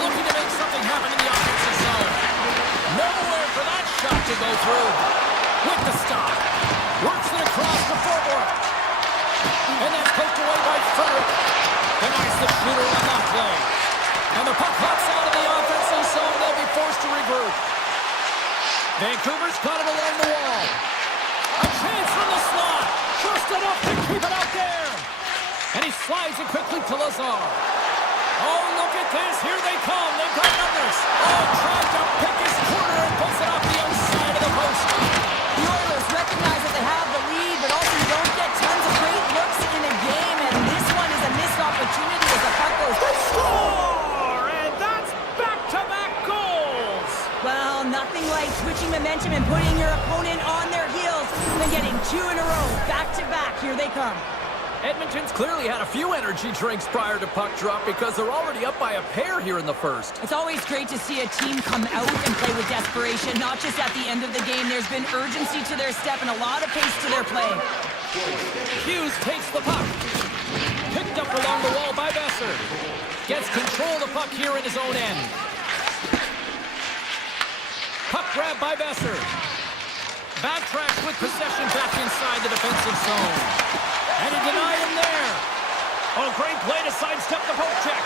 Looking to make something happen in the offensive zone. Nowhere for that shot to go through. With the stop. Works it across the forward. And that's poked away by Frederick. Denies the shooter on that play. And the puck hops out of the offensive zone. They'll be forced to regroup. Vancouver's got it along the wall. A chance from the slot. Just enough to keep it out there. And he slides it quickly to Lazar. Oh, look at this. Here they come. They've got numbers. Oh, trying to pick his corner and puts it off the outside of the post. The Oilers recognize that they have the lead, but also you don't get tons of great looks in a game, and this one is a missed opportunity as the puck goes. They score! And that's back-to-back goals. Well, nothing like switching momentum and putting your opponent on their heels than getting 2 in a row. Back-to-back. Here they come. Edmonton's clearly had a few energy drinks prior to puck drop because they're already up by a pair here in the first. It's always great to see a team come out and play with desperation, not just at the end of the game. There's been urgency to their step and a lot of pace to their play. Hughes takes the puck. Picked up along the wall by Besser. Gets control of the puck here in his own end. Puck grab by Besser. Backtracks with possession back inside the defensive zone. And he denied him there. Oh, great play to sidestep the poke check.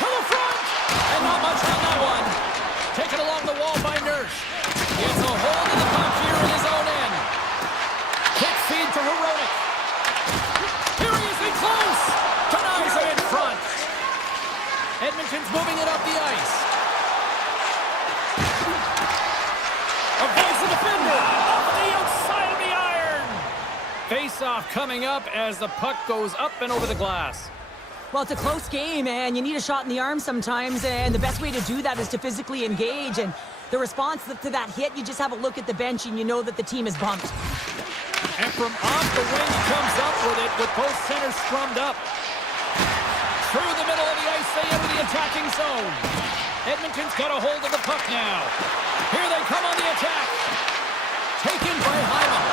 To the front. And not much on that one. Taken along the wall by Nurse. Gets a hold of the puck here in his own end. Quick feed to Horonic. Here he is in close. Denies him in front. Edmonton's moving it up the ice. Avoids the defender. Off the outside of the iron. Face-off coming up as the puck goes up and over the glass. Well, it's a close game, and you need a shot in the arm sometimes, and the best way to do that is to physically engage. And the response to that hit, you just have a look at the bench, and you know that the team is bumped. And from off the wing, he comes up with it with both centers scrummed up. Through the middle of the ice, they enter the attacking zone. Edmonton's got a hold of the puck now. Here they come on the attack. Taken by Hyman.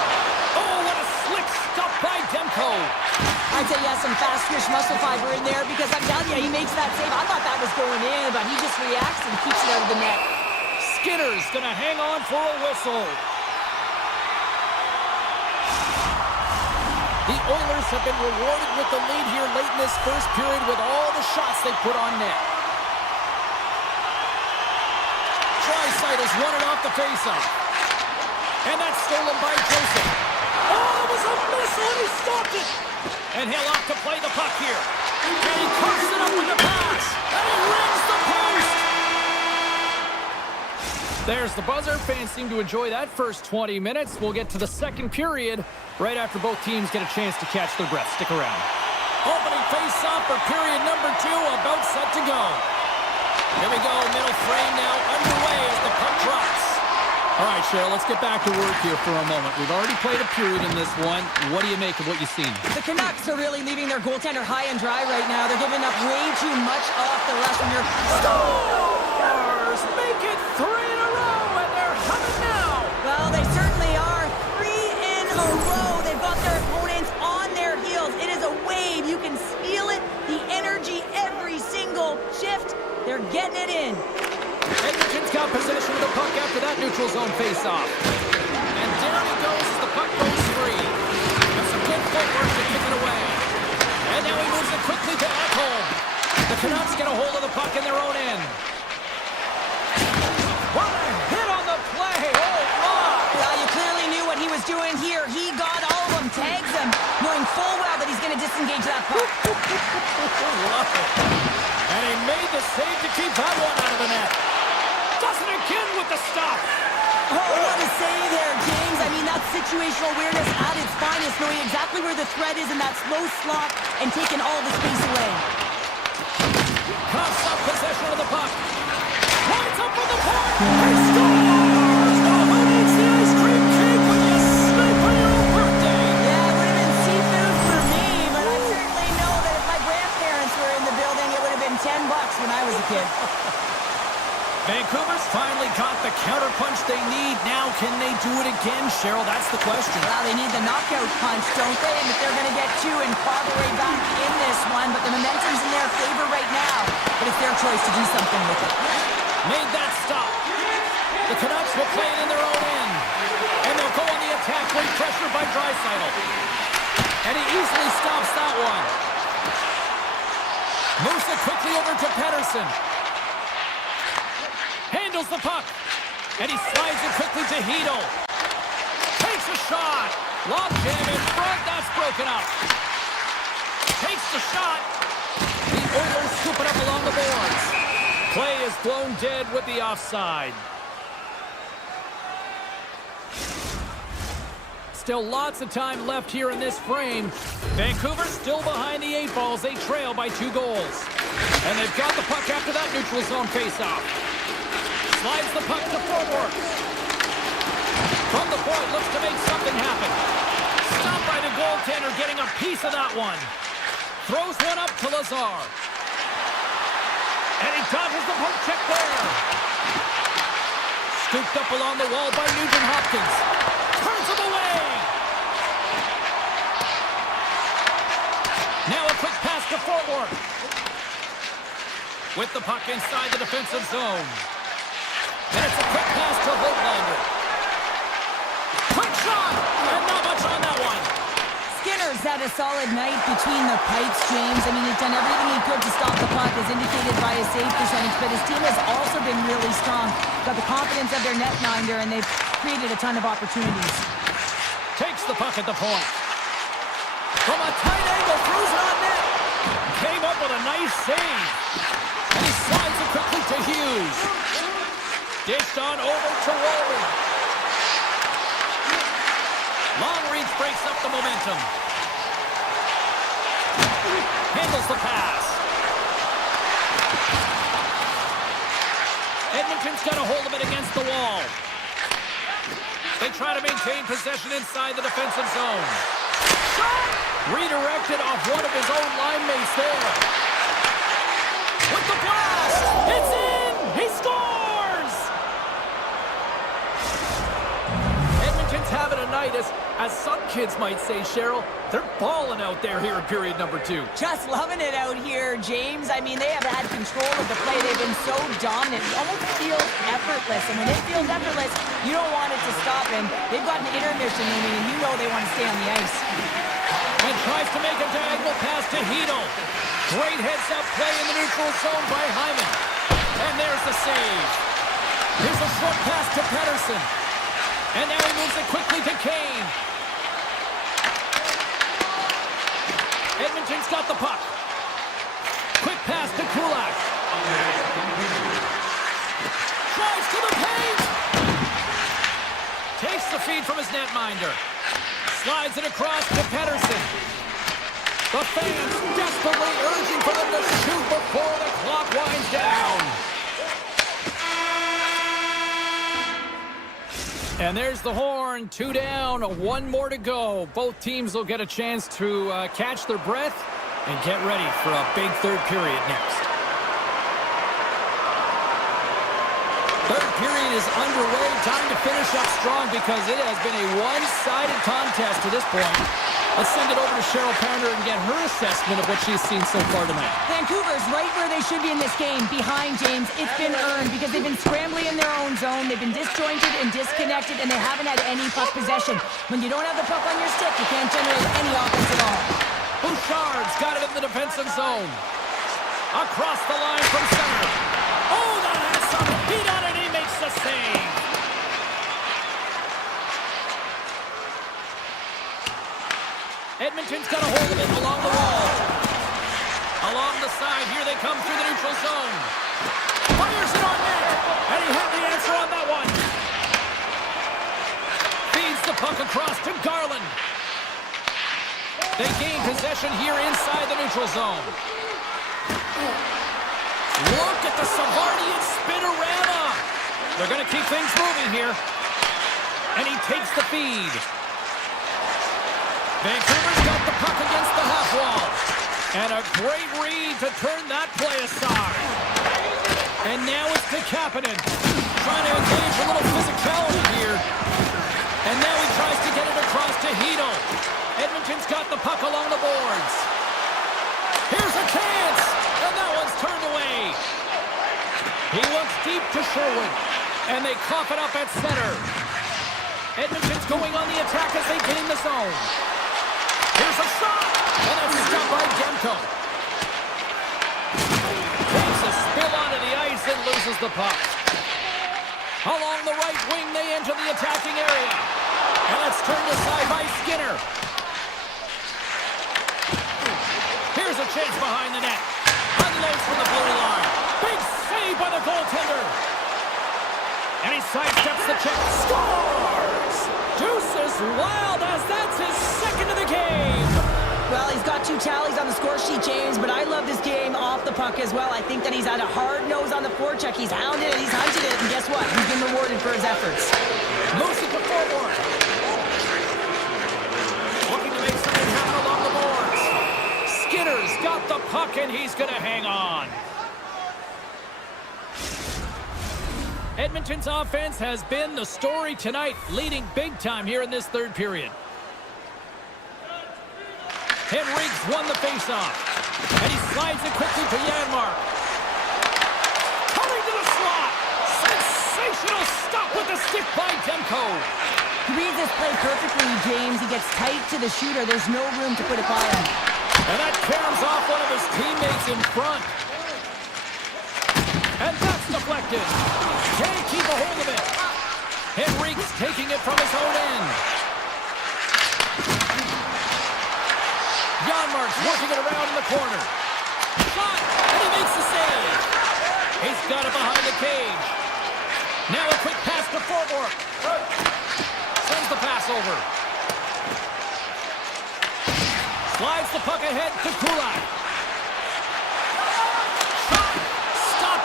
Oh, what a slick stop by Demko. I'd say he has some fast twitch muscle fiber in there because I'm telling you, he makes that save. I thought that was going in, but he just reacts and keeps it out of the net. Skinner's gonna hang on for a whistle. The Oilers have been rewarded with the lead here late in this first period with all the shots they put on net. Draisaitl won it off the faceoff. And that's stolen by Joseph. Oh, it was a missile and he stopped it. And he'll opt to play the puck here. And he cuts it up with the pass. And he rings the post. There's the buzzer. Fans seem to enjoy that first 20 minutes. We'll get to the second period right after both teams get a chance to catch their breath. Stick around. Opening face-off for period number 2, about set to go. Here we go, middle frame now underway as the puck drops. All right, Cheryl, let's get back to work here for a moment. We've already played a period in this one. What do you make of what you've seen? The Canucks are really leaving their goaltender high and dry right now. They're giving up way too much off the rush when you're... Stars make it 3 in a row, and they're coming now. Well, they certainly are. 3 in a row. They've got their opponents on their heels. It is a wave. You can feel it. The energy every single shift. They're getting it in. Edmonton's got possession of the puck after that neutral zone face-off. And down he goes as the puck goes free. That's some good footwork to kick it away. And now he moves it quickly to Ekholm. The Canucks get a hold of the puck in their own end. What a hit on the play! Oh, my! Well, you clearly knew what he was doing here. He got all of them, tags them, knowing full well that he's going to disengage that puck. Love it. And he made the save to keep that one out of the net. Does it again with the stop. Oh, what a save there, James. I mean, that's situational awareness at its finest, knowing exactly where the threat is in that slow slot and taking all the space away. Cuffs up possession of the puck. Points up for the point. He scores! Now who needs the ice cream cake when you snipe on your own birthday? Yeah, it would have been seafood for me, but I certainly know that if my grandparents were in the building, it would have been $10 when I was a kid. Vancouver's finally got the counterpunch they need. Now, can they do it again, Cheryl? That's the question. Well, they need the knockout punch, don't they? And if they're going to get 2 and claw their way back in this one, but the momentum's in their favor right now. But it's their choice to do something with it. Made that stop. The Canucks will play it in their own end. And they'll go on the attack when pressured by Draisaitl. And he easily stops that one. Moves it quickly over to Pettersson. Handles the puck. And he slides it quickly to Hedl. Takes a shot. Long jam in front. That's broken up. Takes the shot. The Oilers scoop it up along the boards. Play is blown dead with the offside. Still lots of time left here in this frame. Vancouver still behind the 8 balls. They trail by 2 goals. And they've got the puck after that neutral zone faceoff. Slides the puck to forward. From the point, looks to make something happen. Stopped by the goaltender, getting a piece of that one. Throws one up to Lazar. And he dodges the poke check there. Scooped up along the wall by Nugent Hopkins. Turns him away. Now a quick pass to forward. With the puck inside the defensive zone. And it's a quick pass to Holtlander. Quick shot! And not much on that one. Skinner's had a solid night between the pipes, James. I mean, he's done everything he could to stop the puck, as indicated by his save percentage, but his team has also been really strong. Got the confidence of their netminder, and they've created a ton of opportunities. Takes the puck at the point. From a tight angle, throws it on net. Came up with a nice save. And he slides it quickly to Hughes. Dished on over to Warren. Long reach breaks up the momentum. Handles the pass. Edmonton's got a hold of it against the wall. They try to maintain possession inside the defensive zone. Redirected off one of his own line mates there. With the blast! It's in! He tonight, as some kids might say, Cheryl, they're balling out there here in period number 2. Just loving it out here, James. I mean, they have had control of the play. They've been so dominant. It almost feels effortless. And when it feels effortless, you don't want it to stop. And they've got an intermission, and you know they want to stay on the ice. And tries to make a diagonal pass to Hedel. Great heads-up play in the neutral zone by Hyman. And there's the save. Here's a short pass to Pettersson. And now he moves it quickly to Kane. Edmonton's got the puck. Quick pass to Kulak. Drives to the paint. Takes the feed from his netminder. Slides it across to Pettersson. The fans desperately urging for them to shoot before the clock winds down. And there's the horn. 2 down, 1 more to go. Both teams will get a chance to catch their breath and get ready for a big third period next. Third period is underway. Time to finish up strong because it has been a one-sided contest to this point. Let's send it over to Cheryl Pounder and get her assessment of what she's seen so far tonight. Vancouver's right where they should be in this game, behind James. It's been earned because they've been scrambling in their own zone. They've been disjointed and disconnected, and they haven't had any puck possession. When you don't have the puck on your stick, you can't generate any offense at all. Bouchard's got it in the defensive zone. Across the line from center. Oh, that has some heat on it. He makes the save. Edmonton's got a hold of it along the wall. Along the side, here they come through the neutral zone. Fires it on net, and he had the answer on that one. Feeds the puck across to Garland. They gain possession here inside the neutral zone. Look at the Savardian spinorama. They're going to keep things moving here. And he takes the feed. Vancouver's got the puck against the half wall. And a great read to turn that play aside. And now it's to Kapanen. Trying to engage a little physicality here. And now he tries to get it across to Hedel. Edmonton's got the puck along the boards. Here's a chance. And that one's turned away. He looks deep to Sherwood. And they cough it up at center. Edmonton's going on the attack as they gain the zone. Here's a shot, and it's stopped by Demko. Takes a spill onto the ice and loses the puck. Along the right wing, they enter the attacking area. And it's turned aside by Skinner. Here's a chance behind the net. Unloads from the blue line. Big save by the goaltender. And he sidesteps the check. Scores! Deuces wild as that's his second of the game. Well, he's got 2 tallies on the score sheet, James, but I love this game off the puck as well. I think that he's had a hard nose on the forecheck. He's hounded it, he's hunted it, and guess what? He's been rewarded for his efforts. Moves it to forward. Looking to make something happen along the boards. Skinner's got the puck, and he's going to hang on. Edmonton's offense has been the story tonight, leading big time here in this third period. Henrique's won the faceoff, and he slides it quickly to Janmark. Coming to the slot. Sensational stop with the stick by Demko. He reads this play perfectly, James. He gets tight to the shooter. There's no room to put it by him. And that caroms off one of his teammates in front. And that's deflected. Can't keep a hold of it. Henrique's taking it from his own end. Janmark's working it around in the corner. Shot, and he makes the save. He's got it behind the cage. Now a quick pass to Forward. Sends the pass over. Slides the puck ahead to Kulak.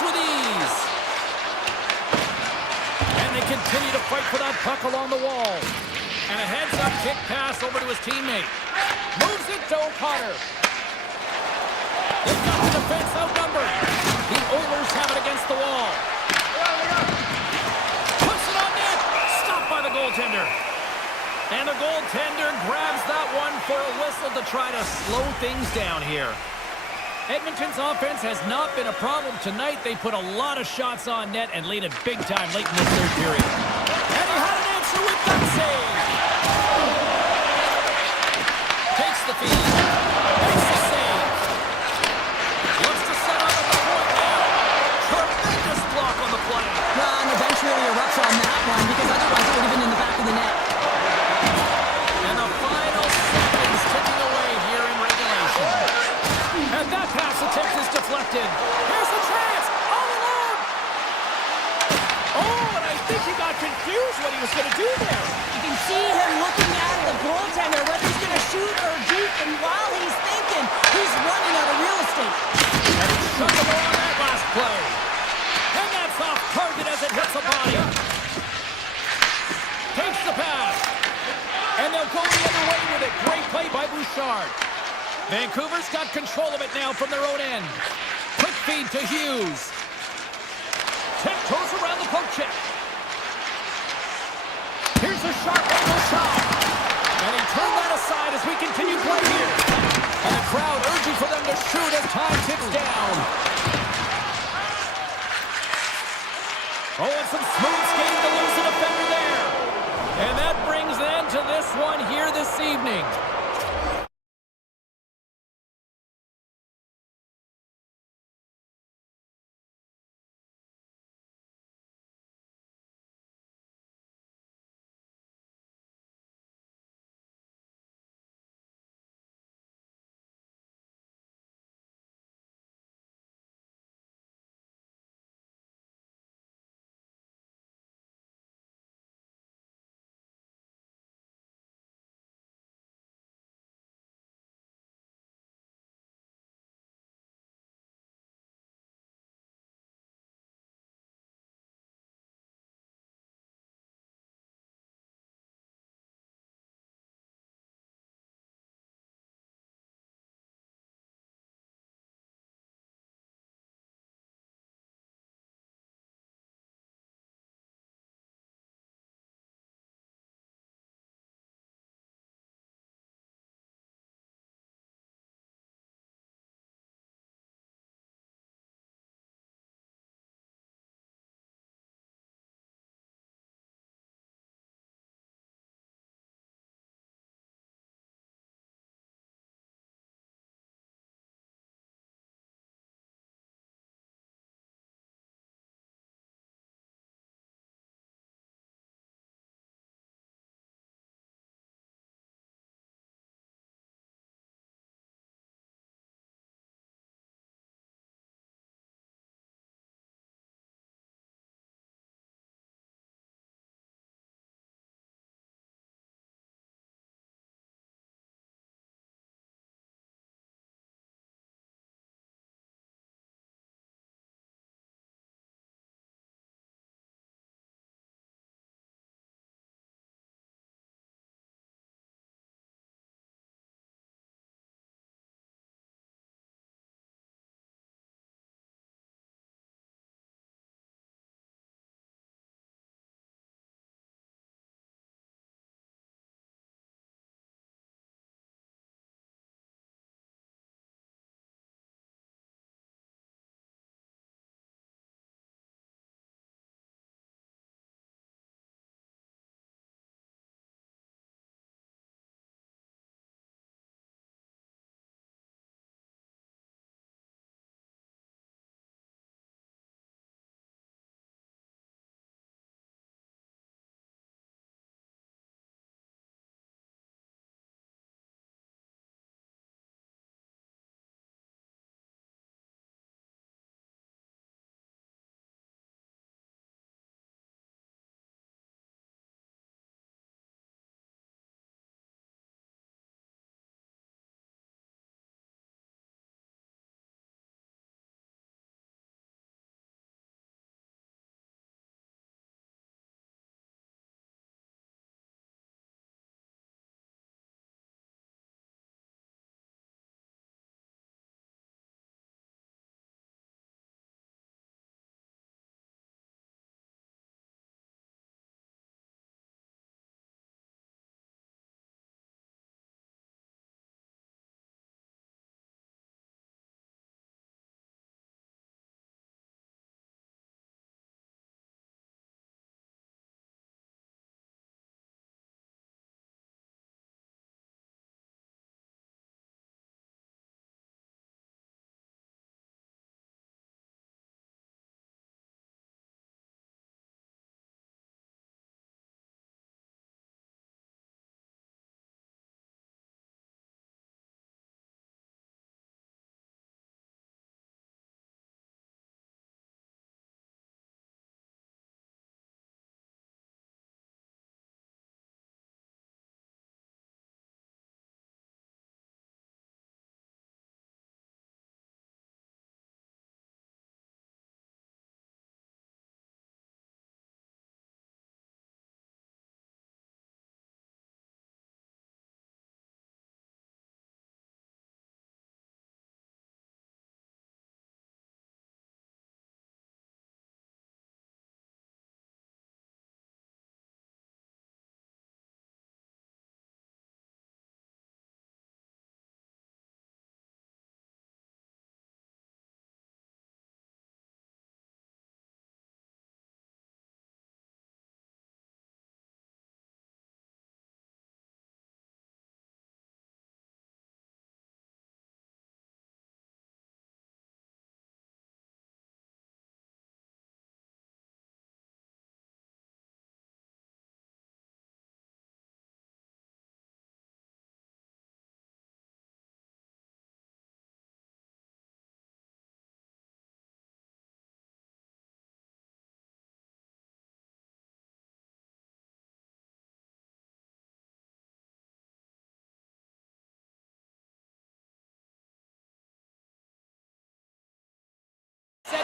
With ease. And they continue to fight for that puck along the wall. And a heads-up kick pass over to his teammate. Moves it to O'Connor. They've got the defense outnumbered. The Oilers have it against the wall. Puts it on net. Stopped by the goaltender. And the goaltender grabs that one for a whistle to try to slow things down here. Edmonton's offense has not been a problem tonight. They put a lot of shots on net and lead it big time late in the third period. And he had an answer with that save. Takes the feed. Makes the save. Looks to set up at the point now. Tremendous block on the play. And the bench really erupts on that one because otherwise it would have been in the back of the net. And the final seconds ticking away here in regulation. And that pass attempt is deflected. Here's the chance. All alone. Oh, and I think he got confused what he was going to do there. You can see him looking at the goaltender, whether he's going to shoot or deep, and while he's thinking, he's running out of real estate. And he shut the ball on that last play. And that's off target as it hits the body. Takes the pass. And they'll go the other way with it. Great play by Bouchard. Vancouver's got control of it now from their own end. Quick feed to Hughes. Tiptoes around the poke check. Here's a sharp angle shot. And he turned that aside as we continue play here. And the crowd urging for them to shoot as time ticks down. Oh, and some smooth skating to lose the defender there. And that brings an end to this one here this evening.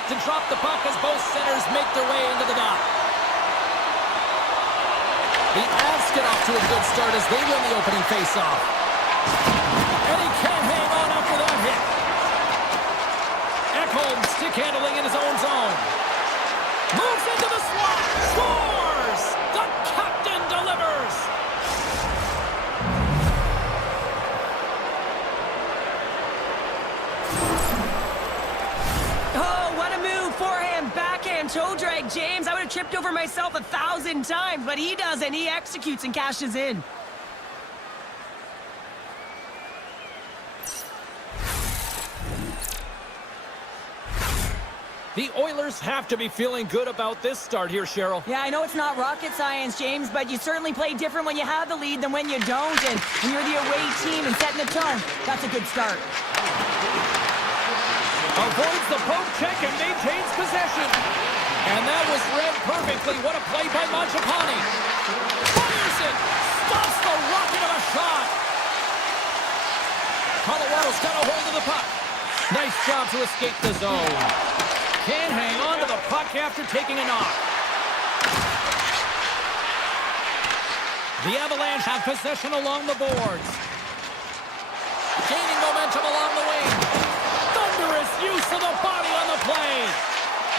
to drop the puck as both centers make their way into the dot. The Avs get off to a good start as they win the opening faceoff. And he can't hang on after that hit. Ekholm stick handling in his own zone. Moves into the slot. Scores! The captain delivers! Oh, what a move! Forehand, backhand, toe drag. James, I would have tripped over myself 1,000 times, but he doesn't. He executes and cashes in. The Oilers have to be feeling good about this start here, Cheryl. Yeah, I know it's not rocket science, James, but you certainly play different when you have the lead than when you don't. And when you're the away team and setting the tone, that's a good start. Avoids the poke check and maintains possession. And that was read perfectly. What a play by Mangiapane. Fires it. Stops the rocket of a shot. Colorado's got a hold of the puck. Nice job to escape the zone. Can't hang on to the puck after taking a knock. The Avalanche have possession along the boards. Gaining momentum along the wing. Thunderous use of the body on the play.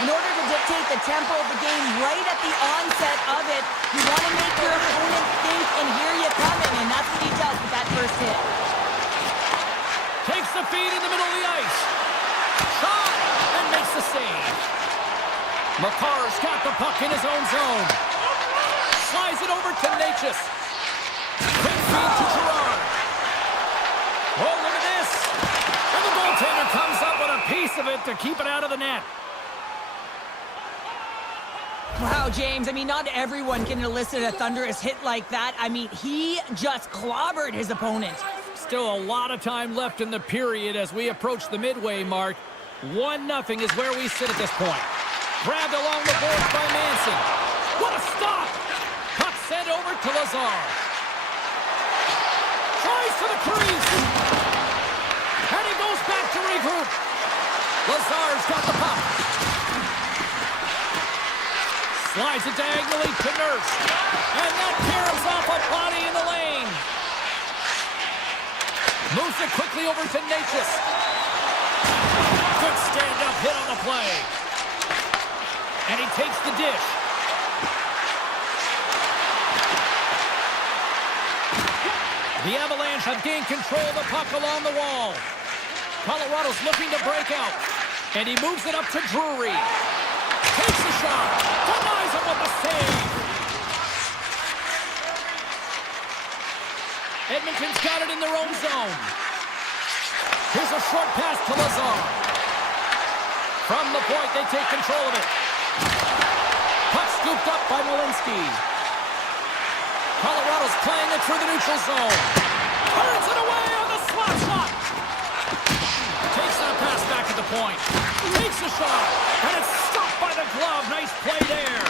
In order to dictate the tempo of the game right at the onset of it, you want to make your opponent think and hear you coming, and that's what he does with that first hit. Takes the feed in the middle of the ice. Shot and makes the save. Makar's got the puck in his own zone. Slides it over to Natchez. Quick feed to Girard. Oh, look at this. And the goaltender comes up with a piece of it to keep it out of the net. Wow, James, I mean, not everyone can elicit a thunderous hit like that. I mean, he just clobbered his opponent. Still a lot of time left in the period as we approach the midway mark. 1-0 is where we sit at this point. Grabbed along the boards by Manson. What a stop! Puck sent over to Lazar. Tries to the crease. And he goes back to regroup. Lazar's got the puck. Slides it diagonally to Nurse. And that caroms off a body in the lane. Moves it quickly over to Natchez. Good stand-up hit on the play. And he takes the dish. The Avalanche have gained control of the puck along the wall. Colorado's looking to break out. And he moves it up to Drury. Takes the shot. Denies him with the save. Edmonton's got it in their own zone. Here's a short pass to Lazar. From the point, they take control of it. Puck scooped up by Malinsky. Colorado's playing it through the neutral zone. Turns it away on the slap shot. Takes that pass back at the point. Takes the shot. And it's stopped by the glove. Nice play there.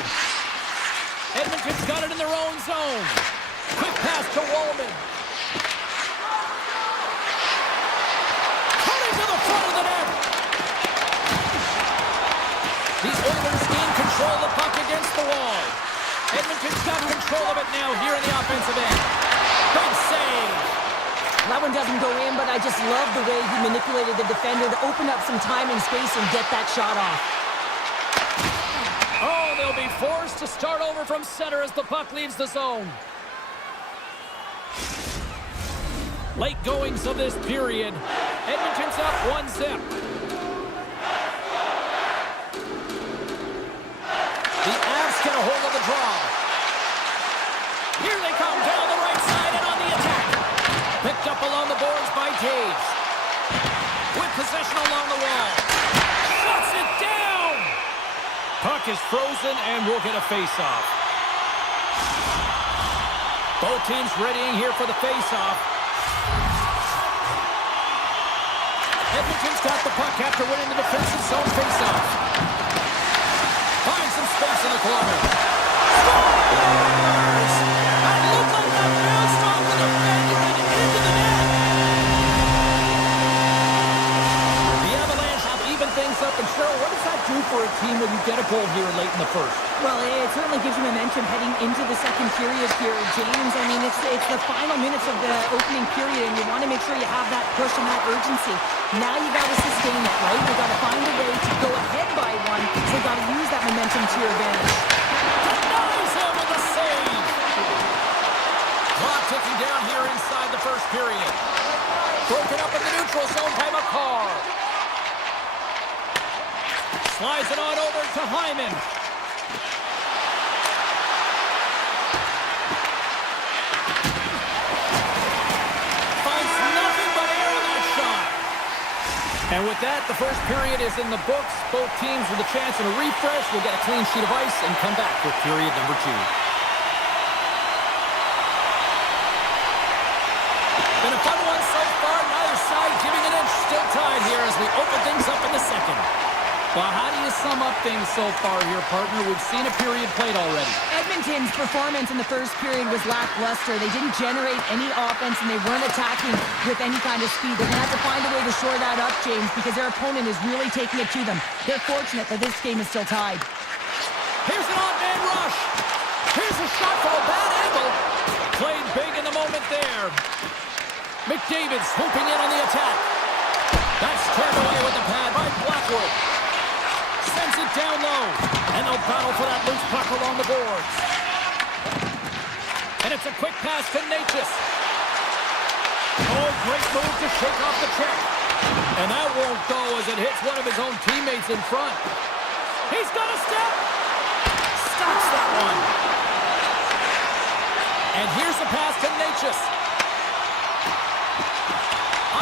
Edmonton's got it in their own zone. Quick pass to Wallman. Cutting to the front of the net. These Oilers gain control of the puck against the wall. Edmonton's got control of it now here in the offensive end. Big save. That one doesn't go in, but I just love the way he manipulated the defender to open up some time and space and get that shot off. Oh, they'll be forced to start over from center as the puck leaves the zone. Late goings of this period. Edmonton's up 1-0. The Avs get a hold of the draw. Here they come down the right side and on the attack. Picked up along the boards by Taves. With possession along the wall. Shuts it down! Puck is frozen and we'll get a face-off. Both teams readying here for the face-off. Edmonton's got the puck after winning the defensive zone face-off. Finds some space in the corner. Scores! That looked like that bounced off the defender and into the net. The Avalanche have evened things up. And Cheryl, what does that do for a team when you get a goal here late in the first? Well, it certainly gives you momentum heading into the second period here, James. I mean, it's the final minutes of the opening period, and you want to make sure you have that push and that urgency. Now you got to sustain it, right? You got to find a way to go ahead by one, so you got to use that momentum to your advantage. Denies him with a save. Clock ticking down here inside the first period. Broken up in the neutral zone by McCarr. Slides it on over to Hyman. Finds nothing but air on that shot. And with that, the first period is in the books. Both teams with a chance and a refresh will get a clean sheet of ice and come back with period number 2. Been a fun one so far. Neither side giving an inch. Still tied here as we open things up in the second. Well, how do you sum up things so far here, partner? We've seen a period played already. Edmonton's performance in the first period was lackluster. They didn't generate any offense, and they weren't attacking with any kind of speed. They're going to have to find a way to shore that up, James, because their opponent is really taking it to them. They're fortunate that this game is still tied. Here's an on-man rush. Here's a shot from a bad angle. Played big in the moment there. McDavid's swooping in on the attack. That's turned away with the pad by Blackwood. Sends it down low. And they'll battle for that loose puck along the boards. And it's a quick pass to Natchez. Oh, great move to shake off the check. And that won't go as it hits one of his own teammates in front. He's got a step. Stops that one. And here's the pass to Natchez.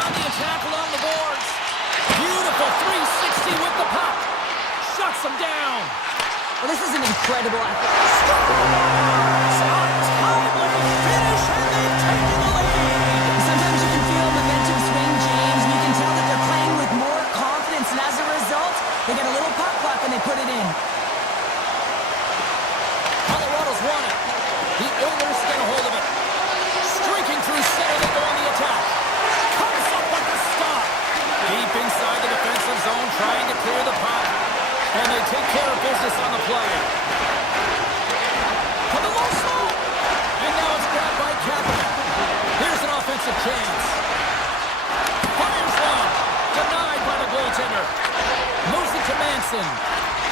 On the attack along the boards. Beautiful 360 with the puck. Shuts him down. Well, this is an incredible effort. Scores! A timely finish, and they've taken the lead. Sometimes you can feel momentum swing, James, and you can tell that they're playing with more confidence, and as a result, they get a little puck clock and they put it in. Colorado's won it. The Oilers get a hold of it. Streaking through center, they go on the attack. Comes up with the stop. Deep inside the defensive zone, trying to clear the puck. And they take care of business on the play. To the low slot. And now it's grabbed by Kapanen. Here's an offensive chance. Fires one. Denied by the goaltender. Moves it to Manson.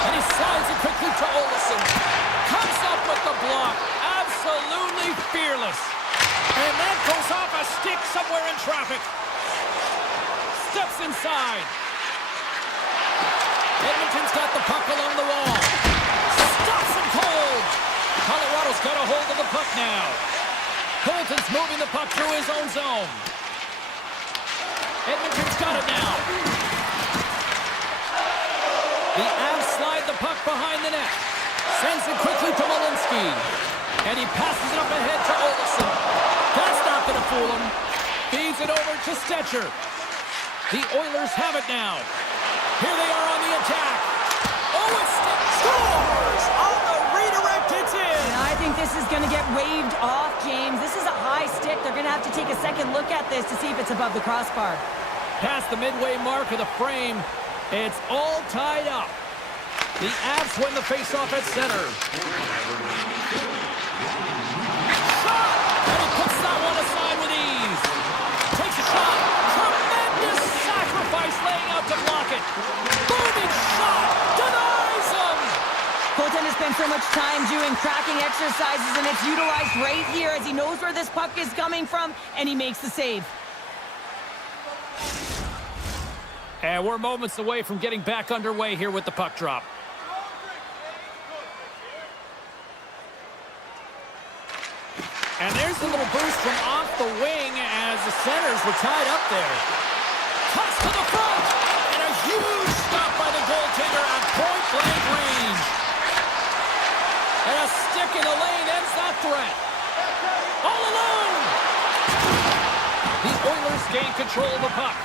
And he slides it quickly to Olsen. Comes up with the block. Absolutely fearless. And that goes off a stick somewhere in traffic. Steps inside. Edmonton's got the puck along the wall. Stops him cold. Colorado's got a hold of the puck now. Colton's moving the puck through his own zone. Edmonton's got it now. The Avs slide the puck behind the net. Sends it quickly to Malinsky. And he passes it up ahead to Olsen. That's not going to fool him. Feeds it over to Stetcher. The Oilers have it now. Here they are on the attack. Oh, it's scores! On the redirect, it's in! And I think this is going to get waved off, James. This is a high stick. They're going to have to take a second look at this to see if it's above the crossbar. Past the midway mark of the frame, it's all tied up. The Avs win the faceoff at center. Shot! And he puts that one aside with ease. Takes a shot. Tremendous sacrifice laying out to block it. Booming shot. Denies him. Goaltender spent so much time doing tracking exercises, and it's utilized right here as he knows where this puck is coming from, and he makes the save. And we're moments away from getting back underway here with the puck drop. And there's a little boost from off the wing as the centers were tied up there. Toss to the front, and a huge stop by the goaltender at point-blank range. And a stick in the lane ends that threat. All alone! The Oilers gain control of the puck.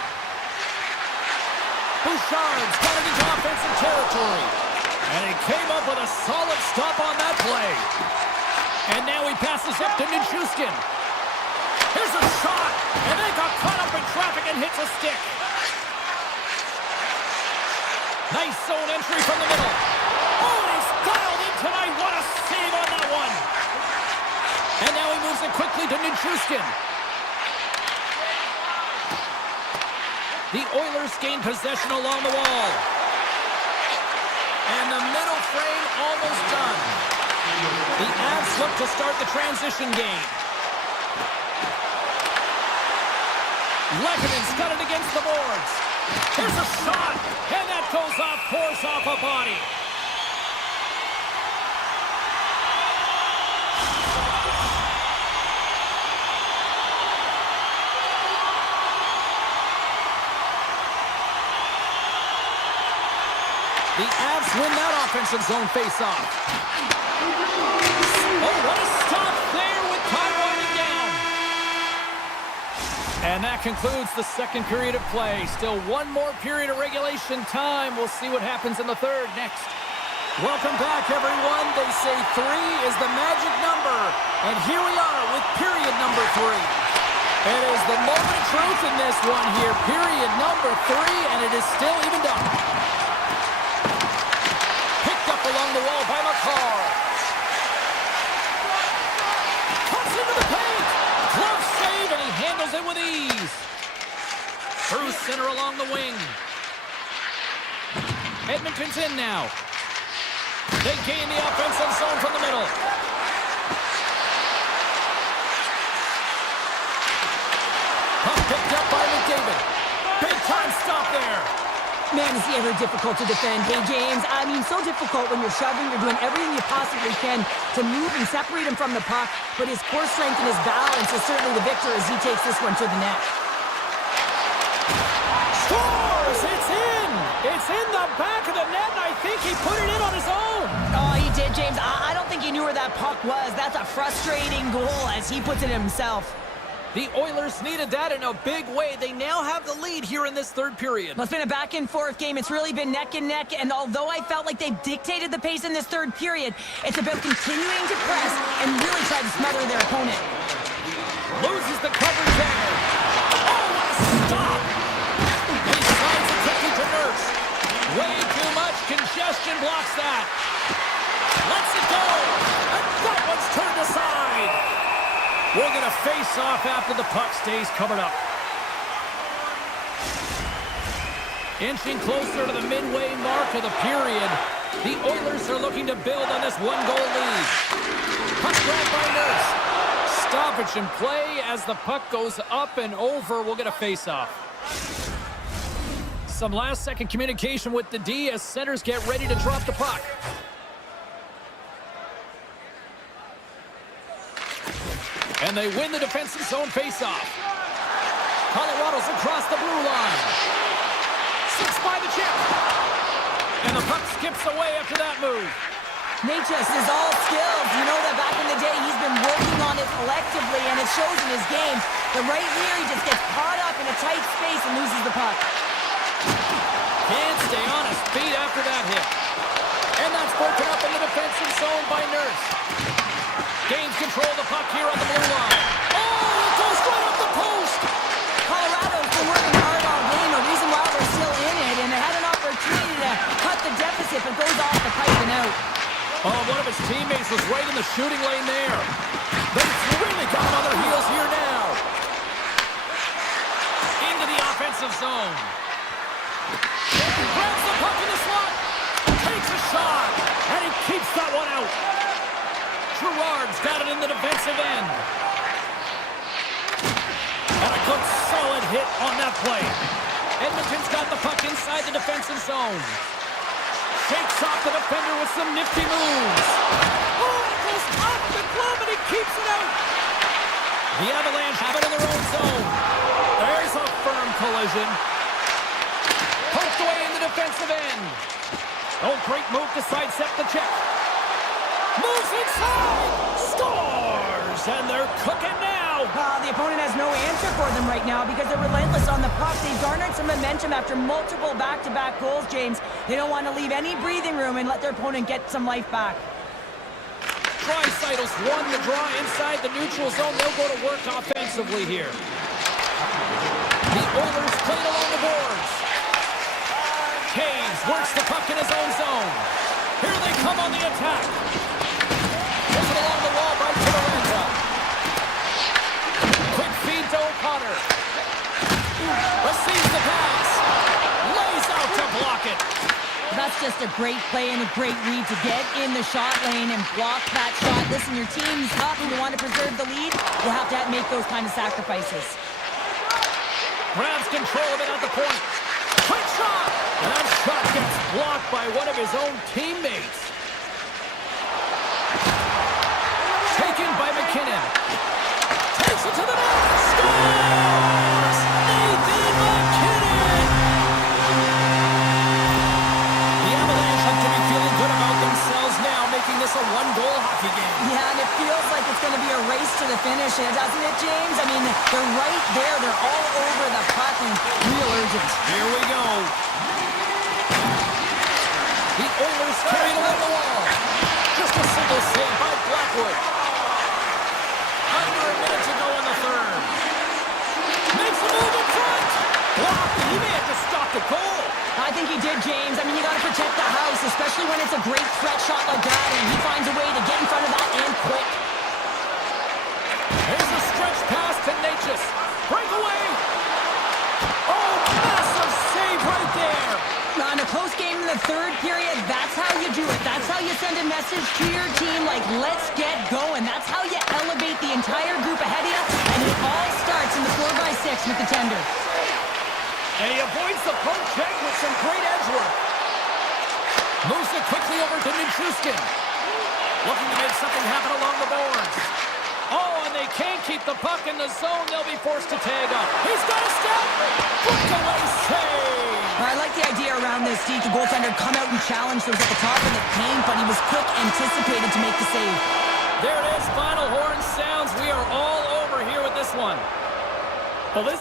Bouchard's got it into offensive territory. And he came up with a solid stop on that play. And now he passes up to Nichushkin. Here's a shot, and they got caught up in traffic and hits a stick. Nice zone entry from the middle. Oh, and he's dialed in tonight. What a save on that one. And now he moves it quickly to Nichushkin. The Oilers gain possession along the wall. And the middle frame almost done. The Avs look to start the transition game. Lekkinen got it against the boards. Here's a shot, and that goes off, pours off a body. The Avs win that offensive zone face-off. Oh, what a stop there with time winding down. And that concludes the second period of play. Still one more period of regulation time. We'll see what happens in the third next. Welcome back, everyone. They say 3 is the magic number. And here we are with period number 3. It is the moment of truth in this one here. Period number 3, and it is still even done. Along the wall by McCall. Cuts into the paint. Glove save, and he handles it with ease. Through center along the wing. Edmonton's in now. They gain the offensive zone from the middle. Puck picked up by McDavid. Big time stop there. Man, is he ever difficult to defend. Hey, James, I mean, so difficult when you're shoving. You're doing everything you possibly can to move and separate him from the puck. But his core strength and his balance is certainly the victor as he takes this one to the net. Scores! It's in! It's in the back of the net, and I think he put it in on his own. Oh, he did, James. I don't think he knew where that puck was. That's a frustrating goal as he puts it himself. The Oilers needed that in a big way. They now have the lead here in this third period. Well, it's been a back-and-forth game. It's really been neck and neck, and although I felt like they've dictated the pace in this third period, it's about continuing to press and really try to smother their opponent. Loses the coverage there. Oh, what a stop! He slides it quickly to Nurse. Way too much congestion blocks that. Lets it go, and that one's turned aside. We're going to face off after the puck stays covered up. Inching closer to the midway mark of the period, the Oilers are looking to build on this one-goal lead. Puck grabbed by Nurse. Stoppage in play as the puck goes up and over. We'll get a face-off. Some last-second communication with the D as centers get ready to drop the puck. And they win the defensive zone face-off. Colorado's across the blue line. 6 by the chip. And the puck skips away after that move. Natchez is all skills. You know that back in the day, he's been working on it collectively, and it shows in his game. But right here, he just gets caught up in a tight space and loses the puck. Can't stay on his feet after that hit. And that's broken up in the defensive zone by Nurse. Gains control of the puck here on the blue line. Oh, it goes right up the post. Colorado's been working hard all game. The reason why they're still in it, and they had an opportunity to cut the deficit, but goes off the pipe and out. Oh, one of his teammates was right in the shooting lane there. They've really got him on their heels here now. Into the offensive zone. Grabs the puck in the slot. Takes a shot. And he keeps that one out. Gerard's got it in the defensive end. And a good solid hit on that play. Edmonton's got the puck inside the defensive zone. Shakes off the defender with some nifty moves. Oh, it goes off the glove and he keeps it out. The Avalanche have it in their own zone. There's a firm collision. Poked away in the defensive end. Oh, great move to sidestep the check. Moves inside! Scores! And they're cooking now! The opponent has no answer for them right now because they're relentless on the puck. They've garnered some momentum after multiple back-to-back goals, James. They don't want to leave any breathing room and let their opponent get some life back. Draisaitl's won the draw inside the neutral zone. They'll go to work offensively here. The Oilers played along the boards. Canes works the puck in his own zone. Here they come on the attack. Puts it along the wall right to Miranda. Quick feed to O'Connor. Receives the pass. Lays out to block it. That's just a great play and a great read to get in the shot lane and block that shot. Listen, your team's up and you want to preserve the lead, you have to make those kind of sacrifices. Grabs control of it at the point. Quick shot! And that shot gets blocked by one of his own teammates. Taken by McKinnon. Takes it to the net. Scores! Nathan McKinnon! The Avalanche have to be feeling good about themselves now, making this a one-goal hockey game. Yeah, and it feels like it's going to be a race to the finish, doesn't it, James? I mean, they're right there. They're all over the puck and real urgent. Here we go. The Oilers carried along the wall. Just a single save by Blackwood. Under a minute to go in the third. Makes a move in front. Blocked. He may have just stopped a goal. I think he did, James. I mean, you got to protect the house, especially when it's a great threat shot like that, and he finds a way to get in front of that and quick. Here's a stretch pass to Natchez. Breakaway. Oh, massive save right there. On a close game in the third period, that's how you do it. That's how you send a message to your team like, let's get going. That's how you elevate the entire group ahead of you, and it all starts in the 4x6 with the tender. And he avoids the poke check with some great edge work. Moves it quickly over to Nichushkin. Looking to make something happen along the boards. Oh, and they can't keep the puck in the zone. They'll be forced to tag up. He's got a step. Breakaway save. I like the idea around this, Steve. The goaltender come out and challenge those at the top of the paint, but he was quick, anticipated to make the save. There it is. Final horn sounds. We are all over here with this one. Well, this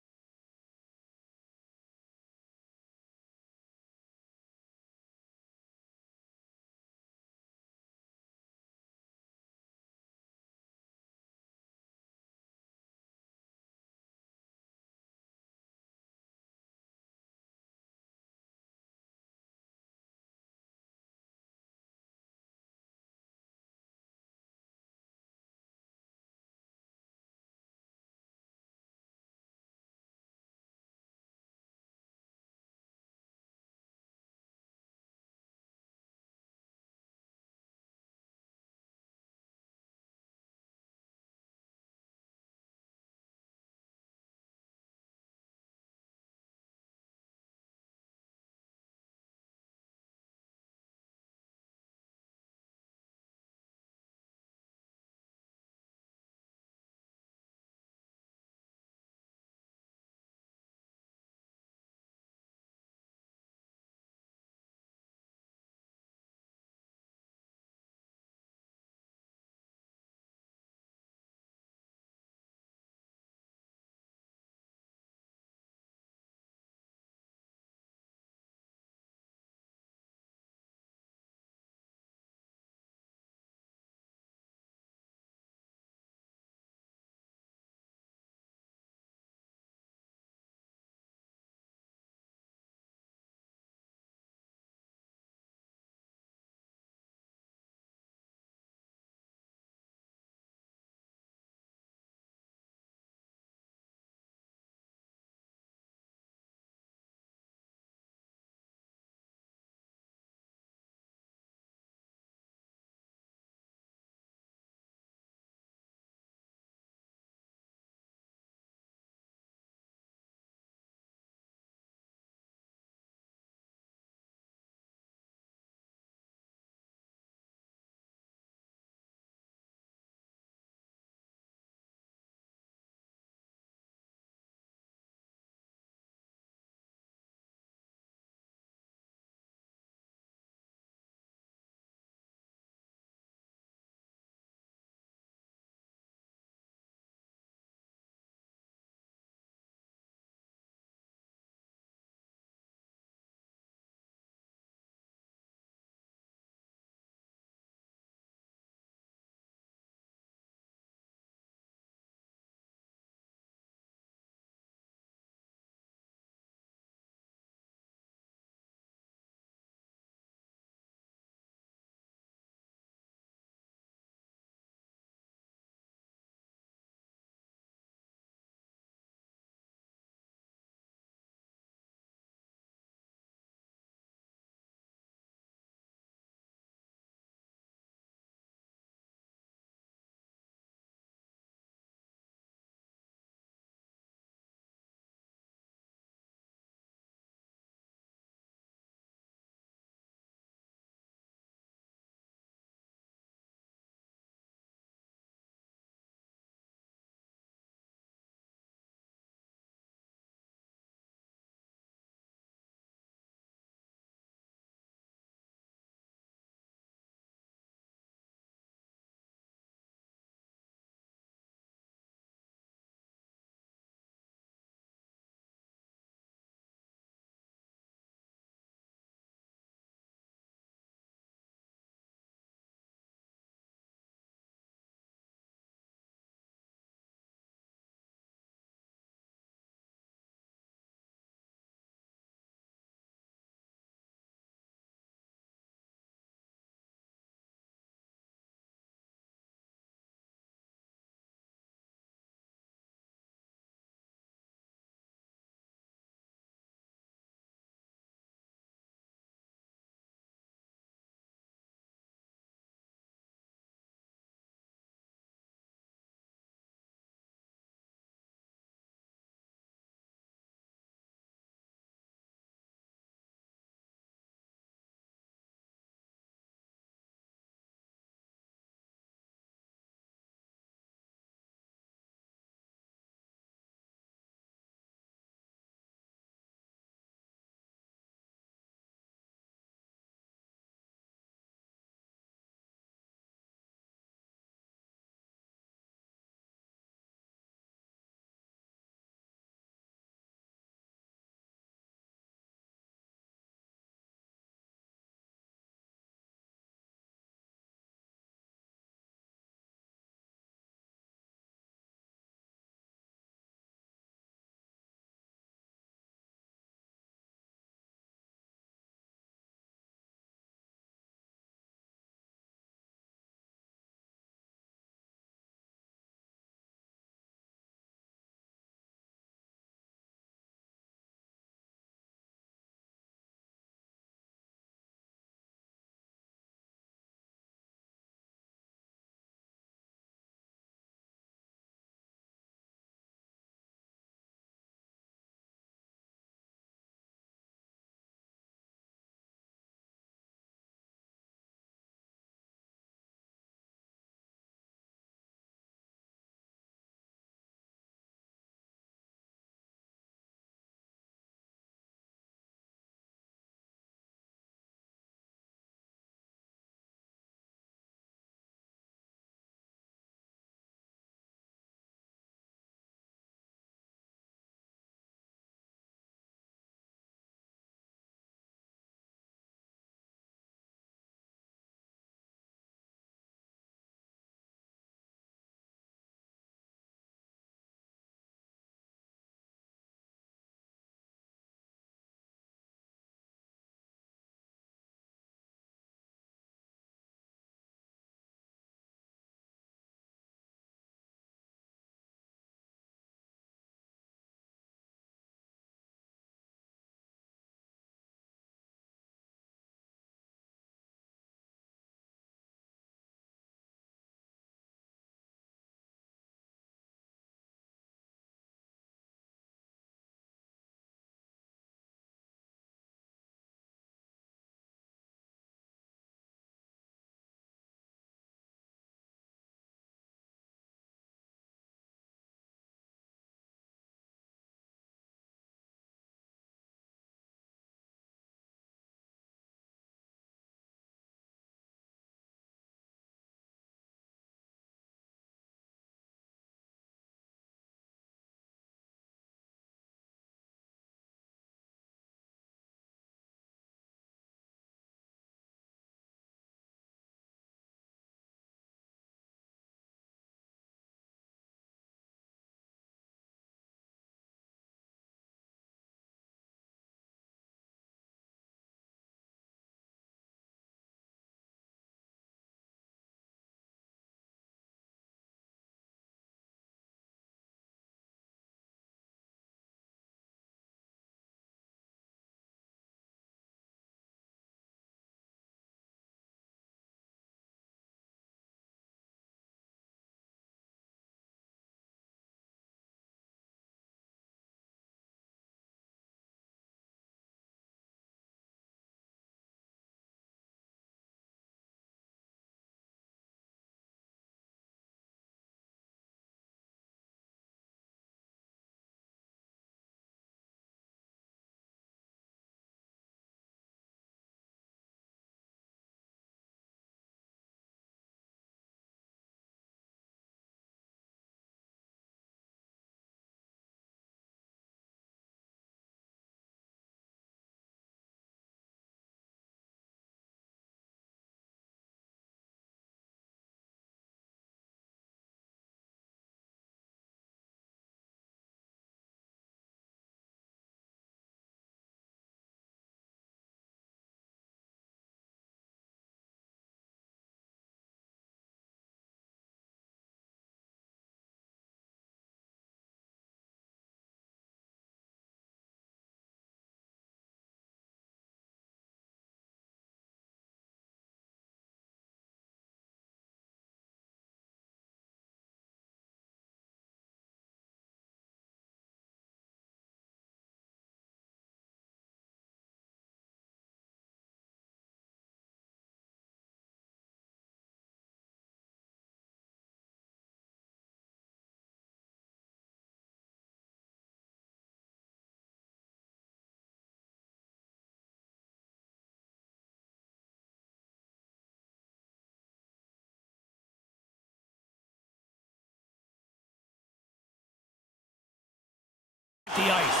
The ice.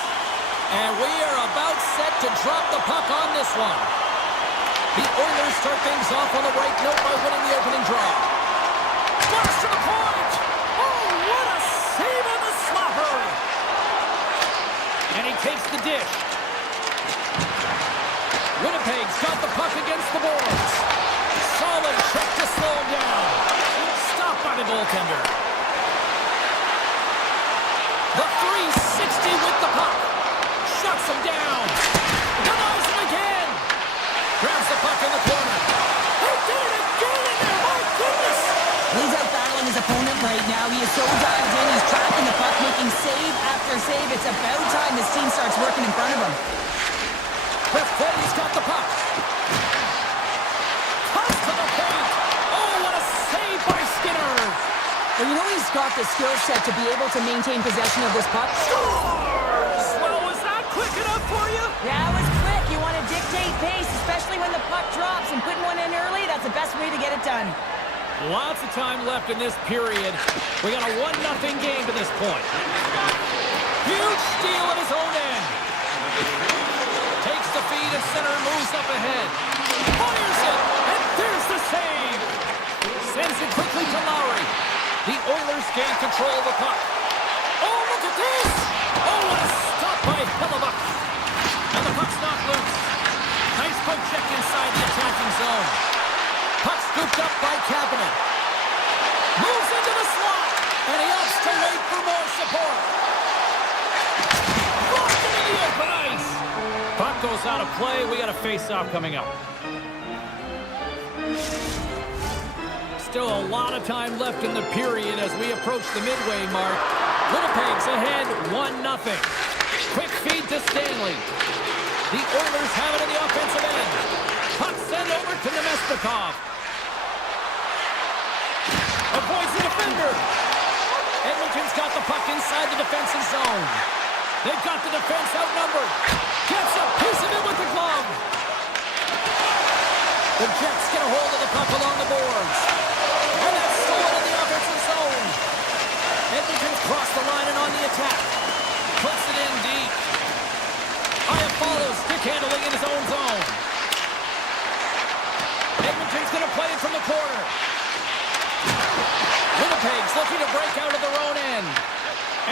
And we are about set to drop the puck on this one. The Oilers start things off on the right note by winning the opening draw. Flash to the point! Oh, what a save on the slapper! And he takes the dish. Winnipeg's got the puck against the boards. Solid check to slow him down. Stopped by the goaltender. The 360 with the puck. Shuts him down. Denies him again. Grabs the puck in the corner. He did it again in there, my goodness! He's out battling his opponent right now. He is so dived in. He's tracking the puck, making save after save. It's about time his team starts working in front of him. Perfetti's got the puck. Toss to the paint. Oh, what a save by Skinner. Well, you know he's got the skill set to be able to maintain possession of this puck. Scores! Well, was that quick enough for you? Yeah, it was quick. You want to dictate pace, especially when the puck drops, and putting one in early, that's the best way to get it done. Lots of time left in this period. We got a 1-0 game to this point. Huge steal at his own end. Takes the feed at center, moves up ahead. Fires it, and there's the save. Sends it quickly to Lowry. The Oilers gain control of the puck. Oh, look at this! Oh, what a stop by Hellebuck. And the puck's not loose. Nice poke check inside the attacking zone. Puck scooped up by Kapanen. Moves into the slot, and he opts to wait for more support. Blocked into the open ice. Puck goes out of play. We got a face-off coming up. Still a lot of time left in the period as we approach the midway mark. Winnipeg's ahead 1-0. Quick feed to Stanley. The Oilers have it in the offensive end. Puck sent over to Nemestikov. Avoids the defender. Edmonton's got the puck inside the defensive zone. They've got the defense outnumbered. Gets a piece of it with the glove. The Jets get a hold of the puck along the boards. And that's stolen in the offensive zone. Edmonton's crossed the line and on the attack. Puts it in deep. Aya follows, stick handling in his own zone. Edmonton's going to play it from the corner. Winnipeg's looking to break out of their own end.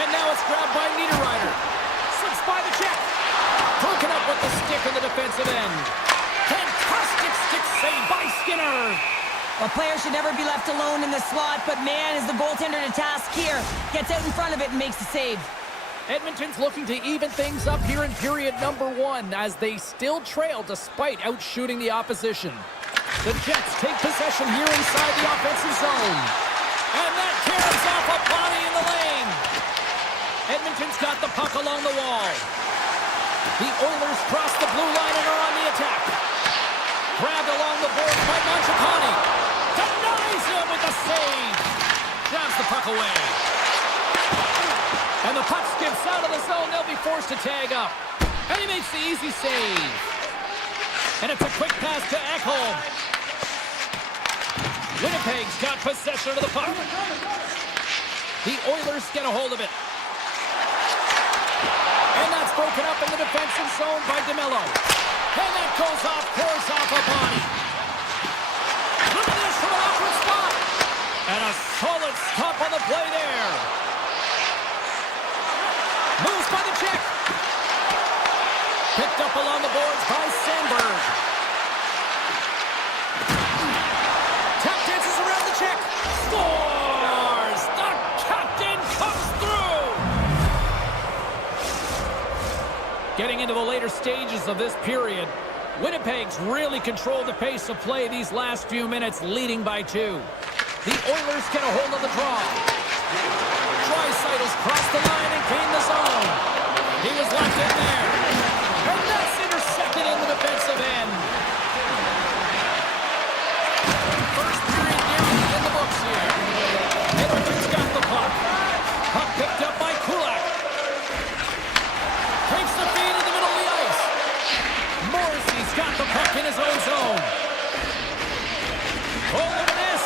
And now it's grabbed by Niederreiter. Slips by the check. Broken up with the stick in the defensive end. Fantastic stick save by Skinner. A player should never be left alone in the slot, but man, is the goaltender to task here. Gets out in front of it and makes the save. Edmonton's looking to even things up here in period number 1 as they still trail despite outshooting the opposition. The Jets take possession here inside the offensive zone. And that carries off a body in the lane. Edmonton's got the puck along the wall. The Oilers cross the blue line and are on the attack. Grabbed along the board by Mangiapane. Denies him with the save. Grabs the puck away. And the puck skips out of the zone. They'll be forced to tag up. And he makes the easy save. And it's a quick pass to Ekholm. Winnipeg's got possession of the puck. The Oilers get a hold of it. And that's broken up in the defensive zone by DeMello. And that goes off, pours off a body. Look at this from an awkward spot. And a solid stop on the play there. Moves by the check. Picked up along the boards by Sandberg. Tap dances around the check. Scores! The captain comes through! Getting into the later stages of this period, Winnipeg's really controlled the pace of play these last few minutes, leading by 2. The Oilers get a hold of the draw. Draisaitl's crossed the line and gained the zone. He was locked in there. And that's intercepted in the defensive end. First period nearly in the books here. Edmonton's got the puck. Puck picked up by Kulak. Takes the feed in the middle of the ice. Morrissey's got the puck in his own zone. Oh, look at this.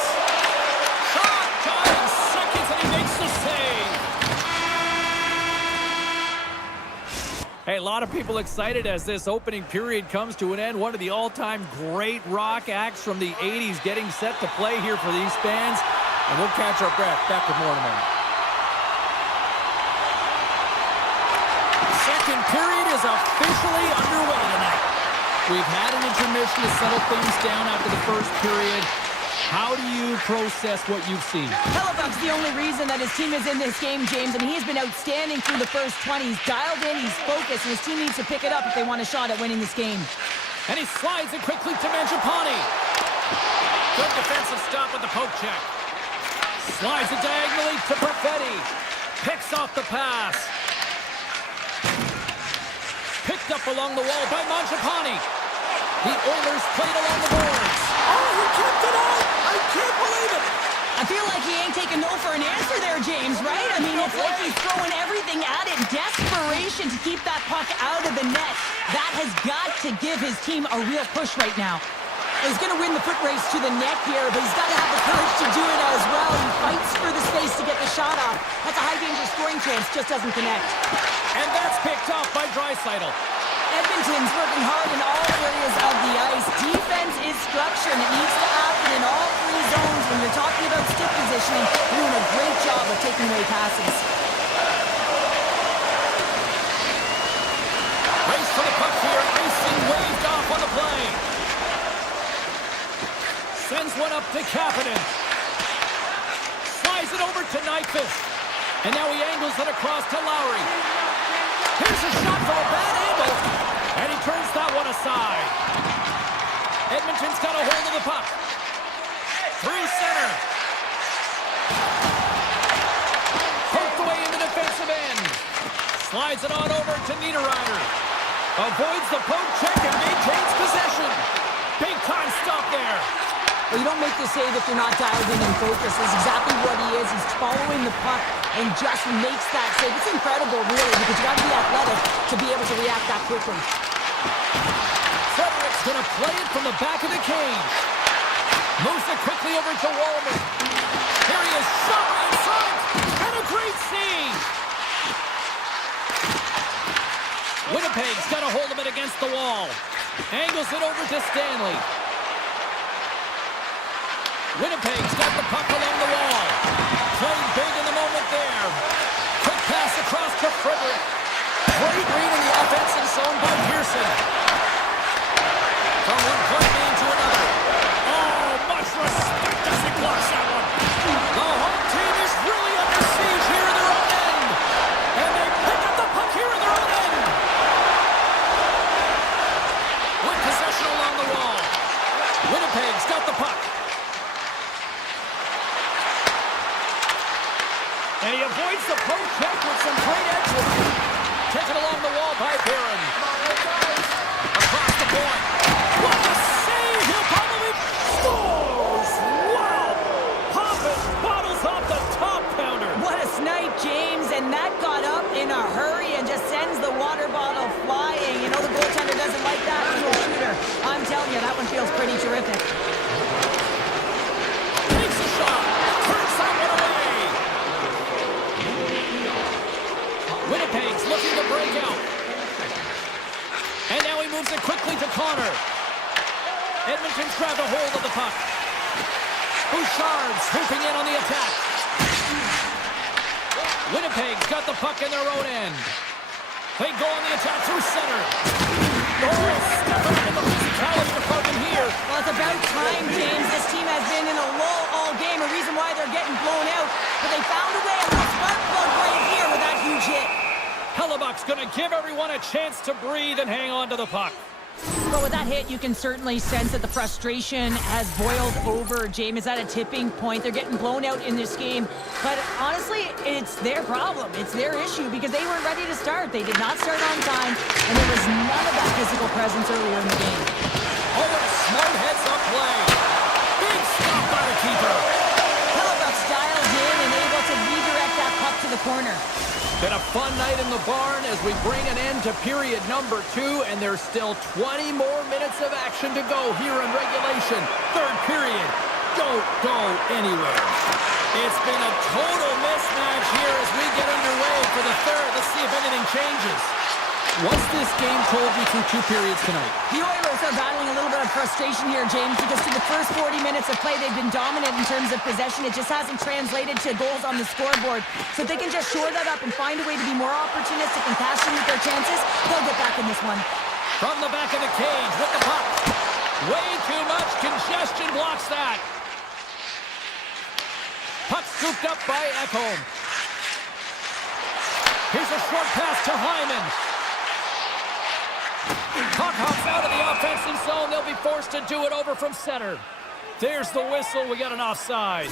Shot, time, seconds, and he makes the save. lot of people excited as this opening period comes to an end. One of the all-time great rock acts from the 80s getting set to play here for these fans. And we'll catch our breath. Back with more in a moment. Second period is officially underway tonight. We've had an intermission to settle things down after the first period. How do you process what you've seen? Hellebuck's the only reason that his team is in this game, James, and he's been outstanding through the first 20. He's dialed in, he's focused, and his team needs to pick it up if they want a shot at winning this game. And he slides it quickly to Mangiapane. Good defensive stop with the poke check. Slides it diagonally to Perfetti. Picks off the pass. Picked up along the wall by Mangiapane. The Oilers played along the boards. Oh, he kept it out! I can't believe it! I feel like he ain't taking no for an answer there, James, right? I mean, it's like he's throwing everything at it. Desperation to keep that puck out of the net. That has got to give his team a real push right now. He's going to win the foot race to the net here, but he's got to have the courage to do it as well. He fights for the space to get the shot off. That's a high danger scoring chance, just doesn't connect. And that's picked off by Draisaitl. Edmonton's working hard in all areas of the ice. Defense is structure, and it needs to happen in all three zones. When you're talking about stick positioning, you're doing a great job of taking away passes. Race for the puck here. Icing waved off on the play. Sends one up to Kapanen. Slides it over to Nyquist. And now he angles it across to Lowry. Here's a shot from a bad angle. And he turns that one aside. Edmonton's got a hold of the puck. Through center. Poked away in the defensive end. Slides it on over to Niederreiter. Avoids the poke check and maintains possession. Big time stop there. Well, you don't make the save if you're not dialed in and focused. That's exactly what he is. He's following the puck and just makes that save. It's incredible, really, because you got to be athletic to be able to react that quickly. Frederick's going to play it from the back of the cage. Moves it quickly over to Wallman. Here he is, shot in front, and a great save. Winnipeg's got a hold of it against the wall. Angles it over to Stanley. Winnipeg's got the puck along the wall. Playing big in the moment there. Quick pass across to Frederick. Great read in the offensive zone by Pearson. From one point man to another. Oh, much respect as he blocks that one. The home team is really under siege here in their own end. And they pick up the puck here in their own end. With possession along the wall. Winnipeg's got the puck. And he avoids the poke check with some great edge work. Taken along the wall by Barron. Across the point. What a save! He'll probably scores! Wow! Poppin bottles off the top pounder. What a snipe, James, and that got up in a hurry and just sends the water bottle flying. You know the goaltender doesn't like that from a shooter. I'm telling you, that one feels pretty terrific. Takes a shot. Turns that one away. Winnipeg's looking to break out. And now he moves it quickly to Connor. Edmonton's grabbed a hold of the puck. Bouchard's swooping in on the attack. Winnipeg's got the puck in their own end. They go on the attack through center. Oh, step up in the physicality department here. Well, it's about time, James. This team has been in a lull all game, a reason why they're getting blown out. But they found a way, a little spark plug right here with that huge hit. Hellebuck's going to give everyone a chance to breathe and hang on to the puck. But with that hit, you can certainly sense that the frustration has boiled over. James is at a tipping point. They're getting blown out in this game. But honestly, it's their problem. It's their issue because they weren't ready to start. They did not start on time, and there was none of that physical presence earlier in the game. Oh, what a smart heads-up play. Big stop by the keeper. Hellebuck's dialed in and able to redirect that puck to the corner. Been a fun night in the barn as we bring an end to period number 2, and there's still 20 more minutes of action to go here in regulation. Third period. Don't go anywhere. It's been a total mismatch here as we get underway for the third. Let's see if anything changes. What's this game told you through 2 periods tonight? The Oilers are battling a little bit of frustration here, James, because through the first 40 minutes of play, they've been dominant in terms of possession. It just hasn't translated to goals on the scoreboard. So if they can just shore that up and find a way to be more opportunistic and cash in with their chances, they'll get back in this one. From the back of the cage with the puck. Way too much congestion blocks that. Puck scooped up by Ekholm. Here's a short pass to Hyman. Puck hops out of the offensive zone. They'll be forced to do it over from center. There's the whistle. We got an offside.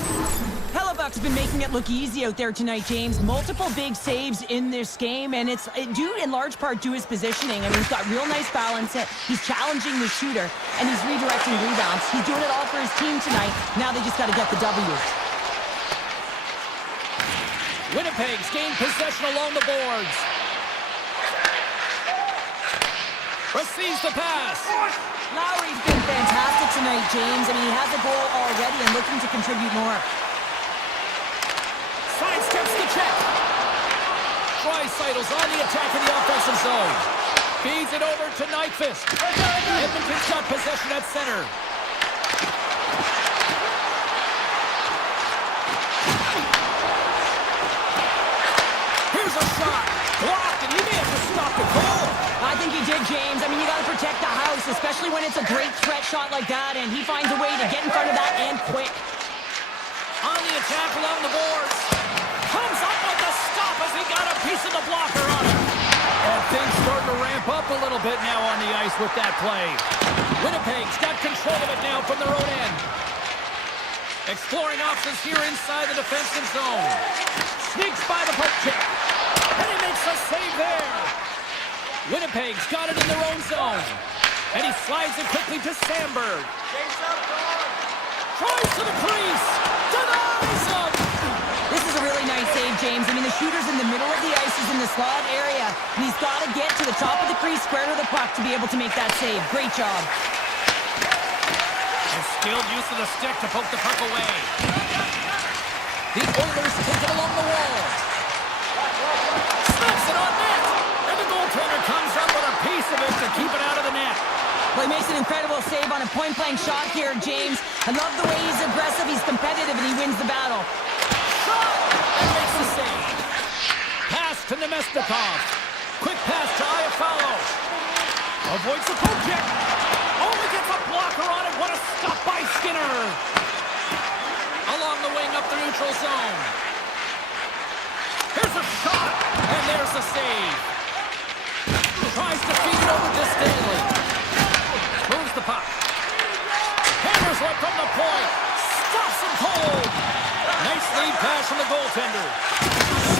Hellebuck's been making it look easy out there tonight, James. Multiple big saves in this game, and it's due in large part to his positioning. I mean, he's got real nice balance. He's challenging the shooter, and he's redirecting rebounds. He's doing it all for his team tonight. Now they just got to get the W. Winnipeg's gained possession along the boards. Receives the pass. Lowry's been fantastic tonight, James. I mean, he has a goal already and looking to contribute more. Sidesteps the check. Draisaitl on the attack in the offensive zone. Feeds it over to Nyquist. Edmonton's got possession at center. Here's a shot. Blocked, and he may have just stopped the goal. I think he did, James. I mean, you got to protect the house, especially when it's a great threat shot like that, and he finds a way to get in front of that and quick. On the attack along the boards. Comes up with the stop as he got a piece of the blocker on him. And things starting to ramp up a little bit now on the ice with that play. Winnipeg's got control of it now from their own end. Exploring options here inside the defensive zone. Sneaks by the poke check. And he makes a save there. Winnipeg's got it in their own zone. And he slides it quickly to Sandberg. Tries to the crease. Denies him. This is a really nice save, James. I mean, the shooter's in the middle of the ice. He's in the slot area. And he's got to get to the top of the crease, square to the puck to be able to make that save. Great job. And skilled use of the stick to poke the puck away. The Oilers take it along the wall. Snaps it on net. And the goaltender comes up with a piece of it to keep it out of the net. Well, he makes an incredible save on a point-blank shot here, James. I love the way he's aggressive, he's competitive, and he wins the battle. Shot! And makes the save. Pass to Nemestikov. Quick pass to Iafallo. Avoids the poke check. Only gets a blocker on it. What a stop by Skinner. Along the wing up the neutral zone. Here's a shot. And there's the save. Tries to feed it over to Stanley. Moves the puck. Hammers one from the point. Stops him cold. Nice lead pass from the goaltender.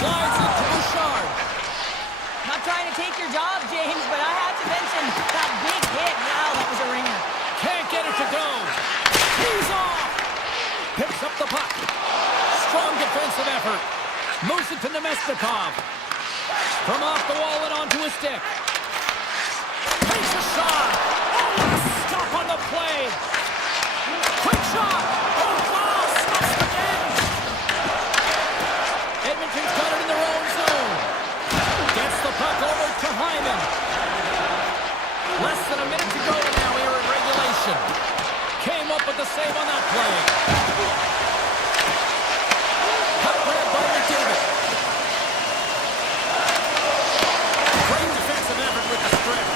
Slides it to Bouchard. Not trying to take your job, James, but I have to mention that big hit. Wow, that was a ringer. Can't get it to go. He's off. Picks up the puck. Strong defensive effort. Moves it to Nemestikov. From off the wall and onto his stick. Takes a shot. Oh, what a stop on the play. Quick shot. Oh, wow, stops again. Edmonton's got it in their own zone. Gets the puck over to Hyman. Less than a minute to go now here in regulation. Came up with the save on that play. Puck grabbed by McDavid. Great defensive effort with the strip.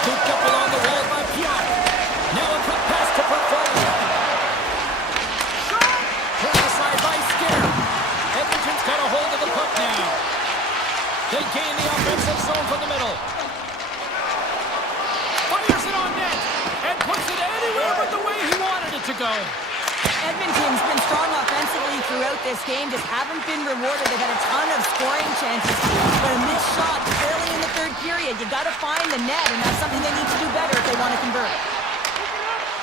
Scooped up along the wall by Piot. Now a quick pass to Portfolio. Shot! Turned aside by Skinner. Edmonton's got a hold of the puck now. They gain the offensive zone from the middle. Fires it on net and puts it anywhere but the way he wanted it to go. Edmonton's been strong offensively throughout this game, just haven't been rewarded. They've had a ton of scoring chances, but a missed shot early in the third period. You got to find the net, and that's something they need to do better if they want to convert.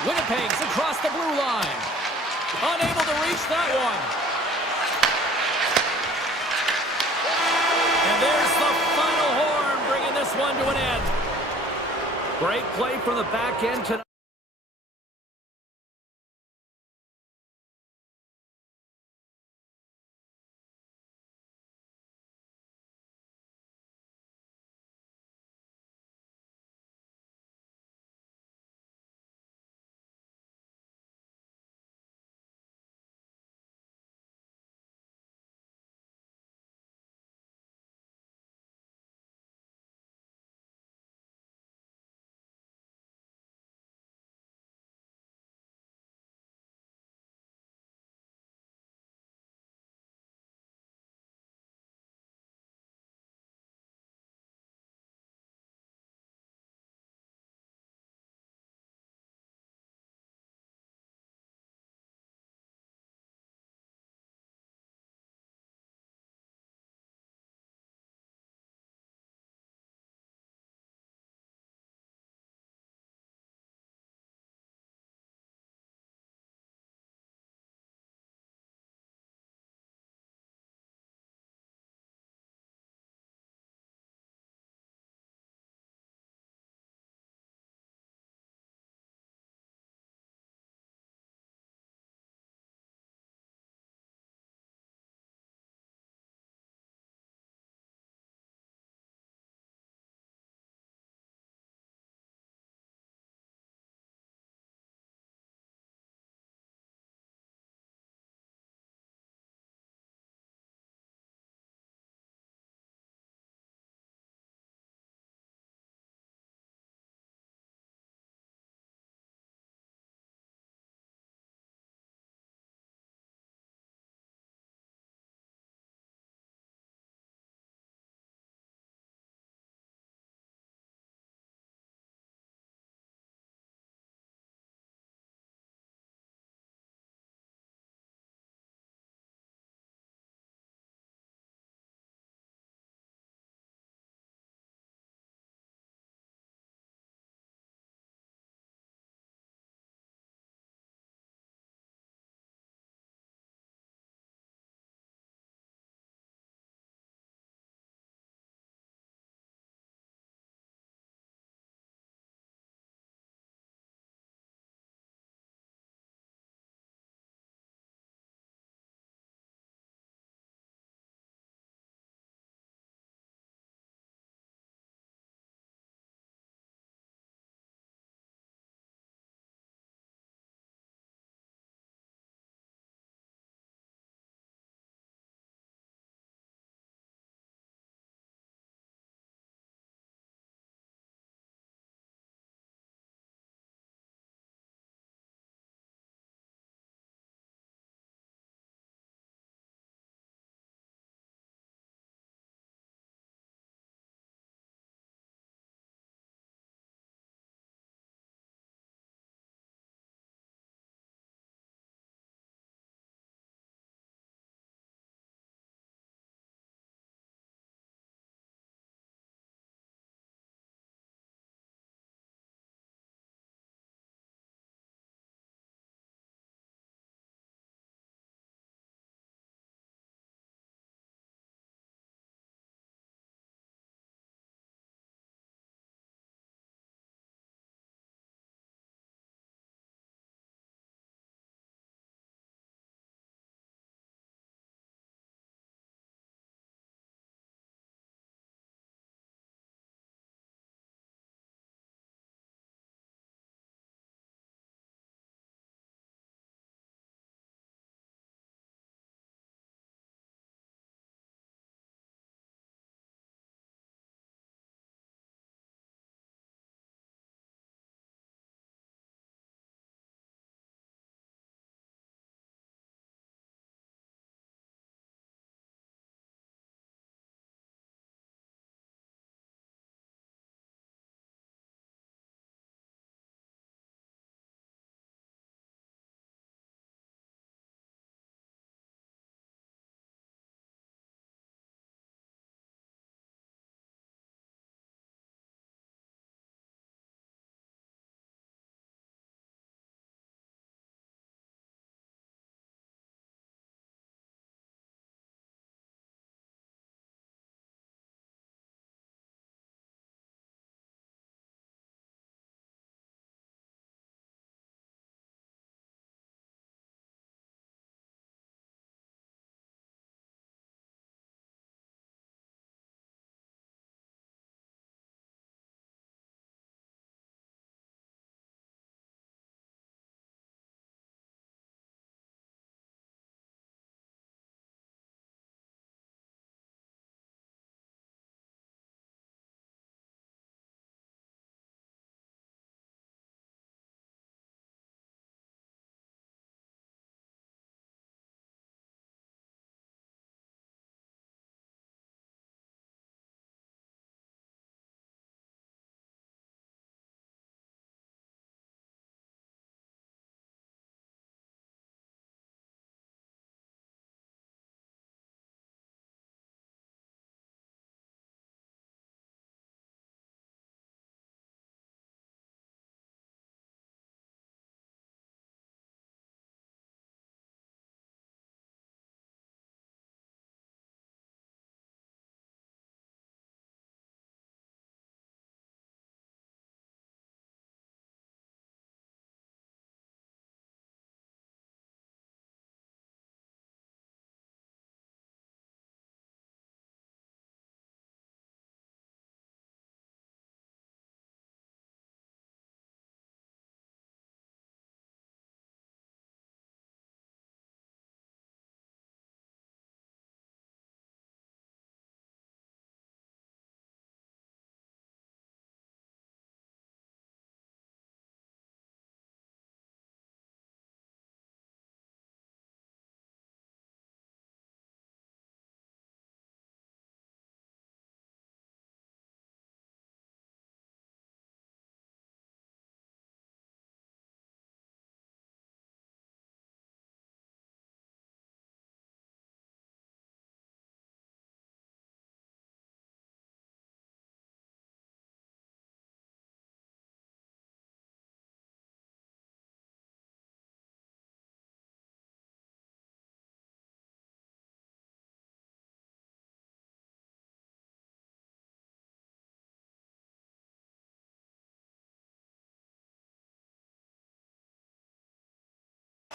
Winnipeg's across the blue line. Unable to reach that one. And there's the final horn, bringing this one to an end. Great play from the back end tonight.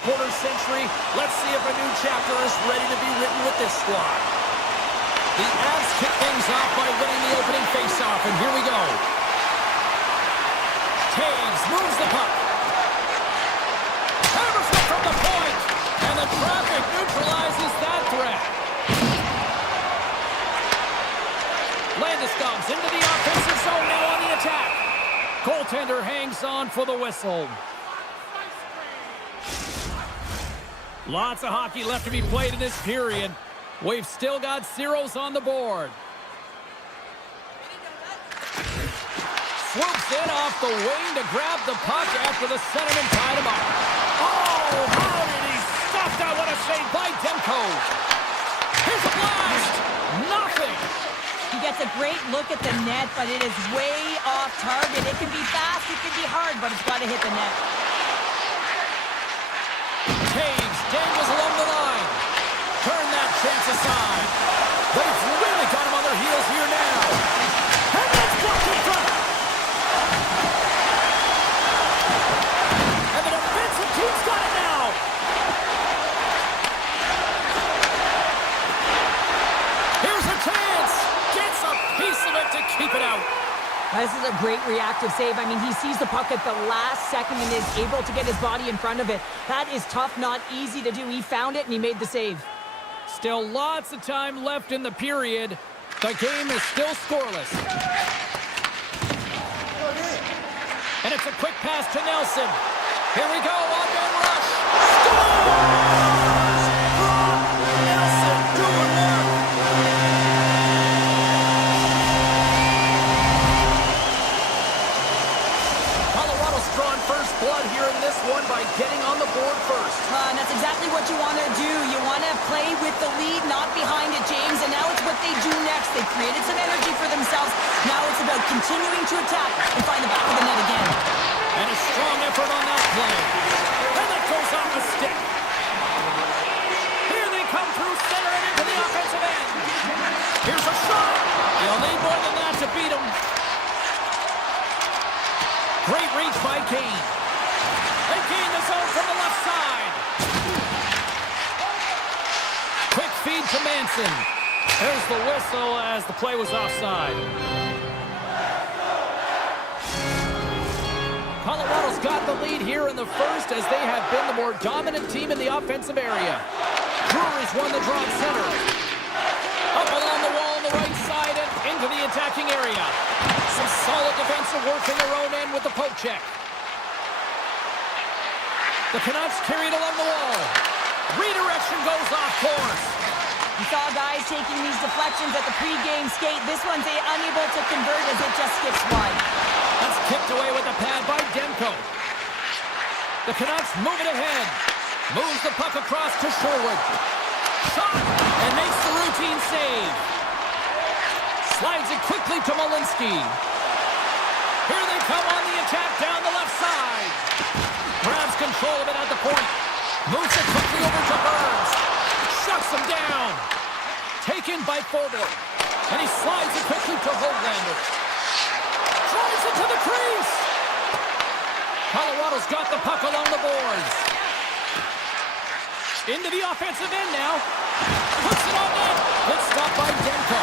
Quarter century. Let's see if a new chapter is ready to be written with this squad. The Avs kick things off by winning the opening faceoff, and here we go. Taves moves the puck. Hammers it from the point, and the traffic neutralizes that threat. Landeskog's into the offensive zone now on the attack. Goaltender hangs on for the whistle. Lots of hockey left to be played in this period. We've still got zeros on the board. Swoops in off the wing to grab the puck after the centerman tied him up. Oh, how did he stop that? What a save by Demko. Here's a blast. Nothing. He gets a great look at the net, but it is way off target. It can be fast, it can be hard, but it's got to hit the net. Taves dangles along the line. Turn that chance aside. They've really got him on their heels here now. And that's blocked in front. And the defensive team's got it now. Here's a chance. Gets a piece of it to keep it out. This is a great reactive save. I mean, he sees the puck at the last second and is able to get his body in front of it. That is tough, not easy to do. He found it and he made the save. Still lots of time left in the period. The game is still scoreless. And it's a quick pass to Nelson. Here we go, one-man rush. Scores! Nelson doing work. Colorado's drawn first blood here in this one by getting on the board first. And that's exactly what you want to do. You want to play with the lead, not behind it, James. And now it's what they do next. They created some energy for themselves. Now it's about continuing to attack and find the back of the net again. And a strong effort on that play. And that goes off the stick. Here they come through center and into the offensive end. Here's a shot. You'll need more than that to beat them. Great reach by Kane. They gain the zone from the left side. Quick feed to Manson. There's the whistle as the play was offside. Colorado's got the lead here in the first as they have been the more dominant team in the offensive area. Brewers won the draw at center. Up along the wall on the right side and into the attacking area. Some solid defensive work in their own end with the poke check. The Canucks carried along the wall. Redirection goes off course. You saw guys taking these deflections at the pre-game skate. This one's unable to convert as it just skips wide. That's kicked away with a pad by Demko. The Canucks move it ahead. Moves the puck across to Sherwood. Shot and makes the routine save. Slides it quickly to Malinsky. Here they come on the attack down the left side. Grabs control of it at the point. Moves it quickly over to Burns. Shuts him down. Taken by Forbort. And he slides it quickly to Hoglander. Drives it to the crease. Colorado's got the puck along the boards. Into the offensive end now. Puts it on net. Good stop by Demko.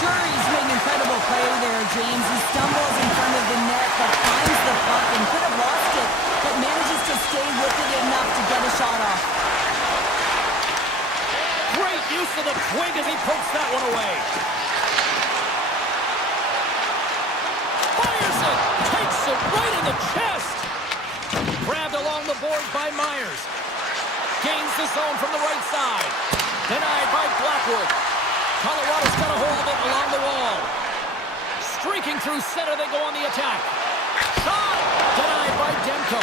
Drury's made an incredible play there, James. He stumbles in front of the net, but finds the puck and could have lost it, but manages to stay with it enough to get a shot off. Great use of the twig as he pokes that one away. Fires it. Takes it right in the chest. Grabbed along the board by Myers. Gains the zone from the right side. Denied by Blackwood. Colorado's got a hold of it along the wall. Streaking through center, they go on the attack. Shot! Denied by Demko.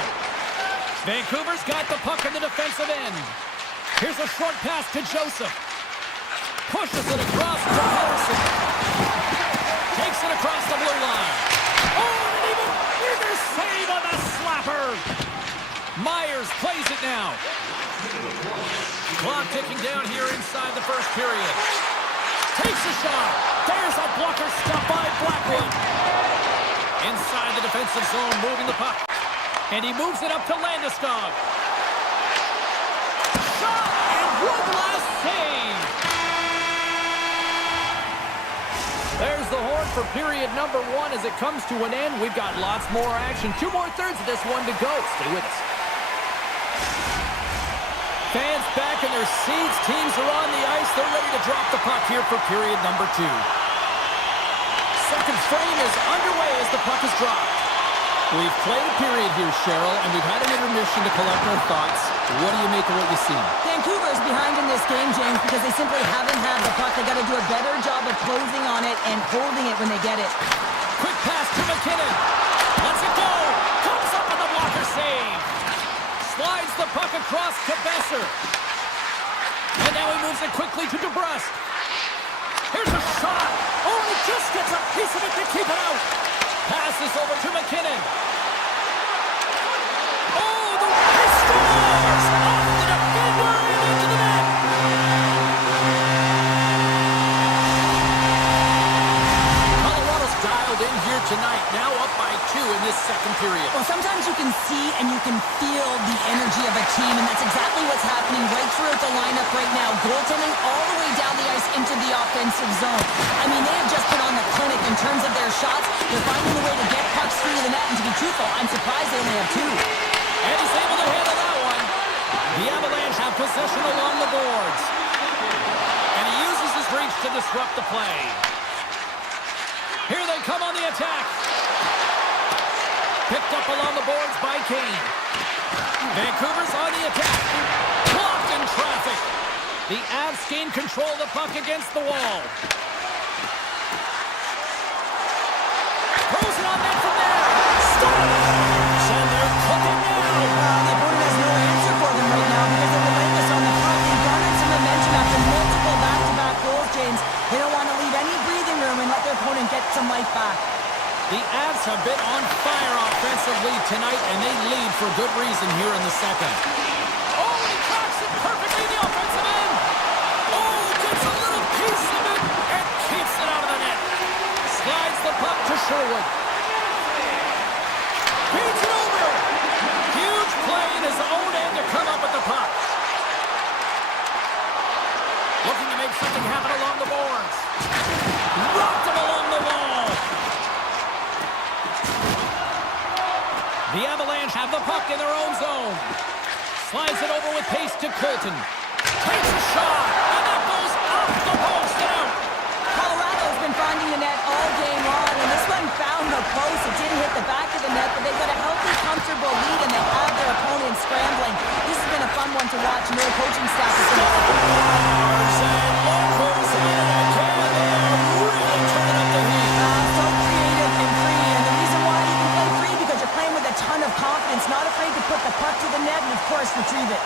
Vancouver's got the puck in the defensive end. Here's a short pass to Joseph. Pushes it across to Patterson. Takes it across the blue line. Oh, and an even bigger save on the slapper. Myers plays it now. Clock ticking down here inside the first period. Takes a shot. There's a blocker stop by Blackwood. Inside the defensive zone, moving the puck. And he moves it up to Landeskog. One last save. There's the horn for period number 1 as it comes to an end. We've got lots more action. 2 more thirds of this one to go. Stay with us. Fans back in their seats. Teams are on the ice. They're ready to drop the puck here for period number 2. Second frame is underway as the puck is dropped. We've played a period here, Cheryl, and we've had an intermission to collect our thoughts. What do you make of what you've seen? Vancouver's behind in this game, James, because they simply haven't had the puck. They got to do a better job of closing on it and holding it when they get it. Quick pass to McKinnon. Lets it go. Comes up with the blocker save. Slides the puck across to Besser. And now he moves it quickly to DeBrusque. Here's a shot. Oh, and he just gets a piece of it to keep it out. Passes over to McKinnon. Oh, the pistol is off the defender and into the net. Colorado's dialed in here tonight, now up by 2 in this second period. Well, sometimes you can see and you can feel the energy of a team, and that's exactly what's happening right throughout the lineup right now. Goaltending all the way down the ice into the offensive zone. I mean, they have just put on the clinic in terms of their shots. They're finding a way to get pucks through the net, and to be truthful, I'm surprised they only have 2. And he's able to handle that one. The Avalanche have possession along the boards. And he uses his reach to disrupt the play. Here they come on the attack. Picked up along the boards by Kane. Vancouver's on the attack. Blocked in traffic. The Avs gain control of the puck against the wall. Throws it on net from there. Stars! And they're cooking now. The opponent has no answer for them right now because they're relentless on the puck. They've garnered some momentum after multiple back-to-back goals, James. They don't want to leave any breathing room and let their opponent get some life back. The Avs have been on fire offensively tonight, and they lead for good reason here in the second. Oh, and he cracks it perfectly in the offensive end. Oh, gets a little piece of it and keeps it out of the net. Slides the puck to Sherwood. Beats it over. Huge play in his own end to come up with the puck. Looking to make something happen along the boards. Rocked him along the wall. The Avalanche have the puck in their own zone. Slides it over with pace to Colton. Takes a shot, and that goes off the post and out. Colorado's been finding the net all game long, and this one found the post. It didn't hit the back of the net, but they've got a healthy, comfortable lead, and they have their opponent scrambling. This has been a fun one to watch, and their coaching staff has been Stars and locals in it again. They are really turning up the heat. so creative and free, and the reason why you can play free because you're playing with a ton of confidence, not afraid to put the puck to the net and, of course, retrieve it.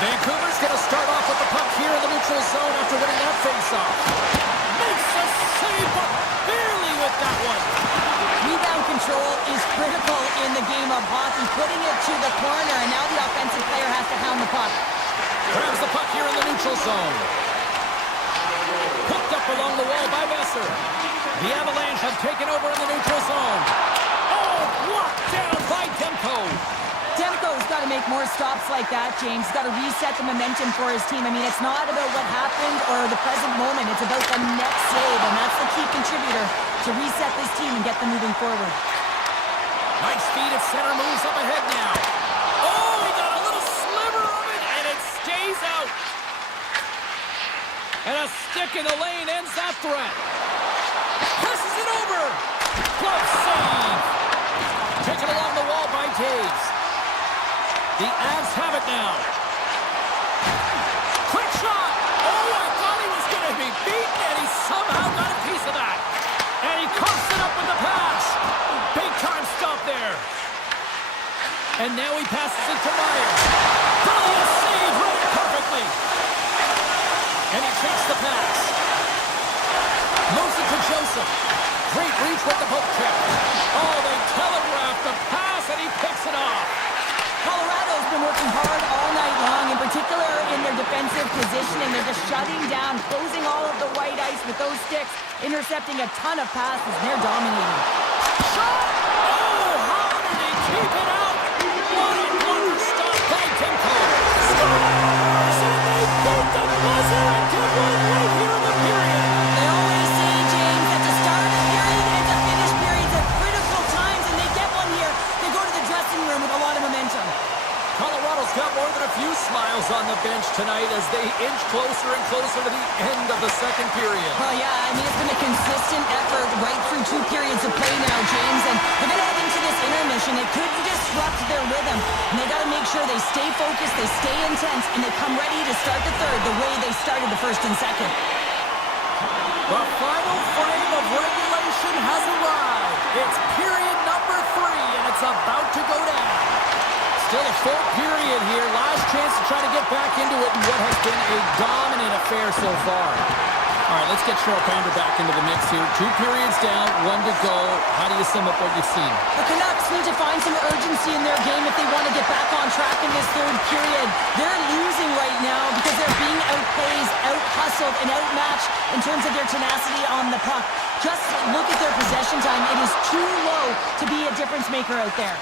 Vancouver's going to start off with the puck here in the neutral zone after winning that face-off. Makes a save, but barely with that one. Rebound control is critical in the game of hockey, putting it to the corner, and now the offensive player has to hound the puck. Grabs the puck here in the neutral zone. Picked up along the wall by Besser. The Avalanche have taken over in the neutral zone. Oh, blocked down by Demko. Demko's got to make more stops like that, James. He's got to reset the momentum for his team. I mean, it's not about what happened or the present moment. It's about the next save, and that's the key contributor to reset this team and get them moving forward. Nice feed at center, moves up ahead now. Oh, he got a little sliver of it, and it stays out. And a stick in the lane ends that threat. Passes it over. Glove save. Taken along the wall by Taves. The Avs have it now. Quick shot. Oh, I thought he was going to be beaten, and he somehow got a piece of that. And he coughs it up with the pass. Big time stop there. And now he passes it to Meyer. Brilliant save, read it perfectly. And he takes the pass. Moves it to Joseph. Great reach with the poke check. Oh, they telegraphed the pass, and he picks it off. Colorado's been working hard all night long, in particular in their defensive positioning. They're just shutting down, closing all of the white ice with those sticks, intercepting a ton of passes, and they're dominating. Shot! Oh, how did he keep it out? What a blunder stop by Demko. Scores! And they beat few smiles on the bench tonight as they inch closer and closer to the end of the second period. Well, yeah, I mean, it's been a consistent effort right through 2 periods of play now, James, and they're going to head into this intermission. It could disrupt their rhythm, and they got to make sure they stay focused, they stay intense, and they come ready to start the third the way they started the first and second. The final frame of regulation has arrived. It's period number 3, and it's about to go down. Still a full period here. Last chance to try to get back into it in what has been a dominant affair so far. All right, let's get Shorthander back into the mix here. 2 periods down, 1 to go. How do you sum up what you've seen? The Canucks need to find some urgency in their game if they want to get back on track in this third period. They're losing right now because they're being outpaced, out-hustled, and outmatched in terms of their tenacity on the puck. Just look at their possession time. It is too low to be a difference maker out there.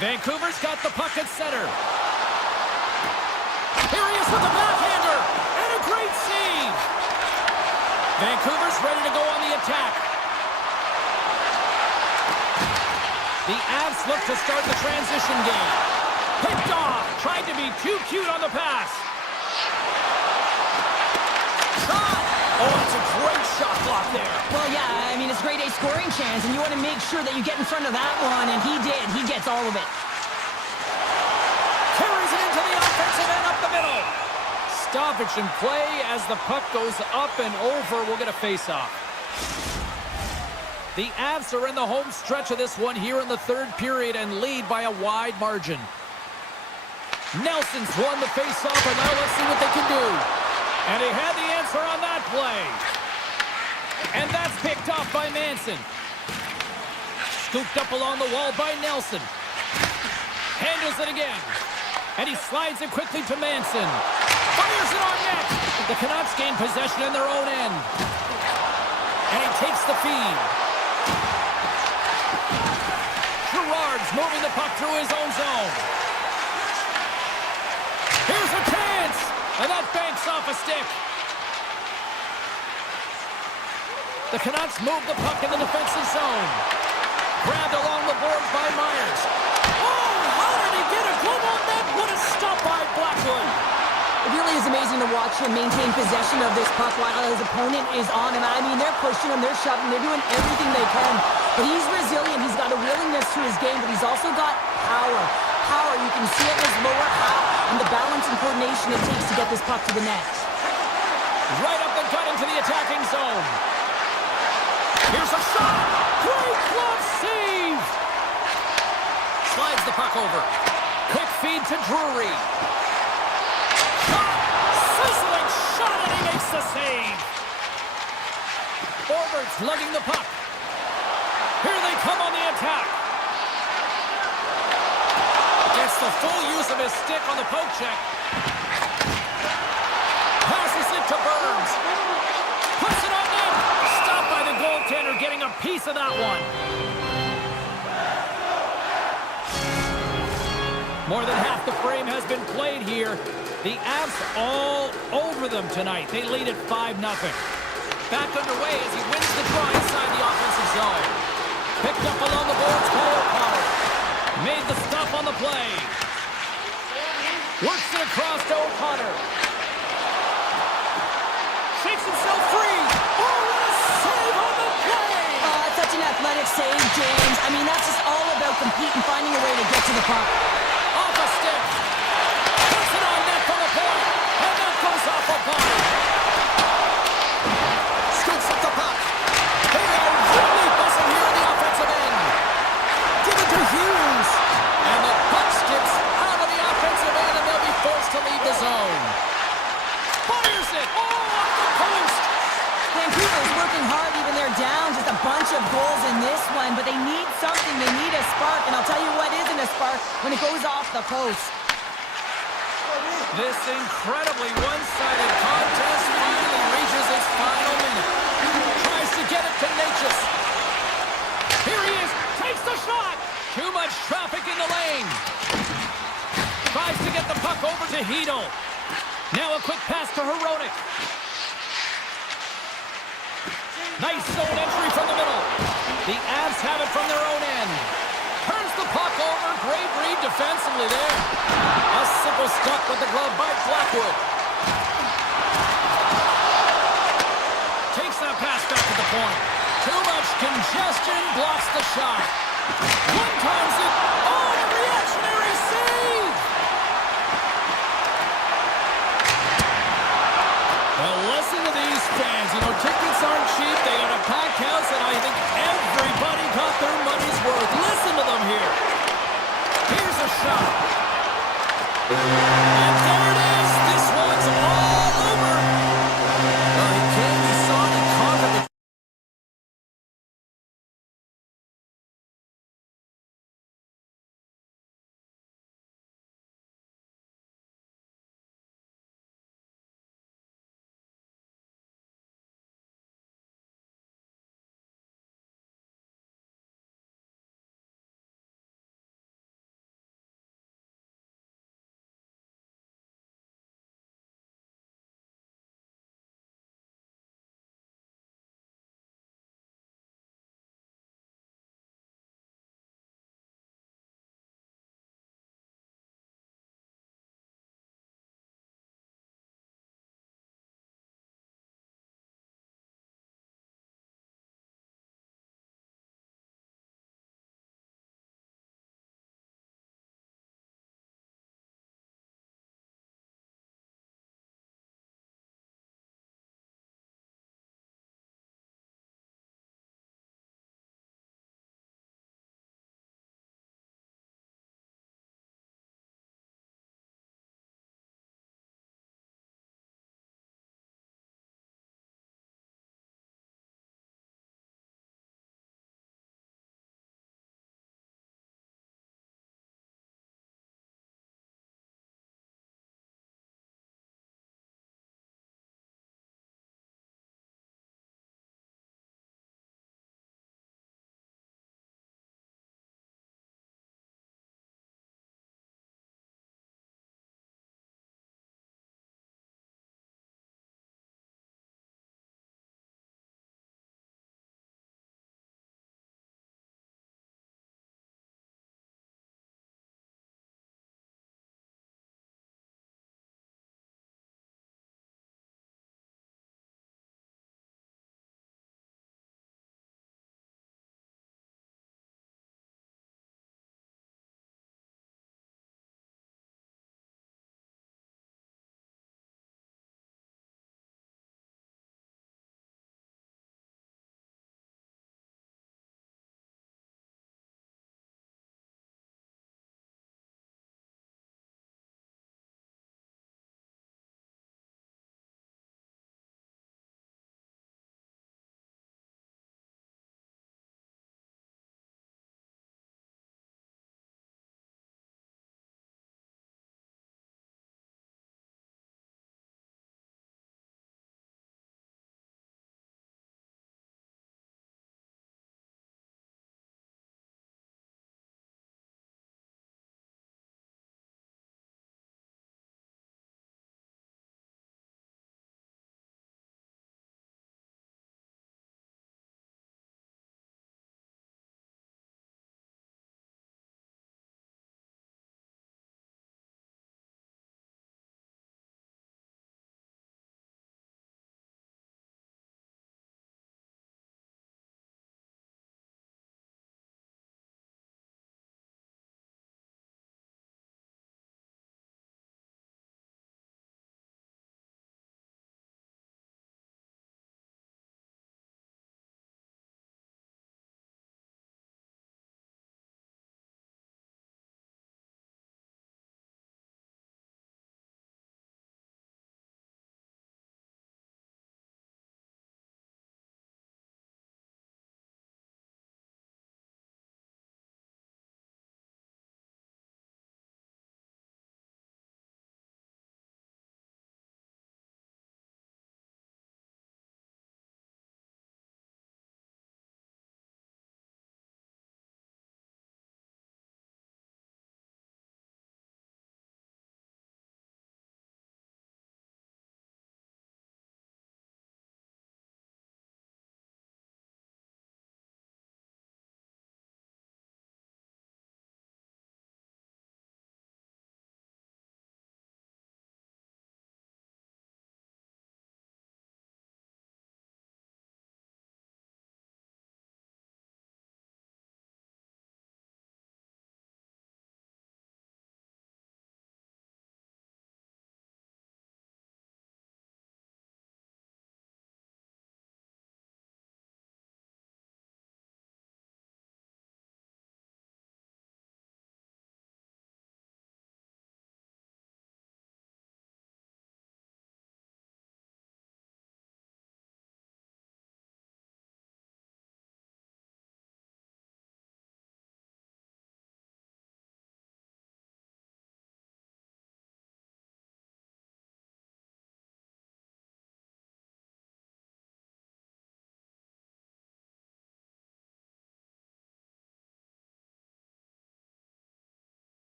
Vancouver's got the puck at center. Here he is with the backhander, and a great save. Vancouver's ready to go on the attack. The Avs look to start the transition game. Picked off. Tried to be too cute on the pass. Shot! Oh, it's a great shot block there. Well, yeah, I mean, it's grade A scoring chance, and you want to make sure that you get in front of that one, and he did. He gets all of it. Carries it into the offensive end up the middle. Stoppage in play as the puck goes up and over. We'll get a face-off. The Avs are in the home stretch of this one here in the third period and lead by a wide margin. Nelson's won the face-off, and now let's see what they can do. And he had the answer on that play. And that's picked off by Manson. Scooped up along the wall by Nelson. Handles it again. And he slides it quickly to Manson. Fires it on net. The Canucks gain possession in their own end. And he takes the feed. Gerard's moving the puck through his own zone. Here's a chance. And that banks off a stick. The Canucks move the puck in the defensive zone. Grabbed along the boards by Myers. Oh, how did he get a glove on that? What a stop by Blackwood. It really is amazing to watch him maintain possession of this puck while his opponent is on him. I mean, they're pushing him, they're shoving, they're doing everything they can. But he's resilient, he's got a willingness to his game, but he's also got power. Power, you can see it in his lower half and the balance and coordination it takes to get this puck to the net. Right up the gut into the attacking zone. Here's a shot. Great glove save. Slides the puck over. Quick feed to Drury. Sizzling shot, and he makes the save. Forwards lugging the puck. Here they come on the attack. Gets the full use of his stick on the poke check. Passes it to Burns. Puts it on net. Stopped by the goaltender, getting a piece of that one. More than half the frame has been played here. The Avs all over them tonight. They lead at 5-0. Back underway as he wins the draw inside the offensive zone. Picked up along the boards by O'Connor. Made the stop on the play. Works it across to O'Connor. Shakes himself free. Oh, what a save on the play! Oh, such an athletic save, James. I mean, that's just all about competing, finding a way to get to the puck. Off a stick. Puts it on net from the point. And that goes off O'Connor. Scoops up the puck. They are really buzzing here in the offensive end. Give it to Hughes. And the puck skips out of the offensive end, and they'll be forced to leave the zone. Fires it. Oh, off the post. Vancouver's working hard, even they're down just a bunch of goals in this one, but they need something, they need a spark, and I'll tell you what isn't a spark when it goes off the post. This incredibly one-sided contest finally reaches its final minute. Tries to get it to Natchez. Here he is, takes the shot. Too much traffic in the lane. Tries to get the puck over to Hedel. Now a quick pass to Hronek. Nice zone entry from the middle. The Avs have it from their own end. Turns Turns the puck over. Great read defensively there. A simple stop with the glove by Blackwood. Takes that pass back to the point. Too much congestion. Blocks the shot. One times it. Oh, a reactionary save! Well, listen to these fans. You know, tickets aren't cheap. They got a packed house, and I think everybody got their money's worth. Listen to them here. Here's a shot. And there it is. This one's all over. Well, he came, he saw it, he caught it.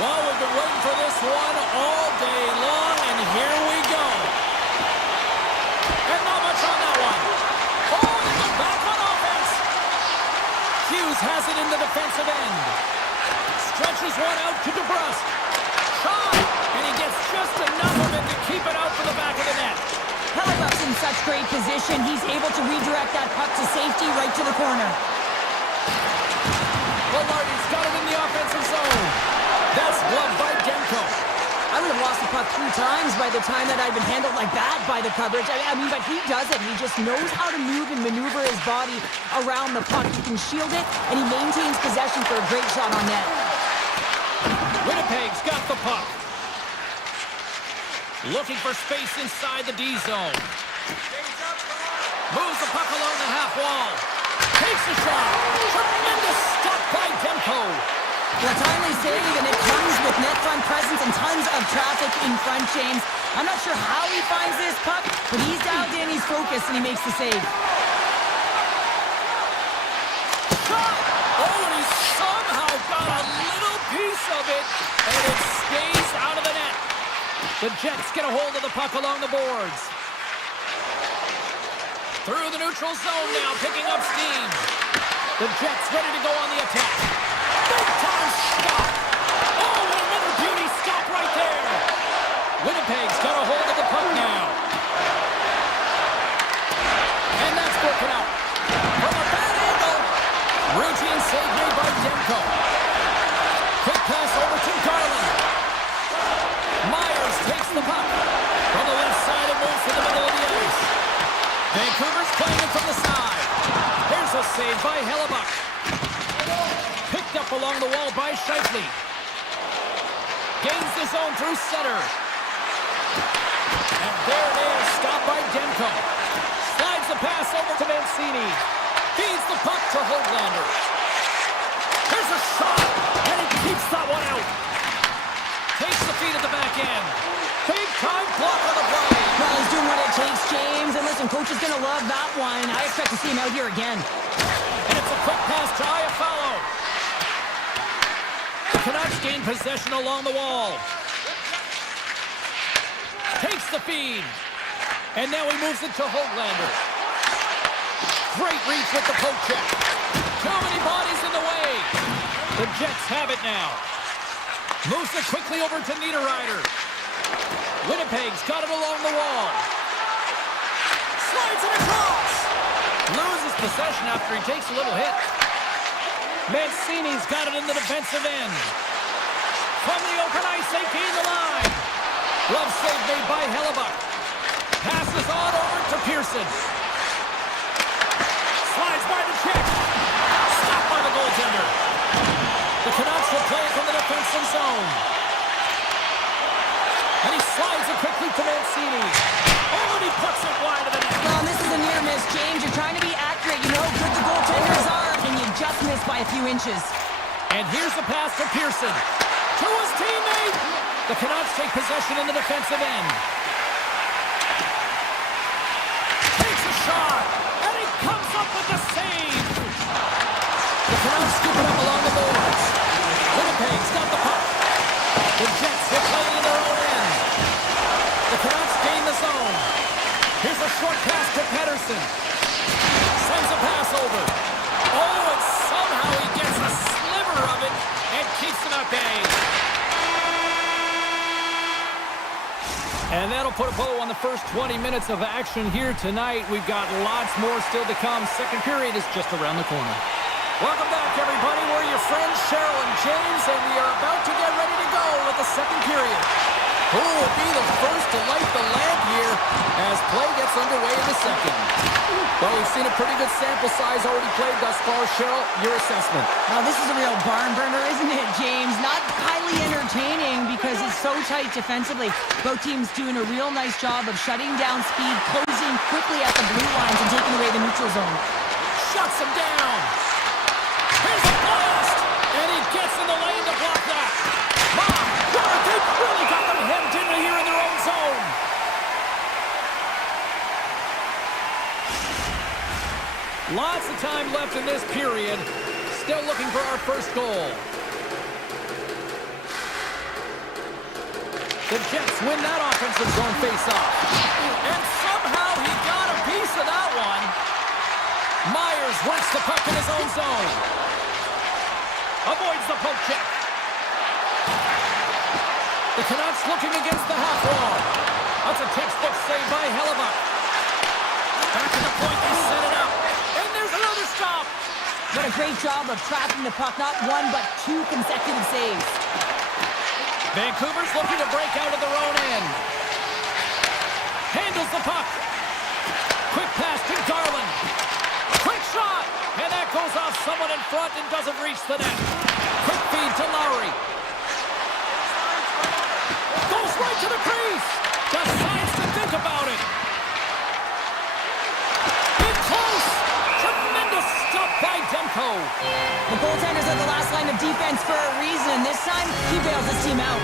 Well, we've been waiting for this one all day long, and here we go. And not much on that one. Oh, and they're back on offense. Hughes has it in the defensive end. Stretches one out to DeBrusque. Shot! And he gets just enough of it to keep it out for the back of the net. Hellebuck's in such great position. He's able to redirect that puck to safety right to the corner. Velarde's got it in the offensive zone. That's gloved by Demko. I would have lost the puck 3 times by the time that I've been handled like that by the coverage. I mean, but he does it. He just knows how to move and maneuver his body around the puck. He can shield it, and he maintains possession for a great shot on net. Winnipeg's got the puck. Looking for space inside the D zone. Moves the puck along the half wall. Takes a shot. Tremendous stop by Demko. A timely save, and it comes with net front presence and tons of traffic in front, James. I'm not sure how he finds this puck, but he's dialed in, he's focused, and he makes the save. Shot! Oh, and he somehow got a little piece of it, and it stays out of the net. The Jets get a hold of the puck along the boards. Through the neutral zone now, picking up steam. The Jets ready to go on the attack. Big time stop. Oh, and another beauty stop right there. Winnipeg's got a hold of the puck now. And that's broken out. From a bad angle. Routine save made by Demko. Quick pass over to Garland. Myers takes the puck. From the left side, it moves to the middle of the ice. Vancouver's playing it from the side. There's a save by Hellebuck. Picked up along the wall by Scheifele. Gains the zone through center. And there it is, stopped by Demko. Slides the pass over to Mancini. Feeds the puck to Höglander. There's a shot, and he keeps that one out. Takes the feed at the back end. Big time block on the play. Well, he's doing what it takes, James. And listen, coach is going to love that one. I expect to see him out here again. And it's a quick pass to Iafallo. The Canucks gain possession along the wall. Takes the feed. And now he moves it to Höglander. Great reach with the poke check. Too many bodies in the way. The Jets have it now. Moves it quickly over to Niederreiter. Winnipeg's got it along the wall. Slides it across. Loses possession after he takes a little hit. Mancini's got it in the defensive end. From the open ice, they gain the line. Glove save made by Hellebuck. Passes on over to Pearson. Slides by the check. Stopped by the goaltender. The Canucks will play from the defensive zone. And he slides it quickly to Mancini. Oh, and he puts it wide of the net. Well, this is a near miss, James. You're trying to be accurate. You know how good the goaltenders are, and you just missed by a few inches. And here's the pass to Pearson. To his teammate. The Canucks take possession in the defensive end. Takes a shot. And he comes up with the save. The Canucks scoop it up along the boards. Winnipeg's got the puck. The Jets will play in their own end. The Canucks gain the zone. Here's a short pass to Pettersson. Sends a pass over. Oh, and somehow he gets a sliver of it and keeps them at bay. And that'll put a bow on the first 20 minutes of action here tonight. We've got lots more still to come. Second period is just around the corner. Welcome back, everybody. We're your friends, Cheryl and James, and we are about to get ready to go with the second period. Who will be the first to light the lamp here as play gets underway in the second? Well, we've seen a pretty good sample size already played thus far. Cheryl, your assessment. Now, this is a real barn burner, isn't it, James? Not highly entertaining because it's so tight defensively. Both teams doing a real nice job of shutting down speed, closing quickly at the blue lines, and taking away the neutral zone. Shuts him down. Here's a blast. And he gets in the lane to block that. My God, they've really got them hemmed in here in their own zone. Lots of time left in this period. Still looking for our first goal. The Jets win that offensive zone face-off. And somehow he got a piece of that one. Myers works the puck in his own zone. Avoids the poke check. The Canucks looking against the half wall. That's a textbook save by Hellebuck. Back to the point, they set it up. And there's another stop. Done a great job of tracking the puck. Not one, but two consecutive saves. Vancouver's looking to break out of their own end. Handles the puck. Quick pass to Garland. Quick shot. And that goes off someone in front and doesn't reach the net. Quick feed to Lowry. Goes right to the crease. Decides to think about it. In close. Tremendous stuff by Demko. The goaltenders are the last line of defense for a reason. This time, he bails his team out.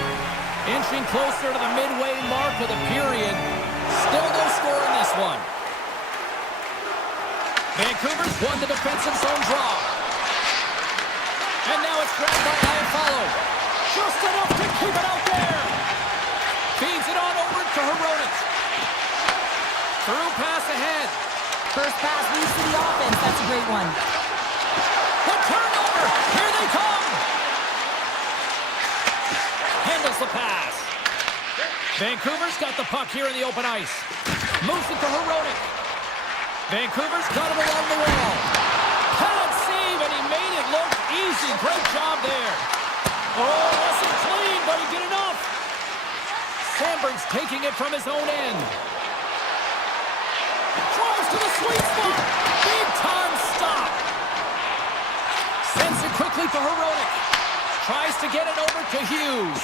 Inching closer to the midway mark of the period. Still no score in this one. Vancouver's won the defensive zone draw. And now it's grabbed by Iafallo. Just enough to keep it out there. Feeds it on over to Hronek. Through pass ahead. First pass leads to the offense. That's a great one. The turnover. Here they come. Handles the pass. Vancouver's got the puck here in the open ice. Moves it to Hronek. Vancouver's got him along the wall. Pad save, and he made it look easy. Great job there. Oh, wasn't clean, but he did enough. Sandberg's taking it from his own end. Drives to the sweet spot. Big time stop. Sends it quickly to Hronek. Tries to get it over to Hughes.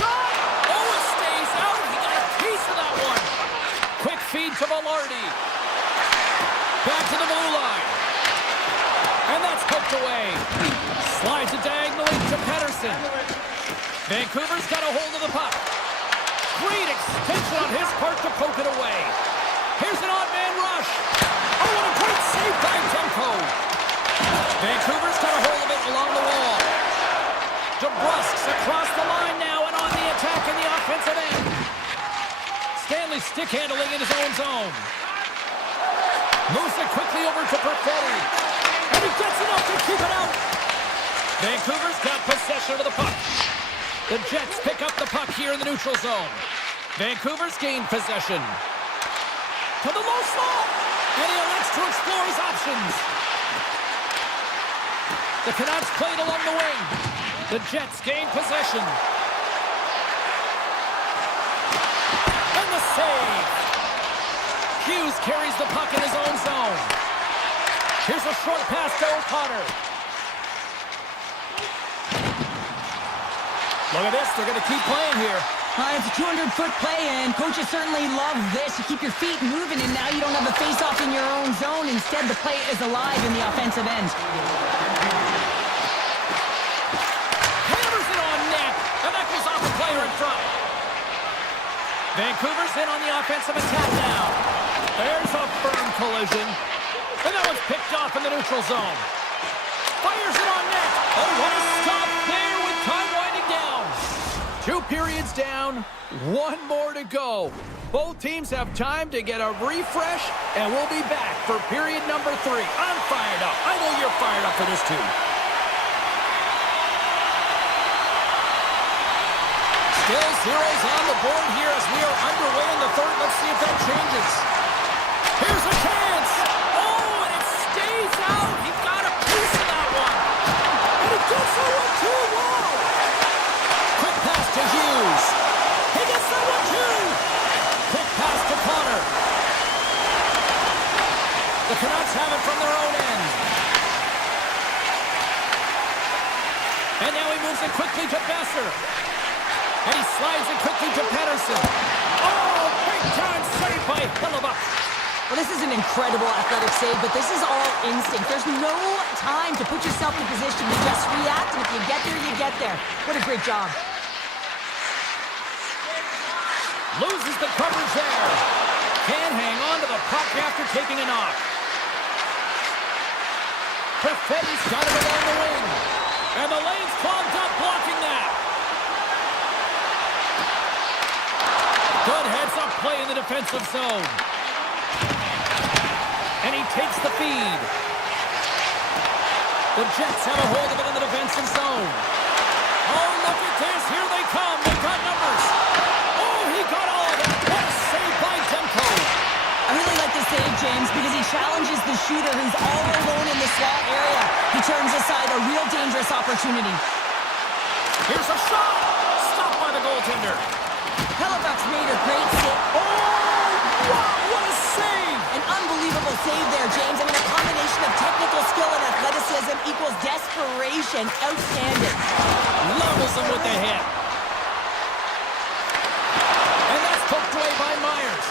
Shot! Oh, it stays out. He got a piece of that one. Quick feed to Velarde. Back to the blue line. And that's poked away. Slides it diagonally to Pettersson. Vancouver's got a hold of the puck. Great extension on his part to poke it away. Here's an odd man rush. Oh, what a great save by Demko. Vancouver's got a hold of it along the wall. DeBrusk's across the line now and on the attack in the offensive end. Stanley stick handling in his own zone. Moves it quickly over to Perfetti. And he gets enough to keep it out. Vancouver's got possession of the puck. The Jets pick up the puck here in the neutral zone. Vancouver's gained possession. To the low slot. And he elects to explore his options. The Canucks played along the wing. The Jets gain possession. And the save. Hughes carries the puck in his own zone. Here's a short pass to O'Connor. Look at this, they're going to keep playing here. It's a 200-foot play, and coaches certainly love this. You keep your feet moving, and now you don't have a face-off in your own zone. Instead, the play is alive in the offensive end. Hammers it on net, and that goes off the player in front. Vancouver's in on the offensive attack now. There's a firm collision. And that one's picked off in the neutral zone. Fires it on net. Oh, what a stop there with time winding down. 2 periods down, 1 more to go. Both teams have time to get a refresh, and we'll be back for period number 3. I'm fired up. I know you're fired up for this too. Still zeros on the board here as we are underway in the third. Let's see if that changes. Here's a chance. Oh, and it stays out. He got a piece of that one. And he gets that one too. Wow. Quick pass to Hughes. He gets that one too. Quick pass to Connor. The Canucks have it from their own end. And now he moves it quickly to Besser. And he slides it quickly to Pettersson. Oh, big time save by Hellebuck. Well, this is an incredible athletic save, but this is all instinct. There's no time to put yourself in position. You just react, and if you get there, you get there. What a great job. Loses the coverage there. Can't hang on to the puck after taking a knock. Perfetti's got it along the wing. And the lane's clogged up, blocking that. Good heads-up play in the defensive zone. And he takes the feed. The Jets have a hold of it in the defensive zone. Oh, look at this. Here they come. They've got numbers. Oh, he got all of it. What a save by Demko. I really like the save, James, because he challenges the shooter who's all alone in the slot area. He turns aside a real dangerous opportunity. Here's a shot. Stopped by the goaltender. Hellebuck's made a great save. Oh, wow, what a save. An unbelievable save there, James. I mean, a combination of technical skill and athleticism equals desperation. Outstanding. Levels him with the hit. And that's poked away by Myers.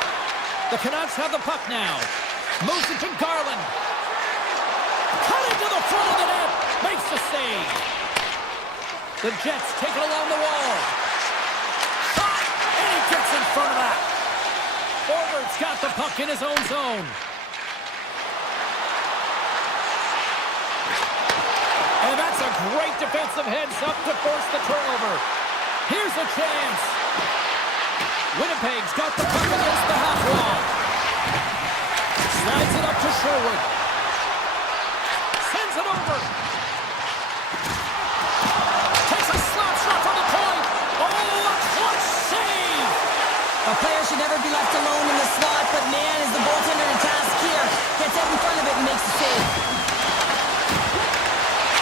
The Canucks have the puck now. Moves it to Garland. Cut into the front of the net. Makes the save. The Jets take it along the wall. Shot! And he gets in front of that. Forward's got the puck in his own zone. And that's a great defensive heads-up to force the turnover. Here's a chance. Winnipeg's got the puck against the half wall. Slides it up to Sherwood. Sends it over. Takes a slap shot from the point. Oh, a clutch save. A player should never be left alone in the slot, but man, is the goaltender to task here. Gets out in front of it and makes the save.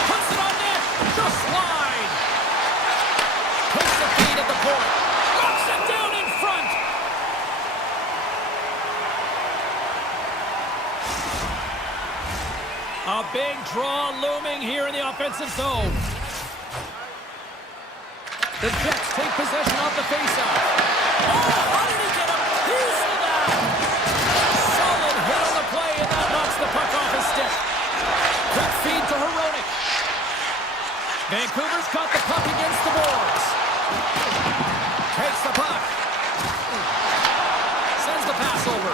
Puts it on net. Just wide. Takes the feed at the point. Knocks it down in front. A big draw looming here in the offensive zone. The Jets take possession off the faceoff. Oh, how did he get him? He's in that. Solid hit on the play, and that knocks the puck off his stick. Quick feed to Hronek. Vancouver's got the puck against the boards. Takes the puck. Sends the pass over.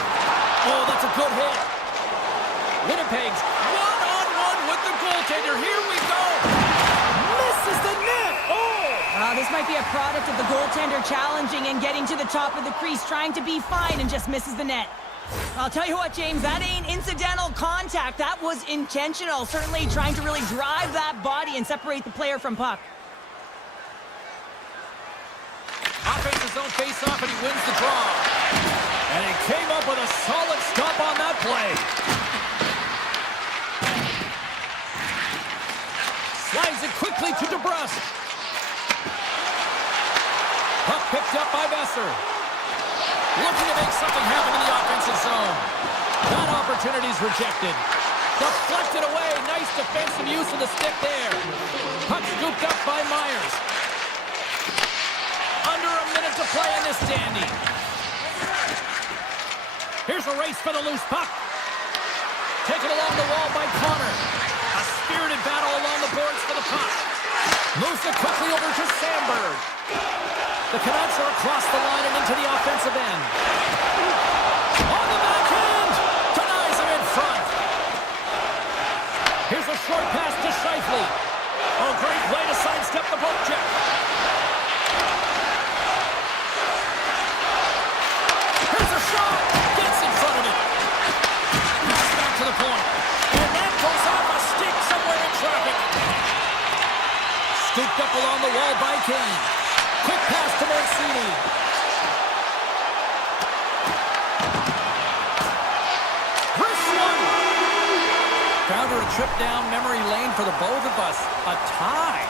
Oh, that's a good hit. Winnipeg's one-on-one with the goaltender. Here we go. Misses the net. Oh! This might be a product of the goaltender challenging and getting to the top of the crease, trying to be fine, and just misses the net. I'll tell you what, James, that ain't incidental contact. That was intentional, certainly trying to really drive that body and separate the player from puck. Offensive zone face-off, and he wins the draw. And he came up with a solid stop on that play. Slides it quickly to DeBrusque. Puck picked up by Besser. Looking to make something happen in the offensive zone. That opportunity's rejected. Deflected away. Nice defensive use of the stick there. Puck scooped up by Myers. Under a minute to play in this dandy. Here's a race for the loose puck. Taken along the wall by Connor. A spirited battle along the boards for the puck. Moves it quickly over to Sandberg. The Canucks are across the line and into the offensive end. On the backhand! Denies him in front. Here's a short pass to Scheifele. Oh, great play to sidestep the poke check. Here's a shot. Gets in front of it. Pass back to the point. And that goes off a stick somewhere in traffic. Scooped up along the wall by Kane. Quick pass to Mancini. Chris one. Found her a trip down memory lane for the both of us. A tie.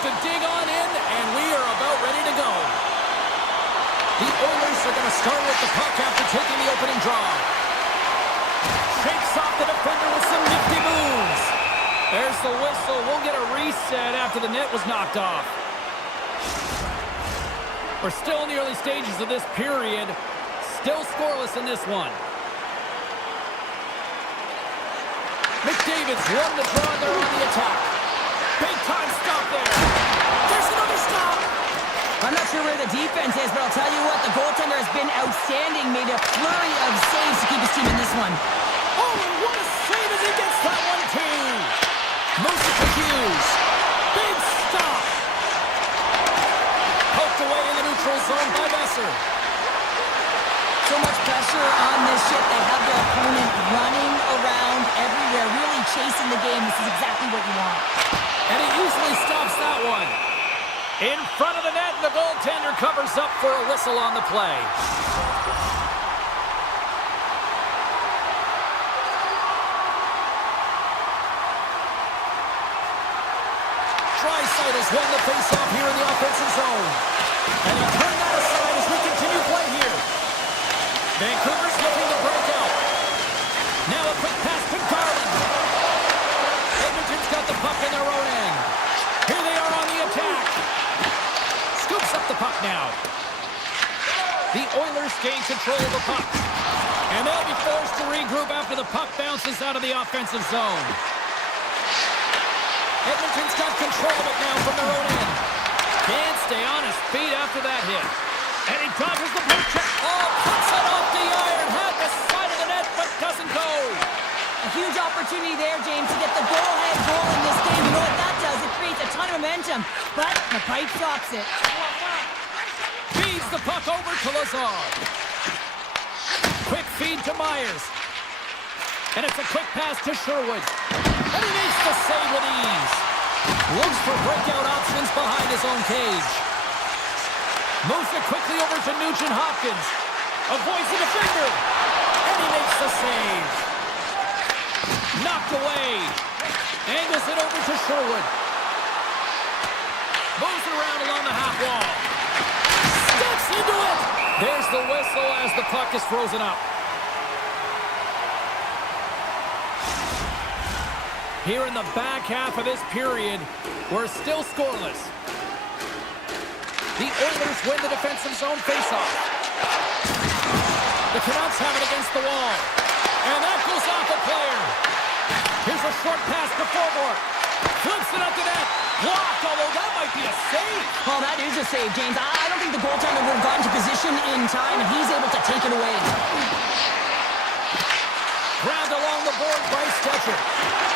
to dig on in, and we are about ready to go. The Oilers are going to start with the puck after taking the opening draw. Shakes off the defender with some nifty moves. There's the whistle. We'll get a reset after the net was knocked off. We're still in the early stages of this period. Still scoreless in this one. McDavid's won the draw there on the attack. Big time stop there. There's another stop. I'm not sure where the defense is, but I'll tell you what, the goaltender has been outstanding. Made a flurry of saves to keep his team in this one. Oh, and what a save as he gets that one, too. Moose to Hughes. Big stop. Poked away in the neutral zone by Besser. So much pressure on this ship. They have their opponent running around everywhere, really chasing the game. This is exactly what you want. And he easily stops that one. In front of the net, and the goaltender covers up for a whistle on the play. Draisaitl won the faceoff here in the offensive zone. And he turned that aside as we continue play here. Vancouver's looking to break out. Now a quick pass to Garland. Edmonton's got the puck in their own end. Here they are on the attack. Scoops up the puck now. The Oilers gain control of the puck. And they'll be forced to regroup after the puck bounces out of the offensive zone. Edmonton's got control of it now from their own end. Can't stay on his feet after that hit. And he dodges the blue check. Oh, puts it off the iron. Had the side of the net, but doesn't go. A huge opportunity there, James, to get the go-ahead goal in this game. You know what that does? It creates a ton of momentum, but the pipe stops it. Feeds the puck over to Lazar. Quick feed to Myers. And it's a quick pass to Sherwood. And he makes the save with ease. Looks for breakout options behind his own cage. Moves it quickly over to Nugent-Hopkins. Avoids the defender. And he makes the save. Knocked away. Angles it over to Sherwood. Moves it around along the half wall. Steps into it. There's the whistle as the puck is frozen up. Here in the back half of this period, we're still scoreless. The Oilers win the defensive zone faceoff. The Canucks have it against the wall. And that goes off a player. Here's a short pass to Forward. Flips it up to net. Blocked, although that might be a save. Oh, that is a save, James. I don't think the goaltender would have gotten to position in time, and he's able to take it away. Grabbed along the board by Stetcher.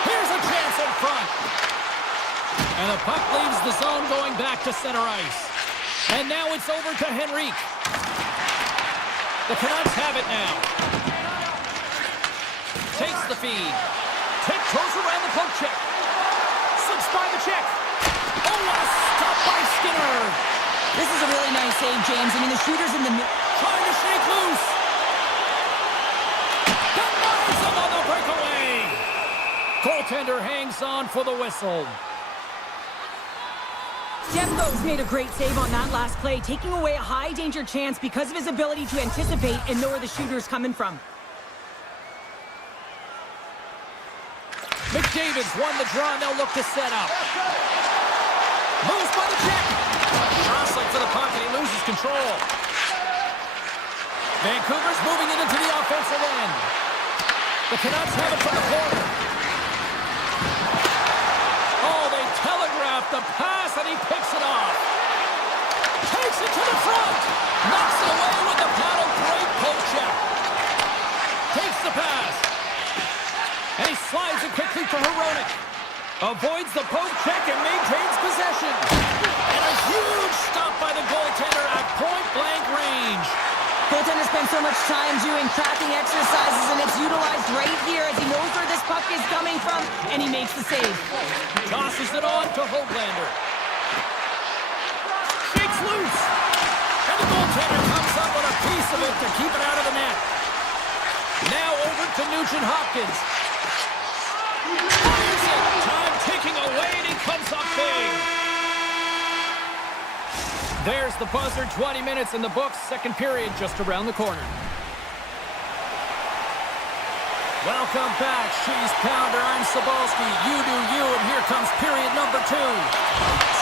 Here's a chance in front. And the puck leaves the zone going back to center ice. And now it's over to Henrique. The Canucks have it now. Takes the feed. Tiptoes around the poke check. Slips by the check. Oh, what a stop by Skinner. This is a really nice save, James. I mean, the shooter's in the... Trying to shake loose. Denies him on the breakaway. Goaltender hangs on for the whistle. Demko's made a great save on that last play, taking away a high-danger chance because of his ability to anticipate and know where the shooter's coming from. McDavid's won the draw, and they'll look to set up. Moves by the check. Jostling for the puck, and he loses control. Vancouver's moving it into the offensive end. The Canucks have it from the corner. Oh, they telegraphed the pass, and he picks it off. Takes it to the front. Knocks it away with the paddle. Great poke check. Takes the pass. And he slides it quickly for Hronek. Avoids the poke check and maintains possession. And a huge stop by the goaltender at point-blank range. Goaltender spends so much time doing tracking exercises, and it's utilized right here as he knows where this puck is coming from, and he makes the save. Tosses it on to Hoglander. Shakes loose. And the goaltender comes up with a piece of it to keep it out of the net. Now over to Nugent-Hopkins. Fires it. Time ticking away, and he comes up big. There's the buzzer, 20 minutes in the books, second period just around the corner. Welcome back, She's Pounder, I'm Sobalski, you do you, and here comes period number 2.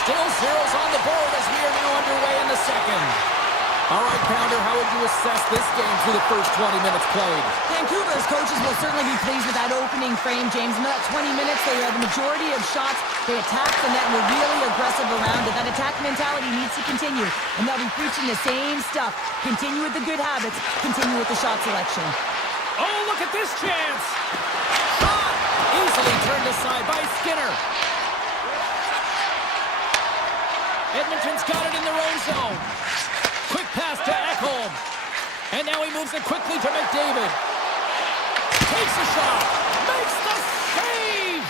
Still zeros on the board as we are now underway in the second. All right, Pounder, how would you assess this game through the first 20 minutes played? Vancouver's coaches will certainly be pleased with that opening frame, James. In that 20 minutes, they had the majority of shots. They attacked the net and were really aggressive around it. That attack mentality needs to continue, and they'll be preaching the same stuff. Continue with the good habits. Continue with the shot selection. Oh, look at this chance! Shot! Easily turned aside by Skinner. Edmonton's got it in their own zone. Quick pass to Ekholm. And now he moves it quickly to McDavid. Takes a shot. Makes the save!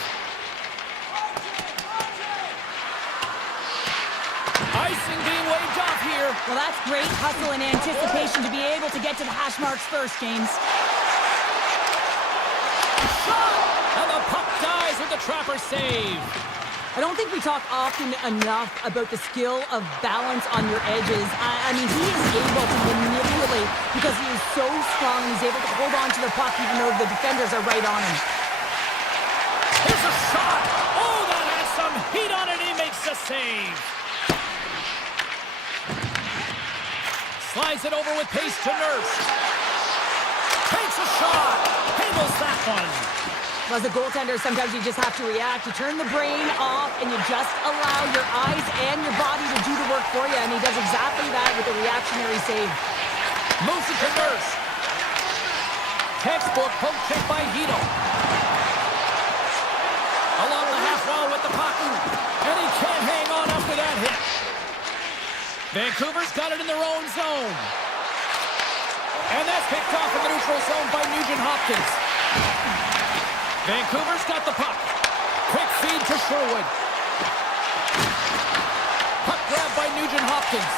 Icing being waved off here. Well, that's great hustle and anticipation to be able to get to the hash marks first, James. Shot! And the puck dies with the Trapper save. I don't think we talk often enough about the skill of balance on your edges. I mean, he is able to manipulate because he is so strong. He's able to hold on to the puck even though the defenders are right on him. Here's a shot! Oh, that has some heat on it. He makes the save. Slides it over with pace to Nurse. Takes a shot. Handles that one. As a goaltender, sometimes you just have to react. You turn the brain off and you just allow your eyes and your body to do the work for you. And he does exactly that with a reactionary save. Moves it to Nurse. Textbook poke check by Hito. Along the half wall with the puck. And he can't hang on after that hit. Vancouver's got it in their own zone. And that's picked off in the neutral zone by Nugent-Hopkins. Vancouver's got the puck. Quick feed to Sherwood. Puck grab by Nugent-Hopkins.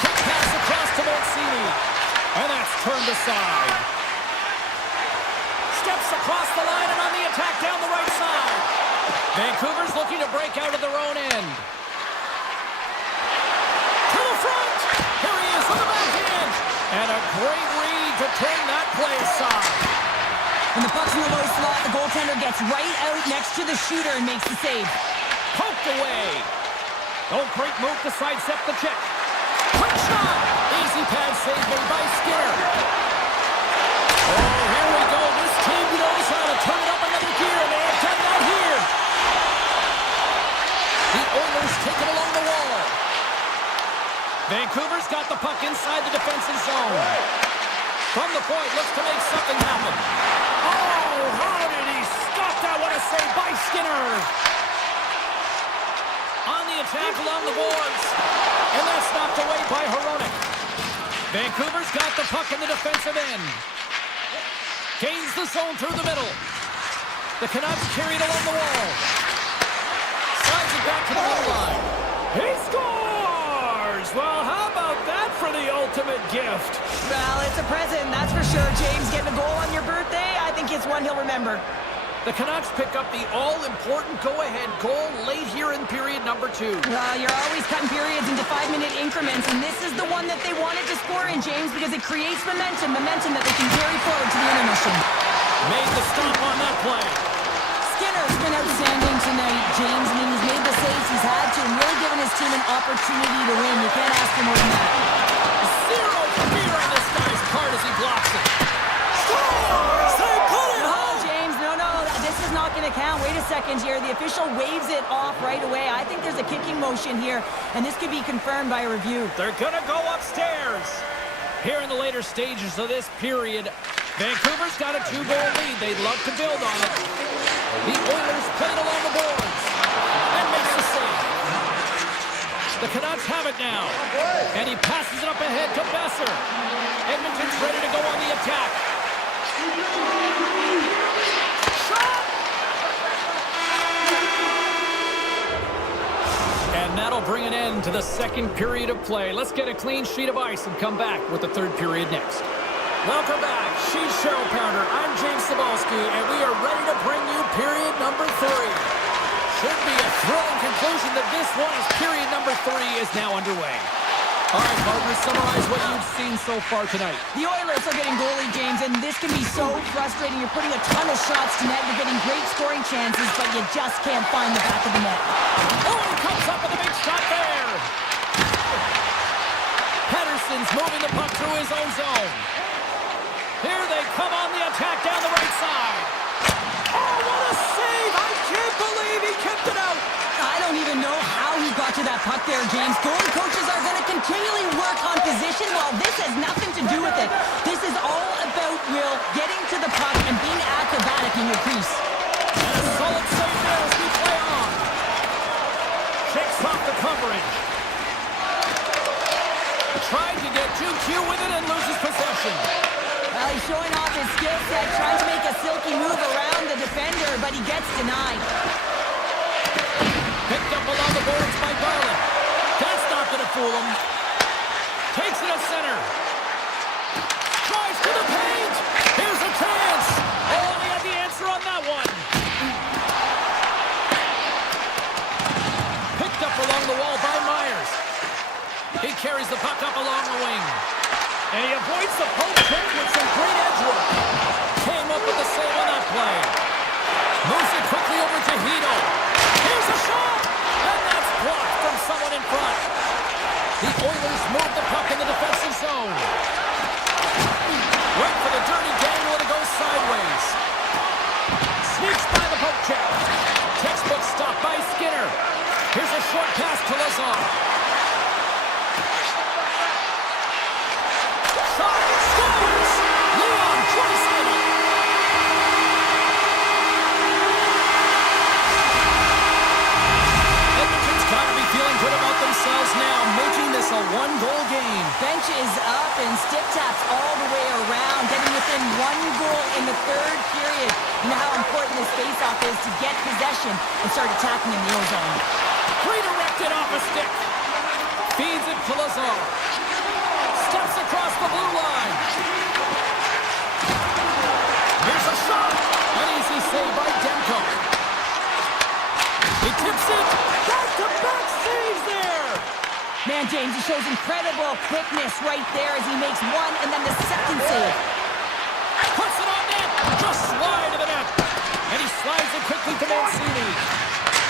Quick pass across to Mancini. And that's turned aside. Steps across the line and on the attack down the right side. Vancouver's looking to break out of their own end. To the front. Here he is on the backhand. And a great read to turn that play aside. When the puck's in the low slot, the goaltender gets right out next to the shooter and makes the save. Poked away. Oh, great move to sidestep the check. Quick shot. Easy pad save made by Skinner. Oh, here we go. This team knows how to turn it up another gear, and they have done that here. The Oilers take it along the wall. Vancouver's got the puck inside the defensive zone. From the point, looks to make something happen. Oh, how did he stop that? What a save by Skinner. On the attack along the boards. And that's knocked away by Hronek. Vancouver's got the puck in the defensive end. Gains the zone through the middle. The Canucks carry it along the wall. Slides it back to the middle line. He scores! Well, how about that for the ultimate gift? Well, it's a present, that's for sure, James. Getting a goal on your birthday, I think it's one he'll remember. The Canucks pick up the all-important go-ahead goal late here in period number 2. Well, you're always cutting periods into 5-minute increments, and this is the one that they wanted to score in, James, because it creates momentum that they can carry forward to the intermission. Made the stop on that play. Skinner's been outstanding tonight, James. I mean, he's made the saves he's had to and really given his team an opportunity to win. You can't ask for more than that. Zero fear on this guy's part as he blocks it. Scores! They put it home! James, no, this is not going to count. Wait a second here. The official waves it off right away. I think there's a kicking motion here, and this could be confirmed by a review. They're going to go upstairs. Here in the later stages of this period, Vancouver's got a 2-goal lead. They'd love to build on it. The Oilers played along the boards and makes the save. The Canucks have it now, and he passes it up ahead to Besser. Edmonton's ready to go on the attack. Shot! And that'll bring an end to the second period of play. Let's get a clean sheet of ice and come back with the third period next. Welcome back. She's Cheryl Pounder. I'm James Sobalski, and we are ready to bring you period number 3. Should be a thrilling conclusion that this one as period number 3 is now underway. All right, partners, summarize what you've seen so far tonight. The Oilers are getting goalie, James, and this can be so frustrating. You're putting a ton of shots to net, you're getting great scoring chances, but you just can't find the back of the net. Oh, and he comes up with a big shot there. Pettersson's moving the puck through his own zone. Here they come on the attack down the right side. Oh, what a save! I can't believe he kept it out. I don't even know how he got to that puck there, James. Goalie coaches are going to continually work on position while this has nothing to do with it. This is all about Will getting to the puck and being acrobatic in your crease. And a solid save there as we play on. Shakes off the coverage. Tried to get too cute with it and loses possession. Well, he's showing off his skill set, trying to make a silky move around the defender, but he gets denied. Picked up along the boards by Garland. That's not going to fool him. Takes it to center. Drives to the paint. Here's a chance. Oh, he had the answer on that one. Picked up along the wall by Myers. He carries the puck up along the wing. And he avoids the poke check with some great edge work. Came up with the save on that play. Moves it quickly over to Hito. Here's a shot! And that's blocked from someone in front. The Oilers move the puck in the defensive zone. Wait for the dirty dangle and it goes sideways. Sneaks by the poke check. Textbook stop by Skinner. Here's a short pass to Lazar. Shot! Scores! Leon Draisaitl! Gotta be feeling good about themselves now, making this a one-goal game. Bench is up and stiff taps all the way around, getting within 1 goal in the 3rd period. You know how important this face-off is to get possession and start attacking in the O-zone. Redirected off a stick. Feeds it to Lazar. Steps across the blue line. Here's a shot. An easy save by Demko. He tips it. Back-to-back saves there. Man, James, he shows incredible quickness right there as he makes one and then the second save. Puts it on net. Just wide of the net. And he slides it quickly to Mancini.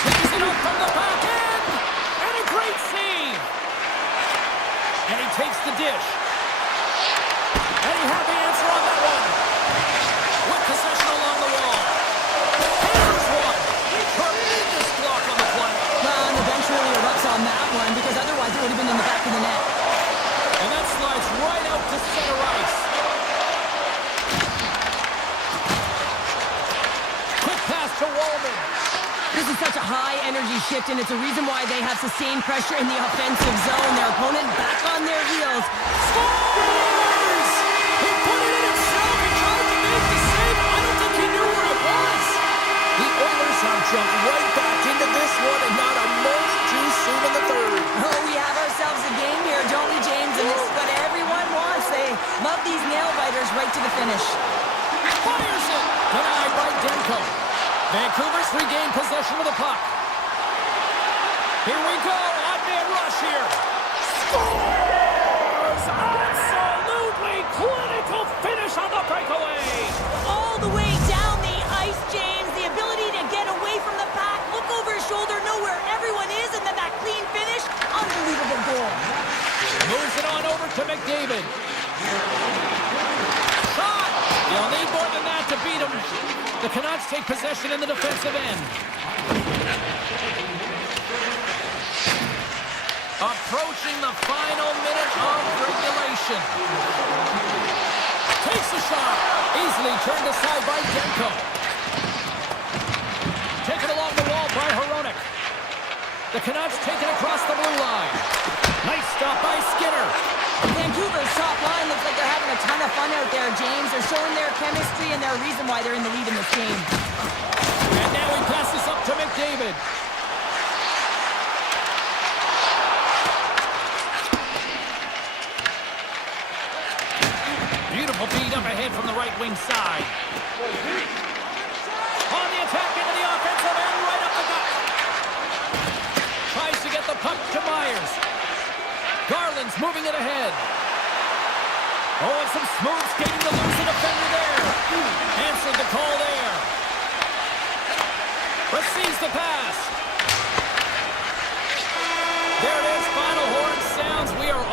Takes it up from the back end. And a great save. And he takes the dish. And he had the answer on that one. With possession along the wall. Here's one. Tremendous block on the play. Well, and the bench really erupts on that one because otherwise it would have been in the back of the net. And that slides right out to center ice. Quick pass to Wallman. This is such a high-energy shift, and it's a reason why they have sustained pressure in the offensive zone. Their opponent back on their heels. Scores! He put it in himself and tried to make the save. I don't think he knew where it was. The Oilers have jumped right back into this one and not a moment too soon in the 3rd. Oh, we have ourselves a game here, don't we, James? And this is what everyone wants. They love these nail-biters right to the finish. Fires it! Denied by Demko. Vancouver's regained possession of the puck. Here we go. Odd-man rush here. Scores! Absolutely clinical finish on the breakaway. All the way down the ice, James. The ability to get away from the pack, look over his shoulder, know where everyone is, and then that clean finish. Unbelievable goal. Moves it on over to McDavid. Shot! You'll need more than that to beat him. The Canucks take possession in the defensive end. Approaching the final minute of regulation. Takes a shot. Easily turned aside by Demko. Taken along the wall by Hronek. The Canucks taken across the blue line. Nice stop by Skinner. Vancouver's top line looks like they're having a ton of fun out there, James. They're showing their chemistry and their reason why they're in the lead in this game. And now he passes up to McDavid. Beautiful feed up ahead from the right wing side. On the attack into the offensive end, right up the gut. Puck to Myers. Garland's moving it ahead. Oh, and some smooth skating to lose a defender there. Answered the call there. Receives the pass. There it is, final horn sounds. We are